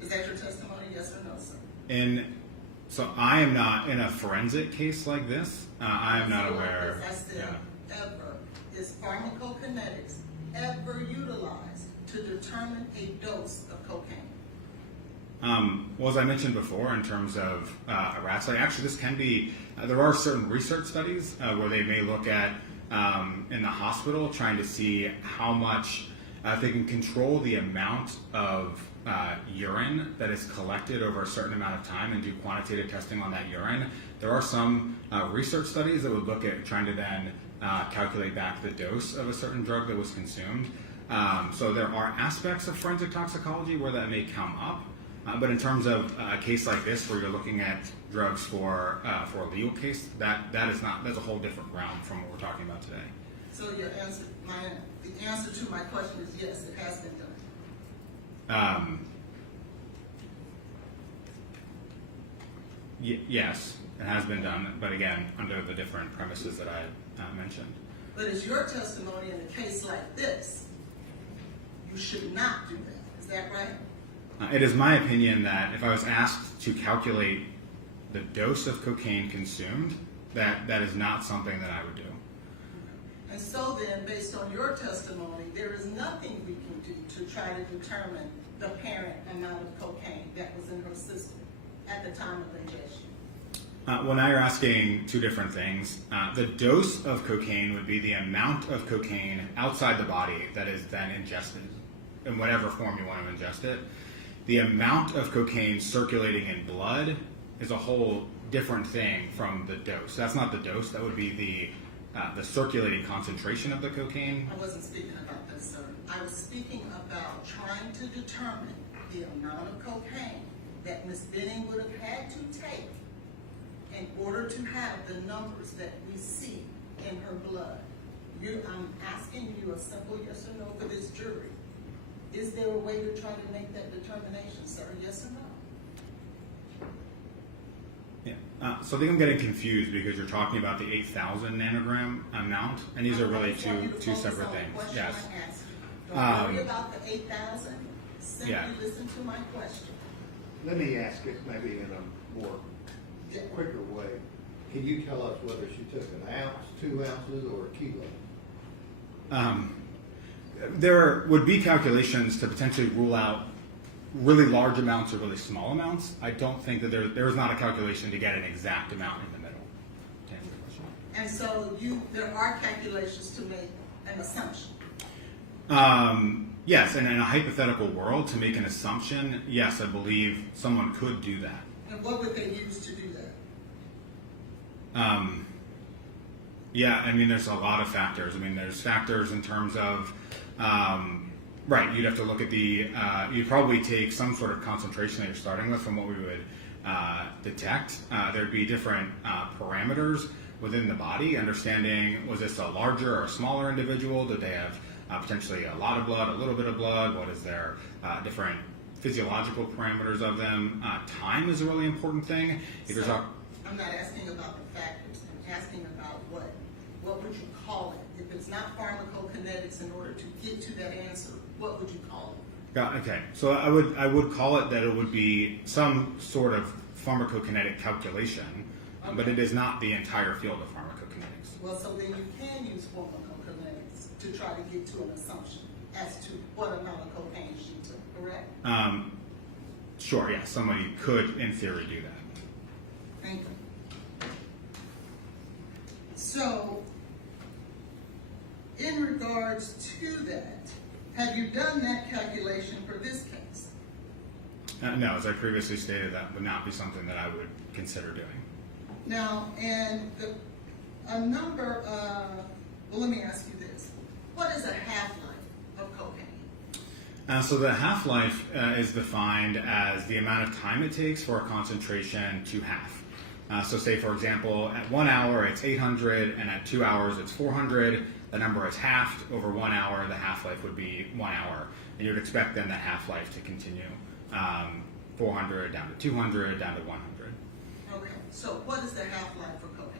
Is that your testimony, yes or no, sir? So I am not in a forensic case like this. I am not aware. I said, ever. Is pharmacokinetics ever utilized to determine a dose of cocaine? Well, as I mentioned before, in terms of a rat study, actually this can be, there are certain research studies where they may look at, in the hospital, trying to see how much, if they can control the amount of urine that is collected over a certain amount of time and do quantitative testing on that urine. There are some research studies that would look at trying to then calculate back the dose of a certain drug that was consumed. So there are aspects of forensic toxicology where that may come up. But in terms of a case like this, where you're looking at drugs for a legal case, that's a whole different realm from what we're talking about today. So your answer, the answer to my question is yes, it has been done. Yes, it has been done, but again, under the different premises that I mentioned. But is your testimony in a case like this, you should not do that? Is that right? It is my opinion that if I was asked to calculate the dose of cocaine consumed, that is not something that I would do. And so then, based on your testimony, there is nothing we can do to try to determine the apparent amount of cocaine that was in her system at the time of ingestion. Well, now you're asking two different things. The dose of cocaine would be the amount of cocaine outside the body that is then ingested in whatever form you want to ingest it. The amount of cocaine circulating in blood is a whole different thing from the dose. That's not the dose. That would be the circulating concentration of the cocaine. I wasn't speaking about this, sir. I was speaking about trying to determine the amount of cocaine that Ms. Benning would have had to take in order to have the numbers that we see in her blood. I'm asking you a simple yes or no for this jury. Is there a way to try to make that determination, sir? Yes or no? Yeah. So I think I'm getting confused because you're talking about the 8,000 nanogram amount, and these are really two separate things. Yes. Don't worry about the 8,000. Simply Yeah. listen to my question. Let me ask it maybe in a more quicker way. Can you tell us whether she took an ounce, 2 ounces, or a kilo? There would be calculations to potentially rule out really large amounts or really small amounts. I don't think that there is not a calculation to get an exact amount in the middle. To answer the question. And so there are calculations to make an assumption. Yes, and in a hypothetical world, to make an assumption, yes, I believe someone could do that. And what would they use to do that? Yeah, I mean, there's a lot of factors. I mean, there's factors in terms of, right, you'd have to look at you'd probably take some sort of concentration that you're starting with from what we would detect. There'd be different parameters within the body, understanding, was this a larger or a smaller individual? Did they have potentially a lot of blood, a little bit of blood? What is their different physiological parameters of them? Time is a really important thing. I'm not asking about the factors. I'm asking about what would you call it? If it's not pharmacokinetics, in order to get to that answer, what would you call it? Okay, so I would call it that it would be some sort of pharmacokinetic calculation, but it is not the entire field of pharmacokinetics. Well, so then you can use pharmacokinetics to try to get to an assumption. as to what amount of cocaine she took, correct? Sure, yeah, somebody could, in theory, do that. Thank you. So, in regards to that, have you done that calculation for this case? No, as I previously stated, that would not be something that I would consider doing. Now, and a number of, well, let me ask you this. What is a half-life of cocaine? So the half-life is defined as the amount of time it takes for a concentration to half. So say, for example, at 1 hour it's 800, and at 2 hours it's 400. The number is halved over 1 hour. The half-life would be 1 hour. And you would expect then that half-life to continue 400 down to 200, down to 100. Okay, so what is the half-life for cocaine?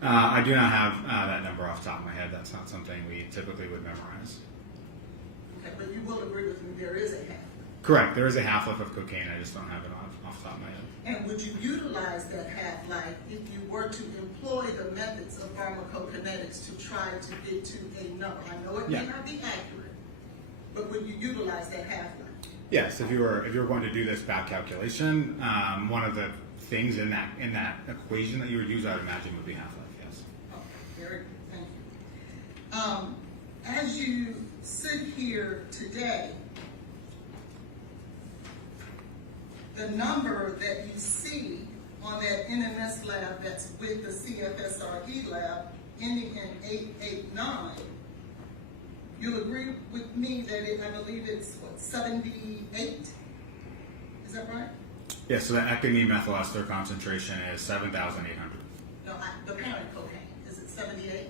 I do not have that number off the top of my head. That's not something we typically would memorize. Okay, but you will agree with me, there is a half-life. Correct. There is a half-life of cocaine. I just don't have it off the top of my head. And would you utilize that half-life if you were to employ the methods of pharmacokinetics to try to get to a number? I know it may not be accurate, but would you utilize that half-life? Yes, if you were going to do this back calculation, one of the things in that equation that you would use, I would imagine, would be half-life. Yes. Okay, very good. Thank you. As you sit here today, the number that you see on that NMS lab that's with the CFSRE lab ending in 889, you'll agree with me that I believe it's, 78? Is that right? Yes, so the econyl methyl ester concentration is 7,800. No, the parent cocaine, is it 78?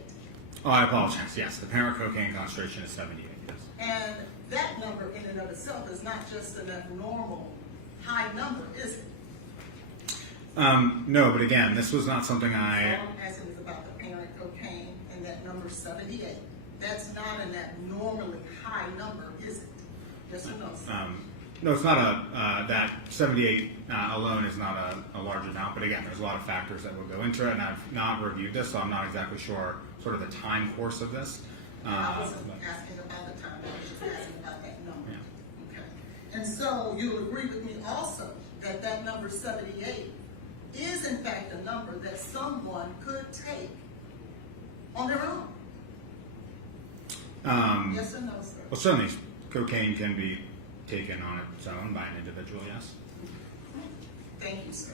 Oh, I apologize. Yes, the parent cocaine concentration is 78, yes. And that number in and of itself is not just an abnormal high number, is it? No, but again, this was not something All I'm asking is about the parent cocaine and that number 78. That's not an abnormally high number, is it? Yes or no, sir? No, it's not that 78 alone is not a large amount, but again, there's a lot of factors that will go into it, and I've not reviewed this, so I'm not exactly sure sort of the time course of this. I wasn't asking about the time, I was just asking about that number. Yeah. Okay. And so you'll agree with me also that that number 78 is in fact a number that someone could take on their own. Yes or no, sir? Well, certainly cocaine can be taken on its own by an individual, yes. Thank you, sir.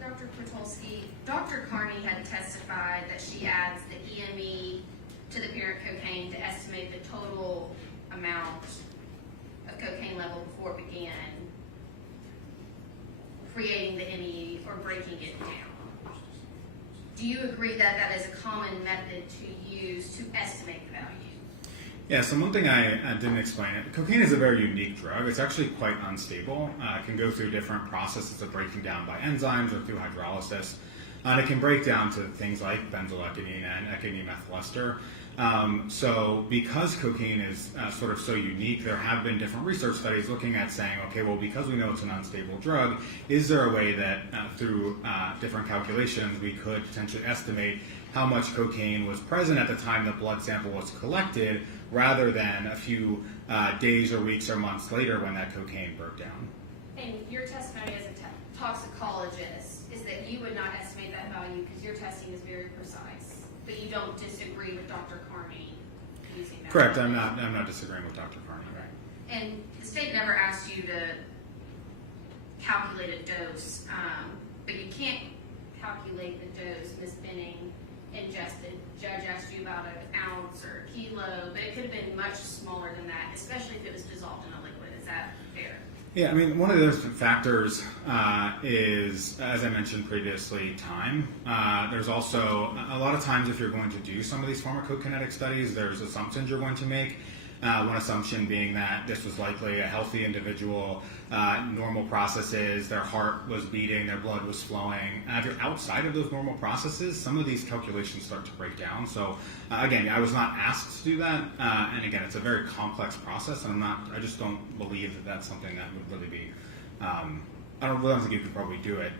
Dr. Kwiatkowski, Dr. Carney had testified that she adds the EME to the parent cocaine to estimate the total amount of cocaine level before it began creating the NE or breaking it down. Do you agree that that is a common method to use to estimate the value? Yeah, so one thing I didn't explain it, cocaine is a very unique drug. It's actually quite unstable. It can go through different processes of breaking down by enzymes or through hydrolysis. And it can break down to things like benzoylecgonine and econyl methyl ester. So because cocaine is sort of so unique, there have been different research studies looking at saying, okay, well, because we know it's an unstable drug, is there a way that through different calculations we could potentially estimate how much cocaine was present at the time the blood sample was collected, rather than a few days or weeks or months later when that cocaine broke down? And your testimony as a toxicologist is that you would not estimate that value because your testing is very precise, but you don't disagree with Dr. Carney using that. Correct. I'm not disagreeing with Dr. Carney. And the state never asked you to calculate a dose, but you can't calculate the dose Ms. Benning ingested. Judge asked you about an ounce or a kilo, but it could have been much smaller than that, especially if it was dissolved in a liquid. Is that fair? Yeah, I mean, one of those factors is, as I mentioned previously, time. There's also, a lot of times if you're going to do some of these pharmacokinetic studies, there's assumptions you're going to make. One assumption being that this was likely a healthy individual, normal processes, their heart was beating, their blood was flowing. If you're outside of those normal processes, some of these calculations start to break down. So again, I was not asked to do that, and again, it's a very complex process, and I just don't believe that that's something that would really be I don't think you could probably do it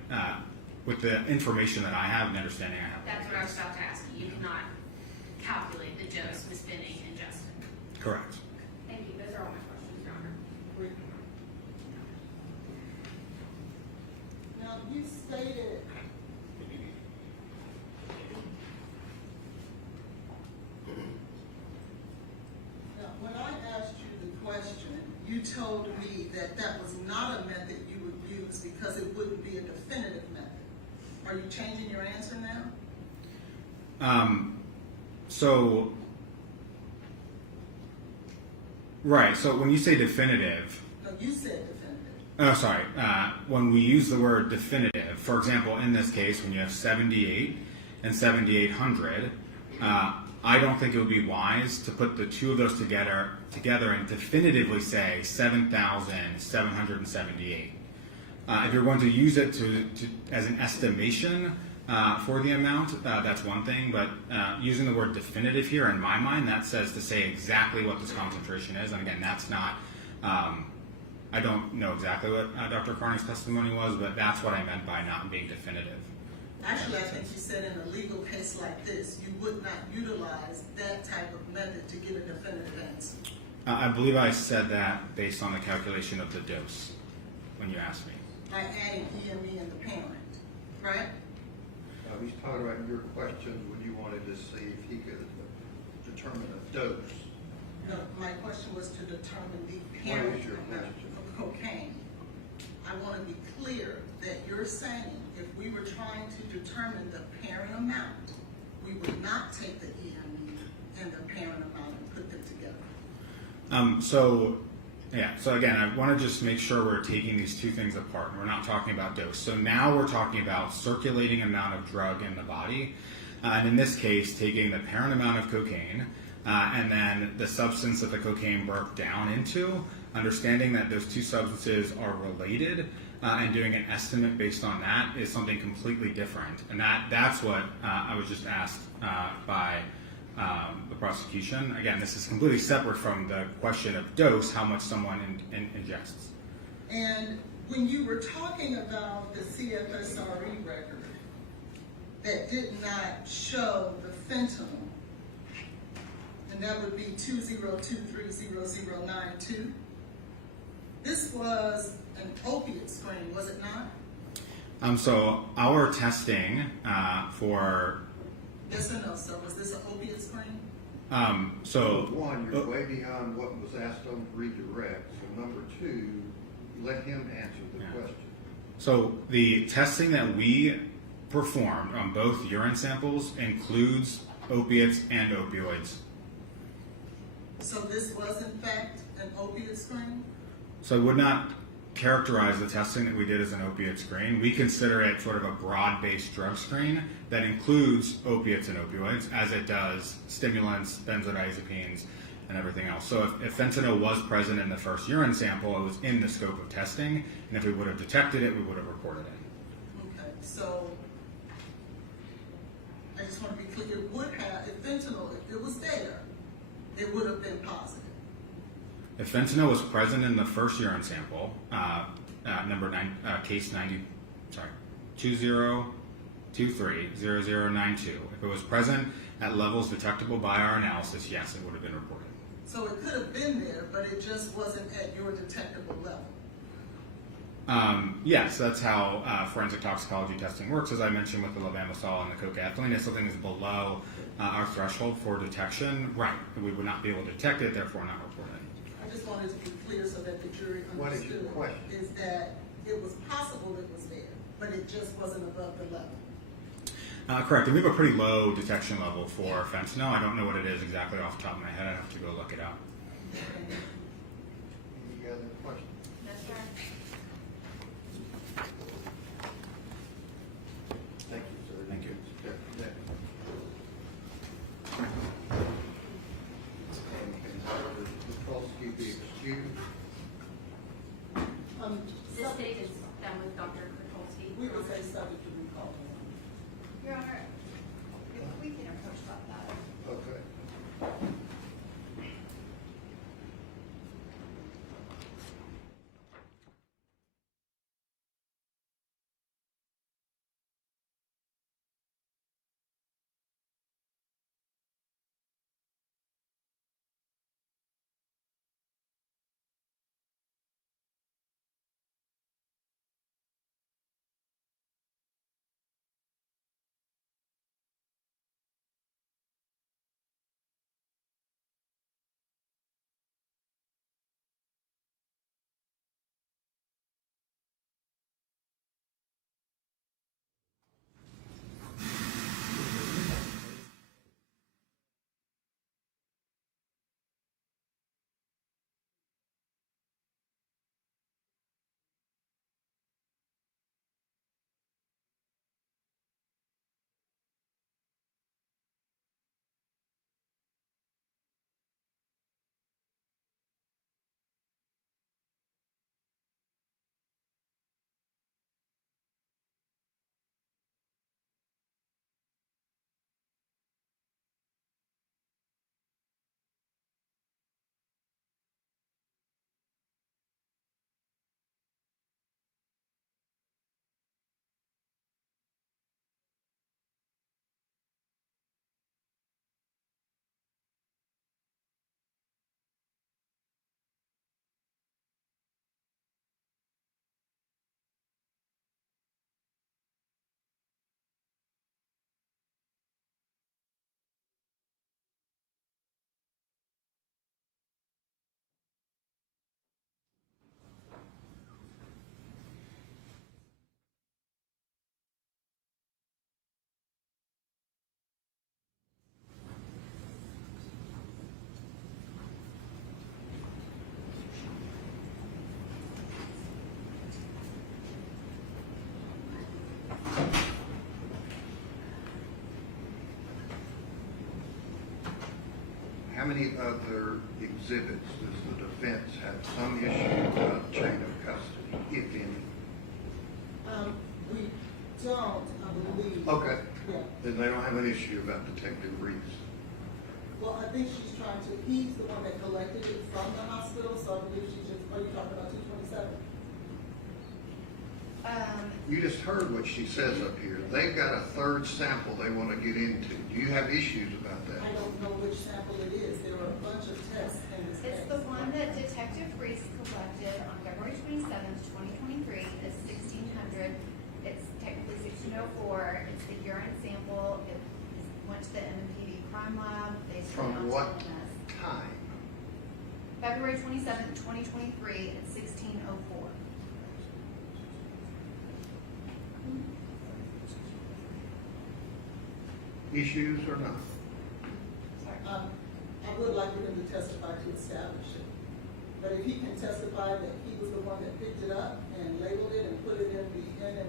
with the information that I have and the understanding I have. That's what I was about to ask you. You cannot calculate the dose Ms. Benning ingested. Correct. Thank you. Those are all my questions, Your Honor. Now, you stated now, when I asked you the question, you told me that that was not a method you would use because it wouldn't be a definitive method. Are you changing your answer now? So, right. So when you say definitive, No, you said definitive. oh, sorry. When we use the word definitive, for example, in this case, when you have 78 and 7800, I don't think it would be wise to put the two of those together and definitively say 7,778. If you're going to use it as an estimation for the amount, that's one thing. But using the word definitive here, in my mind, that says to say exactly what this concentration is. And again, that's not. I don't know exactly what Dr. Carney's testimony was, but that's what I meant by not being definitive. Actually, I think you said in a legal case like this, you would not utilize that type of method to get a definitive answer. I believe I said that based on the calculation of the dose when you asked me. By adding EME and the parent, right? He's talking about your question when you wanted to see if he could determine a dose. No, my question was to determine the What parent is your amount question? of cocaine. I want to be clear that you're saying if we were trying to determine the parent amount, we would not take the EME and the parent amount and put them together. So again, I want to just make sure we're taking these two things apart. We're not talking about dose. So now we're talking about circulating amount of drug in the body. And in this case, taking the parent amount of cocaine and then the substance that the cocaine broke down into, understanding that those two substances are related and doing an estimate based on that is something completely different. And that's what I was just asked by the prosecution. Again, this is completely separate from the question of dose, how much someone ingests. And when you were talking about the CFSRE record that did not show the fentanyl, and that would be 202300092, this was an opiate screen, was it not? So our testing for Yes or no? So was this an opiate screen? so One, you're way beyond what was asked on redirect. So number two, let him answer the question. So the testing that we performed on both urine samples includes opiates and opioids. So this was in fact an opiate screen? So I would not characterize the testing that we did as an opiate screen. We consider it sort of a broad-based drug screen that includes opiates and opioids, as it does stimulants, benzodiazepines, and everything else. So if fentanyl was present in the first urine sample, it was in the scope of testing, and if we would have detected it, we would have reported it. Okay, so I just want to be clear, it would have, if fentanyl, if it was there, it would have been positive. If fentanyl was present in the first urine sample, case 20230092, if it was present at levels detectable by our analysis, yes, it would have been reported. So it could have been there, but it just wasn't at your detectable level. Yes, that's how forensic toxicology testing works. As I mentioned with the levamisole and the cocaethylene, if something is below our threshold for detection, right, we would not be able to detect it, therefore not report it. I just wanted to be clear so that the jury What is your understood question? is that it was possible it was there, but it just wasn't above the level. Correct, and we have a pretty low detection level for fentanyl. I don't know what it is exactly off the top of my head. I'd have to go look it up. Any other questions? That's right. Thank you, sir. Thank you. And can Petrosky be excused? This stage is done with Dr. Kotulski. We would say subject to recall. Your Honor, if we can approach about that. Okay. how many other exhibits does the defense have some issue about chain of custody, if any? We don't, I believe. Okay, Yeah. then they don't have an issue about Detective Reese. Well, I think she's trying to, he's the one that collected it from the hospital, so I believe she's just, are you talking about 227? You just heard what she says up here. They've got a third sample they want to get into. Do you have issues about that? I don't know which sample it is. There are a bunch of tests in this case. It's the one that Detective Reese collected on February 27th, 2023. It's 1600. It's technically 1604. It's the urine sample. It went to the MPD crime lab. They sent it From on to what LMS. time? February 27th, 2023 at 1604. Issues or not? Sorry. I would like for him to testify to establish it. But if he can testify that he was the one that picked it up and labeled it and put it in the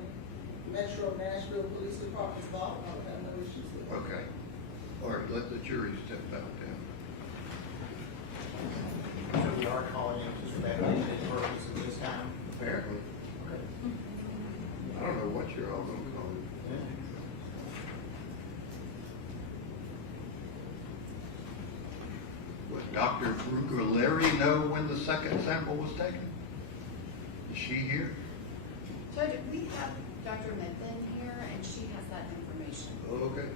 Metro Nashville Police Department's vault, I would have no issues with it. Okay. Or let the jury step out then. So we are calling it just for fabrication purposes at this time? Apparently. Okay. I don't know what you're all going to call it. Would Dr. Bruggeleri know when the second sample was taken? Is she here? Judge, we have Dr. Methvin here, and she has that information. Okay.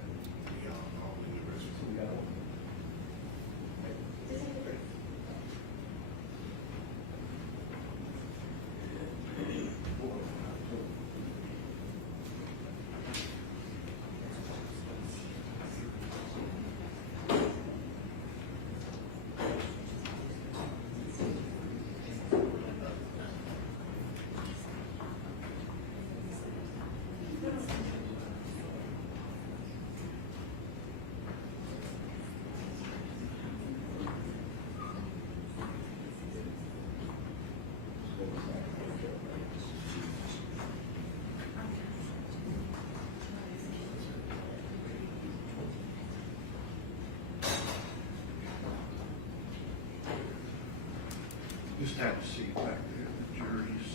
Just have a seat back there. The jury's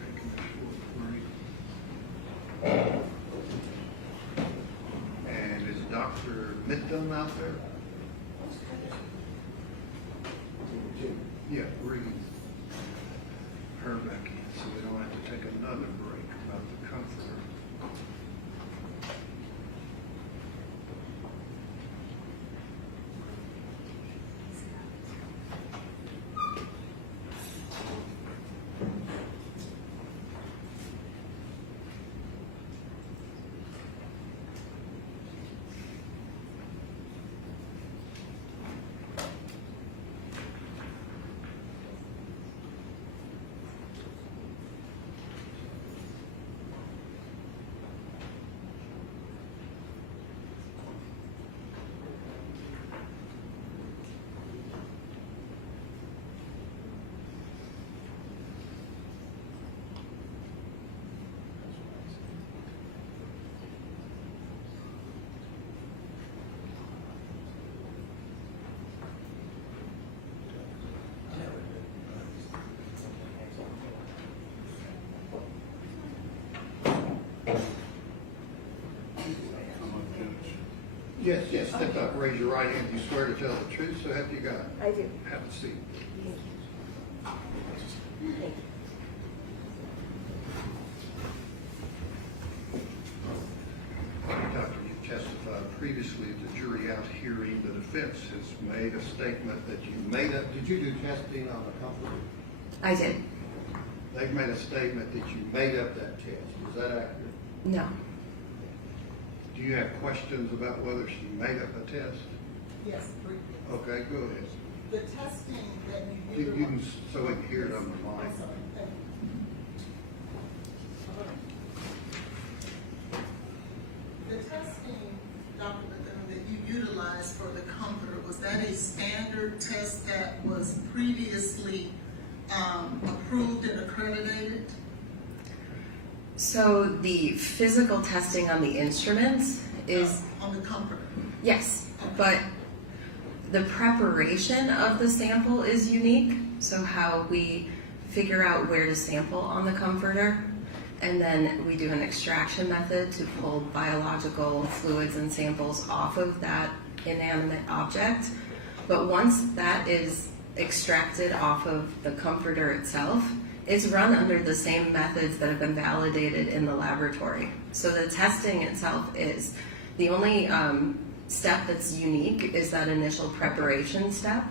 taking a short break. And is Dr. Midden out there? Yeah, bring her back in so we don't have to take another break about the comforter. Yes, yes, step up, raise your right hand. You swear to tell the truth, so help you God. I do. Have a seat. Doctor, you testified previously at the jury out hearing. The defense has made a statement that you made up. Did you do testing on the comforter? I did. They've made a statement that you made up that test. Is that accurate? No. Do you have questions about whether she made up a test? Yes, briefly. Okay, go ahead. The testing that you You can, so we can hear it on the I'm mic. sorry, thank you. The testing, Dr. Methvin, that you utilized for the comforter, was that a standard test that was previously approved and accredited? So the physical testing on the instruments is, On the comforter? yes, but The preparation of the sample is unique, so how we figure out where to sample on the comforter, and then we do an extraction method to pull biological fluids and samples off of that inanimate object. But once that is extracted off of the comforter itself, it's run under the same methods that have been validated in the laboratory. So the testing itself is the only step that's unique is that initial preparation step.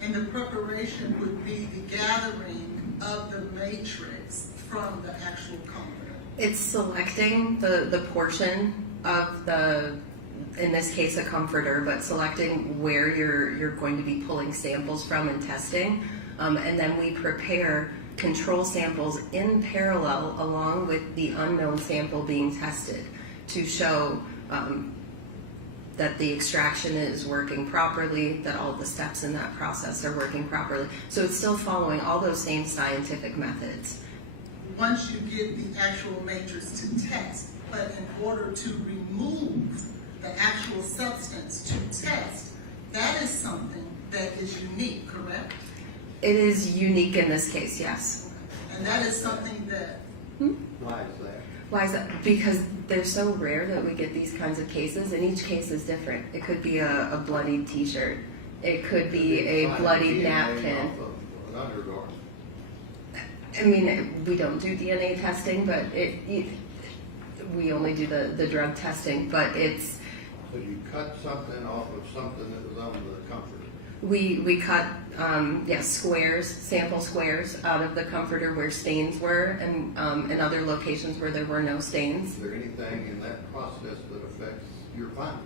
And the preparation would be the gathering of the matrix from the actual comforter. It's selecting the portion of the, in this case, a comforter, but selecting where you're going to be pulling samples from and testing. And then we prepare control samples in parallel along with the unknown sample being tested to show that the extraction is working properly, that all the steps in that process are working properly. So it's still following all those same scientific methods. Once you get the actual matrix to test, but in order to remove the actual substance to test, that is something that is unique, correct? It is unique in this case, yes. And that is something that, Why is that? Why is that? Because they're so rare that we get these kinds of cases, and each case is different. It could be a bloodied t-shirt. It could be a bloodied napkin. Off of an undergarment. I mean, we don't do DNA testing, but we only do the drug testing, but it's, So you cut something off of something that was on the comforter. we cut, squares, sample squares out of the comforter where stains were, and in other locations where there were no stains. Is there anything in that process that affects your findings?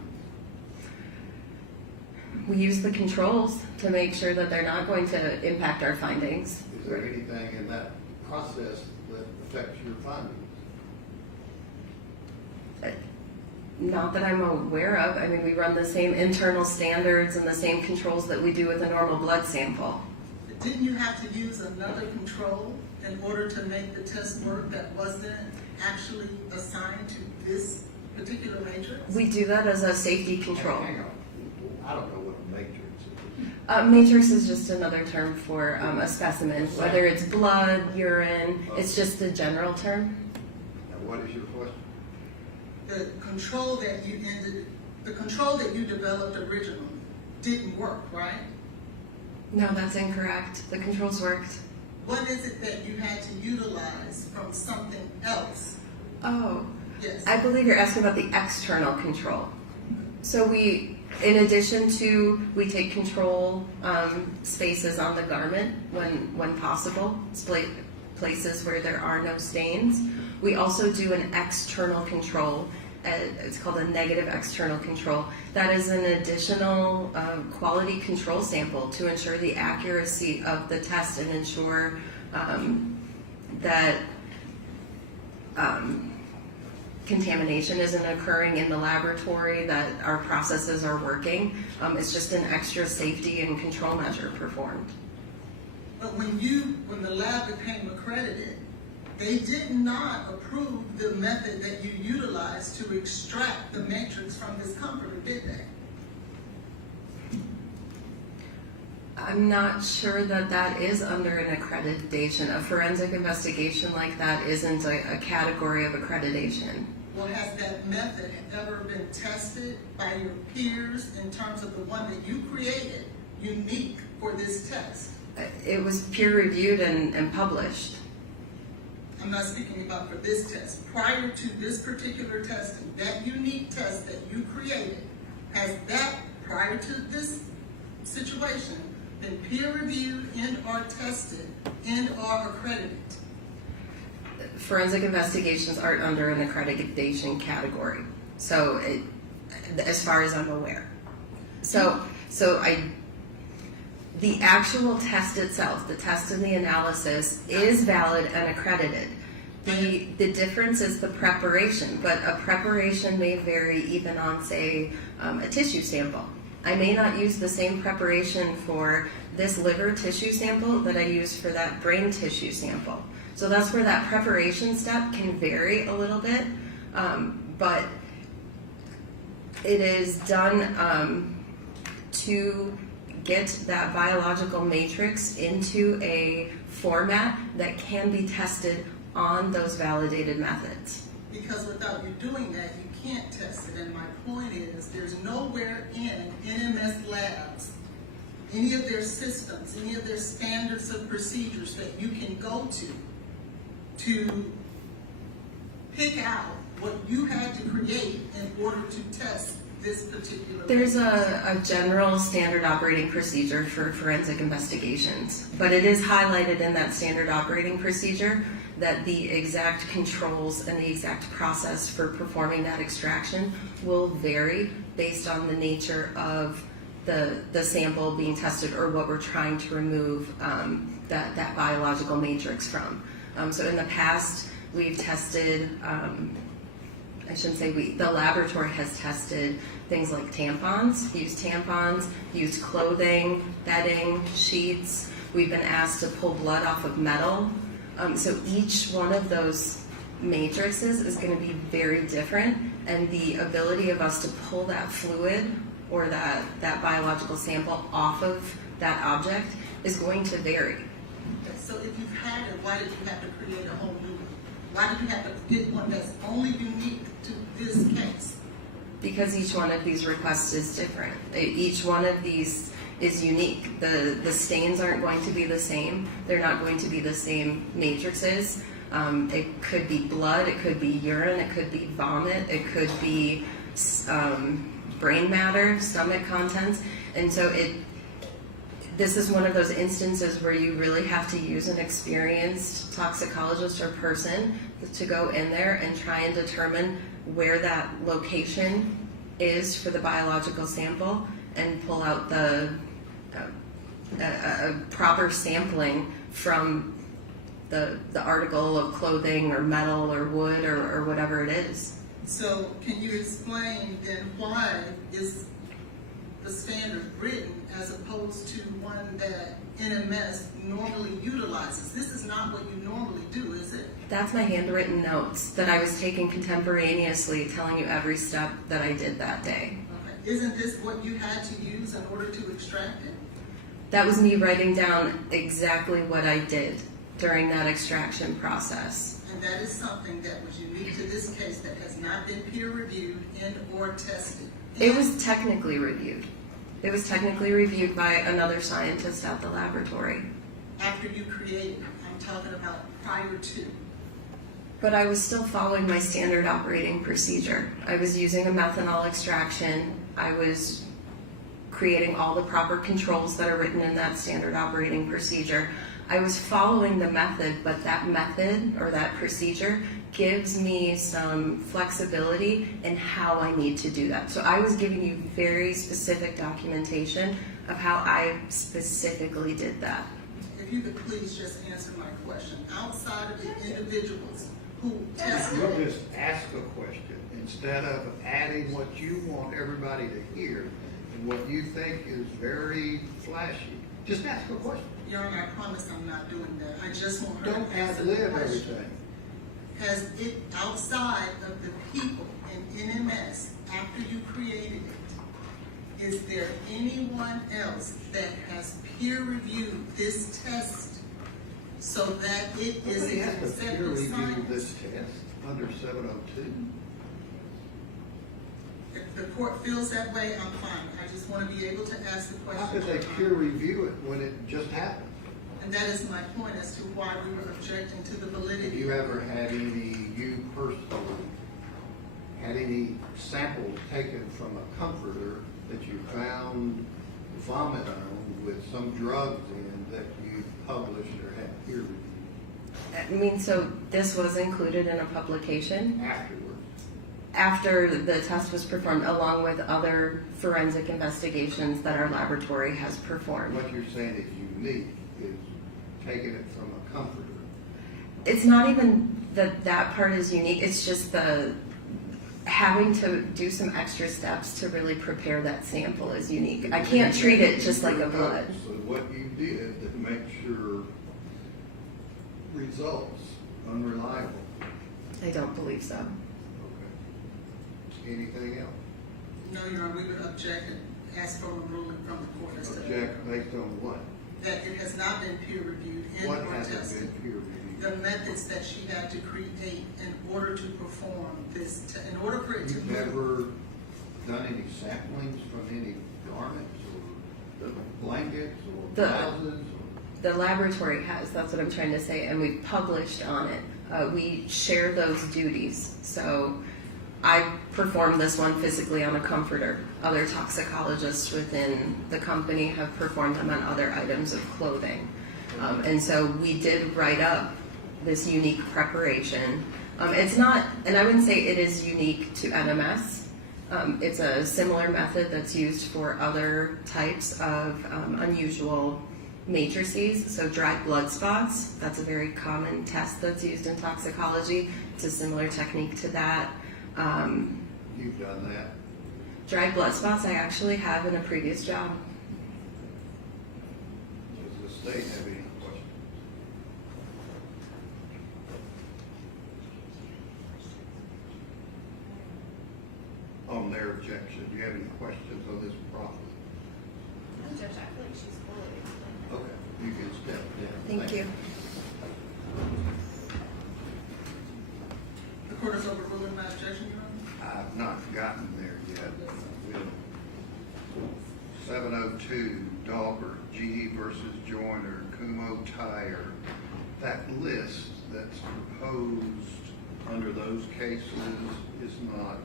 We use the controls to make sure that they're not going to impact our findings. Is there anything in that process that affects your findings? Not that I'm aware of. I mean, we run the same internal standards and the same controls that we do with a normal blood sample. didn't you have to use another control in order to make the test work that wasn't actually assigned to this particular matrix? We do that as a safety control. Hang on. I don't know what a matrix is. Matrix is just another term for a specimen, whether it's blood, urine, it's just a general term. Now, what is your question? The control that you developed originally didn't work, right? No, that's incorrect. The controls worked. What is it that you had to utilize from something else? Oh, Yes. I believe you're asking about the external control. So in addition to, we take control spaces on the garment when possible, places where there are no stains. We also do an external control. It's called a negative external control. That is an additional quality control sample to ensure the accuracy of the test and ensure that contamination isn't occurring in the laboratory, that our processes are working. It's just an extra safety and control measure performed. But when the lab became accredited, they did not approve the method that you utilized to extract the matrix from this comforter, did they? I'm not sure that is under an accreditation. A forensic investigation like that isn't a category of accreditation. Well, has that method ever been tested by your peers in terms of the one that you created, unique for this test? It was peer reviewed and published. I'm not speaking about for this test. Prior to this particular testing, that unique test that you created, has that, prior to this situation, been peer reviewed and or tested and or accredited? Forensic investigations aren't under an accreditation category. So as far as I'm aware. The actual test itself, the test and the analysis is valid and accredited. The difference is the preparation, but a preparation may vary even on, say, a tissue sample. I may not use the same preparation for this liver tissue sample that I use for that brain tissue sample. So that's where that preparation step can vary a little bit, but it is done to get that biological matrix into a format that can be tested on those validated methods. Because without you doing that, you can't test it. And my point is, there's nowhere in NMS labs, any of their systems, any of their standards of procedures that you can go to pick out what you had to create in order to test this particular. There's a general standard operating procedure for forensic investigations, but it is highlighted in that standard operating procedure that the exact controls and the exact process for performing that extraction will vary based on the nature of the sample being tested or what we're trying to remove that biological matrix from. So in the past, we've tested, I shouldn't say we, the laboratory has tested things like tampons, used clothing, bedding, sheets. We've been asked to pull blood off of metal. So each one of those matrices is going to be very different, and the ability of us to pull that fluid or that biological sample off of that object is going to vary. So if you've had it, why did you have to create a whole new one? Why did you have to get one that's only unique to this case? Because each one of these requests is different. Each one of these is unique. The stains aren't going to be the same. They're not going to be the same matrices. It could be blood, it could be urine, it could be vomit, it could be brain matter, stomach contents. And so this is one of those instances where you really have to use an experienced toxicologist or person to go in there and try and determine where that location is for the biological sample and pull out the proper sampling from the article of clothing or metal or wood or whatever it is. So can you explain then why is the standard written as opposed to one that NMS normally utilizes? This is not what you normally do, is it? That's my handwritten notes that I was taking contemporaneously, telling you every step that I did that day. Okay. Isn't this what you had to use in order to extract it? That was me writing down exactly what I did during that extraction process. And that is something that was unique to this case that has not been peer reviewed and or tested. It was technically reviewed. It was technically reviewed by another scientist at the laboratory. After you created it, I'm talking about prior to. But I was still following my standard operating procedure. I was using a methanol extraction. I was creating all the proper controls that are written in that standard operating procedure. I was following the method, but that method or that procedure gives me some flexibility in how I need to do that. So I was giving you very specific documentation of how I specifically did that. If you could please just answer my question. Outside of the individuals who tested, You'll just ask a question instead of adding what you want everybody to hear and what you think is very flashy. Just ask a question. Your Honor, I promise I'm not doing that. I just want her Don't to answer the ad-lib question. everything. Has it, outside of the people in NMS, after you created it, is there anyone else that has peer reviewed this test so that it is Nobody a has to peer accepted review science? this test under 702. If the court feels that way, I'm fine. I just want to be able to ask the question. How could they peer review it when it just happened? And that is my point as to why we were objecting to the Have validity. you ever had you personally, had any samples taken from a comforter that you found vomit on with some drugs in that you published or had peer reviewed I mean, so this was included in a publication afterwards? after the test was performed, along with other forensic investigations that our laboratory has performed. What you're saying is unique, is taking it from a comforter. It's not even that part is unique, it's just the having to do some extra steps to really prepare that sample is unique. I can't treat it just like a blood. So what you did that makes your results unreliable. I don't believe so. Okay. Anything else? No, Your Honor, we would object ask for a ruling from the court as to Object based on what? that it has not been peer reviewed and What or hasn't tested. been peer reviewed? The methods that she had to create in order to perform this, in order for it to You've move. never done any samplings from any garments or blankets or The- blouses or? The laboratory has, that's what I'm trying to say, and we've published on it. We share those duties. So I performed this one physically on a comforter. Other toxicologists within the company have performed them on other items of clothing. And so we did write up this unique preparation. It's not, and I wouldn't say it is unique to NMS. It's a similar method that's used for other types of unusual matrices, so dried blood spots. That's a very common test that's used in toxicology. It's a similar technique to that. You've done that? Dried blood spots I actually have in a previous job. Does the state have any questions? On their objection, do you have any questions on this problem? No, Judge, I feel like she's fully explained. Okay, you can step down. Thank you. The court is overruling my objection, Your Honor. I've not gotten there yet. Will. 702, Dahlberg, GE versus Joyner, Kumho Tire. That list that's proposed under those cases is not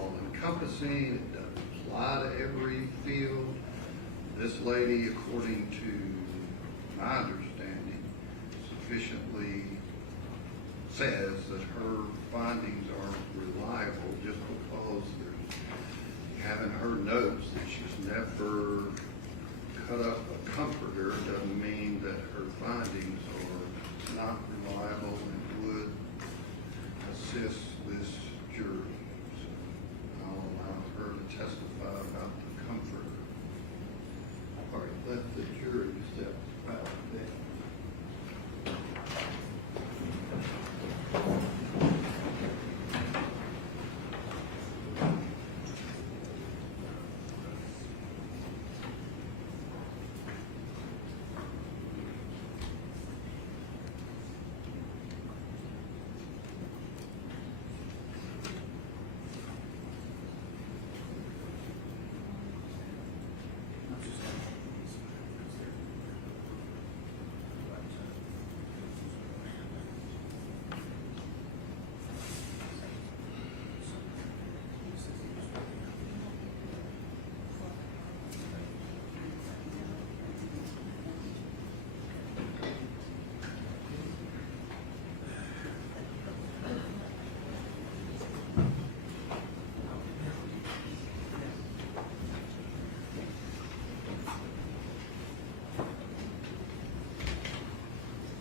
all encompassing. It doesn't apply to every field. This lady, according to my understanding, sufficiently says that her findings aren't reliable just because you haven't heard notes that she's never cut up a comforter doesn't mean that her findings are not reliable and would assist this jury. So I'll allow her to testify about the comforter. All right, let the jury step out there.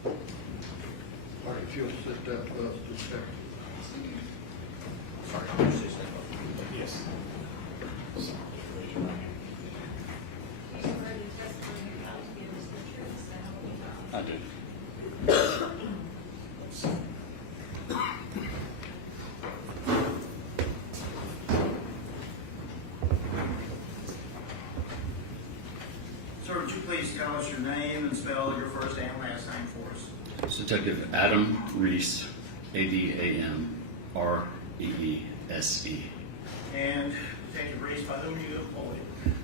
All right, if you'll sit up for us to check. Yes. Do you swear the testimony you're about to give is the truth, so help me God? I do. Sir, would you please tell us your name and spell your first and last name for us? It's Detective Adam Reese, ADAMREESE, And Detective Reese, by whom are you employed?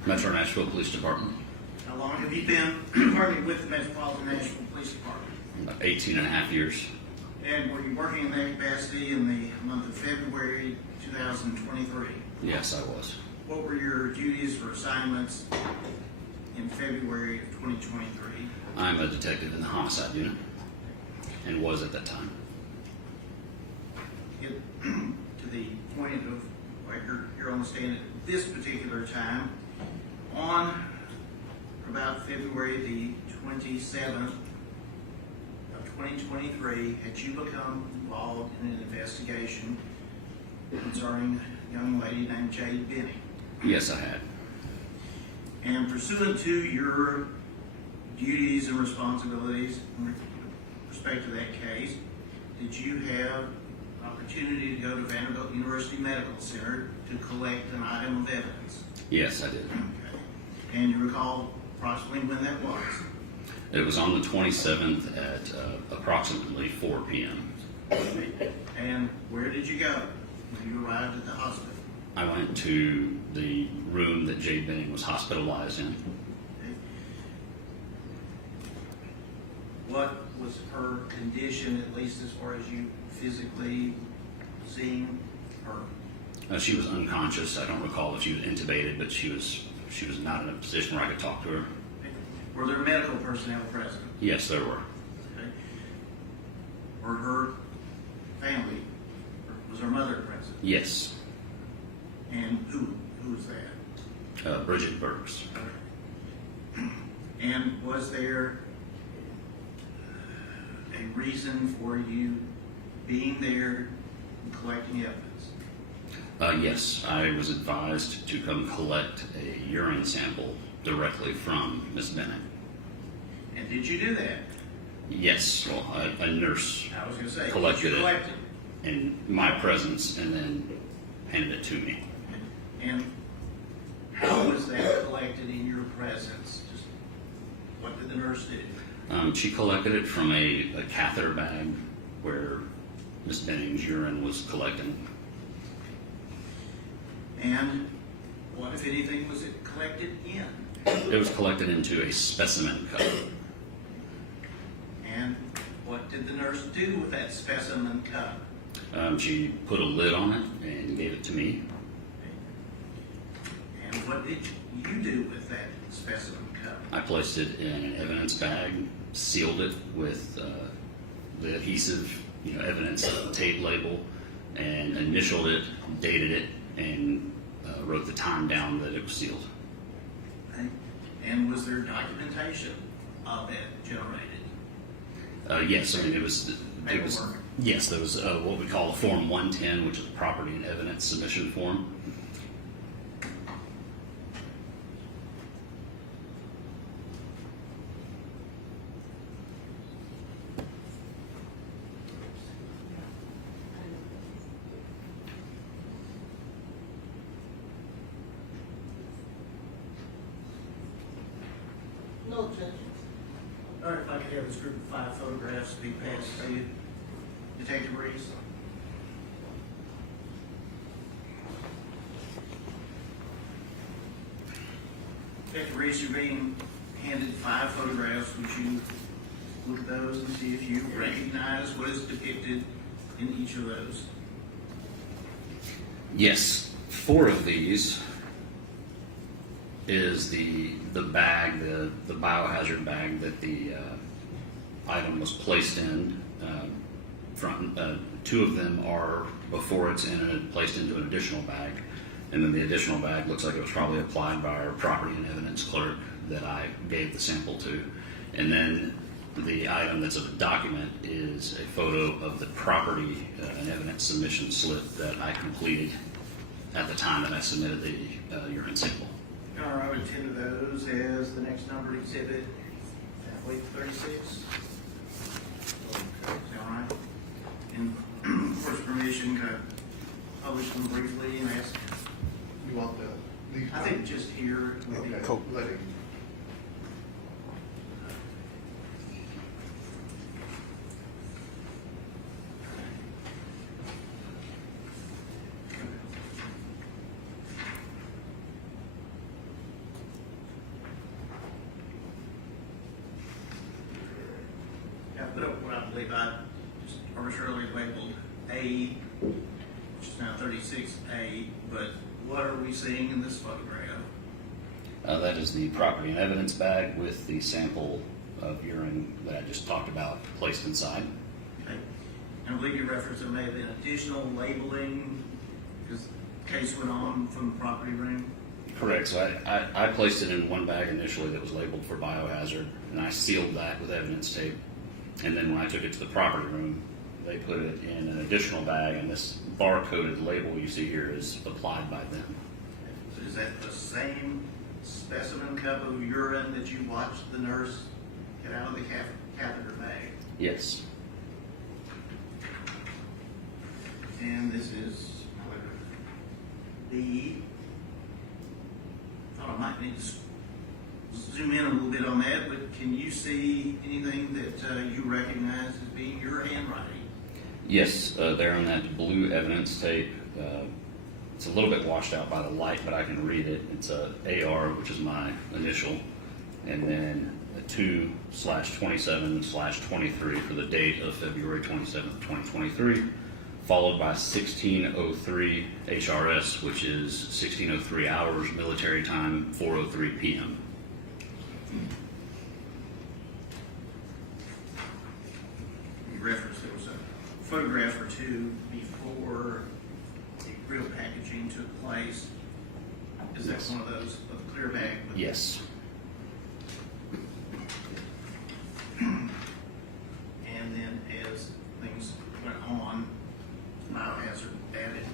Metro Nashville Police Department. How long have you been, pardon me, with the Metropolitan Nashville Police Department? About 18 and a half years. And were you working in that capacity in the month of February 2023? Yes, I was. What were your duties or assignments in February of 2023? I'm a detective in the homicide unit and was at that time. Get to the point of, like you're on the stand at this particular time, on about February the 27th of 2023, had you become involved in an investigation concerning a young lady named Jade Benning? Yes, I had. And pursuant to your duties and responsibilities in respect to that case, did you have opportunity to go to Vanderbilt University Medical Center to collect an item of evidence? Yes, I did. And you recall approximately when that was? It was on the 27th at approximately 4 p.m. And where did you go when you arrived at the hospital? I went to the room that Jade Benning was hospitalized in. Okay. What was her condition, at least as far as you physically seeing her? She was unconscious. I don't recall if she was intubated, but she was not in a position where I could talk to her. Were there medical personnel present? Yes, there were. Okay. Were her family, or was her mother present? Yes. And who was that? Bridget Burks. And was there a reason for you being there and collecting evidence? Yes, I was advised to come collect a urine sample directly from Miss Bennett. And did you do that? Yes, well, a nurse I was going to say, collected did you it collect it? in my presence and then handed it to me. And how was that collected in your presence? Just what did the nurse do? She collected it from a catheter bag where Miss Benning's urine was collected. And what, if anything, was it collected in? It was collected into a specimen cup. And what did the nurse do with that specimen cup? She put a lid on it and gave it to me. And what did you do with that specimen cup? I placed it in an evidence bag, sealed it with the adhesive, evidence tape label, and initialed it, dated it, and wrote the time down that it was sealed. Okay. And was there documentation of that generated? Yes, I mean it was. Paperwork. Yes, there was what we call a Form 110, which is a property and evidence submission form. No objections. All right, if I could have this group of 5 photographs be passed to you. Detective Reese. Detective Reese, you're being handed 5 photographs. Would you look at those and see if you recognize what is depicted in each of those? Yes, 4 of these is the bag, the biohazard bag that the item was placed in. From 2 of them are before it's placed into an additional bag, and then the additional bag looks like it was probably applied by our property and evidence clerk that I gave the sample to. And then the item that's a document is a photo of the property and evidence submission slip that I completed at the time that I submitted the urine sample. All right, I would tend to those as the next numbered exhibit, weight 36. All right. And of course, permission to publish them briefly and ask. You want these? I think just here would be. Okay, let him. Yeah, put up what I believe I just arbitrarily labeled A, which is now 36A, but what are we seeing in this photograph? That is the property and evidence bag with the sample of urine that I just talked about placed inside. Okay. And I believe you referenced there may have been additional labeling because the case went on from the property room. Correct. So I placed it in one bag initially that was labeled for biohazard, and I sealed that with evidence tape. And then when I took it to the property room, they put it in an additional bag, and this barcoded label you see here is applied by them. So is that the same specimen cup of urine that you watched the nurse get out of the catheter bag? Yes. And this is B. I might need to zoom in a little bit on that, but can you see anything that you recognize as being your handwriting? Yes, there on that blue evidence tape, it's a little bit washed out by the light, but I can read it. It's a AR, which is my initial, and then a 2/27/23 for the date of February 27th, 2023, followed by 1603 HRS, which is 1603 hours military time, 4:03 p.m. You referenced there was a photograph or two before the real packaging took place. Is that one of those, of the clear bag? Yes. And then as things went on, biohazard added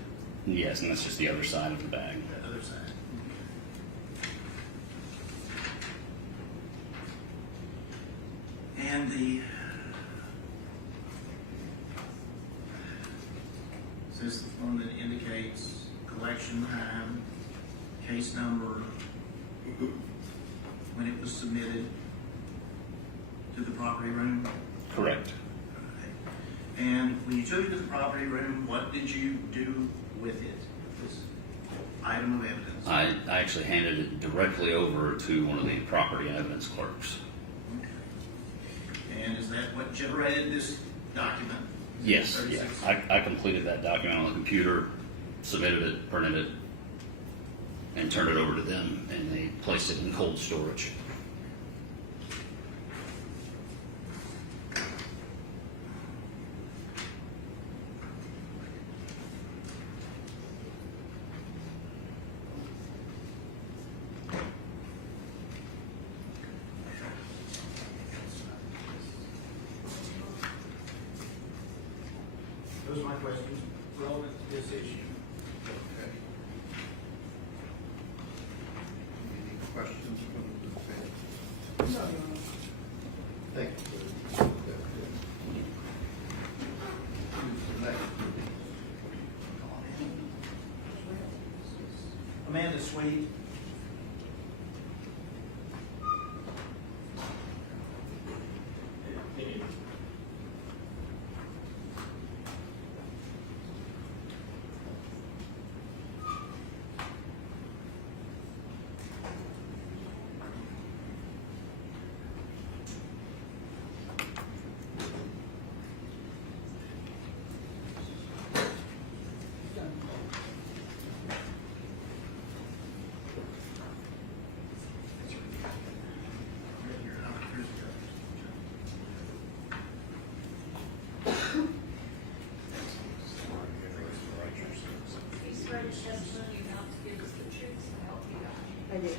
Yes, and that's just the other side of the bag. the other side. And is this the form that indicates collection time, case number, when it was submitted to the property room? Correct. And when you took it to the property room, what did you do with it, this item of evidence? I actually handed it directly over to one of the property evidence clerks. And is that what generated this document? Yes, 36? yeah. I completed that document on the computer, submitted it, printed it, and turned it over to them, and they placed it in cold storage. Those are my questions relevant to this issue. Okay. Any questions from the defense? No, Your Honor. Thank you. Who's the next? Amanda Sweet. You swear to testimony not to give us the truth, so help you God. I did.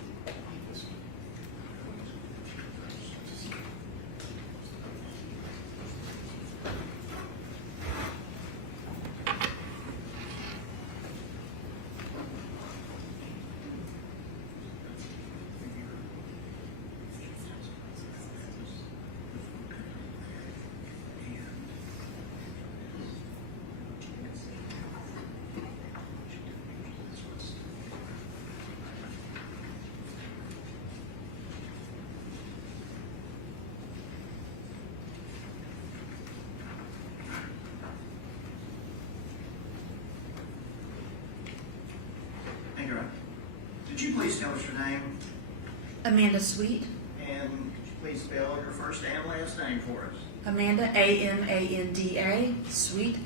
Thank you. Could you please tell us your name? Amanda Sweet. And could you please spell your first and last name for us? Amanda, Amanda, Sweet, Sweet.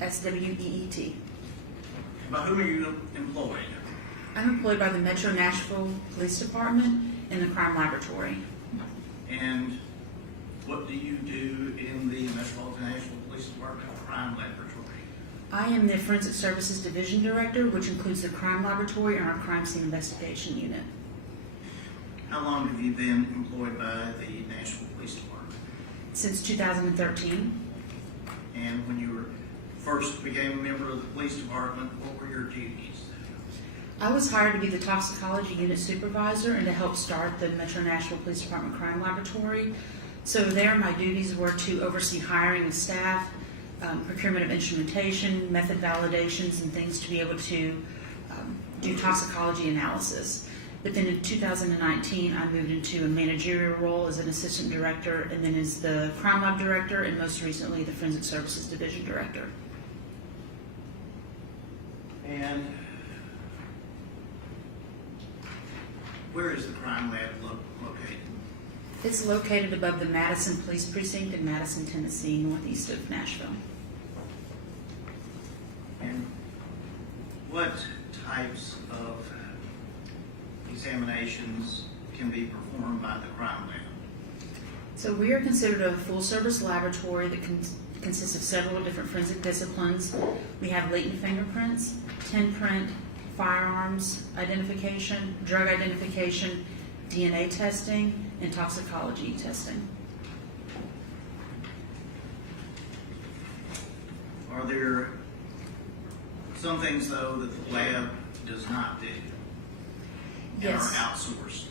By whom are you employed? I'm employed by the Metro Nashville Police Department in the Crime Laboratory. And what do you do in the Metropolitan National Police Department Crime Laboratory? I am the Forensic Services Division Director, which includes the Crime Laboratory and our Crime Scene Investigation Unit. How long have you been employed by the Nashville Police Department? Since 2013, And when you were first became a member of the police department, what were your duties? I was hired to be the Toxicology Unit Supervisor and to help start the Metro Nashville Police Department Crime Laboratory. So there, my duties were to oversee hiring of staff, procurement of instrumentation, method validations, and things to be able to do toxicology analysis. But then in 2019, I moved into a managerial role as an assistant director, and then as the crime lab director, and most recently the forensic services division director. And where is the crime lab located? It's located above the Madison Police Precinct in Madison, Tennessee, northeast of Nashville. And what types of examinations can be performed by the crime lab? So we are considered a full-service laboratory that consists of several different forensic disciplines. We have latent fingerprints, tin print, firearms identification, drug identification, DNA testing, and toxicology testing. Are there some things, though, that the lab does not do and Yes. are outsourced?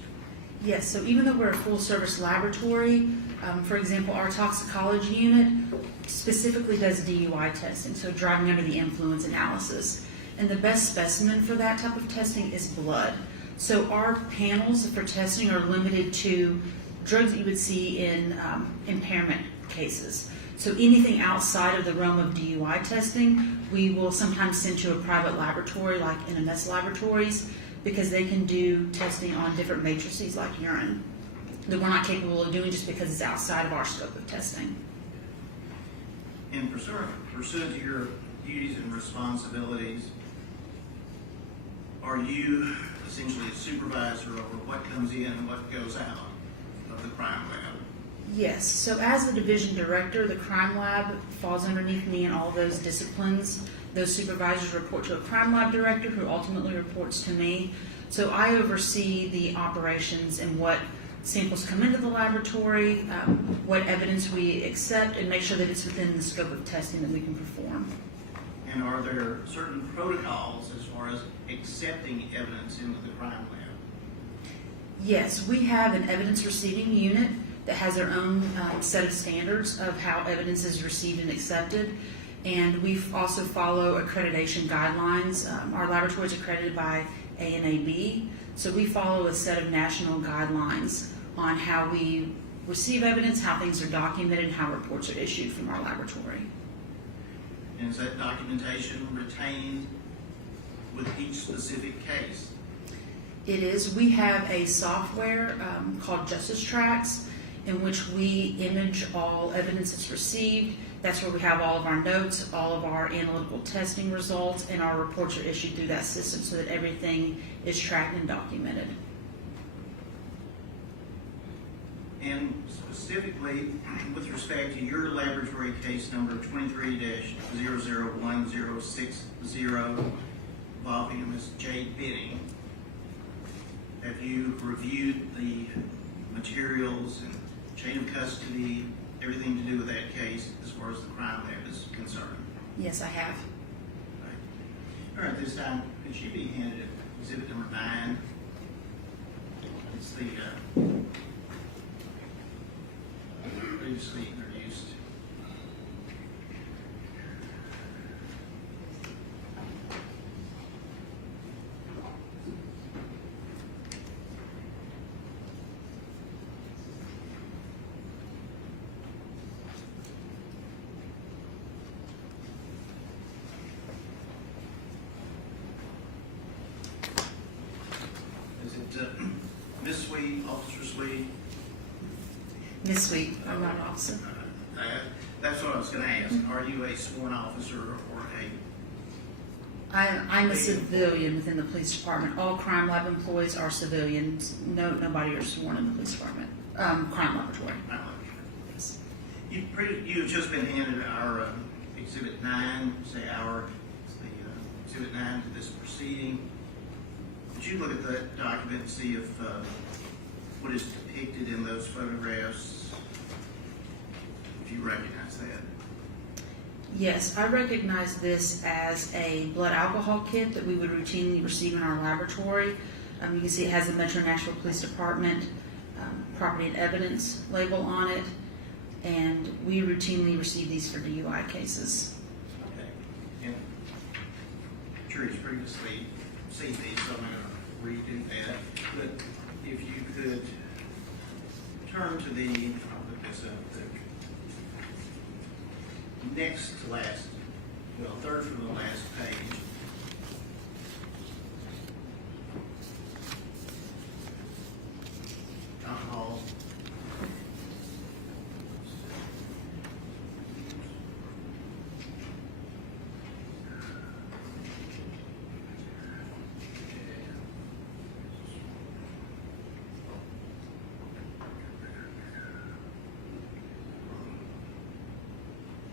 Yes, so even though we're a full-service laboratory, for example, our toxicology unit specifically does DUI testing, so driving under the influence analysis. And the best specimen for that type of testing is blood. So our panels for testing are limited to drugs that you would see in impairment cases. So anything outside of the realm of DUI testing, we will sometimes send to a private laboratory like NMS Laboratories, because they can do testing on different matrices like urine that we're not capable of doing just because it's outside of our scope of testing. In pursuant to your duties and responsibilities, are you essentially a supervisor over what comes in and what goes out of the crime lab? Yes, so as the division director, the crime lab falls underneath me in all those disciplines. Those supervisors report to a crime lab director who ultimately reports to me. So I oversee the operations and what samples come into the laboratory, what evidence we accept, and make sure that it's within the scope of testing that we can perform. And are there certain protocols as far as accepting evidence into the crime lab? Yes, we have an evidence receiving unit that has their own set of standards of how evidence is received and accepted. And we also follow accreditation guidelines. Our laboratory is accredited by ANAB, so we follow a set of national guidelines on how we receive evidence, how things are documented, and how reports are issued from our laboratory. And is that documentation retained with each specific case? It is. We have a software called Justice Tracks, in which we image all evidence that's received. That's where we have all of our notes, all of our analytical testing results, and our reports are issued through that system so that everything is tracked and documented. And specifically, with respect to your laboratory case number 23-001060, involving Ms. Jade Benning, have you reviewed the materials and chain of custody, everything to do with that case as far as the crime lab is concerned? Yes, I have. All right, this time, could she be handed exhibit number 9? It's the previously introduced. Is it Miss Sweet, Officer Sweet? Miss Sweet, I'm not an officer. That's what I was going to ask. Are you a sworn officer or I'm a civilian within the police department. All crime lab employees are civilians. Nobody are sworn in the police department. Crime laboratory. Yes. You have just been handed our Exhibit 9, Exhibit 9 to this proceeding. Would you look at that document and see if what is depicted in those photographs, if you recognize that? Yes, I recognize this as a blood alcohol kit that we would routinely receive in our laboratory. You can see it has the Metro Nashville Police Department property and evidence label on it, and we routinely receive these for DUI cases. Okay. And jury's previously seen these, so I'm going to redo that, but if you could turn to the, I'll look this up, the next to last, well, third from the last page. Alcohol.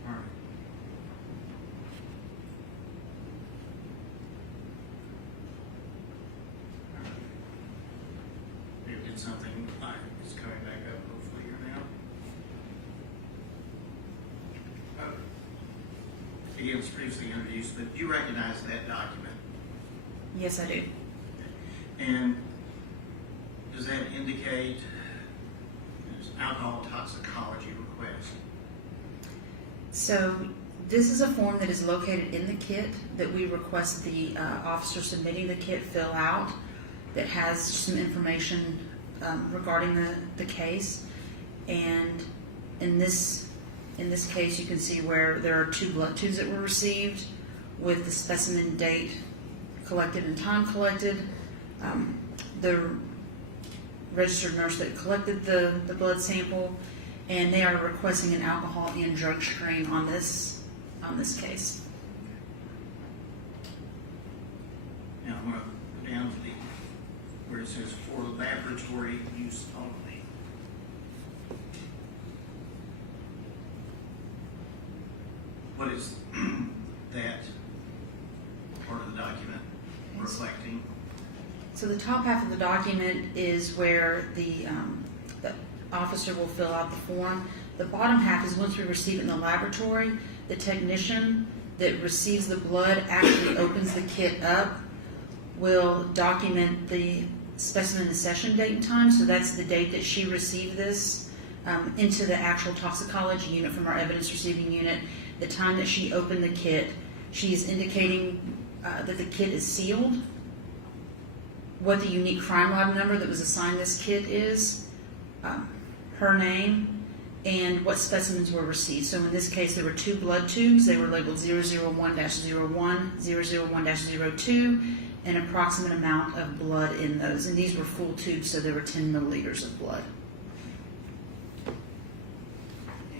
All right. Maybe did something, it's coming back up hopefully here now. Again, it was previously introduced, but you recognize that document? Yes, I do. And does that indicate there's alcohol toxicology request? So this is a form that is located in the kit that we request the officer submitting the kit fill out that has some information regarding the case. And in this case, you can see where there are 2 blood tubes that were received with the specimen date collected and time collected. The registered nurse that collected the blood sample, and they are requesting an alcohol and drug screen on this case. Now I'm going to go down to where it says for laboratory use only. What is that part of the document reflecting? So the top half of the document is where the officer will fill out the form. The bottom half is once we receive it in the laboratory, the technician that receives the blood actually opens the kit up, will document the specimen accession date and time. So that's the date that she received this into the actual toxicology unit from our evidence receiving unit. The time that she opened the kit, she's indicating that the kit is sealed, what the unique crime lab number that was assigned this kit is, her name, and what specimens were received. So in this case, there were 2 blood tubes. They were labeled 001-01, 001-02, an approximate amount of blood in those. And these were full tubes, so there were 10 milliliters of blood.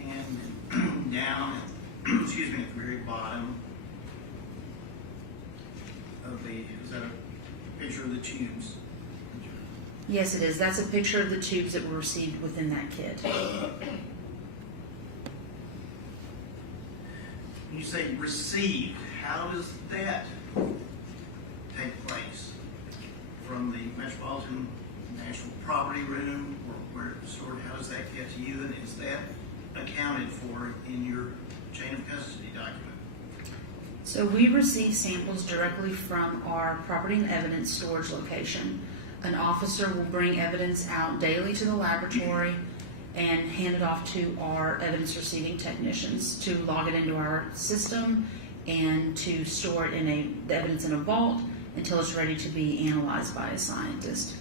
And down, excuse me, at the very bottom of the, is that a picture of the tubes? Yes, it is. That's a picture of the tubes that were received within that kit. You say received, how does that take place? From the Metropolitan National Property Room, or where stored, how does that get to you, and is that accounted for in your chain of custody document? So we receive samples directly from our property and evidence storage location. An officer will bring evidence out daily to the laboratory and hand it off to our evidence receiving technicians to log it into our system and to store it in the evidence in a vault until it's ready to be analyzed by a scientist.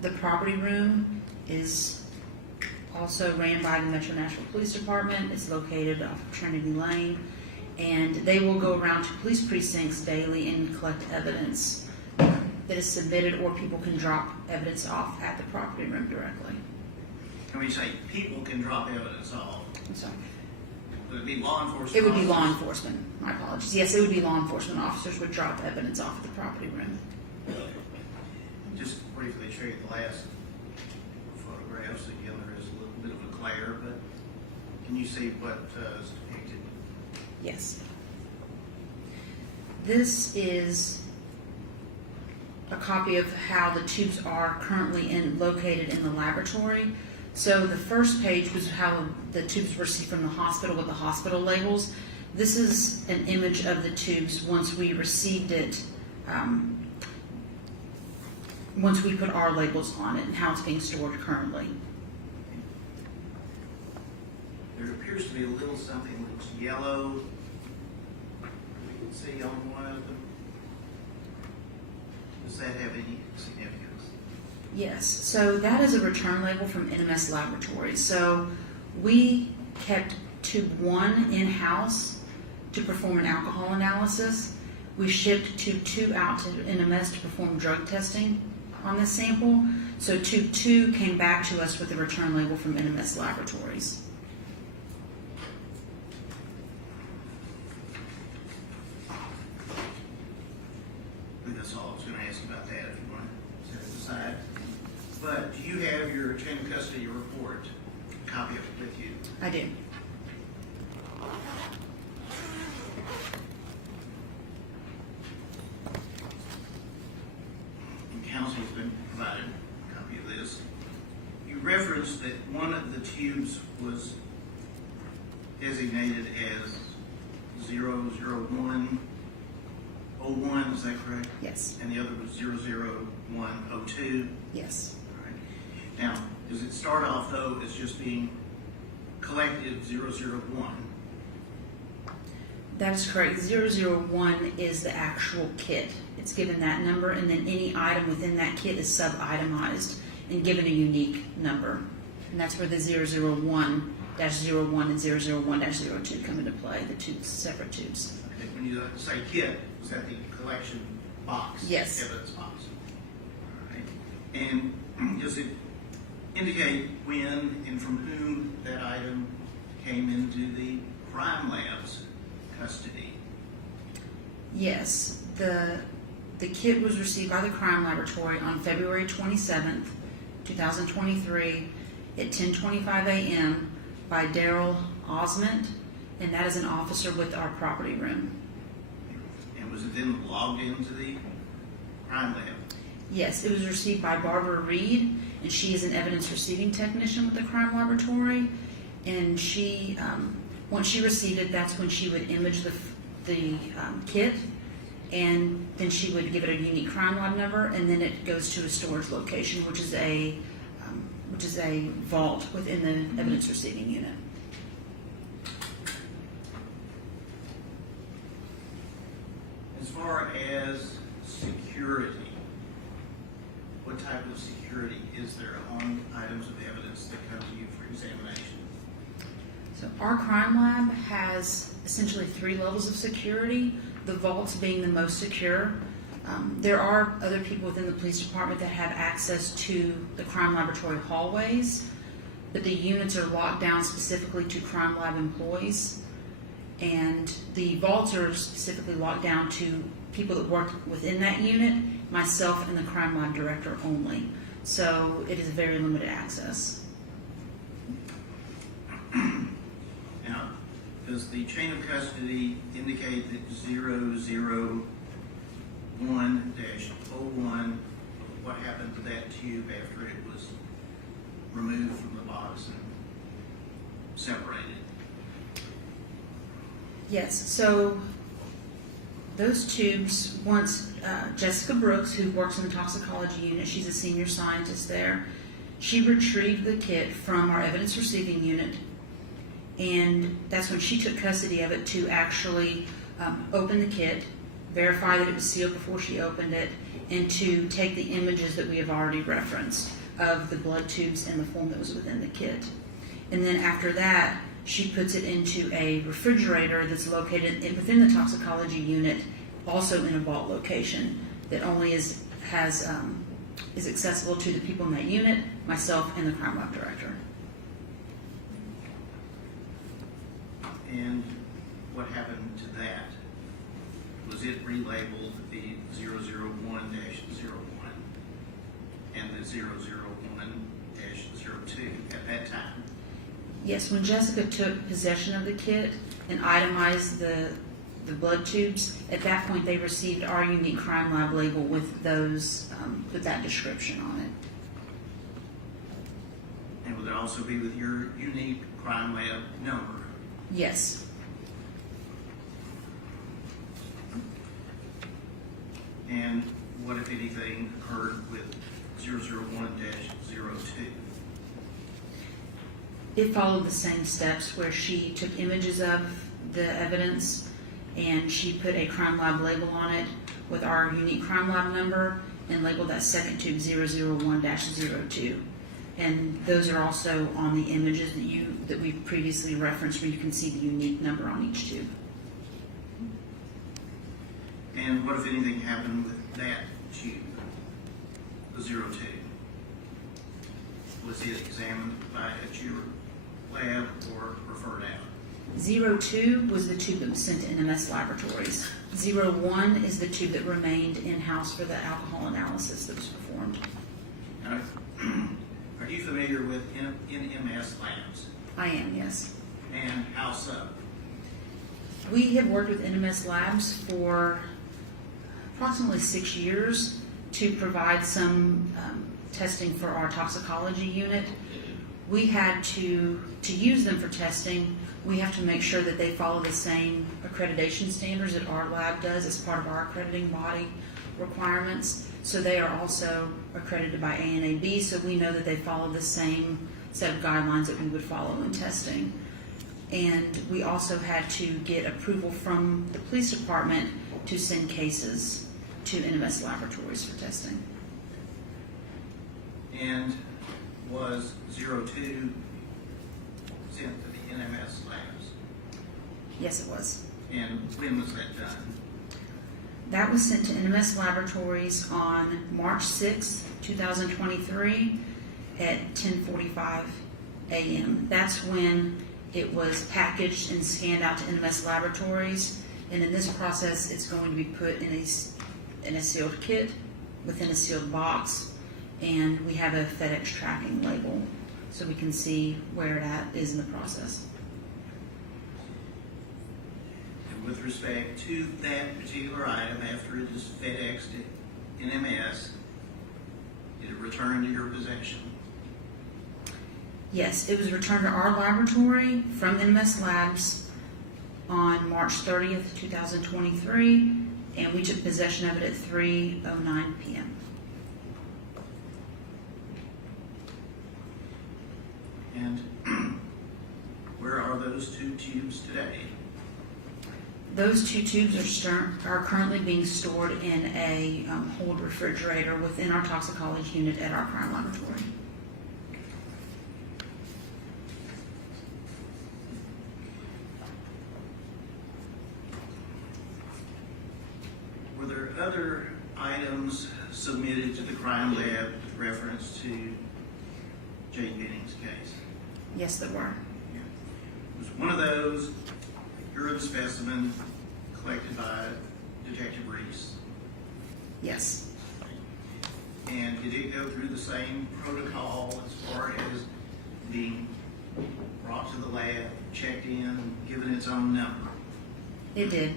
The property room is also ran by the Metro Nashville Police Department. It's located off of Trinity Lane, and they will go around to police precincts daily and collect evidence that is submitted, or people can drop evidence off at the property room directly. When you say people can drop evidence off, I'm sorry. would it be law enforcement? It would be law officers? enforcement. My apologies. Yes, it would be law enforcement officers would drop evidence off at the property room. Just briefly show you the last photographs. Again, there is a little bit of a glare, but can you see what is depicted? Yes. This is a copy of how the tubes are currently located in the laboratory. So the first page was how the tubes were received from the hospital with the hospital labels. This is an image of the tubes once we received it, once we put our labels on it and how it's being stored currently. There appears to be a little something that looks yellow. You can see on one of them. Does that have any significance? Yes, so that is a return label from NMS Laboratories. So we kept tube 1 in-house to perform an alcohol analysis. We shipped tube 2 out to NMS to perform drug testing on this sample. So tube 2 came back to us with a return label from NMS Laboratories. I think that's all I was going to ask about that, if you want to set it aside. But do you have your chain of custody report, a copy of it with you? I do. And counsel's been provided a copy of this. You referenced that one of the tubes was designated as 00101, is that correct? Yes. And the other was 00102? Yes. All right. Now, does it start off though as just being collective 001? That is correct. 001 is the actual kit. It's given that number, and then any item within that kit is sub-itemized and given a unique number. And that's where the 001-01 and 001-02 come into play, the two separate tubes. Okay, when you say kit, is that the collection box? Yes. Evidence box. All right. And does it indicate when and from whom that item came into the crime lab's custody? Yes. The kit was received by the crime laboratory on February 27th, 2023 at 10:25 a.m. by Daryl Osment, and that is an officer with our property room. And was it then logged into the crime lab? Yes, it was received by Barbara Reed, and she is an evidence receiving technician with the crime laboratory. And she, once she received it, that's when she would image the kit, and then she would give it a unique crime lab number, and then it goes to a storage location, which is a vault within the evidence receiving unit. As far as security, what type of security is there on items of evidence that come to you for examination? So our crime lab has essentially 3 levels of security, the vaults being the most secure. There are other people within the police department that have access to the crime laboratory hallways, but the units are locked down specifically to crime lab employees. And the vaults are specifically locked down to people that work within that unit, myself and the crime lab director only. So it is very limited access. Now, does the chain of custody indicate that 001-01, what happened to that tube after it was removed from the box and separated? Yes, so those tubes, once Jessica Brooks, who works in the toxicology unit, she's a senior scientist there, she retrieved the kit from our evidence receiving unit, and that's when she took custody of it to actually open the kit, verify that it was sealed before she opened it, and to take the images that we have already referenced of the blood tubes and the form that was within the kit. And then after that, she puts it into a refrigerator that's located within the toxicology unit, also in a vault location that only is accessible to the people in that unit, myself, and the crime lab director. And what happened to that? Was it relabeled the 001-01 and the 001-02 at that time? Yes, when Jessica took possession of the kit and itemized the blood tubes, at that point they received our unique crime lab label with those with that description on it. And would it also be with your unique crime lab number? Yes. And what, if anything, occurred with 001-02? It followed the same steps where she took images of the evidence and she put a crime lab label on it with our unique crime lab number, and labeled that second tube 001-02. And those are also on the images that we previously referenced, where you can see the unique number on each tube. And what, if anything, happened with that tube, the 02? Was it examined by a your lab or referred out? 02 was the tube that was sent to NMS Laboratories. 01 is the tube that remained in-house for the alcohol analysis that was performed. Now, are you familiar with NMS labs? I am, yes. And how so? We have worked with NMS Labs for approximately 6 years to provide some testing for our toxicology unit. We had to use them for testing, we have to make sure that they follow the same accreditation standards that our lab does as part of our accrediting body requirements. So they are also accredited by ANAB, so we know that they follow the same set of guidelines that we would follow in testing. And we also had to get approval from the police department to send cases to NMS Laboratories for testing. And was 02 sent to the NMS labs? Yes, it was. And when was that done? That was sent to NMS Laboratories on March 6, 2023 at 10:45 a.m. That's when it was packaged and scanned out to NMS Laboratories. And in this process, it's going to be put in a sealed kit within a sealed box. And we have a FedEx tracking label so we can see where it is in the process. And with respect to that particular item, after it is FedExed to NMS, did it return to your possession? Yes, it was returned to our laboratory from NMS Labs on March 30th, 2023, and we took possession of it at 3:09 p.m. And where are those two tubes today? Those two tubes are currently being stored in a hold refrigerator within our toxicology unit at our crime laboratory. Were there other items submitted to the crime lab with reference to Jane Benning's case? Yes, there were. Was one of those urine specimen collected by Detective Reese? Yes. And did it go through the same protocol as far as being brought to the lab, checked in, given its own number? It did.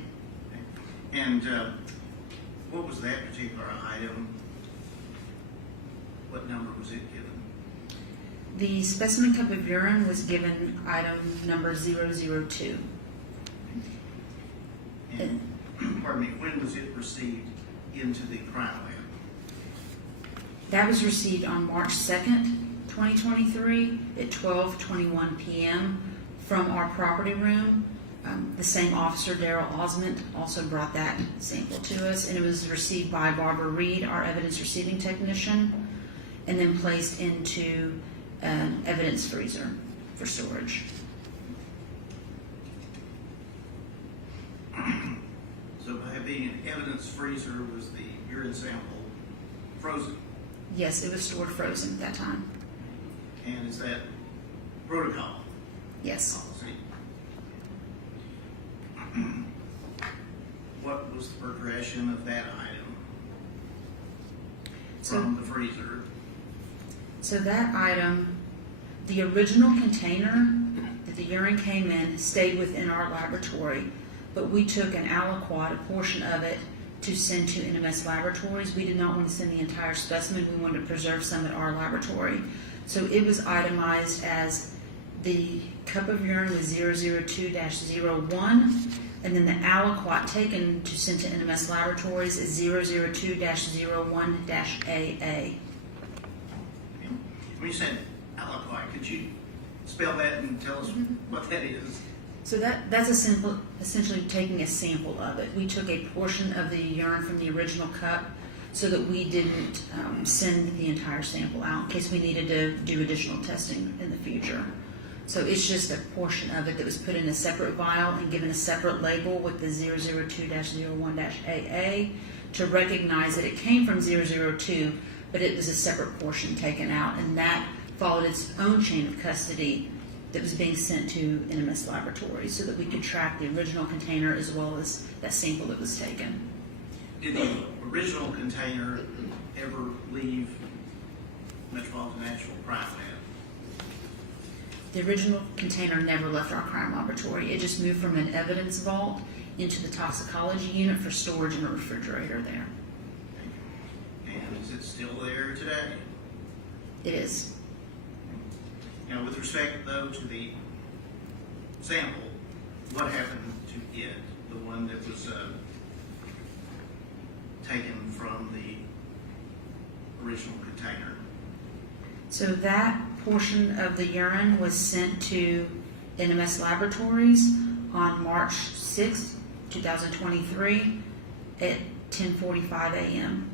And what was that particular item? What number was it given? The specimen cup of urine was given item number 002. And, pardon me, when was it received into the crime lab? That was received on March 2nd, 2023 at 12:21 p.m. from our property room. The same officer, Daryl Osment, also brought that sample to us, and it was received by Barbara Reed, our evidence receiving technician, and then placed into an evidence freezer for storage. So by being an evidence freezer, was the urine sample frozen? Yes, it was stored frozen at that time. And is that protocol? Yes. Policy? What was the progression of that item from the freezer? So that item, the original container that the urine came in stayed within our laboratory, but we took an aliquot, a portion of it, to send to NMS Laboratories. We did not want to send the entire specimen. We wanted to preserve some at our laboratory. So it was itemized as the cup of urine was 002-01, and then the aliquot taken to send to NMS Laboratories is 002-01-AA. When you said aliquot, could you spell that and tell us what that is? So that's essentially taking a sample of it. We took a portion of the urine from the original cup, so that we didn't send the entire sample out in case we needed to do additional testing in the future. So it's just a portion of it that was put in a separate vial and given a separate label with the 002-01-AA to recognize that it came from 002, but it was a separate portion taken out, and that followed its own chain of custody that was being sent to NMS Laboratories so that we could track the original container as well as that sample that was taken. Did the original container ever leave Metropolitan National Crime Lab? The original container never left our crime laboratory. It just moved from an evidence vault into the toxicology unit for storage in a refrigerator there. And is it still there today? It is. Now, with respect, though, to the sample, what happened to it, the one that was taken from the original container? So that portion of the urine was sent to NMS Laboratories on March 6th, 2023 at 10:45 a.m.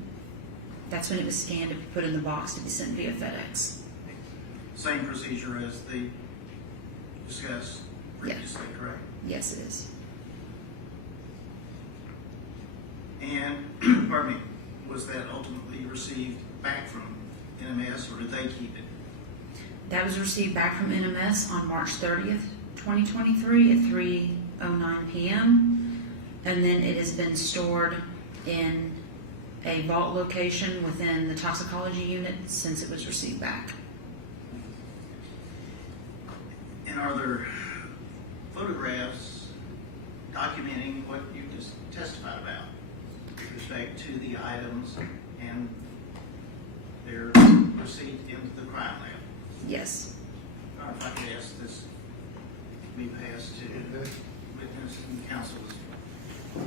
That's when it was scanned and put in the box to be sent via FedEx. Same procedure as they discussed previously, correct? Yes, it is. And, pardon me, was that ultimately received back from NMS, or did they keep it? That was received back from NMS on March 30th, 2023 at 3:09 p.m. And then it has been stored in a vault location within the toxicology unit since it was received back. And are there photographs documenting what you just testified about with respect to the items and their receipt into the crime lab? Yes. Or if I could ask this to be passed to witness and counsel as well.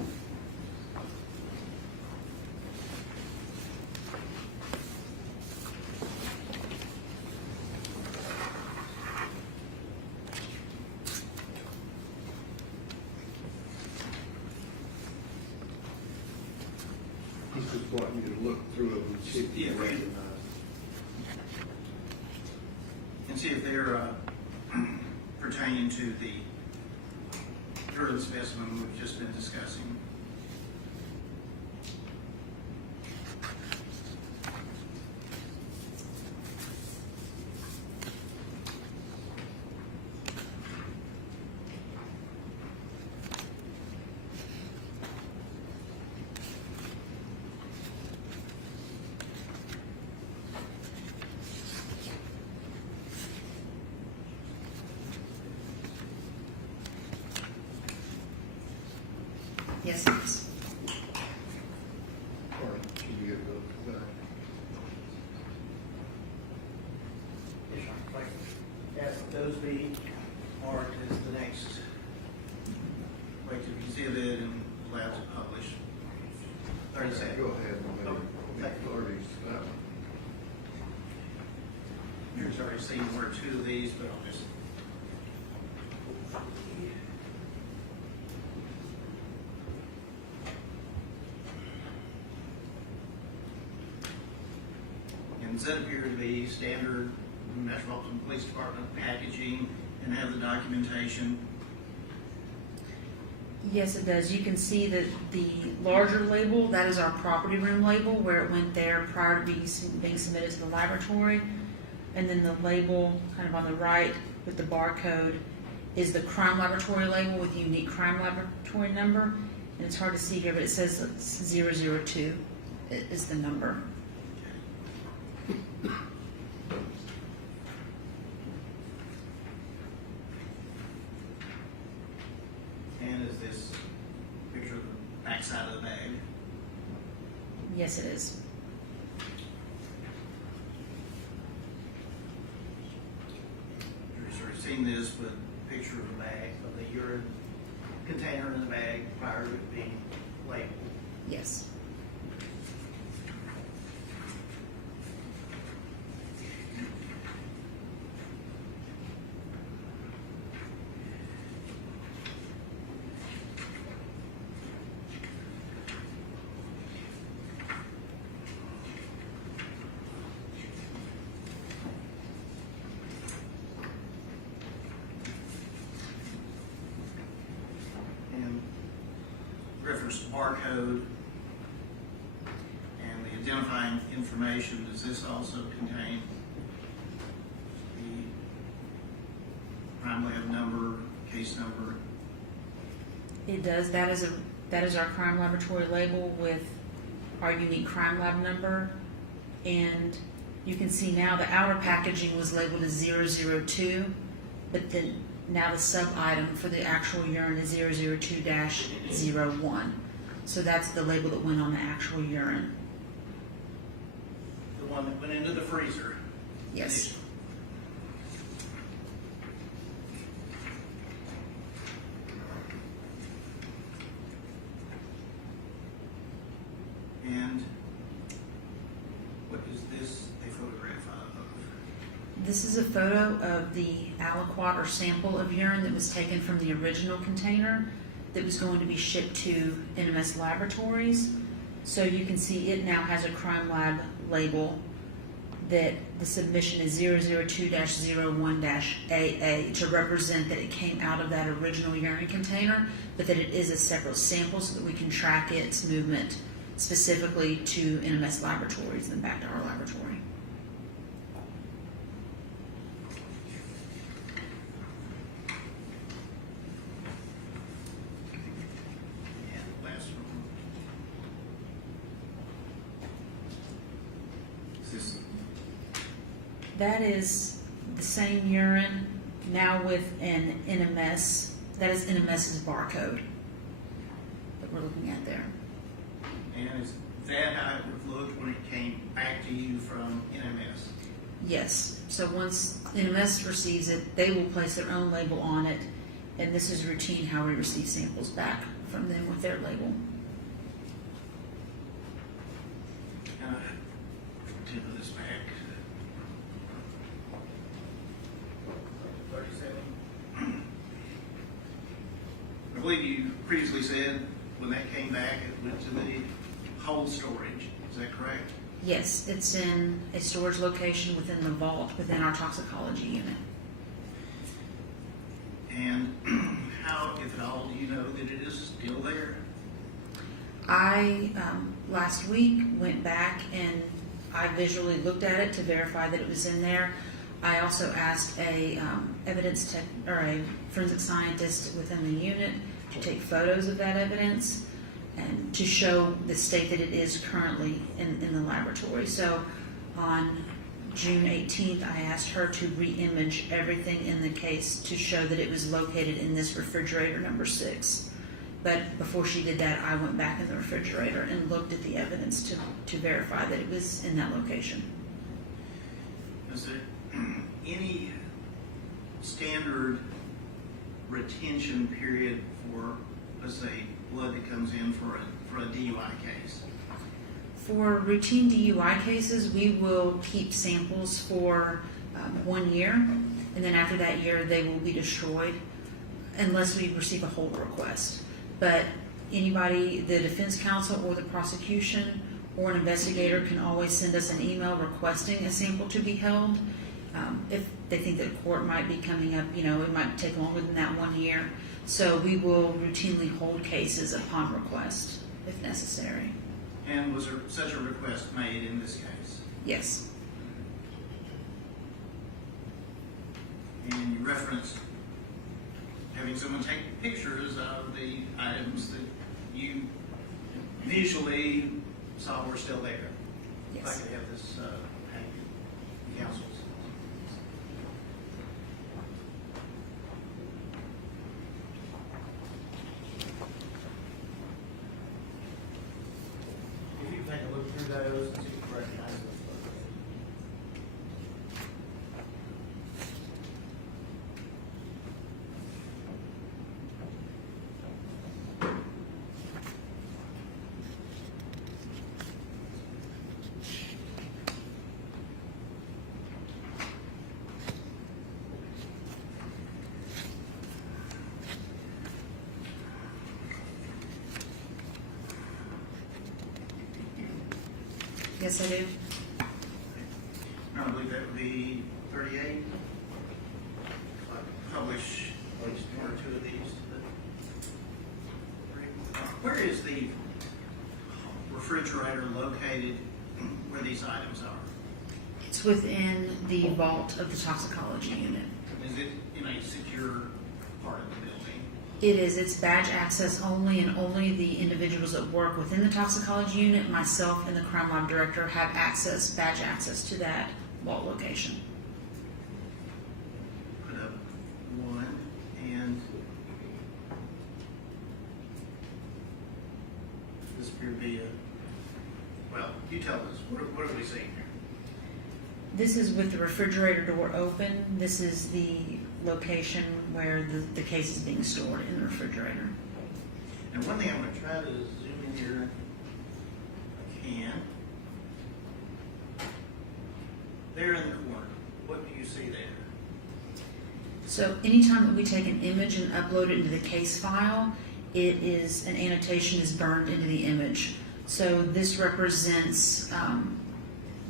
He's just wanting you to look through them and see if you Yeah. recognize. And see if they're pertaining to the urine specimen we've just been discussing. Yes, it is. Or can you get those back? Yes, sir. Like, ask those be marked as the next way to exhibit and allowed to publish. 30 seconds. Go ahead and Oh, make thank you. 30 that one. Here's already seen one or two of these, but I'll just. And does that appear to be standard Metropolitan Police Department packaging and have the documentation? Yes, it does. You can see that the larger label, that is our property room label where it went there prior to being submitted to the laboratory. And then the label kind of on the right with the barcode is the crime laboratory label with unique crime laboratory number. And it's hard to see here, but it says it's 002 is the number. And is this picture of the backside of the bag? Yes, it is. You've sort of seen this with a picture of the bag, of the urine container in the bag prior to it being labeled. Yes. reference to barcode and the identifying information. Does this also contain the crime lab number, case number? It does. That is our crime laboratory label with our unique crime lab number. And you can see now the outer packaging was labeled as 002, but then now the sub item for the actual urine is 002-01. So that's the label that went on the actual urine. The one that went into the freezer? Yes. And what is this a photograph of? This is a photo of the aliquot or sample of urine that was taken from the original container that was going to be shipped to NMS Laboratories. So you can see it now has a crime lab label that the submission is 002-01-AA to represent that it came out of that original urine container, but that it is a separate sample so that we can track its movement specifically to NMS Laboratories and back to our laboratory. And last one. Is this That is the same urine now with an NMS. That is NMS's barcode that we're looking at there. And is that how it would look when it came back to you from NMS? Yes. So once NMS receives it, they will place their own label on it, and this is routine how we receive samples back from them with their label. To this back. 37. I believe you previously said when that came back, it went to the cold storage. Is that correct? Yes, it's in a storage location within the vault within our toxicology unit. And how, if at all, do you know that it is still there? I, last week, went back and I visually looked at it to verify that it was in there. I also asked a evidence tech or a forensic scientist within the unit to take photos of that evidence and to show the state that it is currently in the laboratory. So on June 18th, I asked her to re-image everything in the case to show that it was located in this refrigerator number 6. But before she did that, I went back in the refrigerator and looked at the evidence to verify that it was in that location. Is there any standard retention period for, let's say, blood that comes in for a DUI case? For routine DUI cases, we will keep samples for 1 year, and then after that year, they will be destroyed unless we receive a hold request. But anybody, the defense counsel or the prosecution or an investigator can always send us an email requesting a sample to be held. If they think that court might be coming up, it might take longer than that 1 year. So we will routinely hold cases upon request if necessary. And was there such a request made in this case? Yes. And you referenced having someone take pictures of the items that you visually saw were still there. Yes. If I could have this council's. If you take a look through those and see if you recognize those photos. Yes, I do. I believe that would be 38. Publish at least one or two of these. Where is the refrigerator located where these items are? It's within the vault of the toxicology unit. Is it in a secure part of the building? It is. It's badge access only, and only the individuals that work within the toxicology unit, myself and the crime lab director, have badge access to that vault location. Put up one, and this appear to be well, you tell us, what are we seeing here? This is with the refrigerator door open. This is the location where the case is being stored in the refrigerator. And one thing I'm going to try to zoom in here, if I can. There in the corner, what do you see there? So anytime that we take an image and upload it into the case file, it is an annotation is burned into the image. So this represents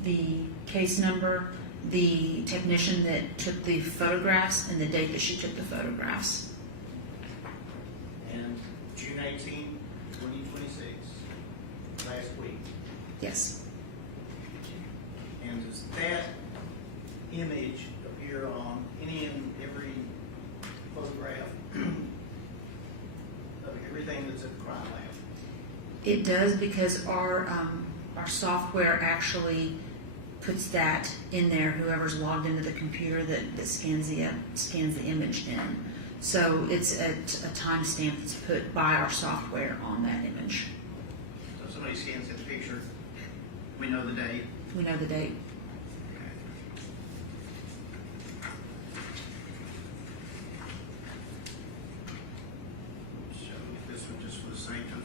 the case number, the technician that took the photographs, and the date that she took the photographs. And June 18, 2026, last week. Yes. And does that image appear on any and every photograph of everything that's at the crime lab? It does, because our software actually puts that in there, whoever's logged into the computer that scans the image in. So it's a timestamp that's put by our software on that image. So if somebody scans that picture, we know the date. We know the date. Show you this one just for the sake of.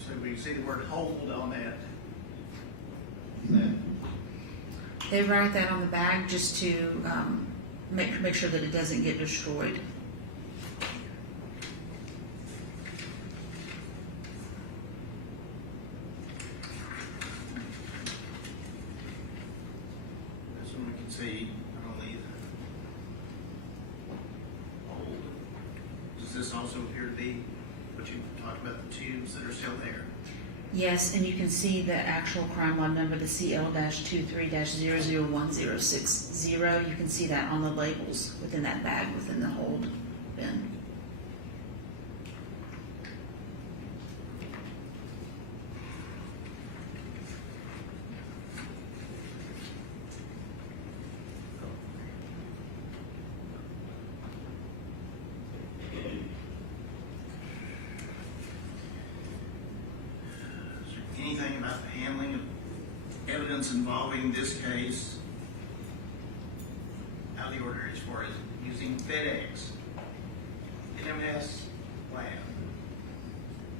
So we see the word hold on that. They write that on the bag just to make sure that it doesn't get destroyed. This one we can see not only the hold. Does this also appear to be what you talked about, the tubes that are still there? Yes, and you can see the actual crime log number, the CL-23-001060. You can see that on the labels within that bag, within the hold bin. Anything about the handling of evidence involving this case out of the ordinary as far as using FedEx, NMS lab,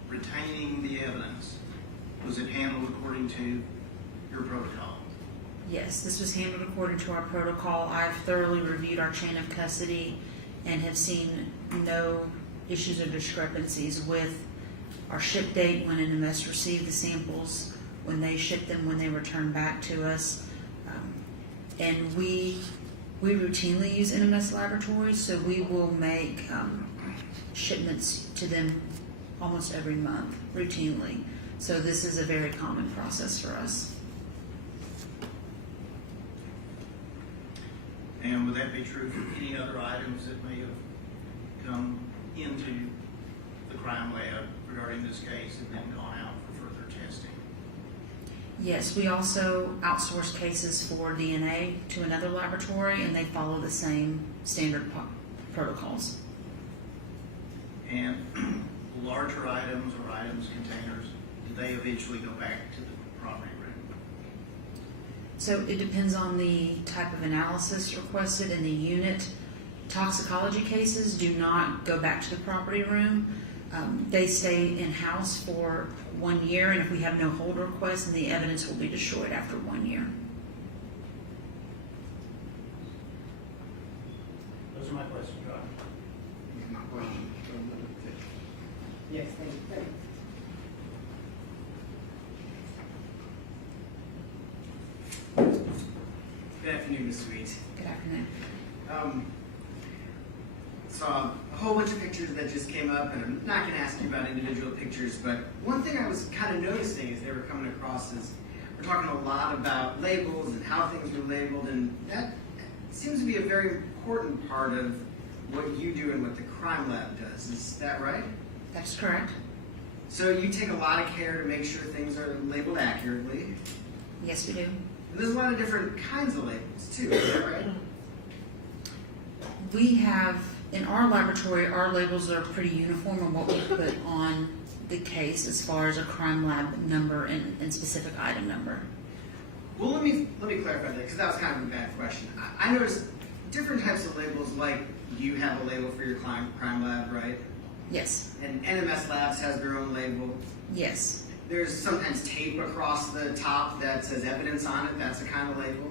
retaining the evidence? Was it handled according to your protocol? Yes, this was handled according to our protocol. I've thoroughly reviewed our chain of custody and have seen no issues or discrepancies with our ship date, when NMS received the samples, when they shipped them, when they returned back to us. And we routinely use NMS laboratories, so we will make shipments to them almost every month, routinely. So this is a very common process for us. And would that be true for any other items that may have come into the crime lab regarding this case and then gone out for further testing? Yes, we also outsource cases for DNA to another laboratory, and they follow the same standard protocols. And larger items or items, containers, do they eventually go back to the property room? So it depends on the type of analysis requested in the unit. Toxicology cases do not go back to the property room. They stay in-house for 1 year, and if we have no hold requests, then the evidence will be destroyed after 1 year. Those are my questions, Roger. My question. Yes, thank you. Good afternoon, Ms. Sweet. Good afternoon. Saw a whole bunch of pictures that just came up, and I'm not going to ask you about individual pictures, but one thing I was kind of noticing as they were coming across is we're talking a lot about labels and how things were labeled, and that seems to be a very important part of what you do and what the crime lab does. Is that right? That's correct. So you take a lot of care to make sure things are labeled accurately. Yes, we do. And there's a lot of different kinds of labels too, is that right? We have, in our laboratory, our labels are pretty uniform in what we put on the case as far as a crime lab number and specific item number. Well, let me clarify that, because that was kind of a bad question. I noticed different types of labels, like you have a label for your crime lab, right? Yes. And NMS Labs has their own label. Yes. There's sometimes tape across the top that says evidence on it. That's a kind of label,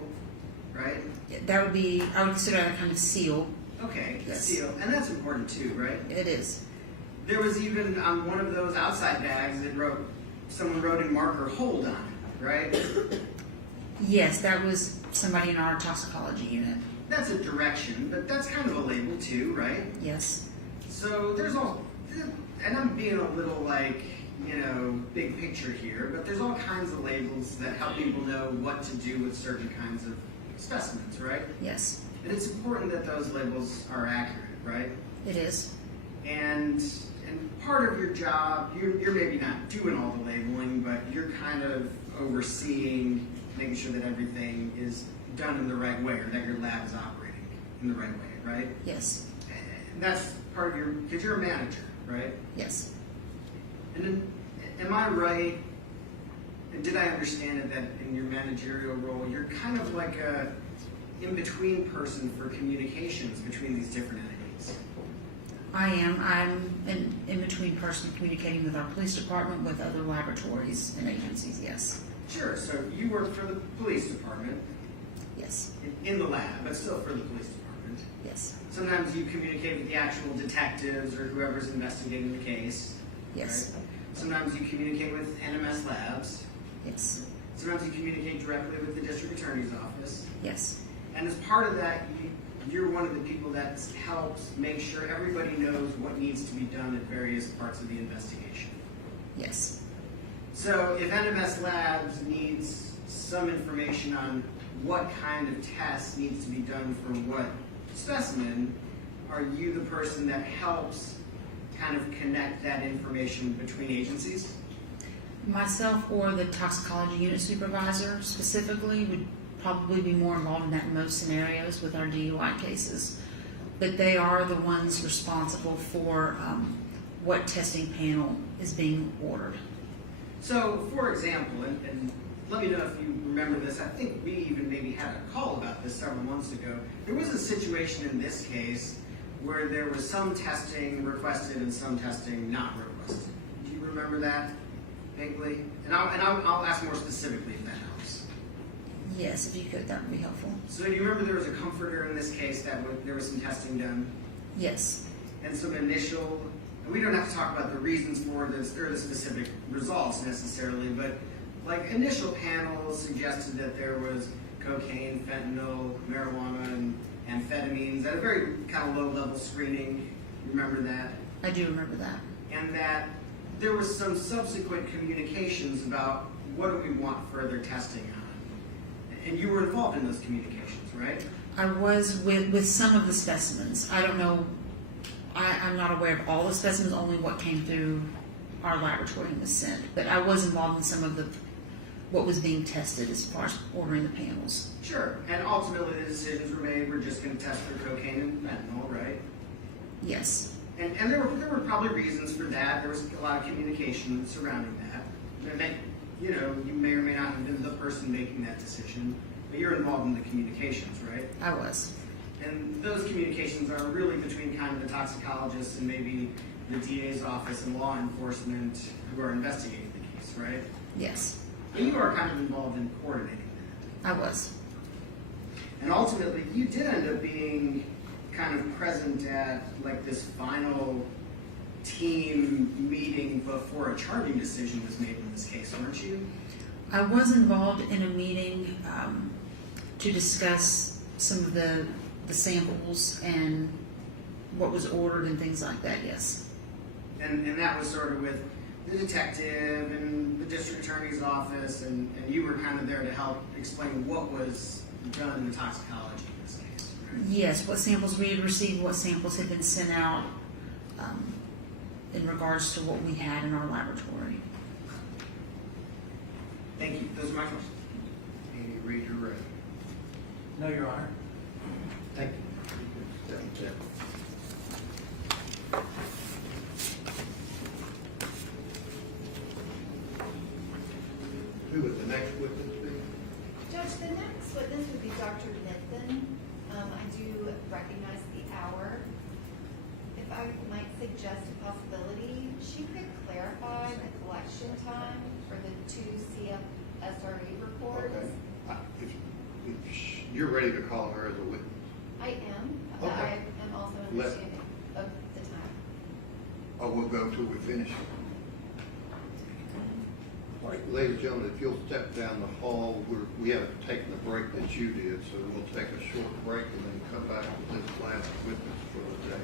right? That would be, I would consider that a kind of seal. Okay, Yes. seal. And that's important too, right? It is. There was even on one of those outside bags, someone wrote in marker hold on it, right? Yes, that was somebody in our toxicology unit. That's a direction, but that's kind of a label too, right? Yes. So there's all, and I'm being a little like, big picture here, but there's all kinds of labels that help people know what to do with certain kinds of specimens, right? Yes. And it's important that those labels are accurate, right? It is. And part of your job, you're maybe not doing all the labeling, but you're kind of overseeing, making sure that everything is done in the right way, or that your lab is operating in the right way, right? Yes. And that's part of because you're a manager, right? Yes. And then, am I right, and did I understand it that in your managerial role, you're kind of like a in-between person for communications between these different entities? I am. I'm an in-between person communicating with our police department, with other laboratories and agencies, yes. Sure, so you work for the police department, Yes. in the lab, but still for the police department. Yes. Sometimes you communicate with the actual detectives or whoever's investigating the case. Yes. Right? Sometimes you communicate with NMS Labs. Yes. Sometimes you communicate directly with the district attorney's office. Yes. And as part of that, you're one of the people that helps make sure everybody knows what needs to be done at various parts of the investigation. Yes. So if NMS Labs needs some information on what kind of test needs to be done for what specimen, are you the person that helps kind of connect that information between agencies? Myself or the toxicology unit supervisor specifically would probably be more involved in that in most scenarios with our DUI cases. But they are the ones responsible for what testing panel is being ordered. So, for example, and let me know if you remember this, I think we even maybe had a call about this several months ago. There was a situation in this case where there was some testing requested and some testing not requested. Do you remember that vaguely? And I'll ask more specifically if that helps. Yes, if you could, that would be helpful. So do you remember there was a comforter in this case that there was some testing done? Yes. And some initial, and we don't have to talk about the reasons for this or the specific results necessarily, but like initial panels suggested that there was cocaine, fentanyl, marijuana, and amphetamines at a very kind of low level screening. You remember that? I do remember that. And that there was some subsequent communications about what do we want further testing on. And you were involved in those communications, right? I was with some of the specimens. I don't know, I'm not aware of all the specimens, only what came through our laboratory and was sent. But I was involved in some of what was being tested as far as ordering the panels. Sure. And ultimately the decisions were made, we're just going to test for cocaine and fentanyl, right? Yes. And there were probably reasons for that. There was a lot of communication surrounding that. And you may or may not have been the person making that decision, but you're involved in the communications, right? I was. And those communications are really between kind of the toxicologists and maybe the DA's office and law enforcement who are investigating the case, right? Yes. And you are kind of involved in coordinating that. I was. And ultimately, you did end up being kind of present at like this final team meeting before a charging decision was made in this case, weren't you? I was involved in a meeting to discuss some of the the samples and what was ordered and things like that, yes. And that was sort of with the detective and the district attorney's office, and you were kind of there to help explain what was done in the toxicology in this case, right? Yes, what samples we had received, what samples had been sent out in regards to what we had in our laboratory. Thank you. Those are my questions. Any read your record? No, Your Honor. Thank you. Thank you. Who would the next witness be? Judge, the next witness would be Dr. Nitzen. I do recognize the hour. If I might suggest a possibility, she could clarify the collection time for the two CFSRE reports. Okay. If you're ready to call her as a witness. I am. Okay. I am also Let- understanding of the time. Or we'll go till we finish. All right, ladies and gentlemen, if you'll step down the hall, we haven't taken the break that you did, so we'll take a short break and then come back with this last witness for the day.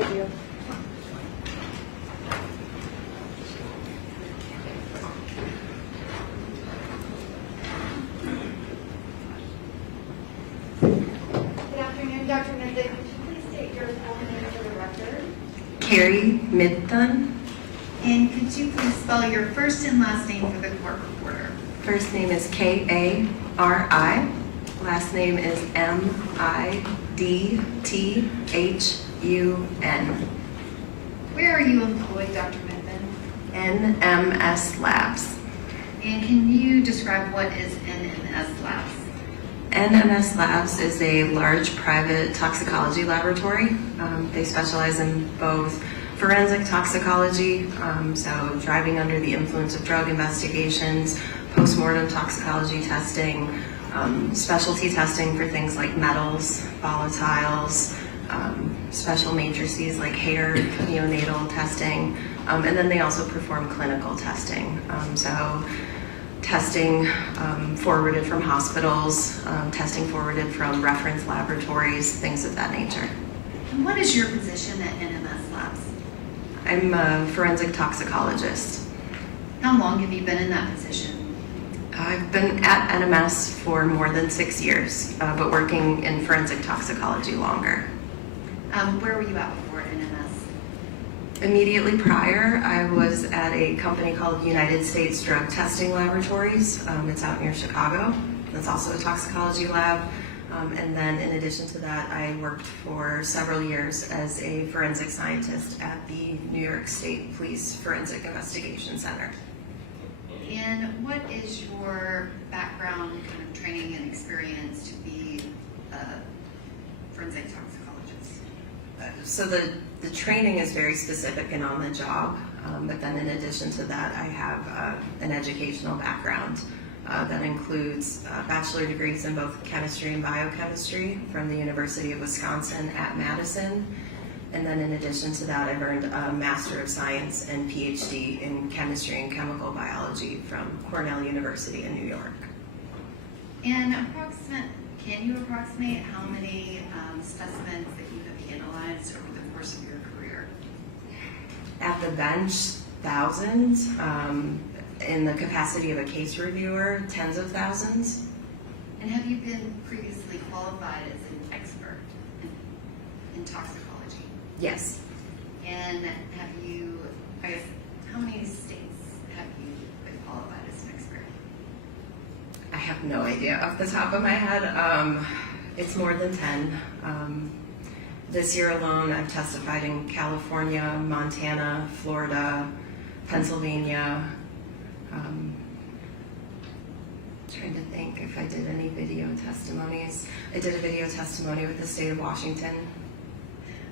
Thank you. Good afternoon, Dr. Mendon. Could you please state your full name for the record? Carrie Midthun. And could you please spell your first and last name for the court reporter? First name is Kari. Last name is Midthun. Where are you employed, Dr. Mendon? NMS Labs. And can you describe what is NMS Labs? NMS Labs is a large private toxicology laboratory. They specialize in both forensic toxicology, so driving under the influence of drug investigations, postmortem toxicology testing, specialty testing for things like metals, volatiles, special matrices like hair, neonatal testing, and then they also perform clinical testing. So testing forwarded from hospitals, testing forwarded from reference laboratories, things of that nature. And what is your position at NMS Labs? I'm a forensic toxicologist. How long have you been in that position? I've been at NMS for more than 6 years, but working in forensic toxicology longer. Where were you at before NMS? Immediately prior, I was at a company called United States Drug Testing Laboratories. It's out near Chicago. It's also a toxicology lab. And then in addition to that, I worked for several years as a forensic scientist at the New York State Police Forensic Investigation Center. And what is your background, kind of training and experience to be a forensic toxicologist? So the training is very specific and on the job, but then in addition to that, I have an educational background that includes bachelor degrees in both chemistry and biochemistry from the University of Wisconsin at Madison. And then in addition to that, I've earned a Master of Science and PhD in chemistry and chemical biology from Cornell University in New York. And can you approximate how many specimens that you have analyzed over the course of your career? At the bench, thousands. In the capacity of a case reviewer, tens of thousands. And have you been previously qualified as an expert in toxicology? Yes. And have you, how many states have you been qualified as an expert? I have no idea off the top of my head. It's more than 10. This year alone, I've testified in California, Montana, Florida, Pennsylvania. Trying to think if I did any video testimonies. I did a video testimony with the state of Washington.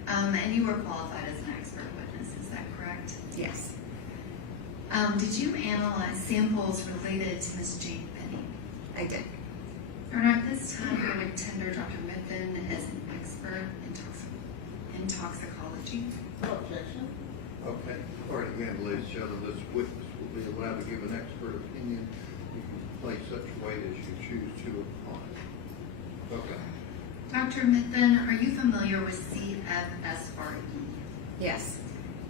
And you were qualified as an expert witness, is that correct? Yes. Did you analyze samples related to Ms. Jane Benning? I did. Or at this time, you would tender Dr. Mithun as an expert in toxicology? No objection. Okay. All right, again, ladies and gentlemen, this witness will be allowed to give an expert opinion. You can place such weight as you choose to upon it. Okay. Dr. Mithun, are you familiar with CFSRE? Yes.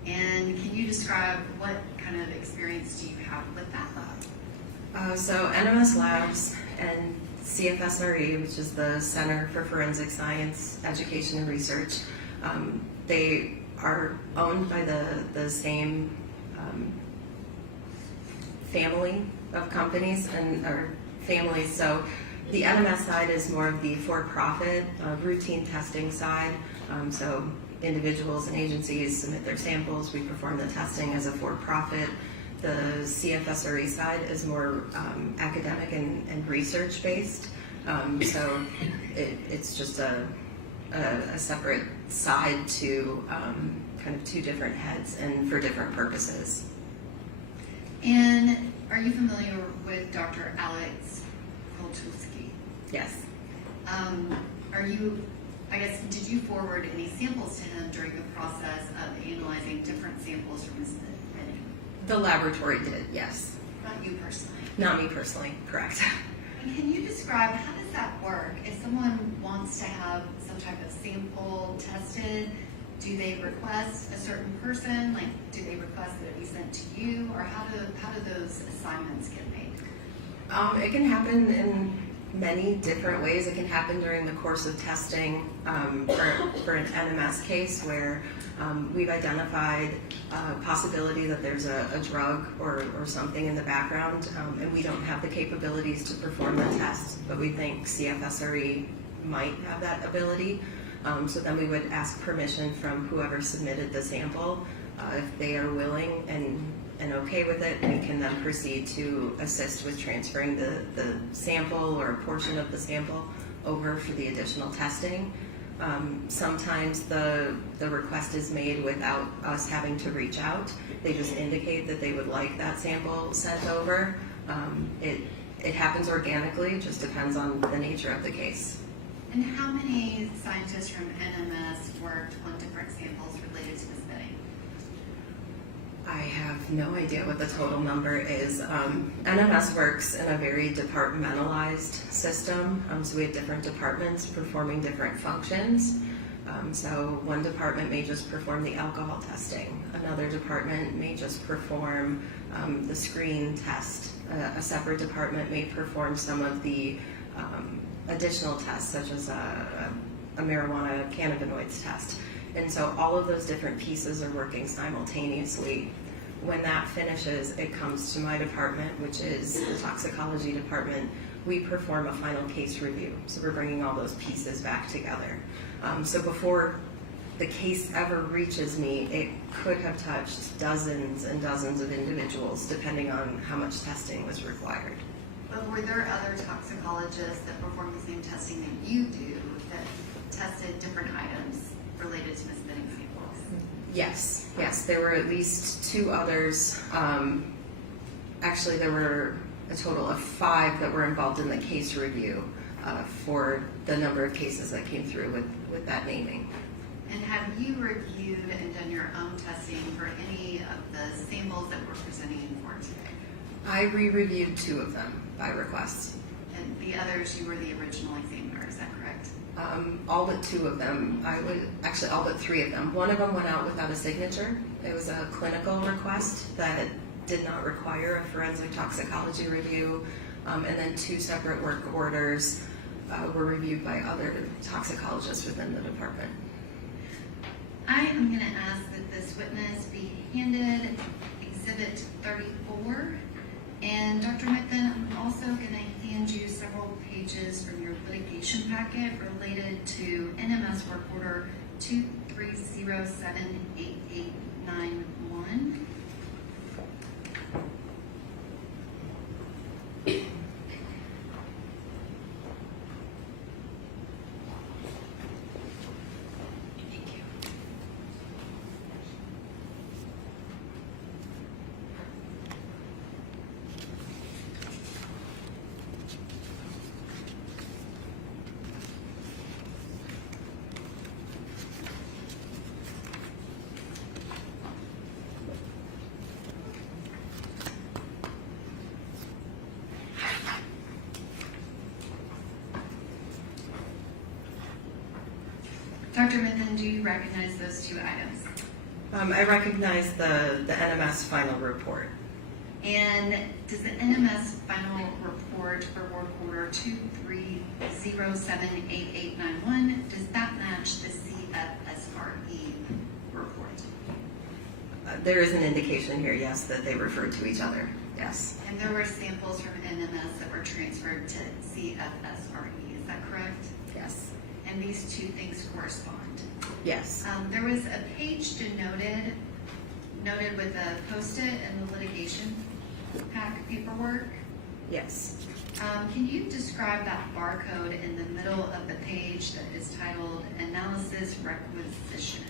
And can you describe what kind of experience do you have with that lab? So NMS Labs and CFSRE, which is the Center for Forensic Science, Education and Research, they are owned by the same family of companies or families. So the NMS side is more of the for-profit routine testing side. So individuals and agencies submit their samples. We perform the testing as a for-profit. The CFSRE side is more academic and research-based. So it's just a separate side to kind of two different heads and for different purposes. And are you familiar with Dr. Alex Koltuski? Yes. Did you forward any samples to him during the process of analyzing different samples from Ms. Benning? The laboratory did, yes. Not you personally? Not me personally, correct. And can you describe, how does that work? If someone wants to have some type of sample tested, Do they request a certain person? Like, do they request that it be sent to you? Or how do those assignments get made? It can happen in many different ways. It can happen during the course of testing for an NMS case where we've identified a possibility that there's a drug or something in the background, and we don't have the capabilities to perform the test, but we think CFSRE might have that ability. So then we would ask permission from whoever submitted the sample. If they are willing and okay with it, we can then proceed to assist with transferring the sample or a portion of the sample over for the additional testing. Sometimes the request is made without us having to reach out. They just indicate that they would like that sample sent over. It happens organically, it just depends on the nature of the case. And how many scientists from NMS worked on different samples related to Ms. Benning? I have no idea what the total number is. NMS works in a very departmentalized system, so we have different departments performing different functions. So one department may just perform the alcohol testing. Another department may just perform the screen test. A separate department may perform some of the additional tests, such as a marijuana cannabinoids test. And so all of those different pieces are working simultaneously. When that finishes, it comes to my department, which is the toxicology department. We perform a final case review. So we're bringing all those pieces back together. So before the case ever reaches me, it could have touched dozens and dozens of individuals, depending on how much testing was required. But were there other toxicologists that performed the same testing that you do that tested different items related to Ms. Benning's samples? Yes, there were at least 2 others. Actually, there were a total of 5 that were involved in the case review for the number of cases that came through with that naming. And have you reviewed and done your own testing for any of the samples that we're presenting in court today? I re-reviewed 2 of them by request. And the others, you were the original examiner, is that correct? All but 2 of them. Actually all but 3 of them. One of them went out without a signature. It was a clinical request that did not require a forensic toxicology review. And then 2 separate work orders were reviewed by other toxicologists within the department. I am going to ask that this witness be handed Exhibit 34. And Dr. Mithun, I'm also going to hand you several pages from your litigation packet related to NMS Work Order 23078891. Dr. Mithun, do you recognize those 2 items? I recognize the NMS final report. And does the NMS final report for work order 23078891, does that match the CFSRE report? There is an indication here, yes, that they refer to each other, yes. And there were samples from NMS that were transferred to CFSRE, is that correct? Yes. And these 2 things correspond? Yes. There was a page denoted with a post-it in the litigation pack paperwork. Yes. Can you describe that barcode in the middle of the page that is titled Analysis Requisition?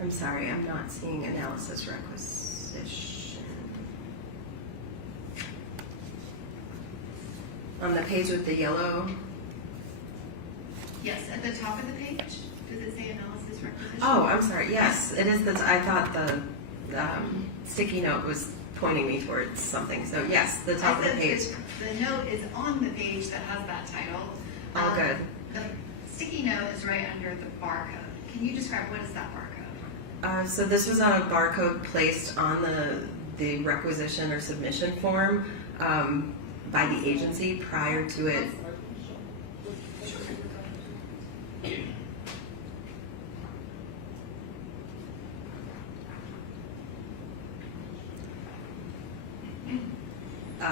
I'm sorry, I'm not seeing analysis requisition. On the page with the yellow? Yes, at the top of the page, does it say analysis requisition? Oh, I'm sorry, yes, it is. I thought the sticky note was pointing me towards something. So yes, the top of the I said page. The note is on the page that has that title. All good. The sticky note is right under the barcode. Can you describe what is that barcode? So this was a barcode placed on the requisition or submission form by the agency prior to it.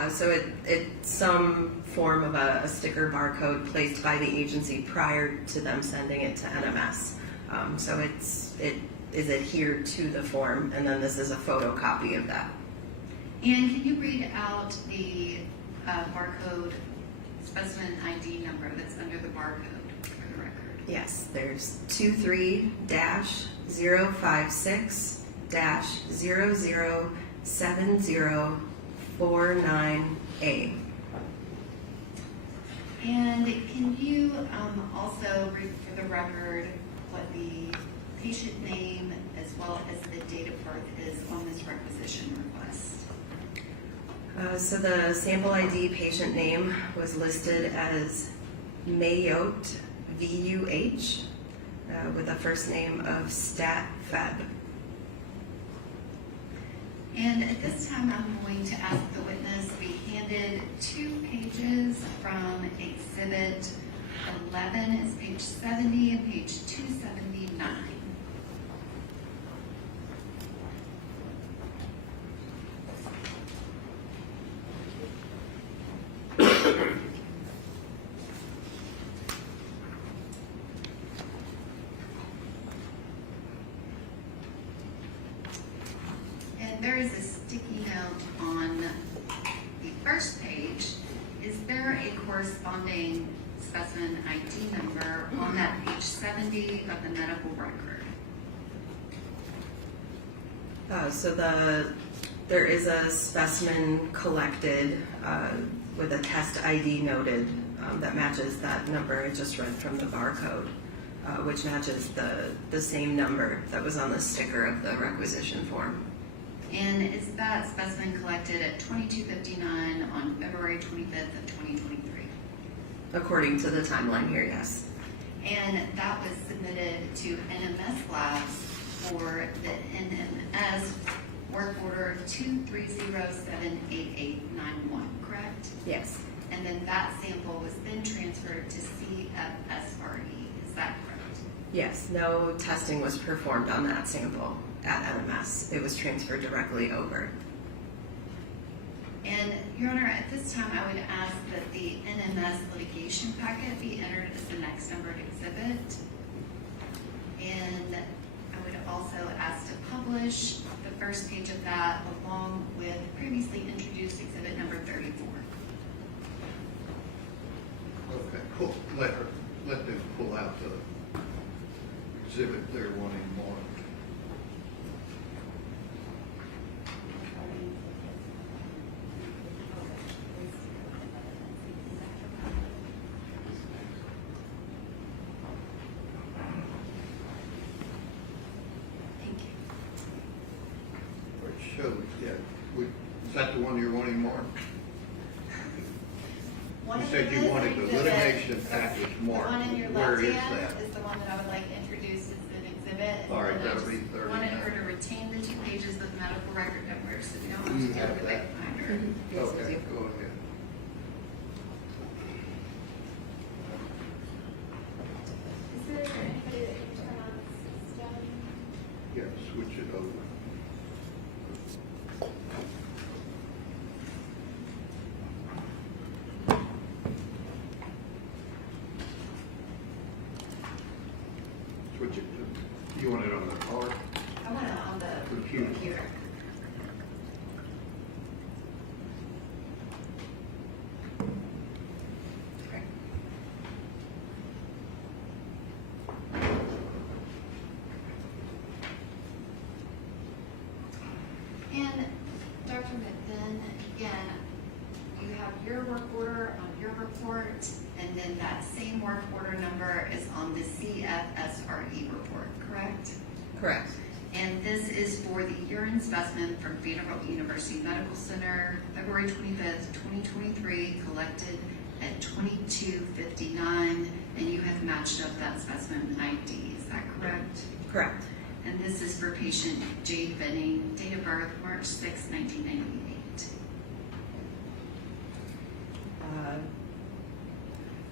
So it's some form of a sticker barcode placed by the agency prior to them sending it to NMS. So it is adhered to the form, and then this is a photocopy of that. And can you read out the barcode specimen ID number that's under the barcode for the record? Yes, there's 23-056-007049A. And can you also read for the record what the patient name as well as the date of birth is on this requisition request? So the sample ID patient name was listed as Mayotte, VUH, with a first name of Stat Feb. And at this time, I'm going to ask the witness be handed 2 pages from Exhibit 11, is page 70 and page 279. And there is a sticky note on the first page. Is there a corresponding specimen ID number on that page 70 of the medical record? So there is a specimen collected with a test ID noted that matches that number I just read from the barcode, which matches the same number that was on the sticker of the requisition form. And is that specimen collected at 22:59 on February 25th of 2023? According to the timeline here, yes. And that was submitted to NMS Labs for the NMS work order 230788891, correct? Yes. And then that sample was then transferred to CFSRE, is that correct? Yes, no testing was performed on that sample at NMS. It was transferred directly over. And Your Honor, at this time, I would ask that the NMS litigation packet be entered as the next numbered exhibit. And I would also ask to publish the first page of that along with previously introduced exhibit number 34. Okay, cool. Let them pull out the exhibit they're wanting more. Thank you. Which shows, yeah, is that the one you're wanting more? You said you wanted the litigation package more. The one in your Where left is hand that? is the one that I would like introduced as an exhibit. All right, And I that'll just be 39. wanted her to retain the 2 pages of the medical record number so we don't have You to have go to the that. binder. Okay, go ahead. Is there anybody that can turn on the system? Yeah, switch it over. Switch it to, you want it on the card? I want it on the Computer. computer. Great. And Dr. McFinn, again, you have your work order on your report, and then that same work order number is on the CFSRE report, correct? Correct. And this is for the urine specimen from Vanderbilt University Medical Center, February 25th, 2023, collected at 22:59, and you have matched up that specimen ID, is that correct? Correct. And this is for patient Jade Benning, date of birth March 6, 1998.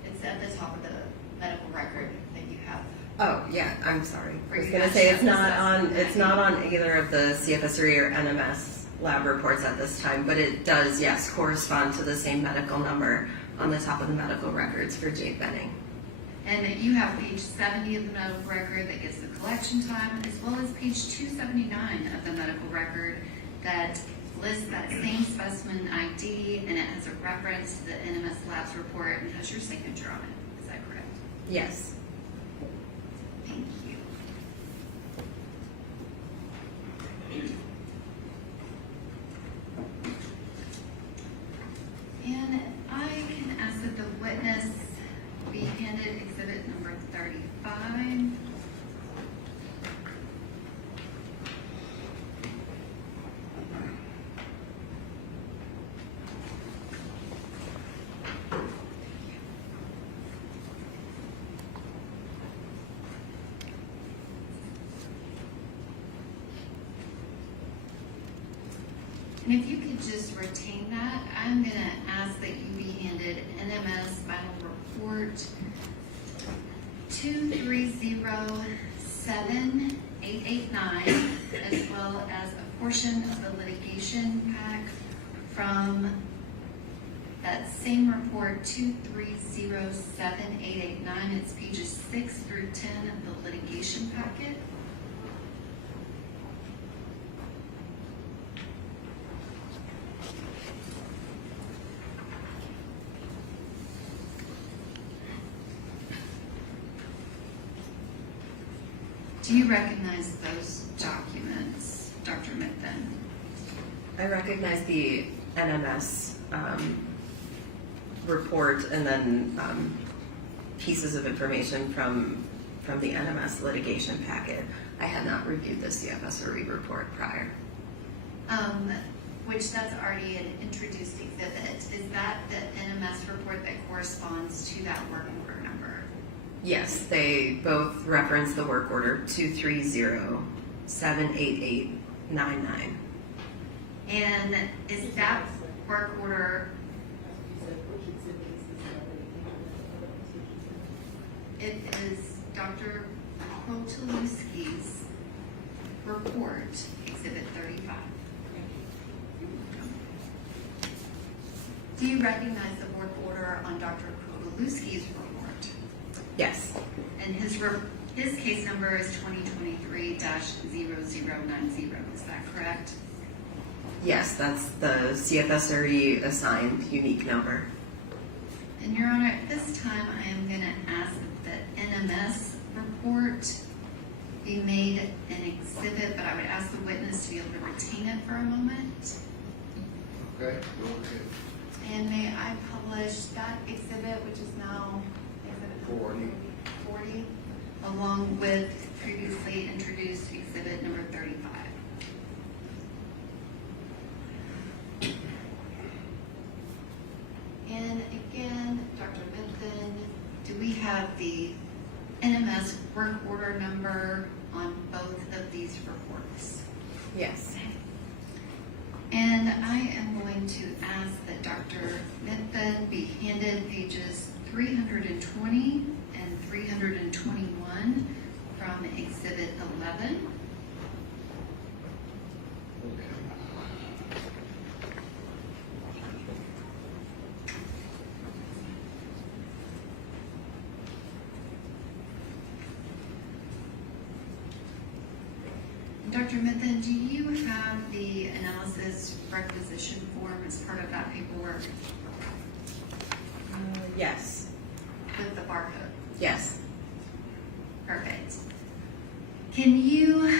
It's at the top of the medical record that you have. Oh, yeah, I'm sorry. I Or was you gonna have say it's to not assess on, the it's not on either of the CFSRE or NMS lab reports at this time, but it does, yes, correspond to the same medical number on the top of the medical records for Jade Benning. And you have page 70 of the medical record that gives the collection time, as well as page 279 of the medical record that lists that same specimen ID, and it has a reference to the NMS Labs report and has your signature on it. Is that correct? Yes. Thank you. And I can ask that the witness be handed exhibit number 35. And if you could just retain that, I'm going to ask that you be handed NMS final report 2307889, as well as a portion of the litigation pack from that same report 2307889. It's pages 6 through 10 of the litigation packet. Do you recognize those documents, Dr. Mithun? I recognize the NMS report and then pieces of information from the NMS litigation packet. I had not reviewed the CFSRE report prior. Which that's already an introduced exhibit. Is that the NMS report that corresponds to that work order number? Yes, they both reference the work order 230-78899. And is that work order, it is Dr. Krotulewski's report, exhibit 35. Do you recognize the work order on Dr. Krotulewski's report? Yes. And his case number is 2023-0090, is that correct? Yes, that's the CFSRE assigned unique number. And Your Honor, at this time, I am going to ask that the NMS report be made an exhibit, but I would ask the witness to be able to retain it for a moment. Okay, go ahead. And may I publish that exhibit, which is now exhibit number 40, along with previously introduced exhibit number 35. And again, Dr. Mithun, do we have the NMS work order number on both of these reports? Yes. And I am going to ask that Dr. Mithun be handed pages 320 and 321 from Exhibit 11. Dr. Mithun, do you have the analysis requisition form as part of that paperwork Yes. with the barcode? Yes. Perfect. Can you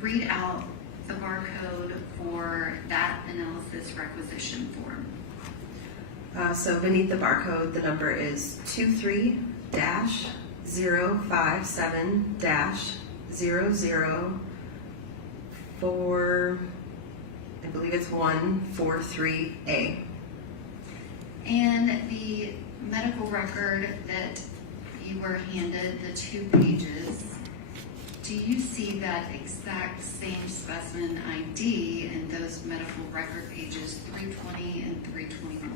read out the barcode for that analysis requisition form? So beneath the barcode, the number is 23-057-00 I believe it's 143A. And the medical record that you were handed, the 2 pages, do you see that exact same specimen ID in those medical record pages 320 and 321?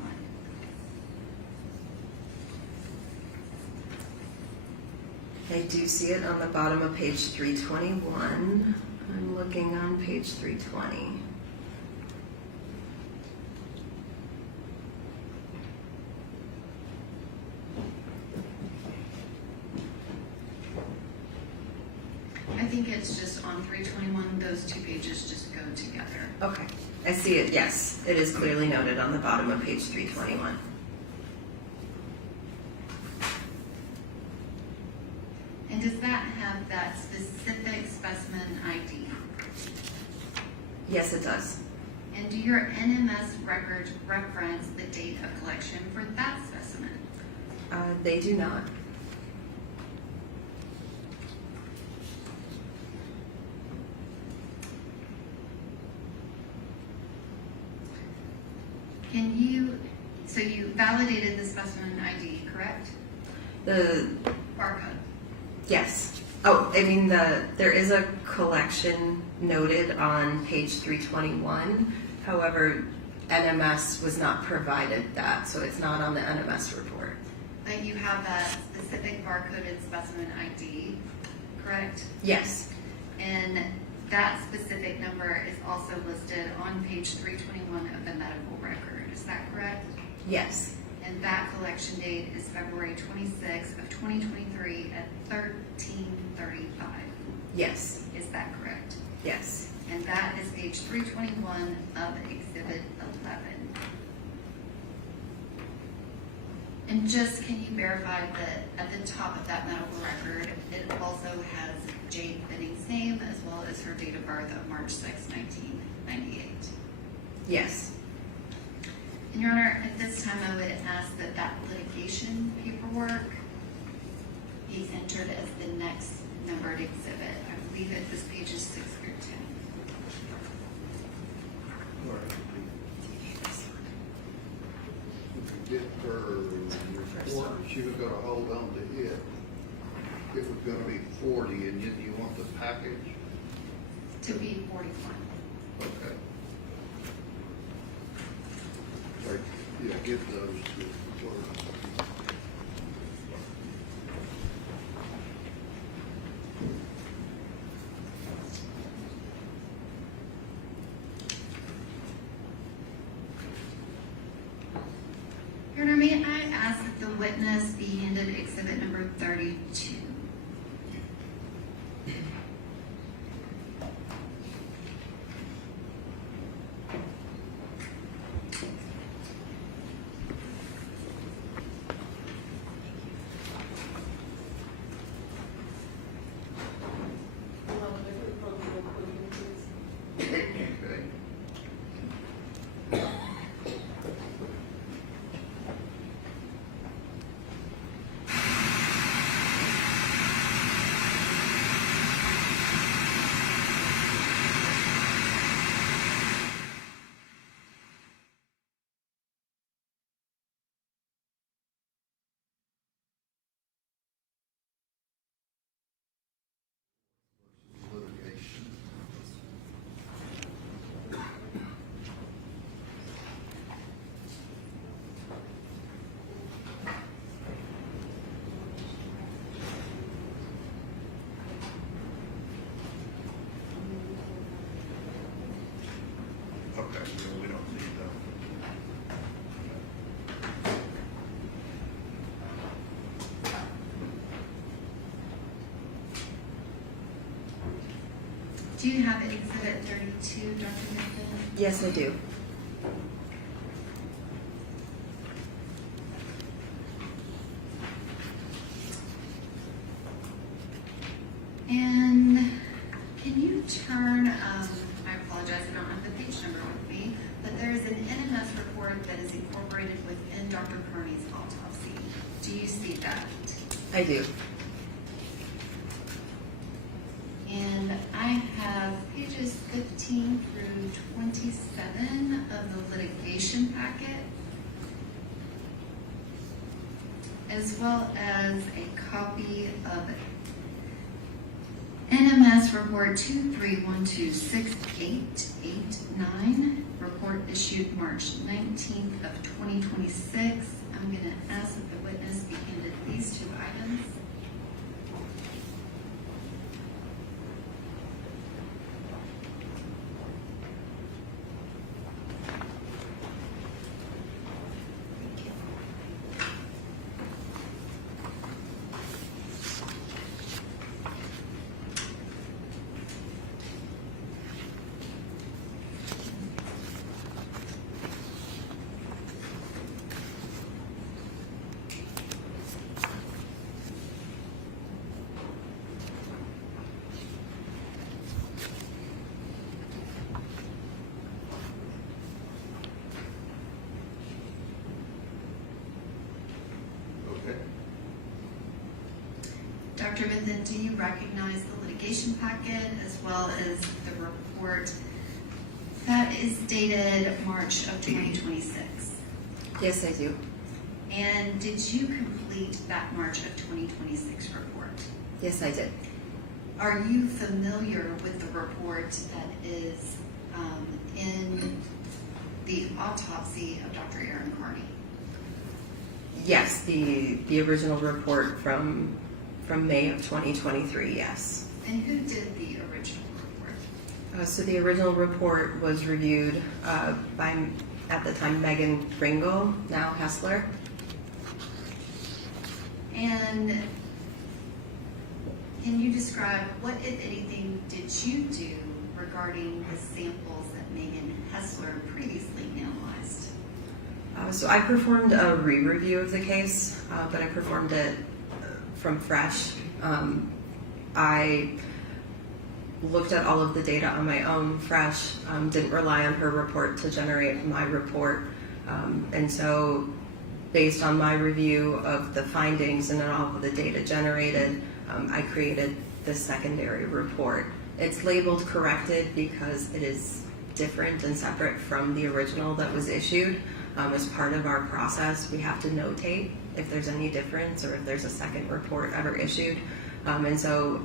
I do see it on the bottom of page 321. I'm looking on page 320. I think it's just on 321, those 2 pages just go together. Okay. I see it, yes. It is clearly noted on the bottom of page 321. And does that have that specific specimen ID? Yes, it does. And do your NMS records reference the date of collection for that specimen? They do not. So you validated the specimen ID, correct? The Barcode. Yes. Oh, I mean there is a collection noted on page 321. However, NMS was not provided that, so it's not on the NMS report. But you have that specific barcoded specimen ID, correct? Yes. And that specific number is also listed on page 321 of the medical record. Is that correct? Yes. And that collection date is February 26th of 2023 at 13:35. Yes. Is that correct? Yes. And that is page 321 of Exhibit 11. And just, can you verify that at the top of that medical record, it also has Jade Binning's name as well as her date of birth of March 6, 1998? Yes. And Your Honor, at this time, I would ask that that litigation paperwork be entered as the next numbered exhibit. I believe it was pages 6 through 10. Get her report, she was gonna hold on to it. It was gonna be 40, and then you want the package? To be 41. Okay. Right, yeah, get those to the clerk. Your Honor, may I ask that the witness be handed exhibit number 32? Okay. Litigation. Okay, well, we don't need that. Do you have exhibit 32, Dr. Nathan? Yes, I do. And can you turn, I apologize, I don't have the page number with me, but there is an NMS report that is incorporated within Dr. Kearney's autopsy. Do you see that? I do. And I have pages 15 packet, as well as a copy of NMS Report 23126889, report issued March 19th of 2026. I'm going to ask that the witness be handed these two items. Okay. Dr. Vincent, do you recognize the litigation packet as well as the report that is dated March of 2026? Yes, I do. And did you complete that March of 2026 report? Yes, I did. Are you familiar with the report that is in the autopsy of Dr. Aaron Carney? Yes, the original report from May of 2023, yes. And who did the original report? So the original report was reviewed by, at the time, Megan Ringel, now Hessler. And can you describe what, if anything, did you do regarding the samples that Megan Hessler previously analyzed? So I performed a re-review of the case, but I performed it from fresh. I looked at all of the data on my own fresh, didn't rely on her report to generate my report. And so based on my review of the findings and all of the data generated, I created this secondary report. It's labeled corrected because it is different and separate from the original that was issued. As part of our process, we have to notate if there's any difference or if there's a second report ever issued. And so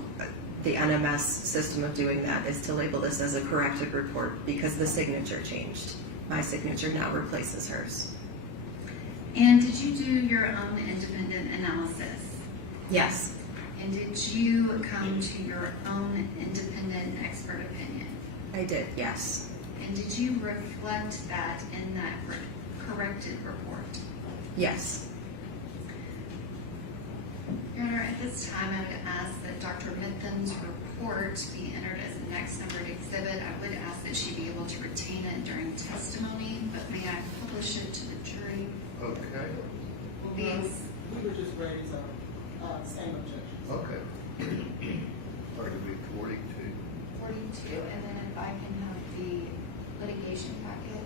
the NMS system of doing that is to label this as a corrected report because the signature changed. My signature now replaces hers. And did you do your own independent analysis? Yes. And did you come to your own independent expert opinion? I did, yes. And did you reflect that in that corrected report? Yes. Your Honor, at this time, I would ask that Dr. Mithen's report be entered as a next numbered exhibit. I would ask that she be able to retain it during testimony, but may I publish it to the jury? Okay. We were just ready to, same objections. Okay. Or to be 42. 42, and then if I can have the litigation packet,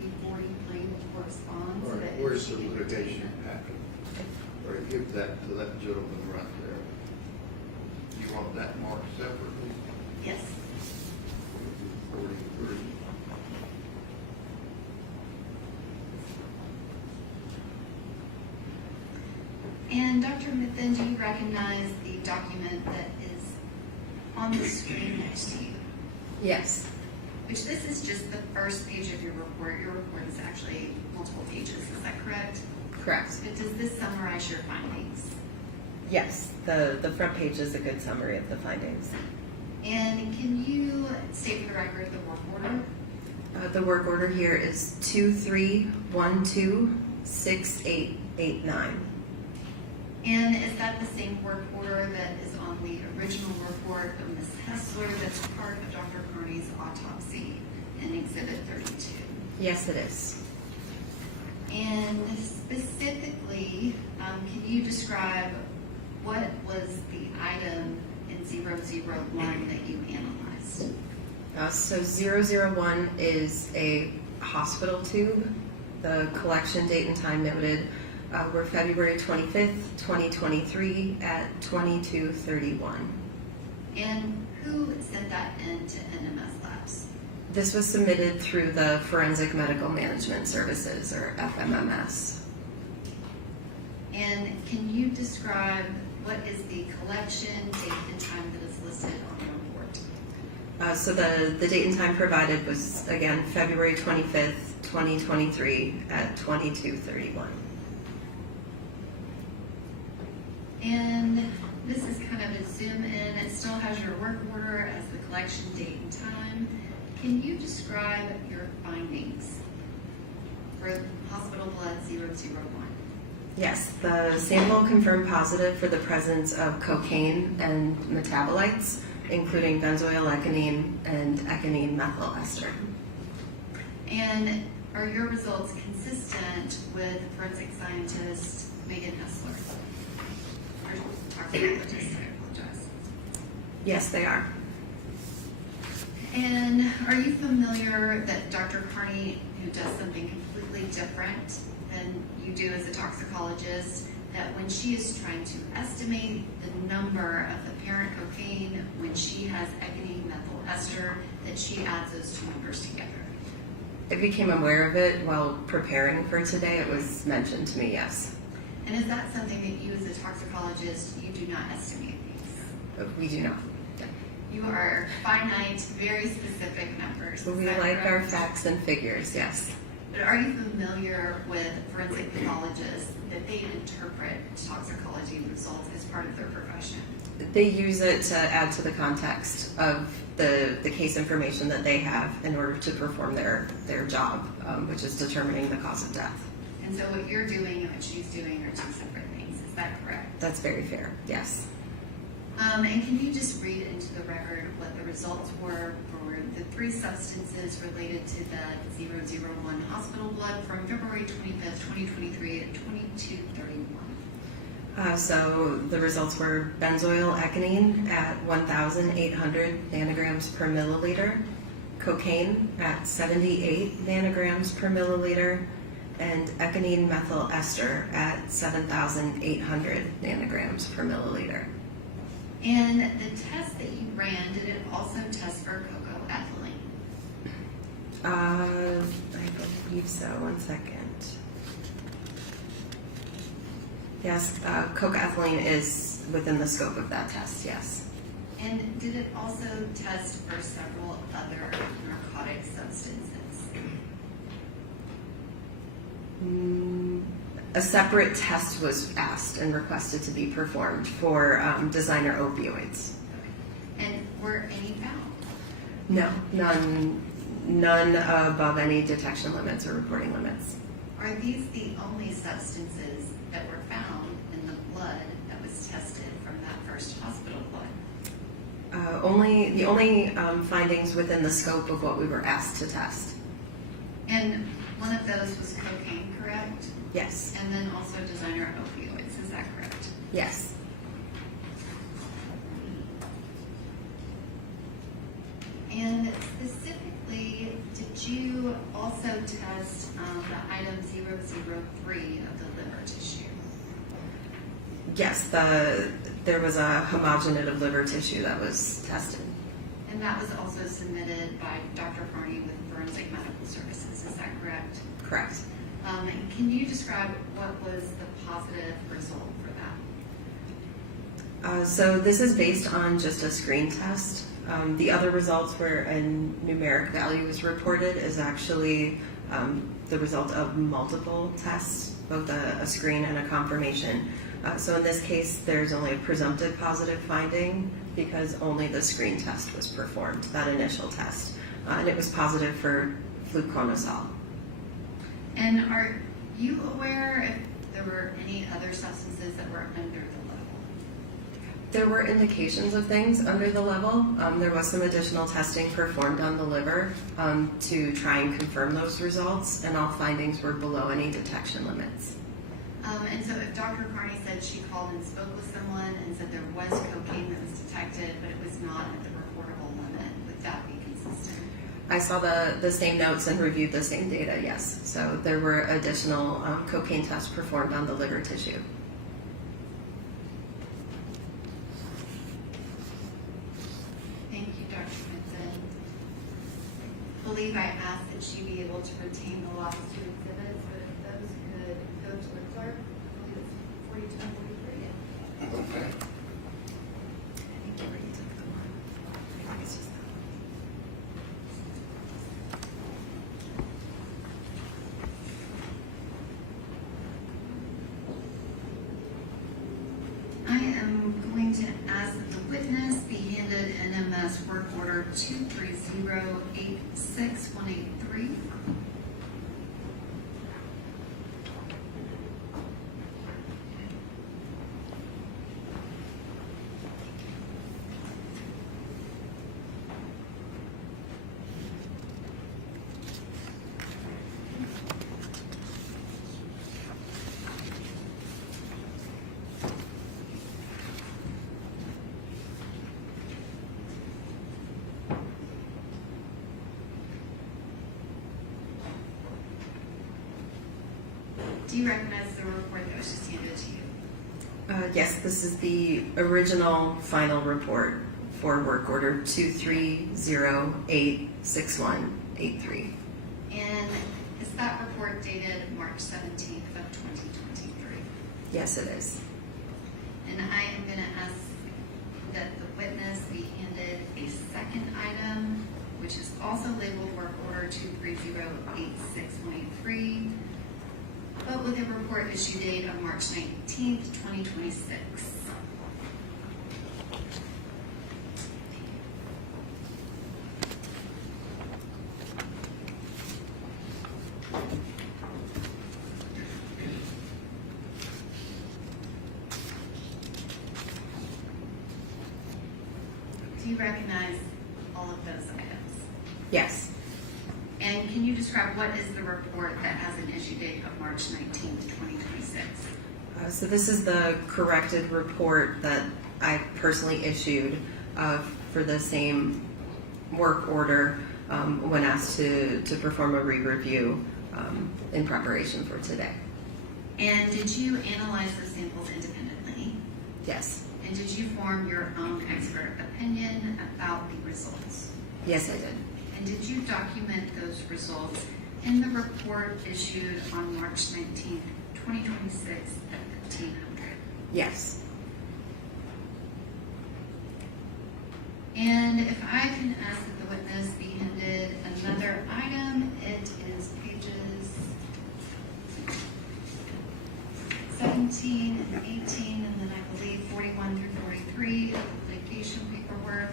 be 43, which corresponds. All so right, that where's she the can litigation retain it. packet? All right, give that to that gentleman right there. You want that marked separately? Yes. 43. And Dr. Mithen, do you recognize the document that is on the screen next to you? Yes. Which this is just the first page of your report. Your report is actually multiple pages, is that correct? Correct. But does this summarize your findings? Yes, the front page is a good summary of the findings. And can you state for the record the work order? The work order here is 23126889. And is that the same work order that is on the original report of Ms. Hessler that's part of Dr. Carney's autopsy in Exhibit 32? Yes, it is. And specifically, can you describe what was the item in 001 that you analyzed? So 001 is a hospital tube. The collection date and time noted were February 25th, 2023 at 22:31. And who sent that in to NMS Labs? This was submitted through the Forensic Medical Management Services, or FMMS. And can you describe what is the collection date and time that is listed on your report? So the date and time provided was, again, February 25th, 2023 at 22:31. And this is kind of a zoom in. It still has your work order as the collection date and time. Can you describe your findings for hospital blood 001? Yes, the sample confirmed positive for the presence of cocaine and metabolites, including benzoylecgonine and ecgonine methyl ester. And are your results consistent with forensic scientist Megan Hessler? Or toxicologist, I apologize. Yes, they are. And are you familiar that Dr. Carney, who does something completely different than you do as a toxicologist, that when she is trying to estimate the number of the parent cocaine when she has ecgonine methyl ester, that she adds those two numbers together? I became aware of it while preparing for today. It was mentioned to me, yes. And is that something that you as a toxicologist, you do not estimate these? We do not. You are finite, very specific numbers. We Is that like our correct? facts and figures, yes. But are you familiar with forensic pathologists that they interpret toxicology results as part of their profession? They use it to add to the context of the case information that they have in order to perform their job, which is determining the cause of death. And so what you're doing and what she's doing are two separate things. Is that correct? That's very fair, yes. And can you just read into the record what the results were for the three substances related to the 001 hospital blood from February 25th, 2023 at 22:31? So the results were benzoylecgonine at 1,800 nanograms per milliliter, cocaine at 78 nanograms per milliliter, and ecgonine methyl ester at 7,800 nanograms per milliliter. And the test that you ran, did it also test for cocoethylene? I believe so. 1 second. Yes, cocoethylene is within the scope of that test, yes. And did it also test for several other narcotic substances? A separate test was asked and requested to be performed for designer opioids. And were any found? No, none above any detection limits or reporting limits. Are these the only substances that were found in the blood that was tested from that first hospital blood? The only findings within the scope of what we were asked to test. And one of those was cocaine, correct? Yes. And then also designer opioids, is that correct? Yes. And specifically, did you also test the item 003 of the liver tissue? Yes, there was a homogenate liver tissue that was tested. And that was also submitted by Dr. Carney with Forensic Medical Services, is that correct? Correct. And can you describe what was the positive result for that? So this is based on just a screen test. The other results where a numeric value is reported is actually the result of multiple tests, both a screen and a confirmation. So in this case, there's only a presumptive positive finding because only the screen test was performed, that initial test. And it was positive for fluconazole. And are you aware if there were any other substances that were under the level? There were indications of things under the level. There was some additional testing performed on the liver to try and confirm those results, and all findings were below any detection limits. And so if Dr. Carney said she called and spoke with someone and said there was cocaine that was detected, but it was not at the reportable limit, would that be consistent? I saw the same notes and reviewed the same data, yes. So there were additional cocaine tests performed on the liver tissue. Thank you, Dr. Smithson. believe I asked that she be able to retain the last two exhibits, but if those could go to the clerk, I believe it's 42 and 43. Okay. I think you already took the one. I think it's just that one. I am going to ask that the witness be handed NMS work order 23086-183. Do you recognize the report that was just handed to you? Yes, this is the original final report for work order 23086-183. And is that report dated March 17th of 2023? Yes, it is. And I am going to ask that the witness be handed a second item, which is also labeled work order 23086-183, but with a report issue date of March 19th, 2026. Do you recognize all of those items? Yes. And can you describe what is the report that has an issue date of March 19th, 2026? So this is the corrected report that I personally issued for the same work order when asked to perform a re-review in preparation for today. And did you analyze the samples independently? Yes. And did you form your own expert opinion about the results? Yes, I did. And did you document those results in the report issued on March 19th, 2026 at 1500? Yes. And if I can ask that the witness be handed another item, it is pages 17 and 18, and then I believe 41 through 43 of the litigation paperwork.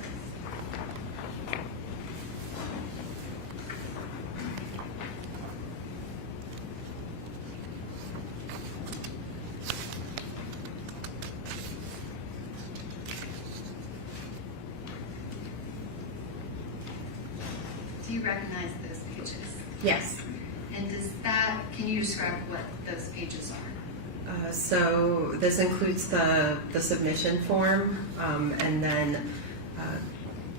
Do you recognize those pages? Yes. And can you describe what those pages are? So this includes the submission form and then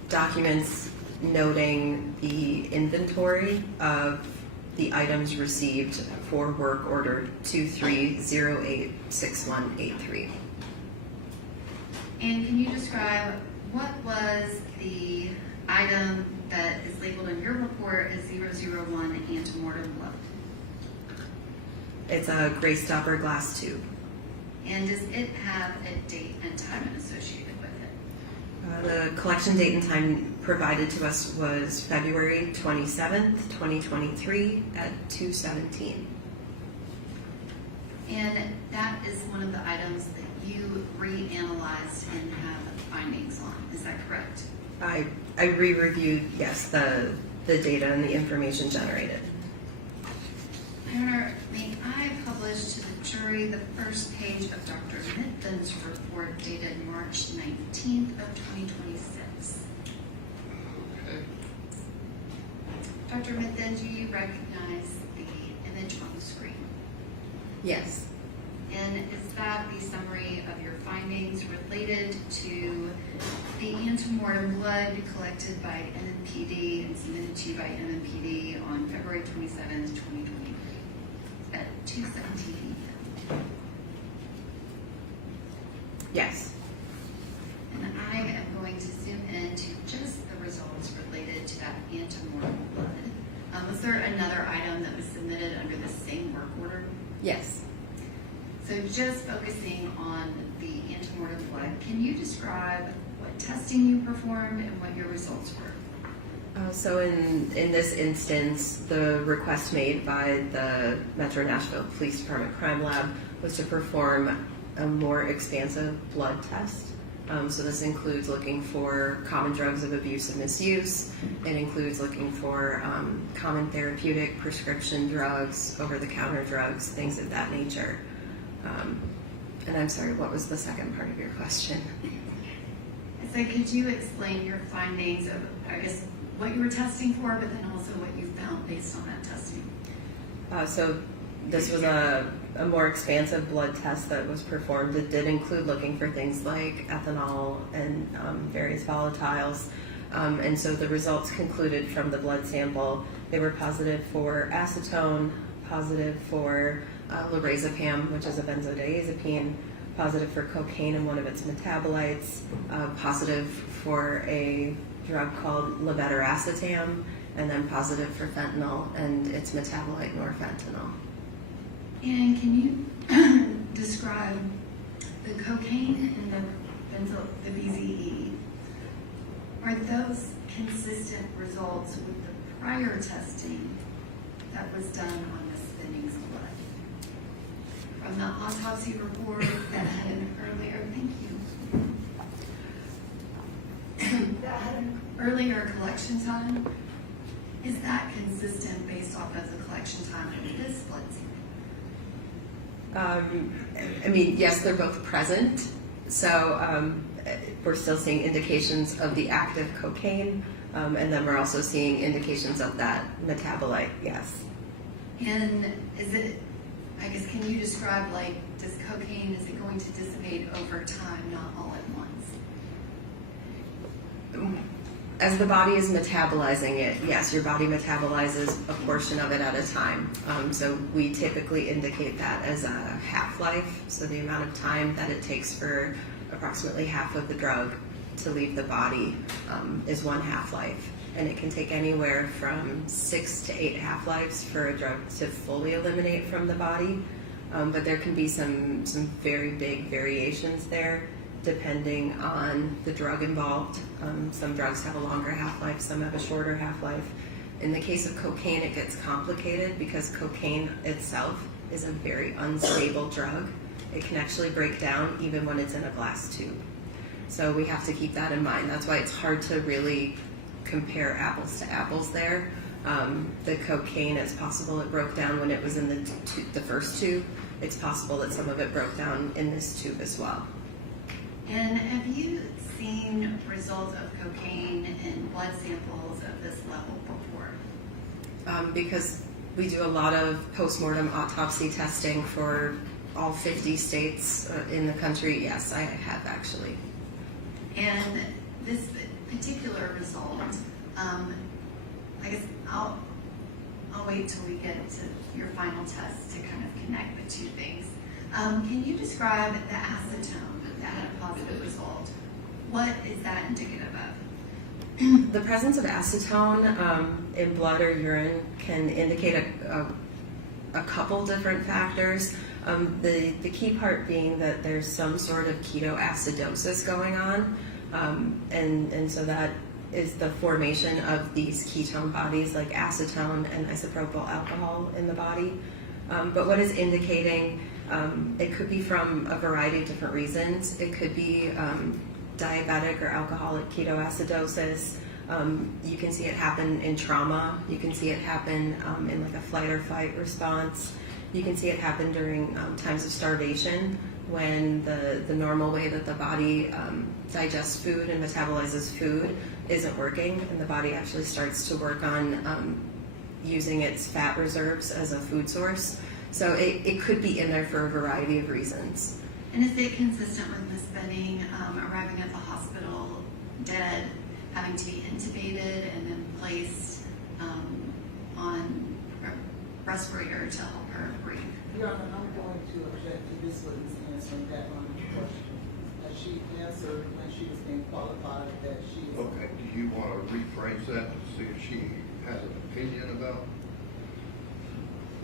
documents noting the inventory of the items received for work order 23086-183. And can you describe what was the item that is labeled in your report as 001 antemortem blood? It's a gray stopper glass tube. And does it have a date and time associated with it? The collection date and time provided to us was February 27th, 2023 at 2:17. And that is one of the items that you reanalyzed and have findings on. Is that correct? I re-reviewed, yes, the data and the information generated. Your Honor, may I publish to the jury the first page of Dr. Mithen's report dated March 19th of 2026? Okay. Dr. Mithen, do you recognize the image on the screen? Yes. And is that the summary of your findings related to the antemortem blood collected by MMPD and submitted to you by MMPD on February 27th, 2023 at 2:17 p.m.? Yes. And I am going to zoom in to just the results related to that antemortem blood. just focusing on the antemortem blood, can you describe what testing you performed and what your results were? So in this instance, the request made by the Metro Nashville Police Department Crime Lab was to perform a more expansive blood test. So this includes looking for common drugs of abuse and misuse. It includes looking for common therapeutic prescription drugs, over-the-counter drugs, things of that nature. And I'm sorry, what was the second part of your question? So could you explain your findings of, I guess, what you were testing for, but then also what you found based on that testing? So this was a more expansive blood test that was performed. It did include looking for things like ethanol and various volatiles. And so the results concluded from the blood sample, they were positive for acetone, positive for lorazepam, which is a benzodiazepine, positive for cocaine and one of its metabolites, positive for a drug called levetiracetam, and then positive for fentanyl and its metabolite norfentanyl. And can you describe the cocaine and the BZE? Are those consistent results with the prior testing that was done on Miss Benning's blood? From the autopsy report that had an earlier, that had an earlier collection time, is that consistent based off of the collection time of this blood sample? I mean, yes, they're both present. So we're still seeing indications of the active cocaine, and then we're also seeing indications of that metabolite, yes. And is it, I guess, can you describe, like, does cocaine, is it going to dissipate over time, not all at once? As the body is metabolizing it, yes, your body metabolizes a portion of it at a time. So we typically indicate that as a half-life, so the amount of time that it takes for approximately half of the drug to leave the body is one half-life. And it can take anywhere from 6 to 8 half-lives for a drug to fully eliminate from the body. But there can be some very big variations there, depending on the drug involved. Some drugs have a longer half-life, some have a shorter half-life. In the case of cocaine, it gets complicated because cocaine itself is a very unstable drug. It can actually break down even when it's in a glass tube. So we have to keep that in mind. That's why it's hard to really compare apples to apples there. The cocaine, it's possible it broke down when it was in the first tube. It's possible that some of it broke down in this tube as well. And have you seen results of cocaine in blood samples of this level before? Because we do a lot of postmortem autopsy testing for all 50 states in the country, yes, I have actually. And this particular result, I guess I'll wait till we get to your final test to kind of connect the two things. Can you describe the acetone that had a positive result? What is that indicative of? The presence of acetone in blood or urine can indicate a couple different factors. The key part being that there's some sort of ketoacidosis going on, and so that is the formation of these ketone bodies like acetone and isopropyl alcohol in the body. But what is indicating, it could be from a variety of different reasons. It could be diabetic or alcoholic ketoacidosis. You can see it happen in trauma. You can see it happen in like a flight or fight response. You can see it happen during times of starvation when the normal way that the body digests food and metabolizes food isn't working, and the body actually starts to work on using its fat reserves as a food source. So it could be in there for a variety of reasons. And is it consistent with Miss Benning arriving at the hospital dead, having to be intubated and then placed on respirator to help her breathe? Your Honor, I'm going to object to this witness answering that line of question. She answered when she was being qualified that she is. Okay, do you want to rephrase that to see if she has an opinion about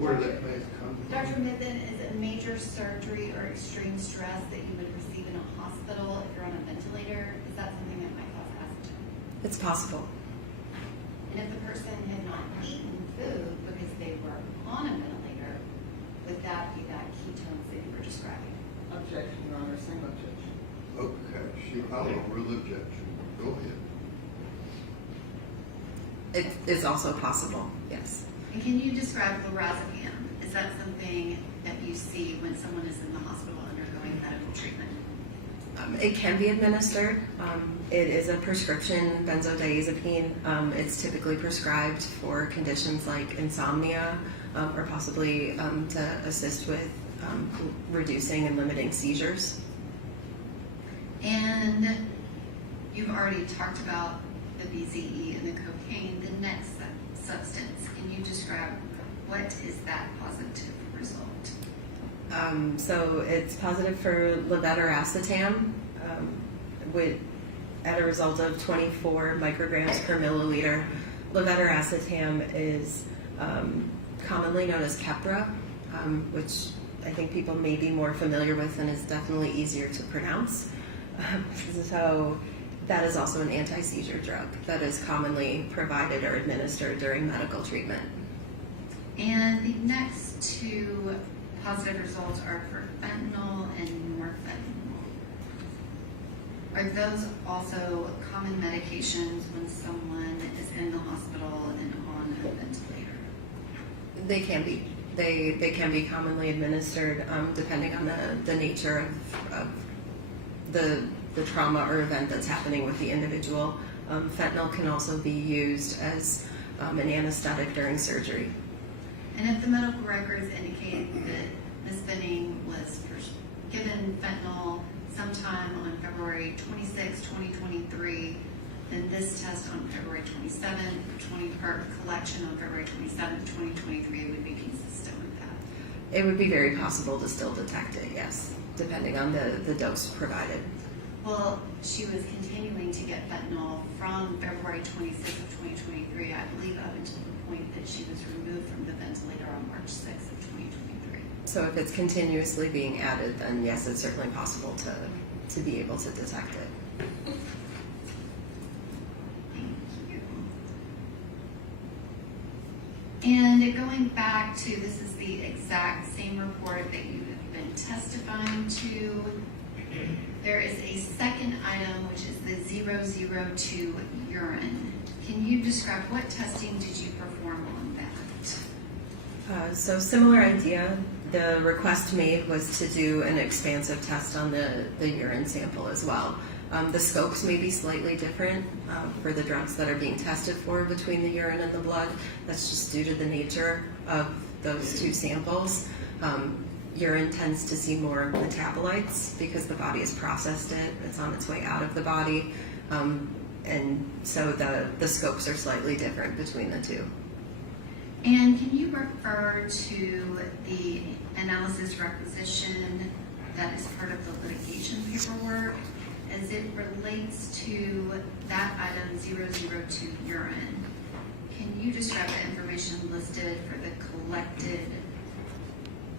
Where did that man come from? Dr. Mithun, is it major surgery or extreme stress that you would receive in a hospital if you're on a ventilator? Is that something that might cause asthma? It's possible. And if the person had not eaten food because they were on a ventilator, would that be that ketones that you were describing? Objection, Your Honor, same objection. Okay, she filed a real objection. Go ahead. It is also possible, yes. And can you describe lorazepam? Is that something that you see when someone is in the hospital undergoing medical treatment? It can be administered. It is a prescription benzodiazepine. It's typically prescribed for conditions like insomnia or possibly to assist with reducing and limiting seizures. And you've already talked about the BZE and the cocaine. The next substance, can you describe what is that positive result? So it's positive for levetiracetam, at a result of 24 micrograms per milliliter. Levetiracetam is commonly known as Keppra, which I think people may be more familiar with and is definitely easier to pronounce. So that is also an anti-seizure drug that is commonly provided or administered during medical treatment. And the next two positive results are for fentanyl and norfentanyl. Are those also common medications when someone is in the hospital and on a ventilator? They can be. They can be commonly administered depending on the nature of the trauma or event that's happening with the individual. Fentanyl can also be used as an anesthetic during surgery. And if the medical records indicate that Ms. Benning was given fentanyl sometime on February 26, 2023, then this test on February 27th, or collection on February 27th, 2023 would be consistent with that. It would be very possible to still detect it, yes, depending on the dose provided. Well, she was continuing to get fentanyl from February 26th of 2023, I believe up until the point that she was removed from the ventilator on March 6th of 2023. So if it's continuously being added, then yes, it's certainly possible to be able to detect it. Thank you. And going back to, this is the exact same report that you have been testifying to. There is a second item, which is the 002 urine. Can you describe what testing did you perform on that? So similar idea. The request made was to do an expansive test on the urine sample as well. The scopes may be slightly different for the drugs that are being tested for between the urine and the blood. That's just due to the nature of those two samples. Urine tends to see more metabolites because the body has processed it. It's on its way out of the body. And so the scopes are slightly different between the two. And can you refer to the analysis requisition that is part of the litigation paperwork as it relates to that item 002 urine? Can you describe the information listed for the collected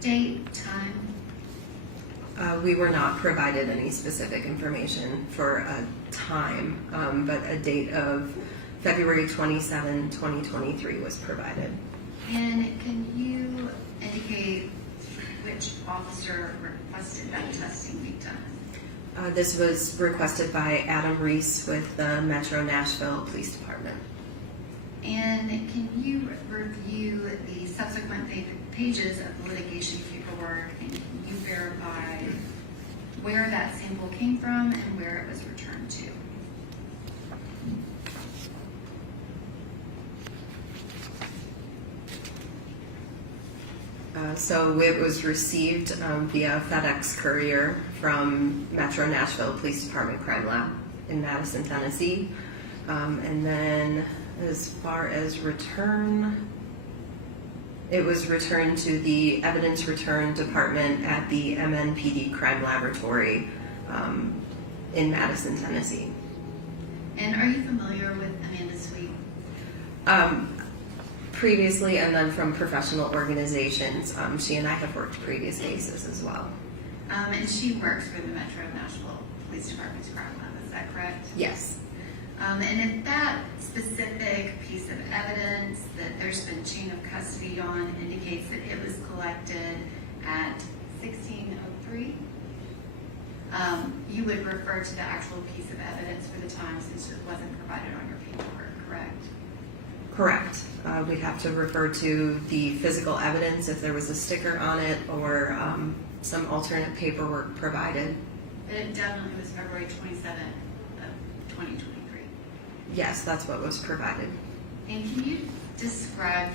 date, time? We were not provided any specific information for a time, but a date of February 27, 2023 was provided. And can you indicate which officer requested that testing be done? This was requested by Adam Reese with the Metro Nashville Police Department. And can you review the subsequent pages of the litigation paperwork, and can you verify where that sample came from and where it was returned to? So it was received via FedEx courier from Metro Nashville Police Department Crime Lab in Madison, Tennessee. And then as far as return, it was returned to the Evidence Return Department at the MNPD Crime Laboratory in Madison, Tennessee. And are you familiar with Amanda Sweet? previously, and then from professional organizations. She and I have worked previous cases as well. And she works for the Metro Nashville Police Department's crime lab, is that correct? Yes. And if that specific piece of evidence that there's been chain of custody on indicates that it was collected at 1603, you would refer to the actual piece of evidence for the time since it wasn't provided on your paperwork, correct? Correct. We'd have to refer to the physical evidence if there was a sticker on it or some alternate paperwork provided. And it definitely was February 27th of 2023. Yes, that's what was provided. And can you describe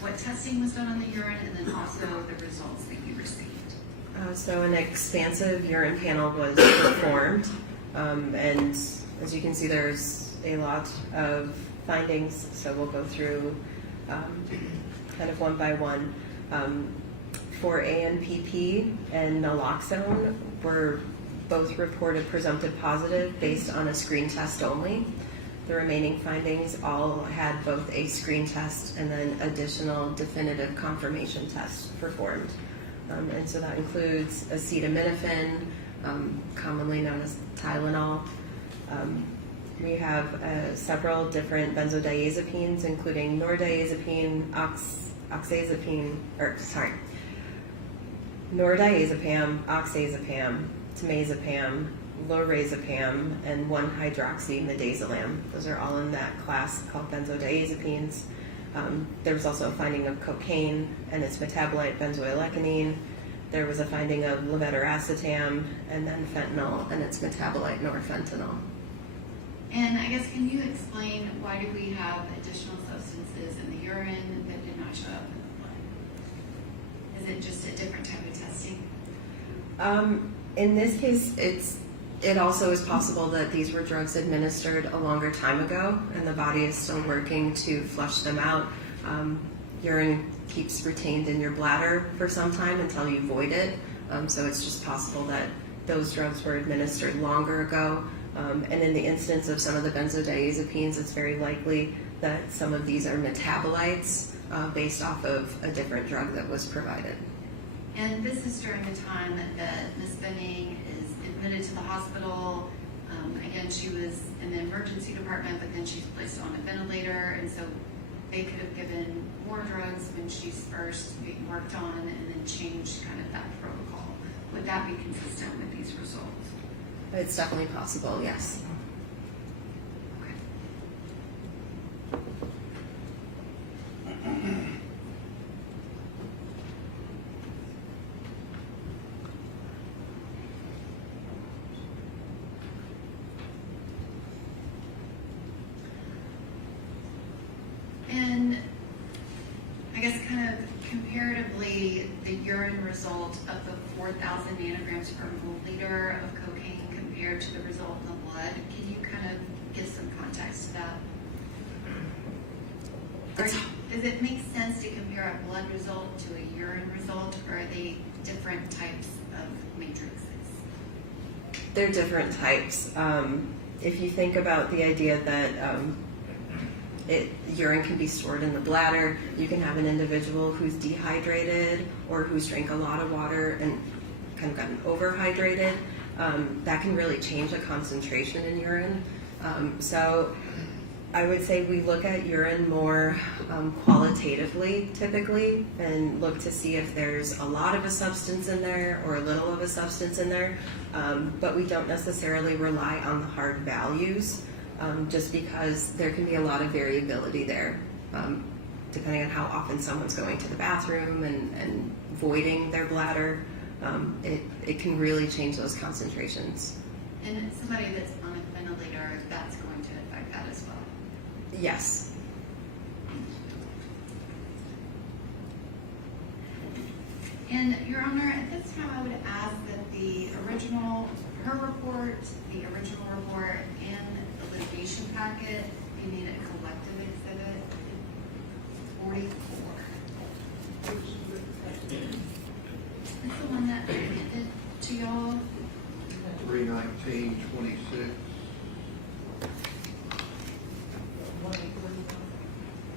what testing was done on the urine and then also the results that you received? So an expansive urine panel was performed, and as you can see, there's a lot of findings, so we'll go through kind of one by one. For ANPP and naloxone were both reported presumptive positive based on a screen test only. The remaining findings all had both a screen test and then additional definitive confirmation tests performed. And so that includes acetaminophen, commonly known as Tylenol. We have several different benzodiazepines, including nordiazepine, nordiazepam, oxazepam, temazepam, lorazepam, and 1-hydroxymidazolam. Those are all in that class called benzodiazepines. There was also a finding of cocaine and its metabolite benzoylecgonine. There was a finding of levetiracetam, and then fentanyl and its metabolite norfentanyl. And I guess, can you explain why do we have additional substances in the urine that did not show up in the blood? Is it just a different type of testing? In this case, it also is possible that these were drugs administered a longer time ago, and the body is still working to flush them out. Urine keeps retained in your bladder for some time until you void it, so it's just possible that those drugs were administered longer ago. And in the instance of some of the benzodiazepines, it's very likely that some of these are metabolites based off of a different drug that was provided. And this is during the time that Ms. Benning is admitted to the hospital. Again, she was in the emergency department, but then she's placed on a ventilator, and so they could have given more drugs when she's first being worked on and then changed kind of that protocol. Would that be consistent with these results? It's definitely possible, yes. And I guess kind of comparatively, the urine result of the 4,000 nanograms per milliliter of cocaine compared to the result in the blood, can you kind of give some context to that? Does it make sense to compare a blood result to a urine result, or are they different types of matrices? They're different types. If you think about the idea that urine can be stored in the bladder, you can have an individual who's dehydrated or who's drank a lot of water and kind of gotten overhydrated. That can really change the concentration in urine. So I would say we look at urine more qualitatively typically and look to see if there's a lot of a substance in there or a little of a substance in there, but we don't necessarily rely on the hard values just because there can be a lot of variability there depending on how often someone's going to the bathroom and voiding their bladder. It can really change those concentrations. And somebody that's on a ventilator, that's going to affect that as well? Yes. And Your Honor, at this time I would ask that her report, the original report, and the litigation packet be made a collective exhibit 44. It's the one that I handed to y'all. 31926.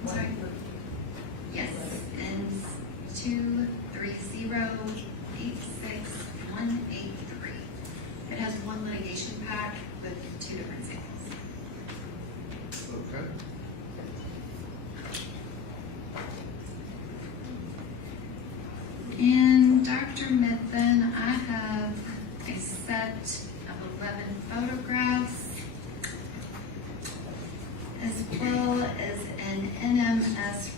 Sorry? pack with 2 different samples. Okay. And Dr. Mithun, I have a set of 11 photographs, as well as an NMS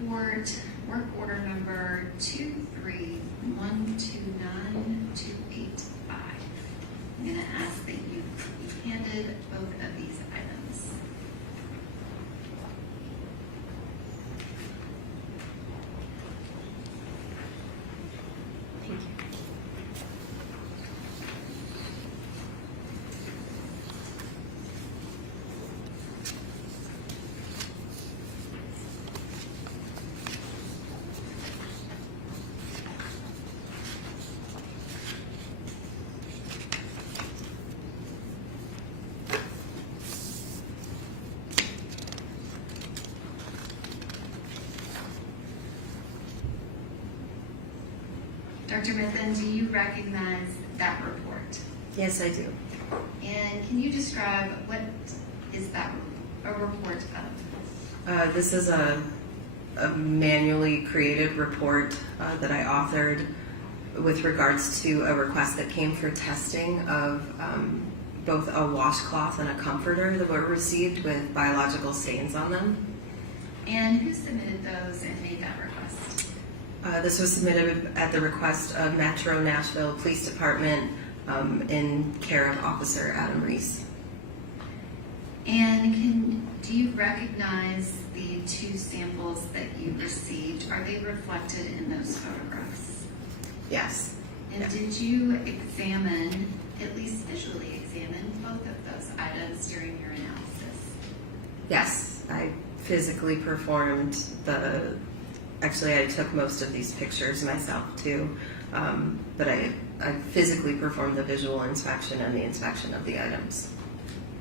report, work order number 23129-285. I'm going to ask that you be handed both of these items. Thank you. Dr. Mithun, do you recognize that report? Yes, I do. And can you describe what is that a report of? This is a manually created report that I authored with regards to a request that came for testing of both a washcloth and a comforter that were received with biological stains on them. And who submitted those and made that request? This was submitted at the request of Metro Nashville Police Department in care of Officer Adam Reese. And do you recognize the 2 samples that you received? Are they reflected in those photographs? Yes. And did you examine, at least visually examine, both of those items during your analysis? Yes, I physically performed actually I took most of these pictures myself too, but I physically performed the visual inspection and the inspection of the items.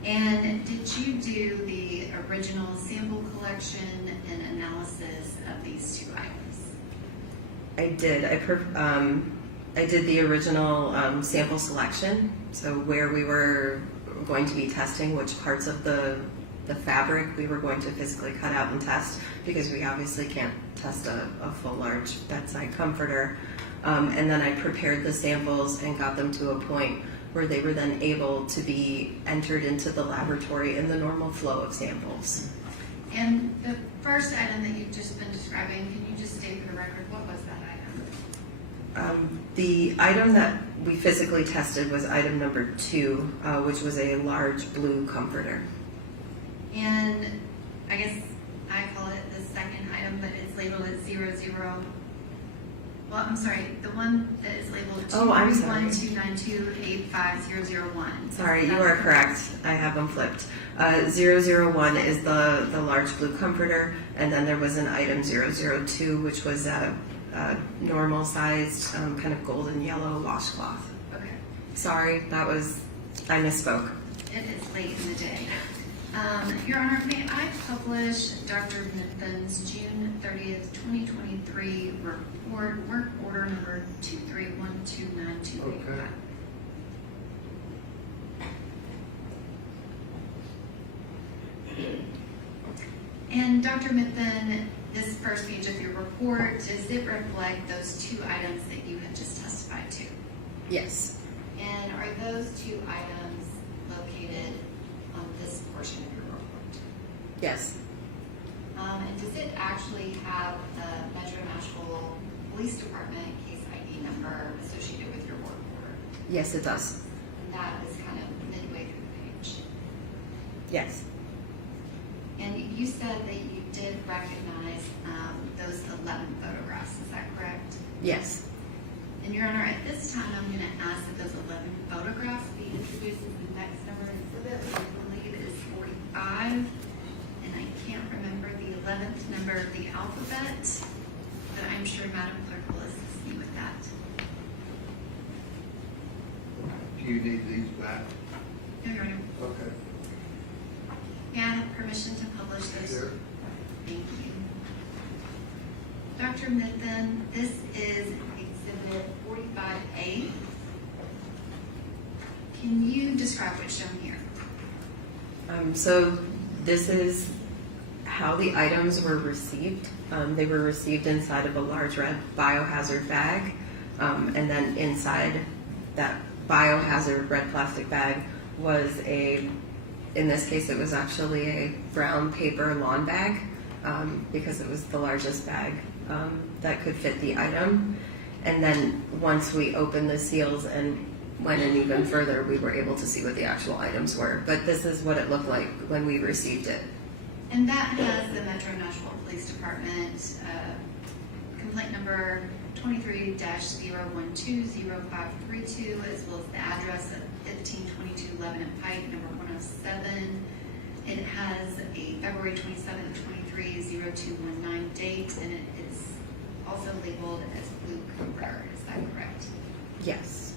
And did you do the original sample collection and analysis of these 2 items? I did. I did the original sample selection, so where we were going to be testing which parts of the fabric we were going to physically cut out and test, because we obviously can't test a full large bedside comforter. And then I prepared the samples and got them to a point where they were then able to be entered into the laboratory in the normal flow of samples. And the first item that you've just been describing, can you just state for the record, what was that item? The item that we physically tested was item number 2, which was a large blue comforter. And I guess I call it the second item, but it's labeled as 00. Well, I'm sorry, the one that is labeled Oh, I'm sorry. 21292850001. Sorry, you are correct. I have them flipped. 001 is the large blue comforter, and then there was an item 002, which was a normal sized kind of golden yellow washcloth. Okay. Sorry, I misspoke. It is late in the day. Your Honor, may I publish Dr. Mithun's June 30th, 2023 report, work order number 23129-285? Okay. And Dr. Mithun, this first page of your report, does it reflect those 2 items that you had just testified to? Yes. And are those 2 items located on this portion of your report? Yes. And does it actually have the Metro Nashville Police Department case ID number associated with your work order? Yes, it does. And that is kind of midway through the page. Yes. And you said that you did recognize those 11 photographs, is that correct? Yes. And Your Honor, at this time, I'm going to ask that those 11 photographs be introduced as the next number exhibit, which I believe is 45. And I can't remember the 11th number of the alphabet, but I'm sure Madam Clerk will assist me with that. Do you need these back? No, Your Honor. Okay. May I have permission to publish those? Sure. Thank you. Dr. Mithun, this is Exhibit 45A. Can you describe what's shown here? So this is how the items were received. They were received inside of a large red biohazard bag, and then inside that biohazard red plastic bag was in this case it was actually a brown paper lawn bag, because it was the largest bag that could fit the item. And then once we opened the seals and went in even further, we were able to see what the actual items were. But this is what it looked like when we received it. And that has the Metro Nashville Police Department complaint number 23-0120532, as well as the address of 1522 Lebanon Pike, number 107. It has a February 27th, 23/0219 date, and it is also labeled as blue comforter. Is that correct? Yes.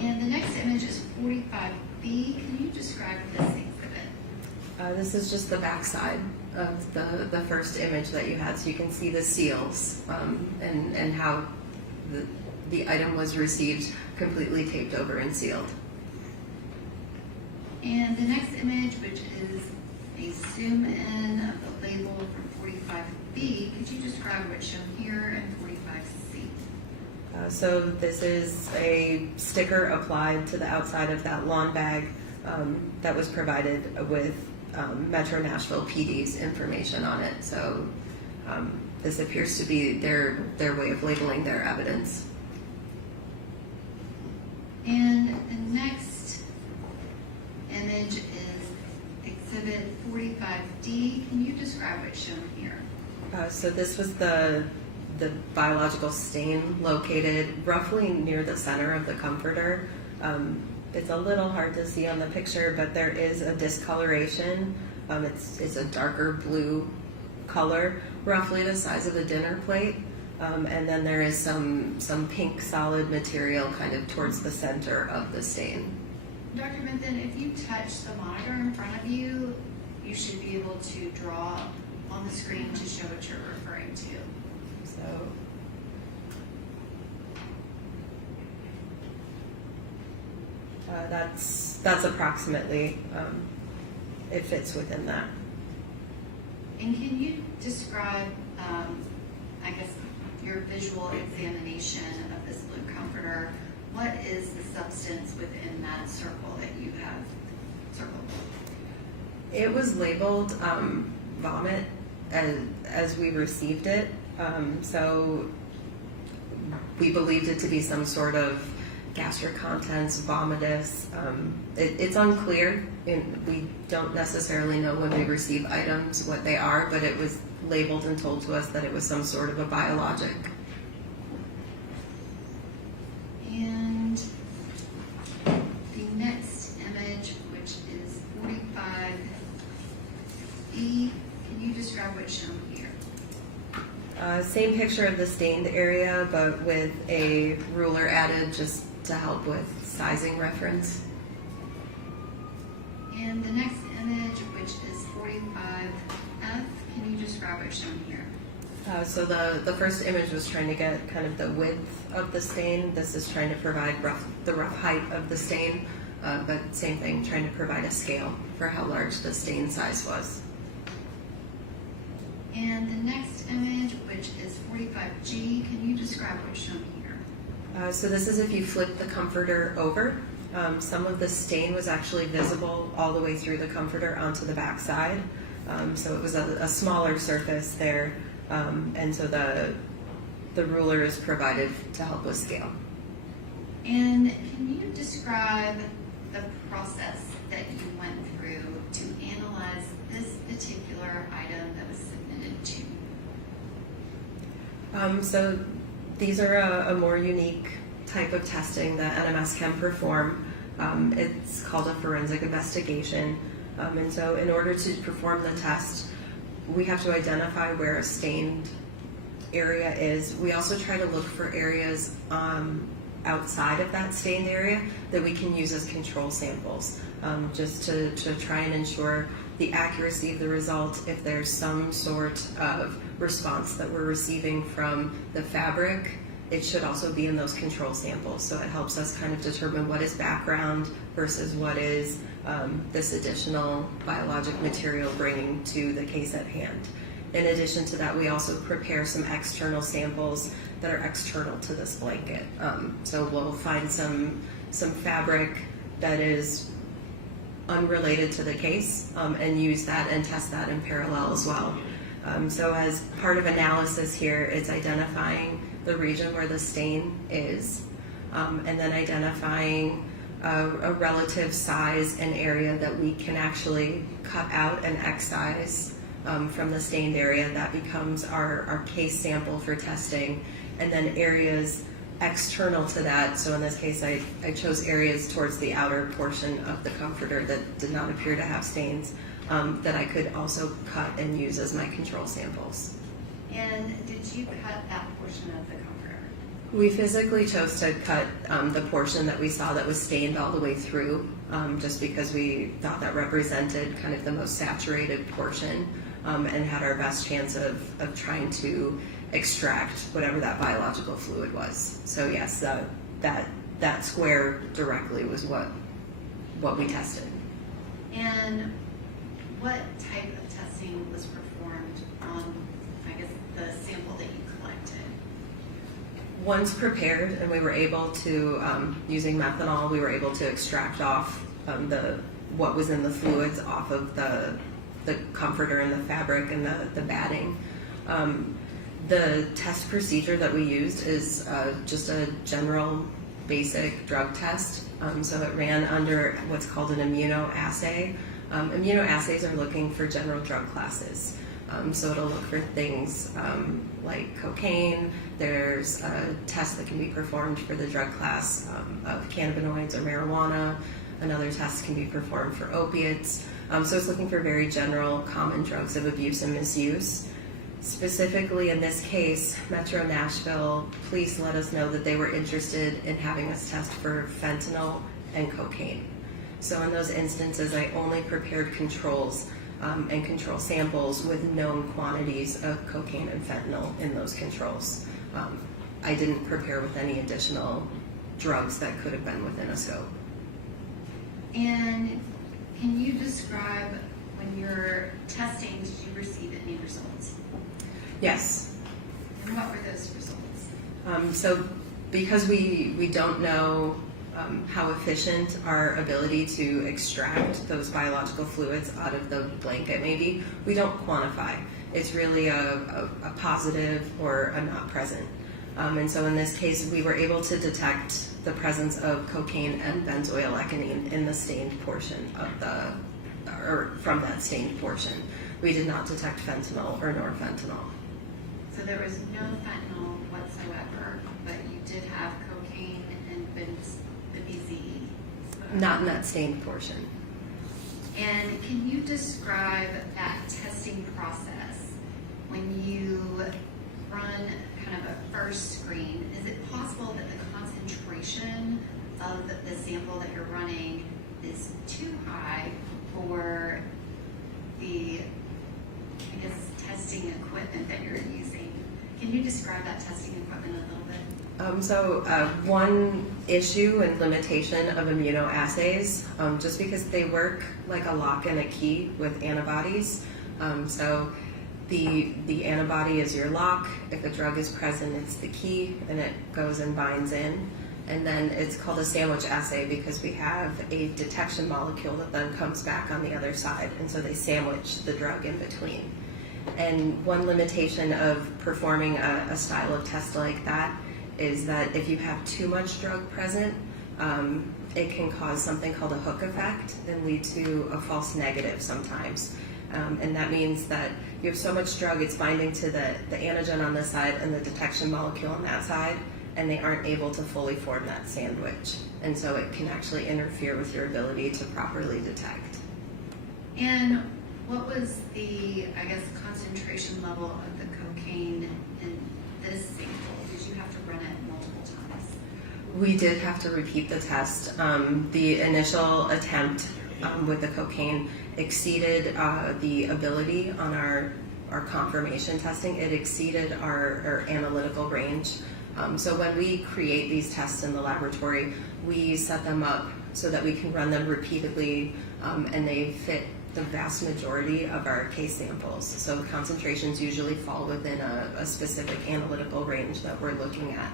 And the next image is 45B. Can you describe this exhibit? This is just the back side of the first image that you had, so you can see the seals and how the item was received, completely taped over and sealed. And the next image, which is a zoom in of the label from 45B, could you describe what's shown here in 45C? So this is a sticker applied to the outside of that lawn bag that was provided with Metro Nashville PD's information on it. So this appears to be their way of labeling their evidence. And the next image is exhibit 45D. Can you describe what's shown here? So this was the biological stain located roughly near the center of the comforter. It's a little hard to see on the picture, but there is a discoloration. It's a darker blue color, roughly the size of a dinner plate. And then there is some pink solid material kind of towards the center of the stain. Dr. Benton, if you touch the monitor in front of you, you should be able to draw on the screen to show what you're referring to. So that's approximately, it fits within that. And can you describe, I guess, your visual examination of this blue comforter? What is the substance within that circle that you have circled? It was labeled vomit as we received it. So we believed it to be some sort of gastric contents, vomitus. It's unclear, and we don't necessarily know when we receive items what they are, but it was labeled and told to us that it was some sort of a biologic. And the next image, which is 45E, can you describe what's shown here? Same picture of the stained area, but with a ruler added just to help with sizing reference. And the next image, which is 45F, can you describe what's shown here? So the first image was trying to get kind of the width of the stain. This is trying to provide the rough height of the stain, but same thing, trying to provide a scale for how large the stain size was. And the next image, which is 45G, can you describe what's shown here? So this is if you flip the comforter over. Some of the stain was actually visible all the way through the comforter onto the back side. So it was a smaller surface there. And so the ruler is provided to help with scale. And can you describe the process that you went through to analyze this particular item that was submitted to you? So these are a more unique type of testing that NMS can perform. It's called a forensic investigation. And so in order to perform the test, we have to identify where a stained area is. We also try to look for areas outside of that stained area that we can use as control samples, just to try and ensure the accuracy of the result if there's some sort of response that we're receiving from the fabric it should also be in those control samples. So it helps us kind of determine what is background versus what is this additional biologic material bringing to the case at hand. In addition to that, we also prepare some external samples that are external to this blanket. So we'll find some fabric that is unrelated to the case and use that and test that in parallel as well. So as part of analysis here, it's identifying the region where the stain is, and then identifying a relative size and area that we can actually cut out and excise from the stained area. That becomes our case sample for testing, and then areas external to that. So in this case, I chose areas towards the outer portion of the comforter that did not appear to have stains that I could also cut and use as my control samples. And did you cut that portion of the comforter? We physically chose to cut the portion that we saw that was stained all the way through, just because we thought that represented kind of the most saturated portion and had our best chance of trying to extract whatever that biological fluid was. So yes, that square directly was what we tested. And what type of testing was performed on, I guess, the sample that you collected? Once prepared and we were able to, using methanol, we were able to extract off what was in the fluids off of the comforter and the fabric and the batting. The test procedure that we used is just a general basic drug test. So it ran under what's called an immunoassay. Immunoassays are looking for general drug classes. So it'll look for things like cocaine. There's a test that can be performed for the drug class of cannabinoids or marijuana. Another test can be performed for opiates. So it's looking for very general common drugs of abuse and misuse. Specifically in this case, Metro Nashville police let us know that they were interested in having us test for fentanyl and cocaine. So in those instances, I only prepared controls and control samples with known quantities of cocaine and fentanyl in those controls. I didn't prepare with any additional drugs that could have been within a scope. And can you describe when you're testing, did you receive any results? Yes. And what were those results? So because we don't know how efficient our ability to extract those biological fluids out of the blanket may be, we don't quantify. It's really a positive or a not present. And so in this case, we were able to detect the presence of cocaine and benzoylecgonine in the stained portion of or from that stained portion. We did not detect fentanyl or norfentanyl. So there was no fentanyl whatsoever, but you did have cocaine and the BZE. Not in that stained portion. And can you describe that testing process when you run kind of a first screen? Is it possible that the concentration of the sample that you're running is too high for the, I guess, testing equipment that you're using? Can you describe that testing equipment a little bit? One issue and limitation of immunoassays, just because they work like a lock and a key with antibodies. So the antibody is your lock. If a drug is present, it's the key, and it goes and binds in. And then it's called a sandwich assay because we have a detection molecule that then comes back on the other side, and so they sandwich the drug in between. And one limitation of performing a style of test like that is that if you have too much drug present, it can cause something called a hook effect and lead to a false negative sometimes. And that means that you have so much drug, it's binding to the antigen on this side and the detection molecule on that side, and they aren't able to fully form that sandwich. And so it can actually interfere with your ability to properly detect. And what was the, I guess, concentration level of the cocaine in this sample? Did you have to run it multiple times? We did have to repeat the test. The initial attempt with the cocaine exceeded the ability on our confirmation testing. It exceeded our analytical range. So when we create these tests in the laboratory, we set them up so that we can run them repeatedly, and they fit the vast majority of our case samples. So concentrations usually fall within a specific analytical range that we're looking at.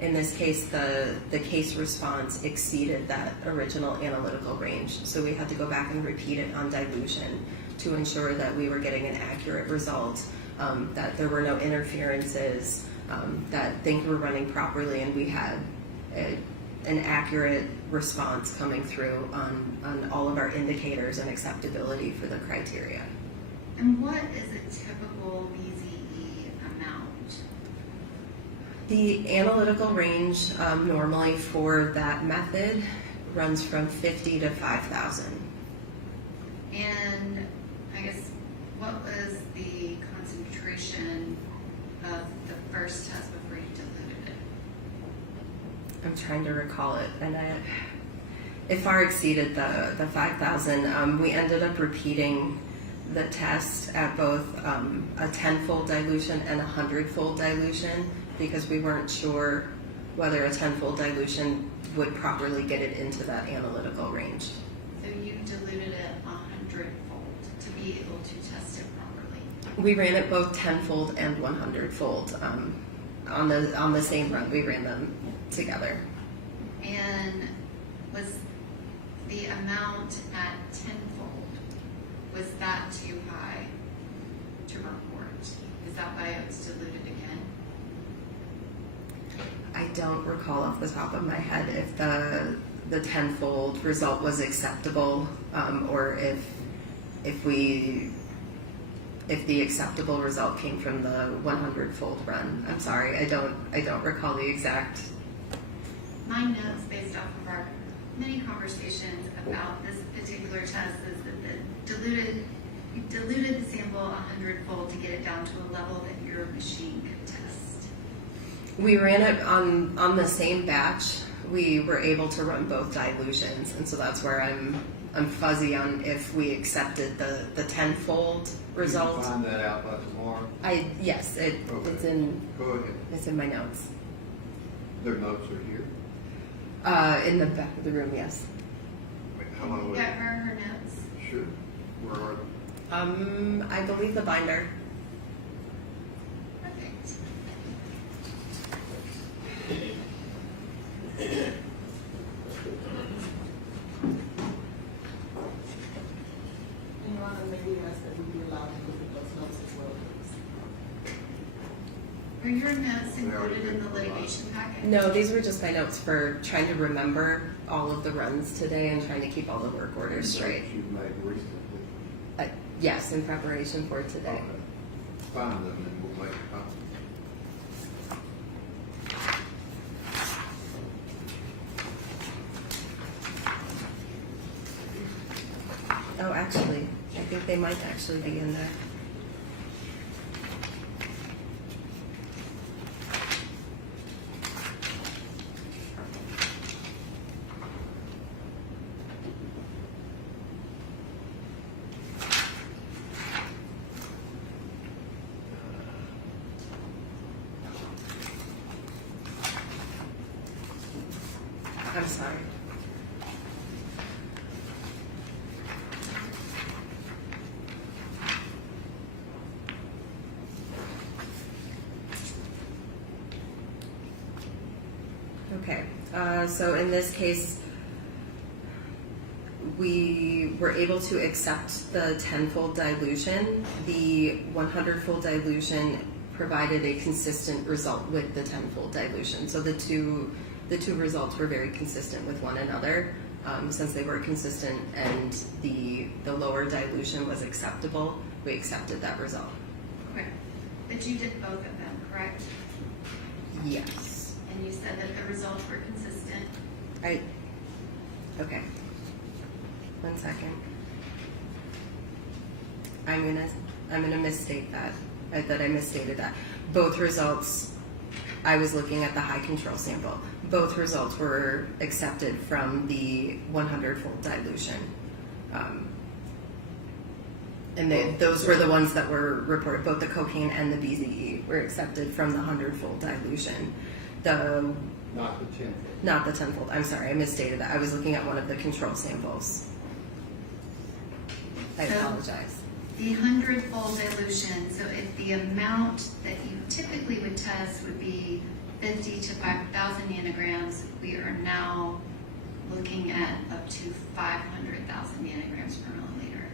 In this case, the case response exceeded that original analytical range. So we had to go back and repeat it on dilution to ensure that we were getting an accurate result, that there were no interferences, that things were running properly, and we had an accurate response coming through on all of our indicators and acceptability for the criteria. And what is a typical BZE amount? The analytical range normally for that method runs from 50 to 5,000. And I guess, what was the concentration of the first test before you diluted it? I'm trying to recall it, and it far exceeded the 5,000. We ended up repeating the test at both a 10-fold dilution and a 100-fold dilution because we weren't sure whether a 10-fold dilution would properly get it into that analytical range. So you diluted it 100-fold to be able to test it properly. We ran it both 10-fold and 100-fold on the same run. We ran them together. And was the amount at 10-fold, was that too high to report? Is that why it was diluted again? I don't recall off the top of my head if the 10-fold result was acceptable, or if the acceptable result came from the 100-fold run. I'm sorry, I don't recall the exact. My notes based off of our many conversations about this particular test is that you diluted the sample 100-fold to get it down to a level that your machine could test. We ran it on the same batch. We were able to run both dilutions, and so that's where I'm fuzzy on if we accepted the 10-fold result. Can you find that out by tomorrow? Yes, Okay. it's in. Go ahead. It's in my notes. Their notes are here. In the back of the room, yes. Wait, how long was Got it? her notes. Sure. Where are they? I believe the binder. Perfect. And Your Honor, may we ask that we be allowed to look at those notes as well, please? Were your notes included in the litigation packet? No, these were just my notes for trying to remember all of the runs today and trying to keep all the work orders straight. Notes you've made recently. Yes, in preparation for today. Okay. Find them and we'll make a copy. Oh, actually, I think they might actually be in there. I'm sorry. Okay, so in this case, we were able to accept the 10-fold dilution. The 100-fold dilution provided a consistent result with the 10-fold dilution. So the two results were very consistent with one another. Since they were consistent and the lower dilution was acceptable, we accepted that result. Okay. But you did both of them, correct? Yes. And you said that the results were consistent. Okay. 1 second. I'm gonna misstate that. That I misstated that. Both results, I was looking at the high control sample. Both results were accepted from the 100-fold dilution. And those were the ones that were reported, both the cocaine and the BZE were accepted from the 100-fold dilution. Not the tenfold. Not the tenfold. I'm sorry, I misstated that. I was looking at one of the control samples. I So- apologize. The 100-fold dilution, so if the amount that you typically would test would be 50 to 5,000 nanograms, we are now looking at up to 500,000 nanograms per milliliter.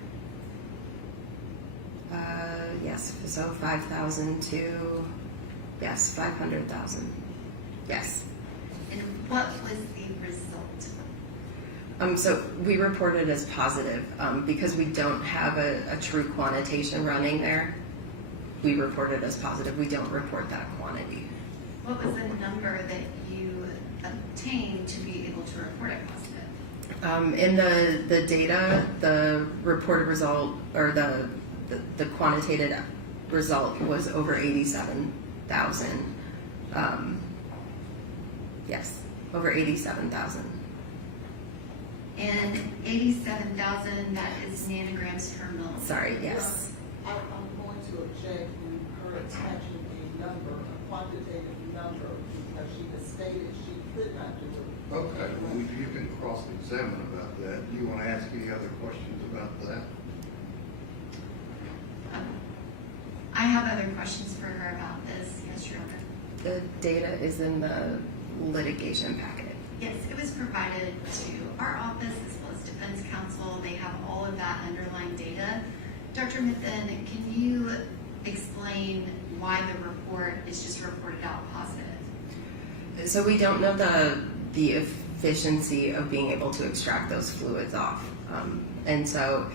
Yes, so 5,000 to, yes, 500,000. Yes. And what was the result? So we reported as positive because we don't have a true quantitation running there. We reported as positive. We don't report that quantity. What was the number that you obtained to be able to report it positive? In the data, the reported result or the quantitated result was over 87,000. Yes, over 87,000. And 87,000, that is nanograms per milliliter. Sorry, yes. I'm going to object in her attaching a number, a quantitative number, because she has stated she could not do it. Okay, well, you can cross-examine about that. Do you want to ask any other questions about that? I have other questions for her about this. Yes, Your Honor. The data is in the litigation packet. Yes, it was provided to our office as well as Defense Counsel. They have all of that underlying data. Dr. Mithun, can you explain why the report is just reported out positive? So we don't know the efficiency of being able to extract those fluids off. And so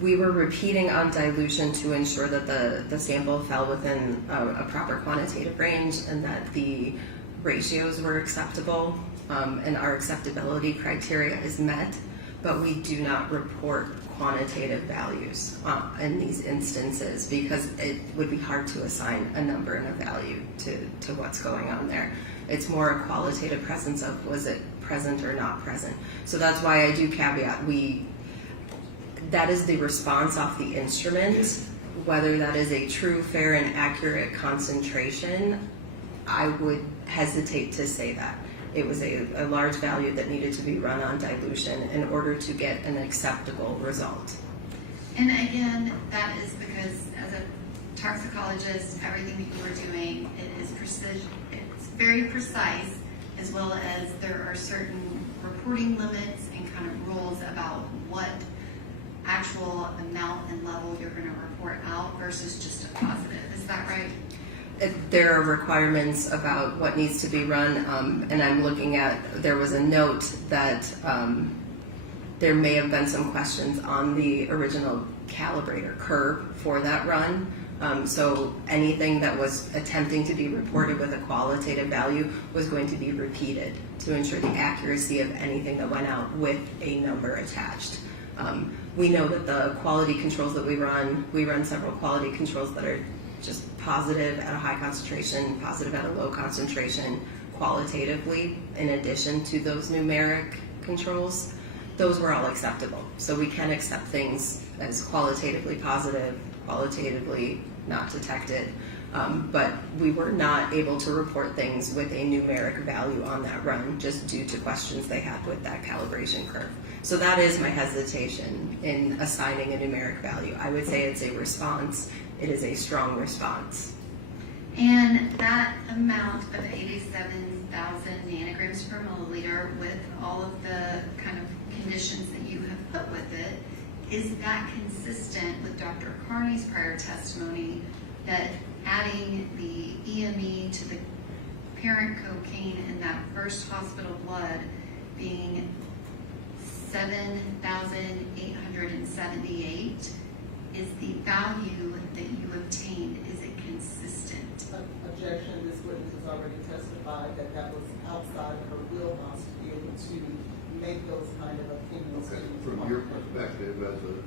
we were repeating on dilution to ensure that the sample fell within a proper quantitative range and that the ratios were acceptable and our acceptability criteria is met, but we do not report quantitative values in these instances because it would be hard to assign a number and a value to what's going on there. It's more a qualitative presence of was it present or not present. So that's why I do caveat that is the response off the instrument. Whether that is a true, fair, and accurate concentration, I would hesitate to say that. It was a large value that needed to be run on dilution in order to get an acceptable result. And again, that is because as a toxicologist, everything that you are doing, it is precision, it's very precise, as well as there are certain reporting limits and kind of rules about what actual amount and level you're going to report out versus just a positive. Is that right? There are requirements about what needs to be run, and I'm looking at, there was a note that there may have been some questions on the original calibrator curve for that run. So anything that was attempting to be reported with a qualitative value was going to be repeated to ensure the accuracy of anything that went out with a number attached. We know that the quality controls that we run several quality controls that are just positive at a high concentration, positive at a low concentration, qualitatively, in addition to those numeric controls. Those were all acceptable. So we can accept things as qualitatively positive, qualitatively not detected, but we were not able to report things with a numeric value on that run just due to questions they had with that calibration curve. So that is my hesitation in assigning a numeric value. I would say it's a response. It is a strong response. And that amount of 87,000 nanograms per milliliter with all of the kind of conditions that you have put with it, is that consistent with Dr. Carney's prior testimony that adding the EME to the parent cocaine in that first hospital blood being 7,878 is the value that you obtained? Is it consistent? Objection, this witness has already testified that that was outside of her wheelhouse to be able to make those kind of opinions. Okay, from your perspective as a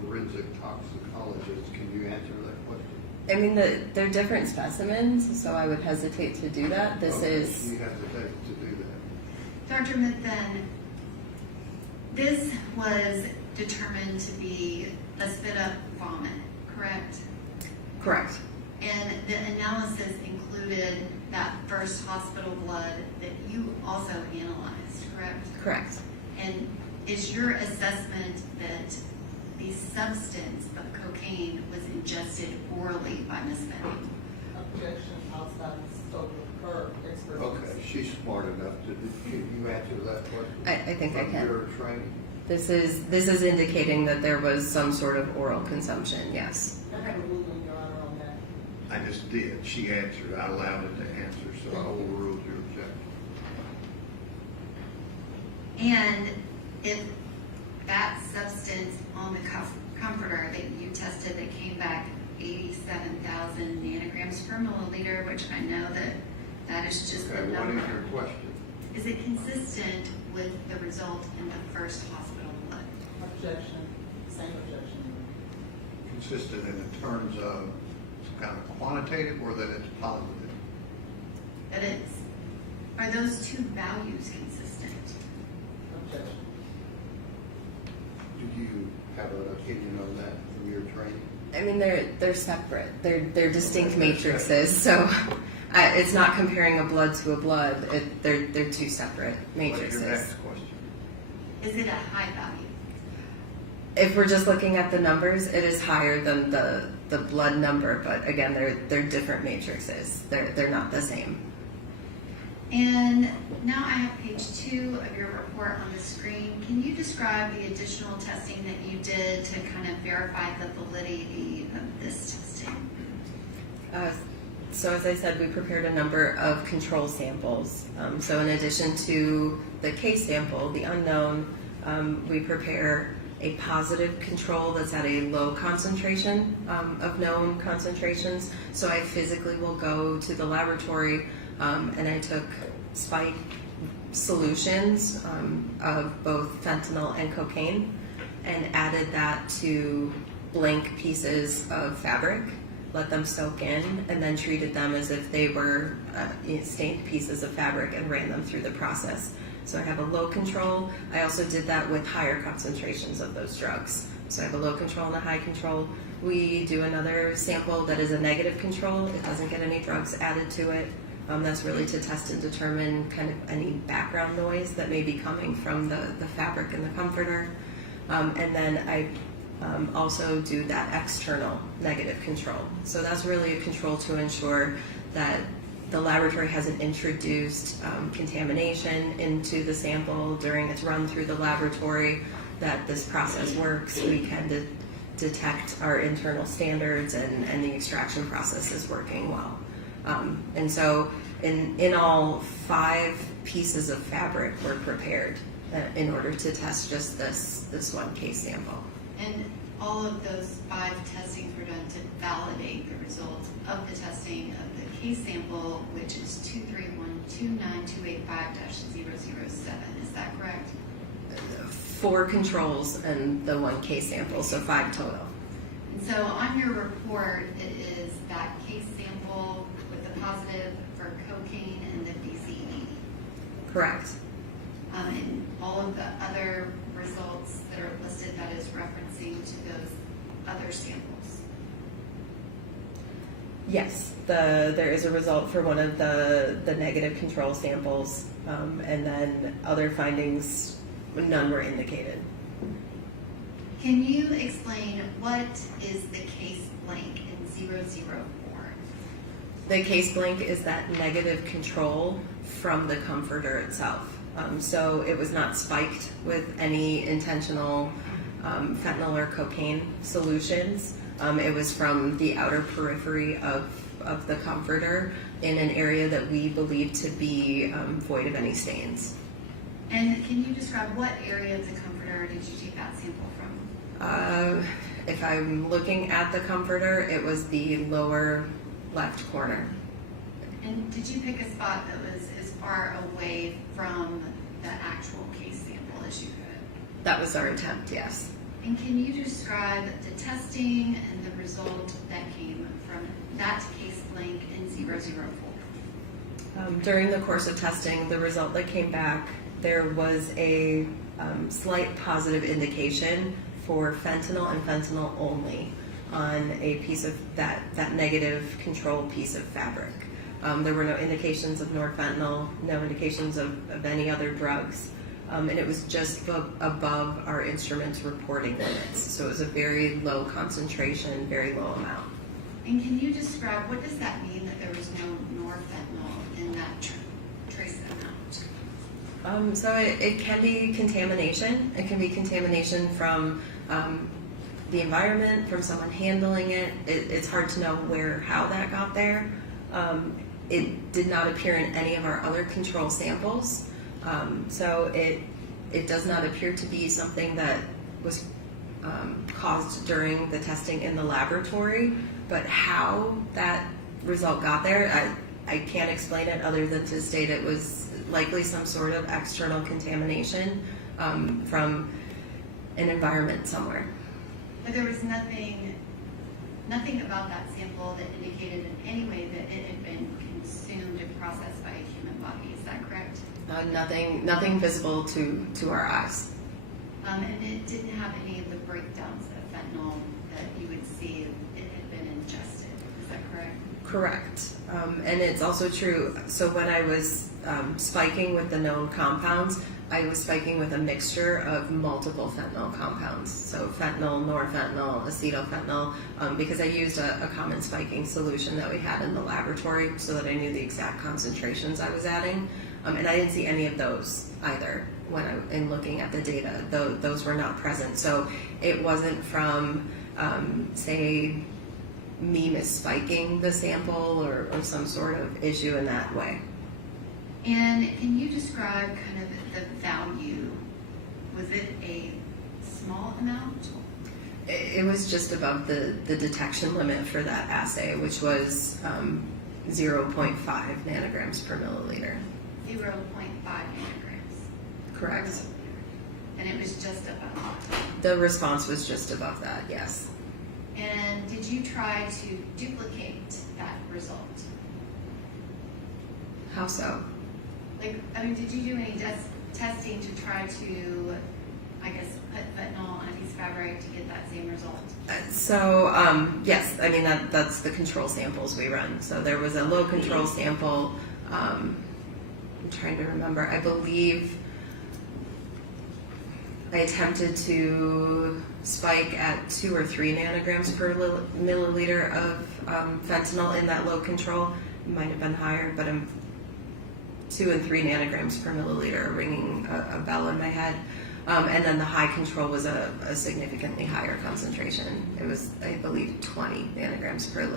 forensic toxicologist, can you answer that question? I mean, they're different specimens, so I would hesitate to do that. You hesitate to do that. Dr. Mithun, this was determined to be a spit up vomit, correct? Correct. And the analysis included that first hospital blood that you also analyzed, correct? Correct. And is your assessment that the substance of cocaine was ingested orally by Ms. Benning? Objection outside the scope of her expertise. Okay, she's smart enough to, can you answer that question? I think I From can. your training? This is indicating that there was some sort of oral consumption, yes. I have a ruling, Your Honor, on that. I just did. She answered. I allowed it to answer, so I overruled your objection. And if that substance on the comforter that you tested that came back 87,000 nanograms per milliliter, which I know that is just Okay, the what number. is your question? Is it consistent with the result in the first hospital blood? Objection, same objection. Consistent in terms of some kind of quantitative or that it's positive? That it's, are those two values consistent? Objection. Do you have an opinion on that from your training? I mean, they're separate. They're distinct matrices, so it's not comparing a blood to a blood. They're two separate matrices. What's your next question? Is it a high value? If we're just looking at the numbers, it is higher than the blood number, but again, they're different matrices. They're not the same. And now I have page 2 of your report on the screen. Can you describe the additional testing that you did to kind of verify the validity of this testing? So as I said, we prepared a number of control samples. So in addition to the case sample, the unknown, we prepare a positive control that's at a low concentration of known concentrations. So I physically will go to the laboratory and I took spike solutions of both fentanyl and cocaine and added that to blank pieces of fabric, let them soak in, and then treated them as if they were stained pieces of fabric and ran them through the process. So I have a low control. I also did that with higher concentrations of those drugs. So I have a low control and a high control. We do another sample that is a negative control. It doesn't get any drugs added to it. That's really to test and determine kind of any background noise that may be coming from the fabric and the comforter. And then I also do that external negative control. So that's really a control to ensure that the laboratory hasn't introduced contamination into the sample during its run through the laboratory, that this process works. We can detect our internal standards and the extraction process is working well. And so in all, 5 pieces of fabric were prepared in order to test just this one case sample. And all of those 5 testings were done to validate the results of the testing of the case sample, which is 231-29285-007. Is that correct? 4 controls and the 1 case sample, so 5 total. And so on your report, it is that case sample with the positive for cocaine and the BCE. Correct. And all of the other results that are listed, that is referencing to those other samples. Yes, there is a result for one of the negative control samples, and then other findings, none were indicated. Can you explain what is the case blank in 004? The case blank is that negative control from the comforter itself. So it was not spiked with any intentional fentanyl or cocaine solutions. It was from the outer periphery of the comforter in an area that we believe to be void of any stains. And can you describe what area of the comforter did you take that sample from? If I'm looking at the comforter, it was the lower left corner. And did you pick a spot that was as far away from the actual case sample as you could? That was our attempt, yes. And can you describe the testing and the result that came from that case blank in 004? During the course of testing, the result that came back, there was a slight positive indication for fentanyl and fentanyl only. on a piece of that negative control piece of fabric. There were no indications of norfentanyl, no indications of any other drugs. And it was just above our instrument's reporting limits. So it was a very low concentration, very low amount. And can you describe, what does that mean that there was no norfentanyl in that trace amount? So it can be contamination. It can be contamination from the environment, from someone handling it. It's hard to know how that got there. It did not appear in any of our other control samples. So it does not appear to be something that was caused during the testing in the laboratory, but how that result got there, I can't explain it other than to state it was likely some sort of external contamination from an environment somewhere. But there was nothing about that sample that indicated in any way that it had been consumed and processed by a human body. Is that correct? Nothing visible to our eyes. And it didn't have any of the breakdowns of fentanyl that you would see if it had been ingested. Is that correct? Correct. And it's also true. So when I was spiking with the known compounds, I was spiking with a mixture of multiple fentanyl compounds. So fentanyl, norfentanyl, acetylfentanyl, because I used a common spiking solution that we had in the laboratory so that I knew the exact concentrations I was adding. And I didn't see any of those either in looking at the data. Those were not present. So it wasn't from, say, me misspiking the sample or some sort of issue in that way. And can you describe kind of the value? Was it a small amount? It was just above the detection limit for that assay, which was 0.5 nanograms per milliliter. 0.5 nanograms. Correct. Per milliliter. And it was just above. The response was just above that, yes. And did you try to duplicate that result? How so? Did you do any testing to try to, I guess, put fentanyl on a piece of fabric to get that same result? Yes, I mean, that's the control samples we run. So there was a low control sample. I'm trying to remember. I believe I attempted to spike at 2 or 3 nanograms per milliliter of fentanyl in that low control. It might have been higher, but 2 and 3 nanograms per milliliter are ringing a bell in my head. And then the high control was a significantly higher concentration. It was, I believe, 20 nanograms per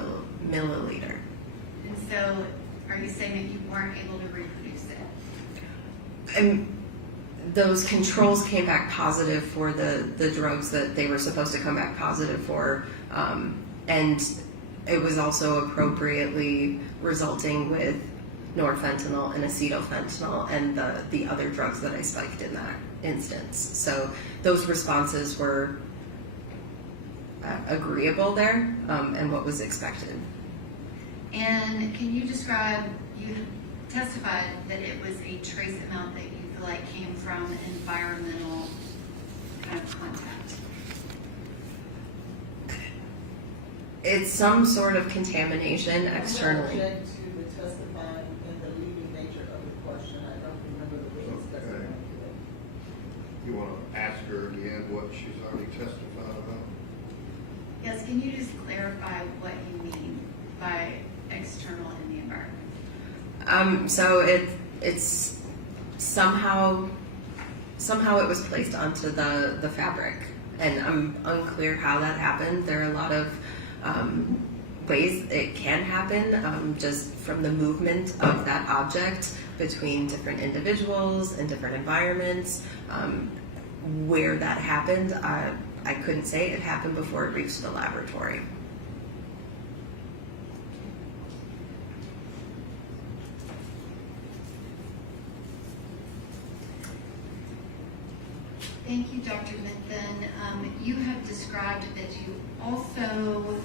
milliliter. And so, are you saying that you weren't able to reproduce it? And those controls came back positive for the drugs that they were supposed to come back positive for. And it was also appropriately resulting with norfentanyl and acetylfentanyl and the other drugs that I spiked in that instance. So those responses were agreeable there and what was expected. And can you describe, you testified that it was a trace amount that you feel like came from environmental kind of contact. It's some sort of contamination externally. I object to the testifying in the leading nature of the question. I don't remember the way it's testified today. You want to ask her again what she's already testified about? Yes, can you just clarify what you mean by external in the environment? So it's somehow it was placed onto the fabric, and I'm unclear how that happened. There are a lot of ways it can happen, just from the movement of that object between different individuals and different environments. Where that happened, I couldn't say. It happened before it reached the laboratory. Thank you, Dr. Minton. You have described that you also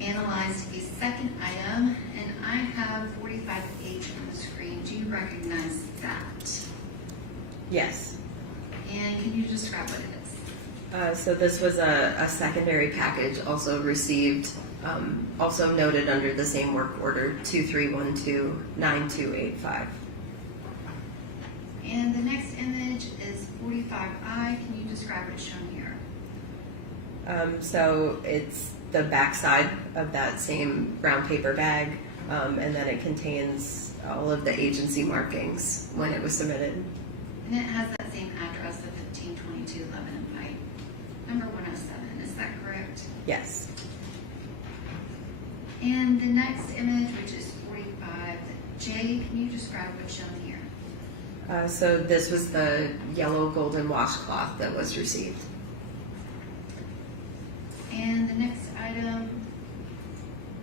analyzed the second item, and I have 45H on the screen. Do you recognize that? Yes. And can you describe what it is? So this was a secondary package also received, also noted under the same work order 23129285. And the next image is 45I. Can you describe what's shown here? So it's the backside of that same brown paper bag, and then it contains all of the agency markings when it was submitted. And it has that same address of 1522 Lebanon Pike, number 107. Is that correct? Yes. And the next image, which is 45J, can you describe what's shown here? So this was the yellow golden washcloth that was received. And the next item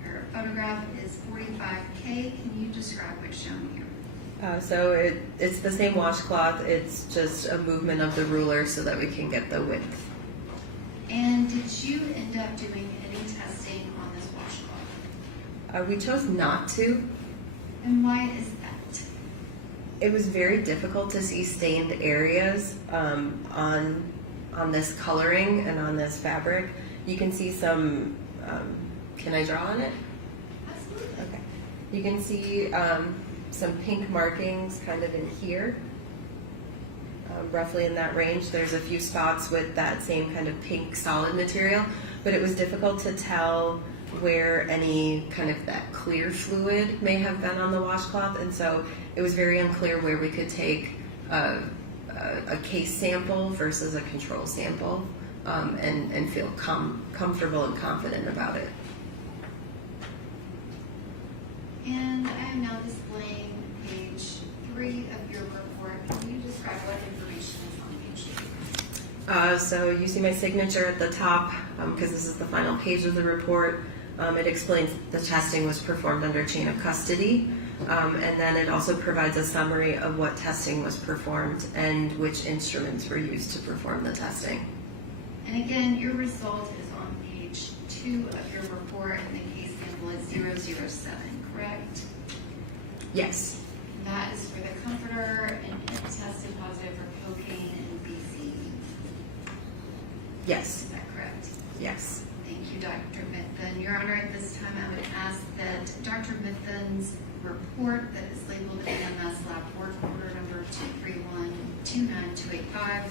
or photograph is 45K. Can you describe what's shown here? So it's the same washcloth. It's just a movement of the ruler so that we can get the width. And did you end up doing any testing on this washcloth? We chose not to. And why is that? It was very difficult to see stained areas on this coloring and on this fabric. You can see some. Can I draw on it? Absolutely. Okay. You can see some pink markings kind of in here, roughly in that range. There's a few spots with that same kind of pink solid material, but it was difficult to tell where any kind of that clear fluid may have been on the washcloth, and so it was very unclear where we could take a case sample versus a control sample and feel comfortable and confident about it. And I am now displaying page 3 of your report. Can you describe what information is on page 3? So you see my signature at the top because this is the final page of the report. It explains the testing was performed under chain of custody, and then it also provides a summary of what testing was performed and which instruments were used to perform the testing. And again, your result is on page 2 of your report, and the case sample is 007, correct? Yes. That is for the comforter, and it tested positive for cocaine and BCE. Yes. Is that correct? Yes. Thank you, Dr. Mithun. Your Honor, at this time, I would ask that Dr. Mithun's report that is labeled AMS Lab Work Order number 231-29285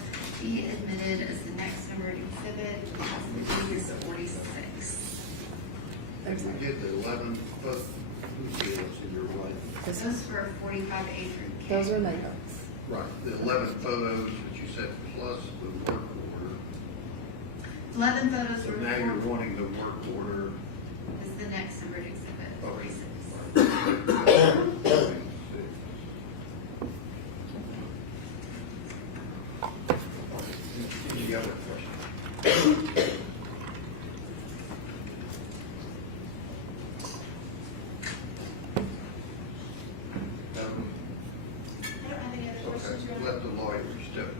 be admitted as the next numbered exhibit, which has the figures of 46. We did the 11 foot, who's the to your right? Those were 45A through K. Those are my notes. Right, the 11 photos that you said plus the work order. 11 photos So were now you're wanting the work order. is the next numbered exhibit, 46. Any other questions? I don't have any other questions, Your Okay, Honor. let the lawyer step up.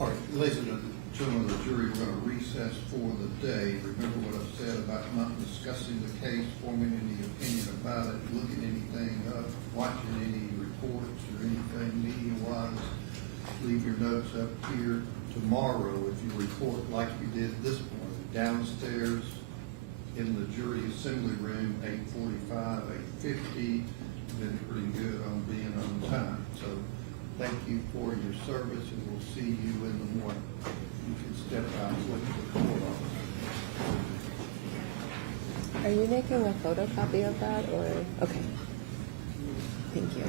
All right, ladies and gentlemen of the jury, we're going to recess for the day. Remember what I said about not discussing the case, forming any opinion about it, looking anything up, watching any reports or anything media-wise. Leave your notes up here. Tomorrow, if you report like you did this morning, downstairs in the jury assembly room, 8:45, 8:50, been pretty good on being on time. So thank you for your service, and we'll see you in the morning. You can step out with the court officer. Are you making a photocopy of that, or? Okay. Thank you.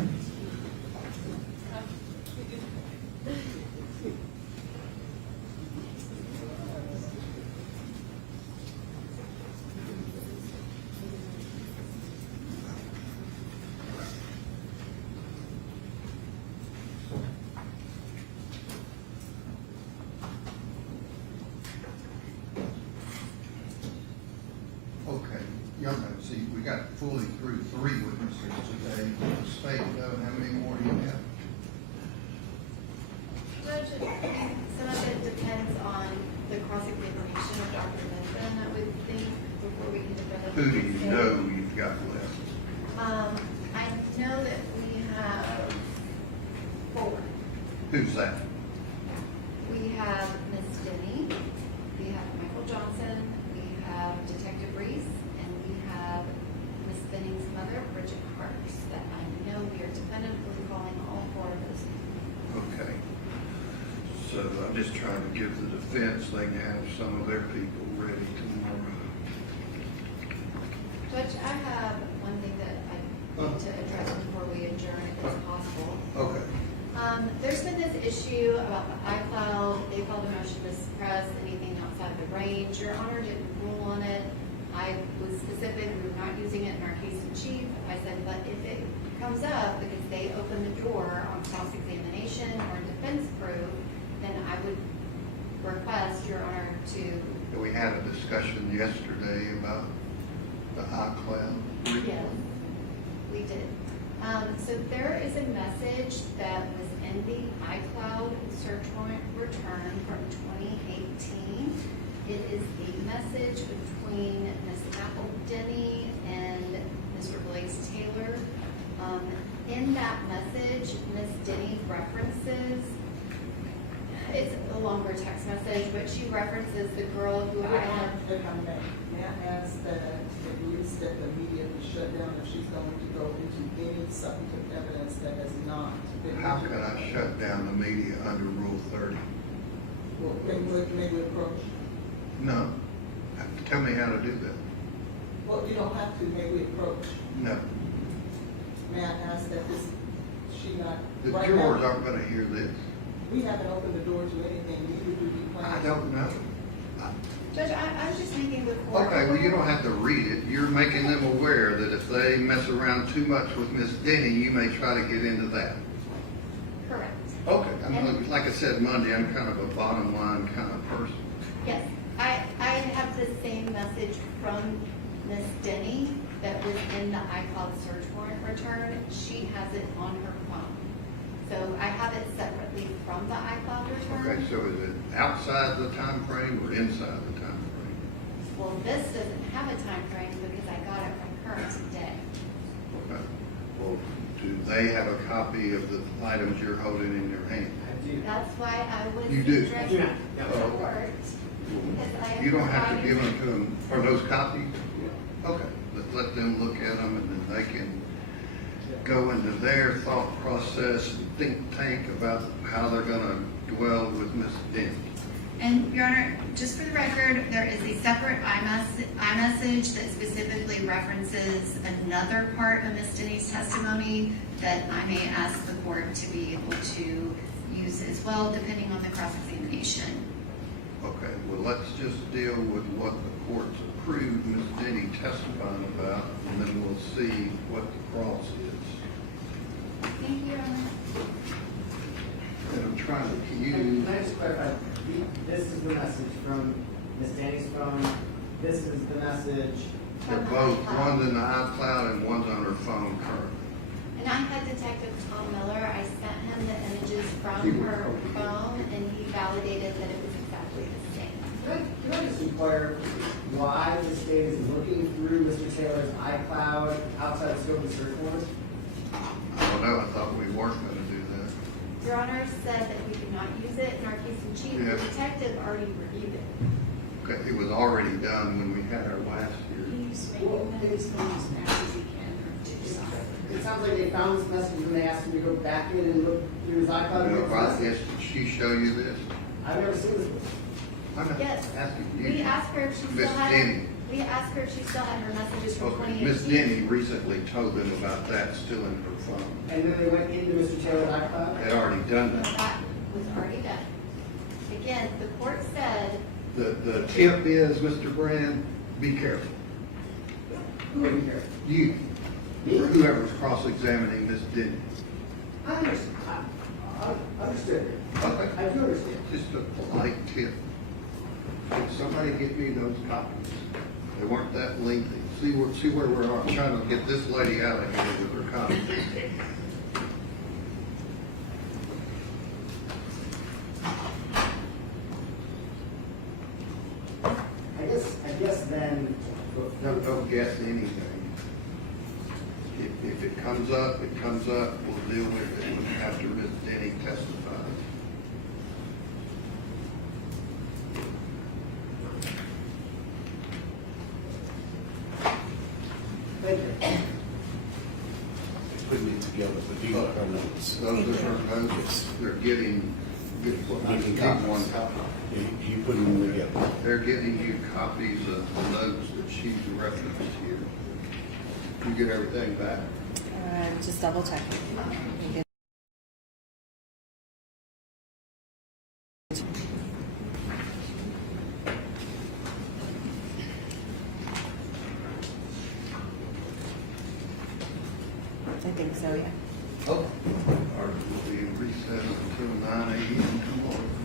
Young man, see, we got fully through 3 witnesses today. The state, how many more do you have? Judge, some of it depends on the cross-examination of Dr. Benson, I would think, before we can develop. Who do you know you've got left? I know that we have 4. Who's that? We have Miss Denny, we have Michael Johnson, we have Detective Reese, and we have Miss Benning's mother, Bridget Harps, that I know we are definitively calling all 4 of those people. Okay. So I'm just trying to give the defense, they can have some of their people ready tomorrow. Judge, I have one thing that I need to address before we adjourn, if it's possible. Okay. There's been this issue about the iCloud. They filed a motion to suppress anything outside of the range. Your Honor didn't rule on it. I was specific, we were not using it in our case in chief. I said, but if it comes up because they open the door on cross-examination or defense proof, then I would request Your Honor to. We had a discussion yesterday about the iCloud. Yes, we did. So there is a message that was in the iCloud search warrant return from 2018. It is the message between Ms. Apple Denny and Mr. Blaze Taylor. In that message, Ms. Denny references, it's a longer text message, but she references the girl who If I have. may I ask that at least that the media be shut down if she's going to go into any substantive evidence that has not been. How can I shut down the media under Rule 30? Well, may we approach? No. Tell me how to do that. Well, you don't have to, may we approach? No. May I ask that this, she not. The right jurors now, aren't gonna hear this. We haven't opened the door to anything, neither do we plan. I don't know. Judge, I was just making the court. Okay, well, you don't have to read it. You're making them aware that if they mess around too much with Miss Denny, you may try to get into that. Correct. Okay, like I said Monday, I'm kind of a bottom line kind of person. Yes, I have the same message from Miss Denny that was in the iCloud search warrant return. She has it on her phone. So I have it separately from the iCloud return. Okay, so is it outside the time frame or inside the time frame? Well, this doesn't have a time frame because I got it from her today. Okay. Well, do they have a copy of the items you're holding in your hand? I do. That's why I was You do? addressing Yeah. the court. Because I am You don't have to providing- give them to them for those copies? Okay, let's let them look at them and then they can go into their thought process and think tank about how they're gonna dwell with Miss Denny. And Your Honor, just for the record, there is a separate iMessage that specifically references another part of Ms. Denny's testimony that I may ask the court to be able to use as well, depending on the cross-examination. Okay, well, let's just deal with what the court's approved Miss Denny testifying about, and then we'll see what the cross is. Thank you, Your Honor. And I'm trying to, Can I just clarify? This is the message from Ms. Danny's phone. This is the message. they're both, one's in the iCloud and one's on her phone currently. And I had Detective Tom Miller, I sent him the images from her phone, and he validated that it was exactly the same. Can I just inquire why the state is looking through Mr. Taylor's iCloud outside the scope of the search warrant? I don't know, I thought we weren't gonna do that. Your Honor said that we could not use it in our case in chief. Yeah. The detective already reviewed it. Okay, it was already done when we had our last hearing. He's making those things as fast as he can to decide. It sounds like they found this message when they asked him to go back in and look through his iCloud. No, I guess, did she show you this? I've never seen this before. I'm not Yes. asking you. We asked her if she Miss still had, Denny. we asked her if she still had her messages from Okay, 2018. Miss Denny recently told them about that still in her phone. And then they went into Mr. Taylor's iCloud? They'd already done that. That was already done. Again, the court said, The tip is, Mr. Brand, be careful. Who didn't care? You, or whoever's cross-examining Miss Denny. I understand. I understood. Okay. I do understand. Just a polite tip. Could somebody get me those copies? They weren't that lengthy. See where we are. I'm trying to get this lady out of here with her copy. I guess then. Don't guess anything. If it comes up, it comes up. We'll deal with it after Ms. Denny testifies. Thank you. Putting it together, but these are her notes. Those are her notes. They're getting one copy. He put them together. They're getting you copies of the notes that she's referenced here. You get everything back? Just double check. I think so, yeah. Oh. Our will be recessed until 9 a.m. tomorrow.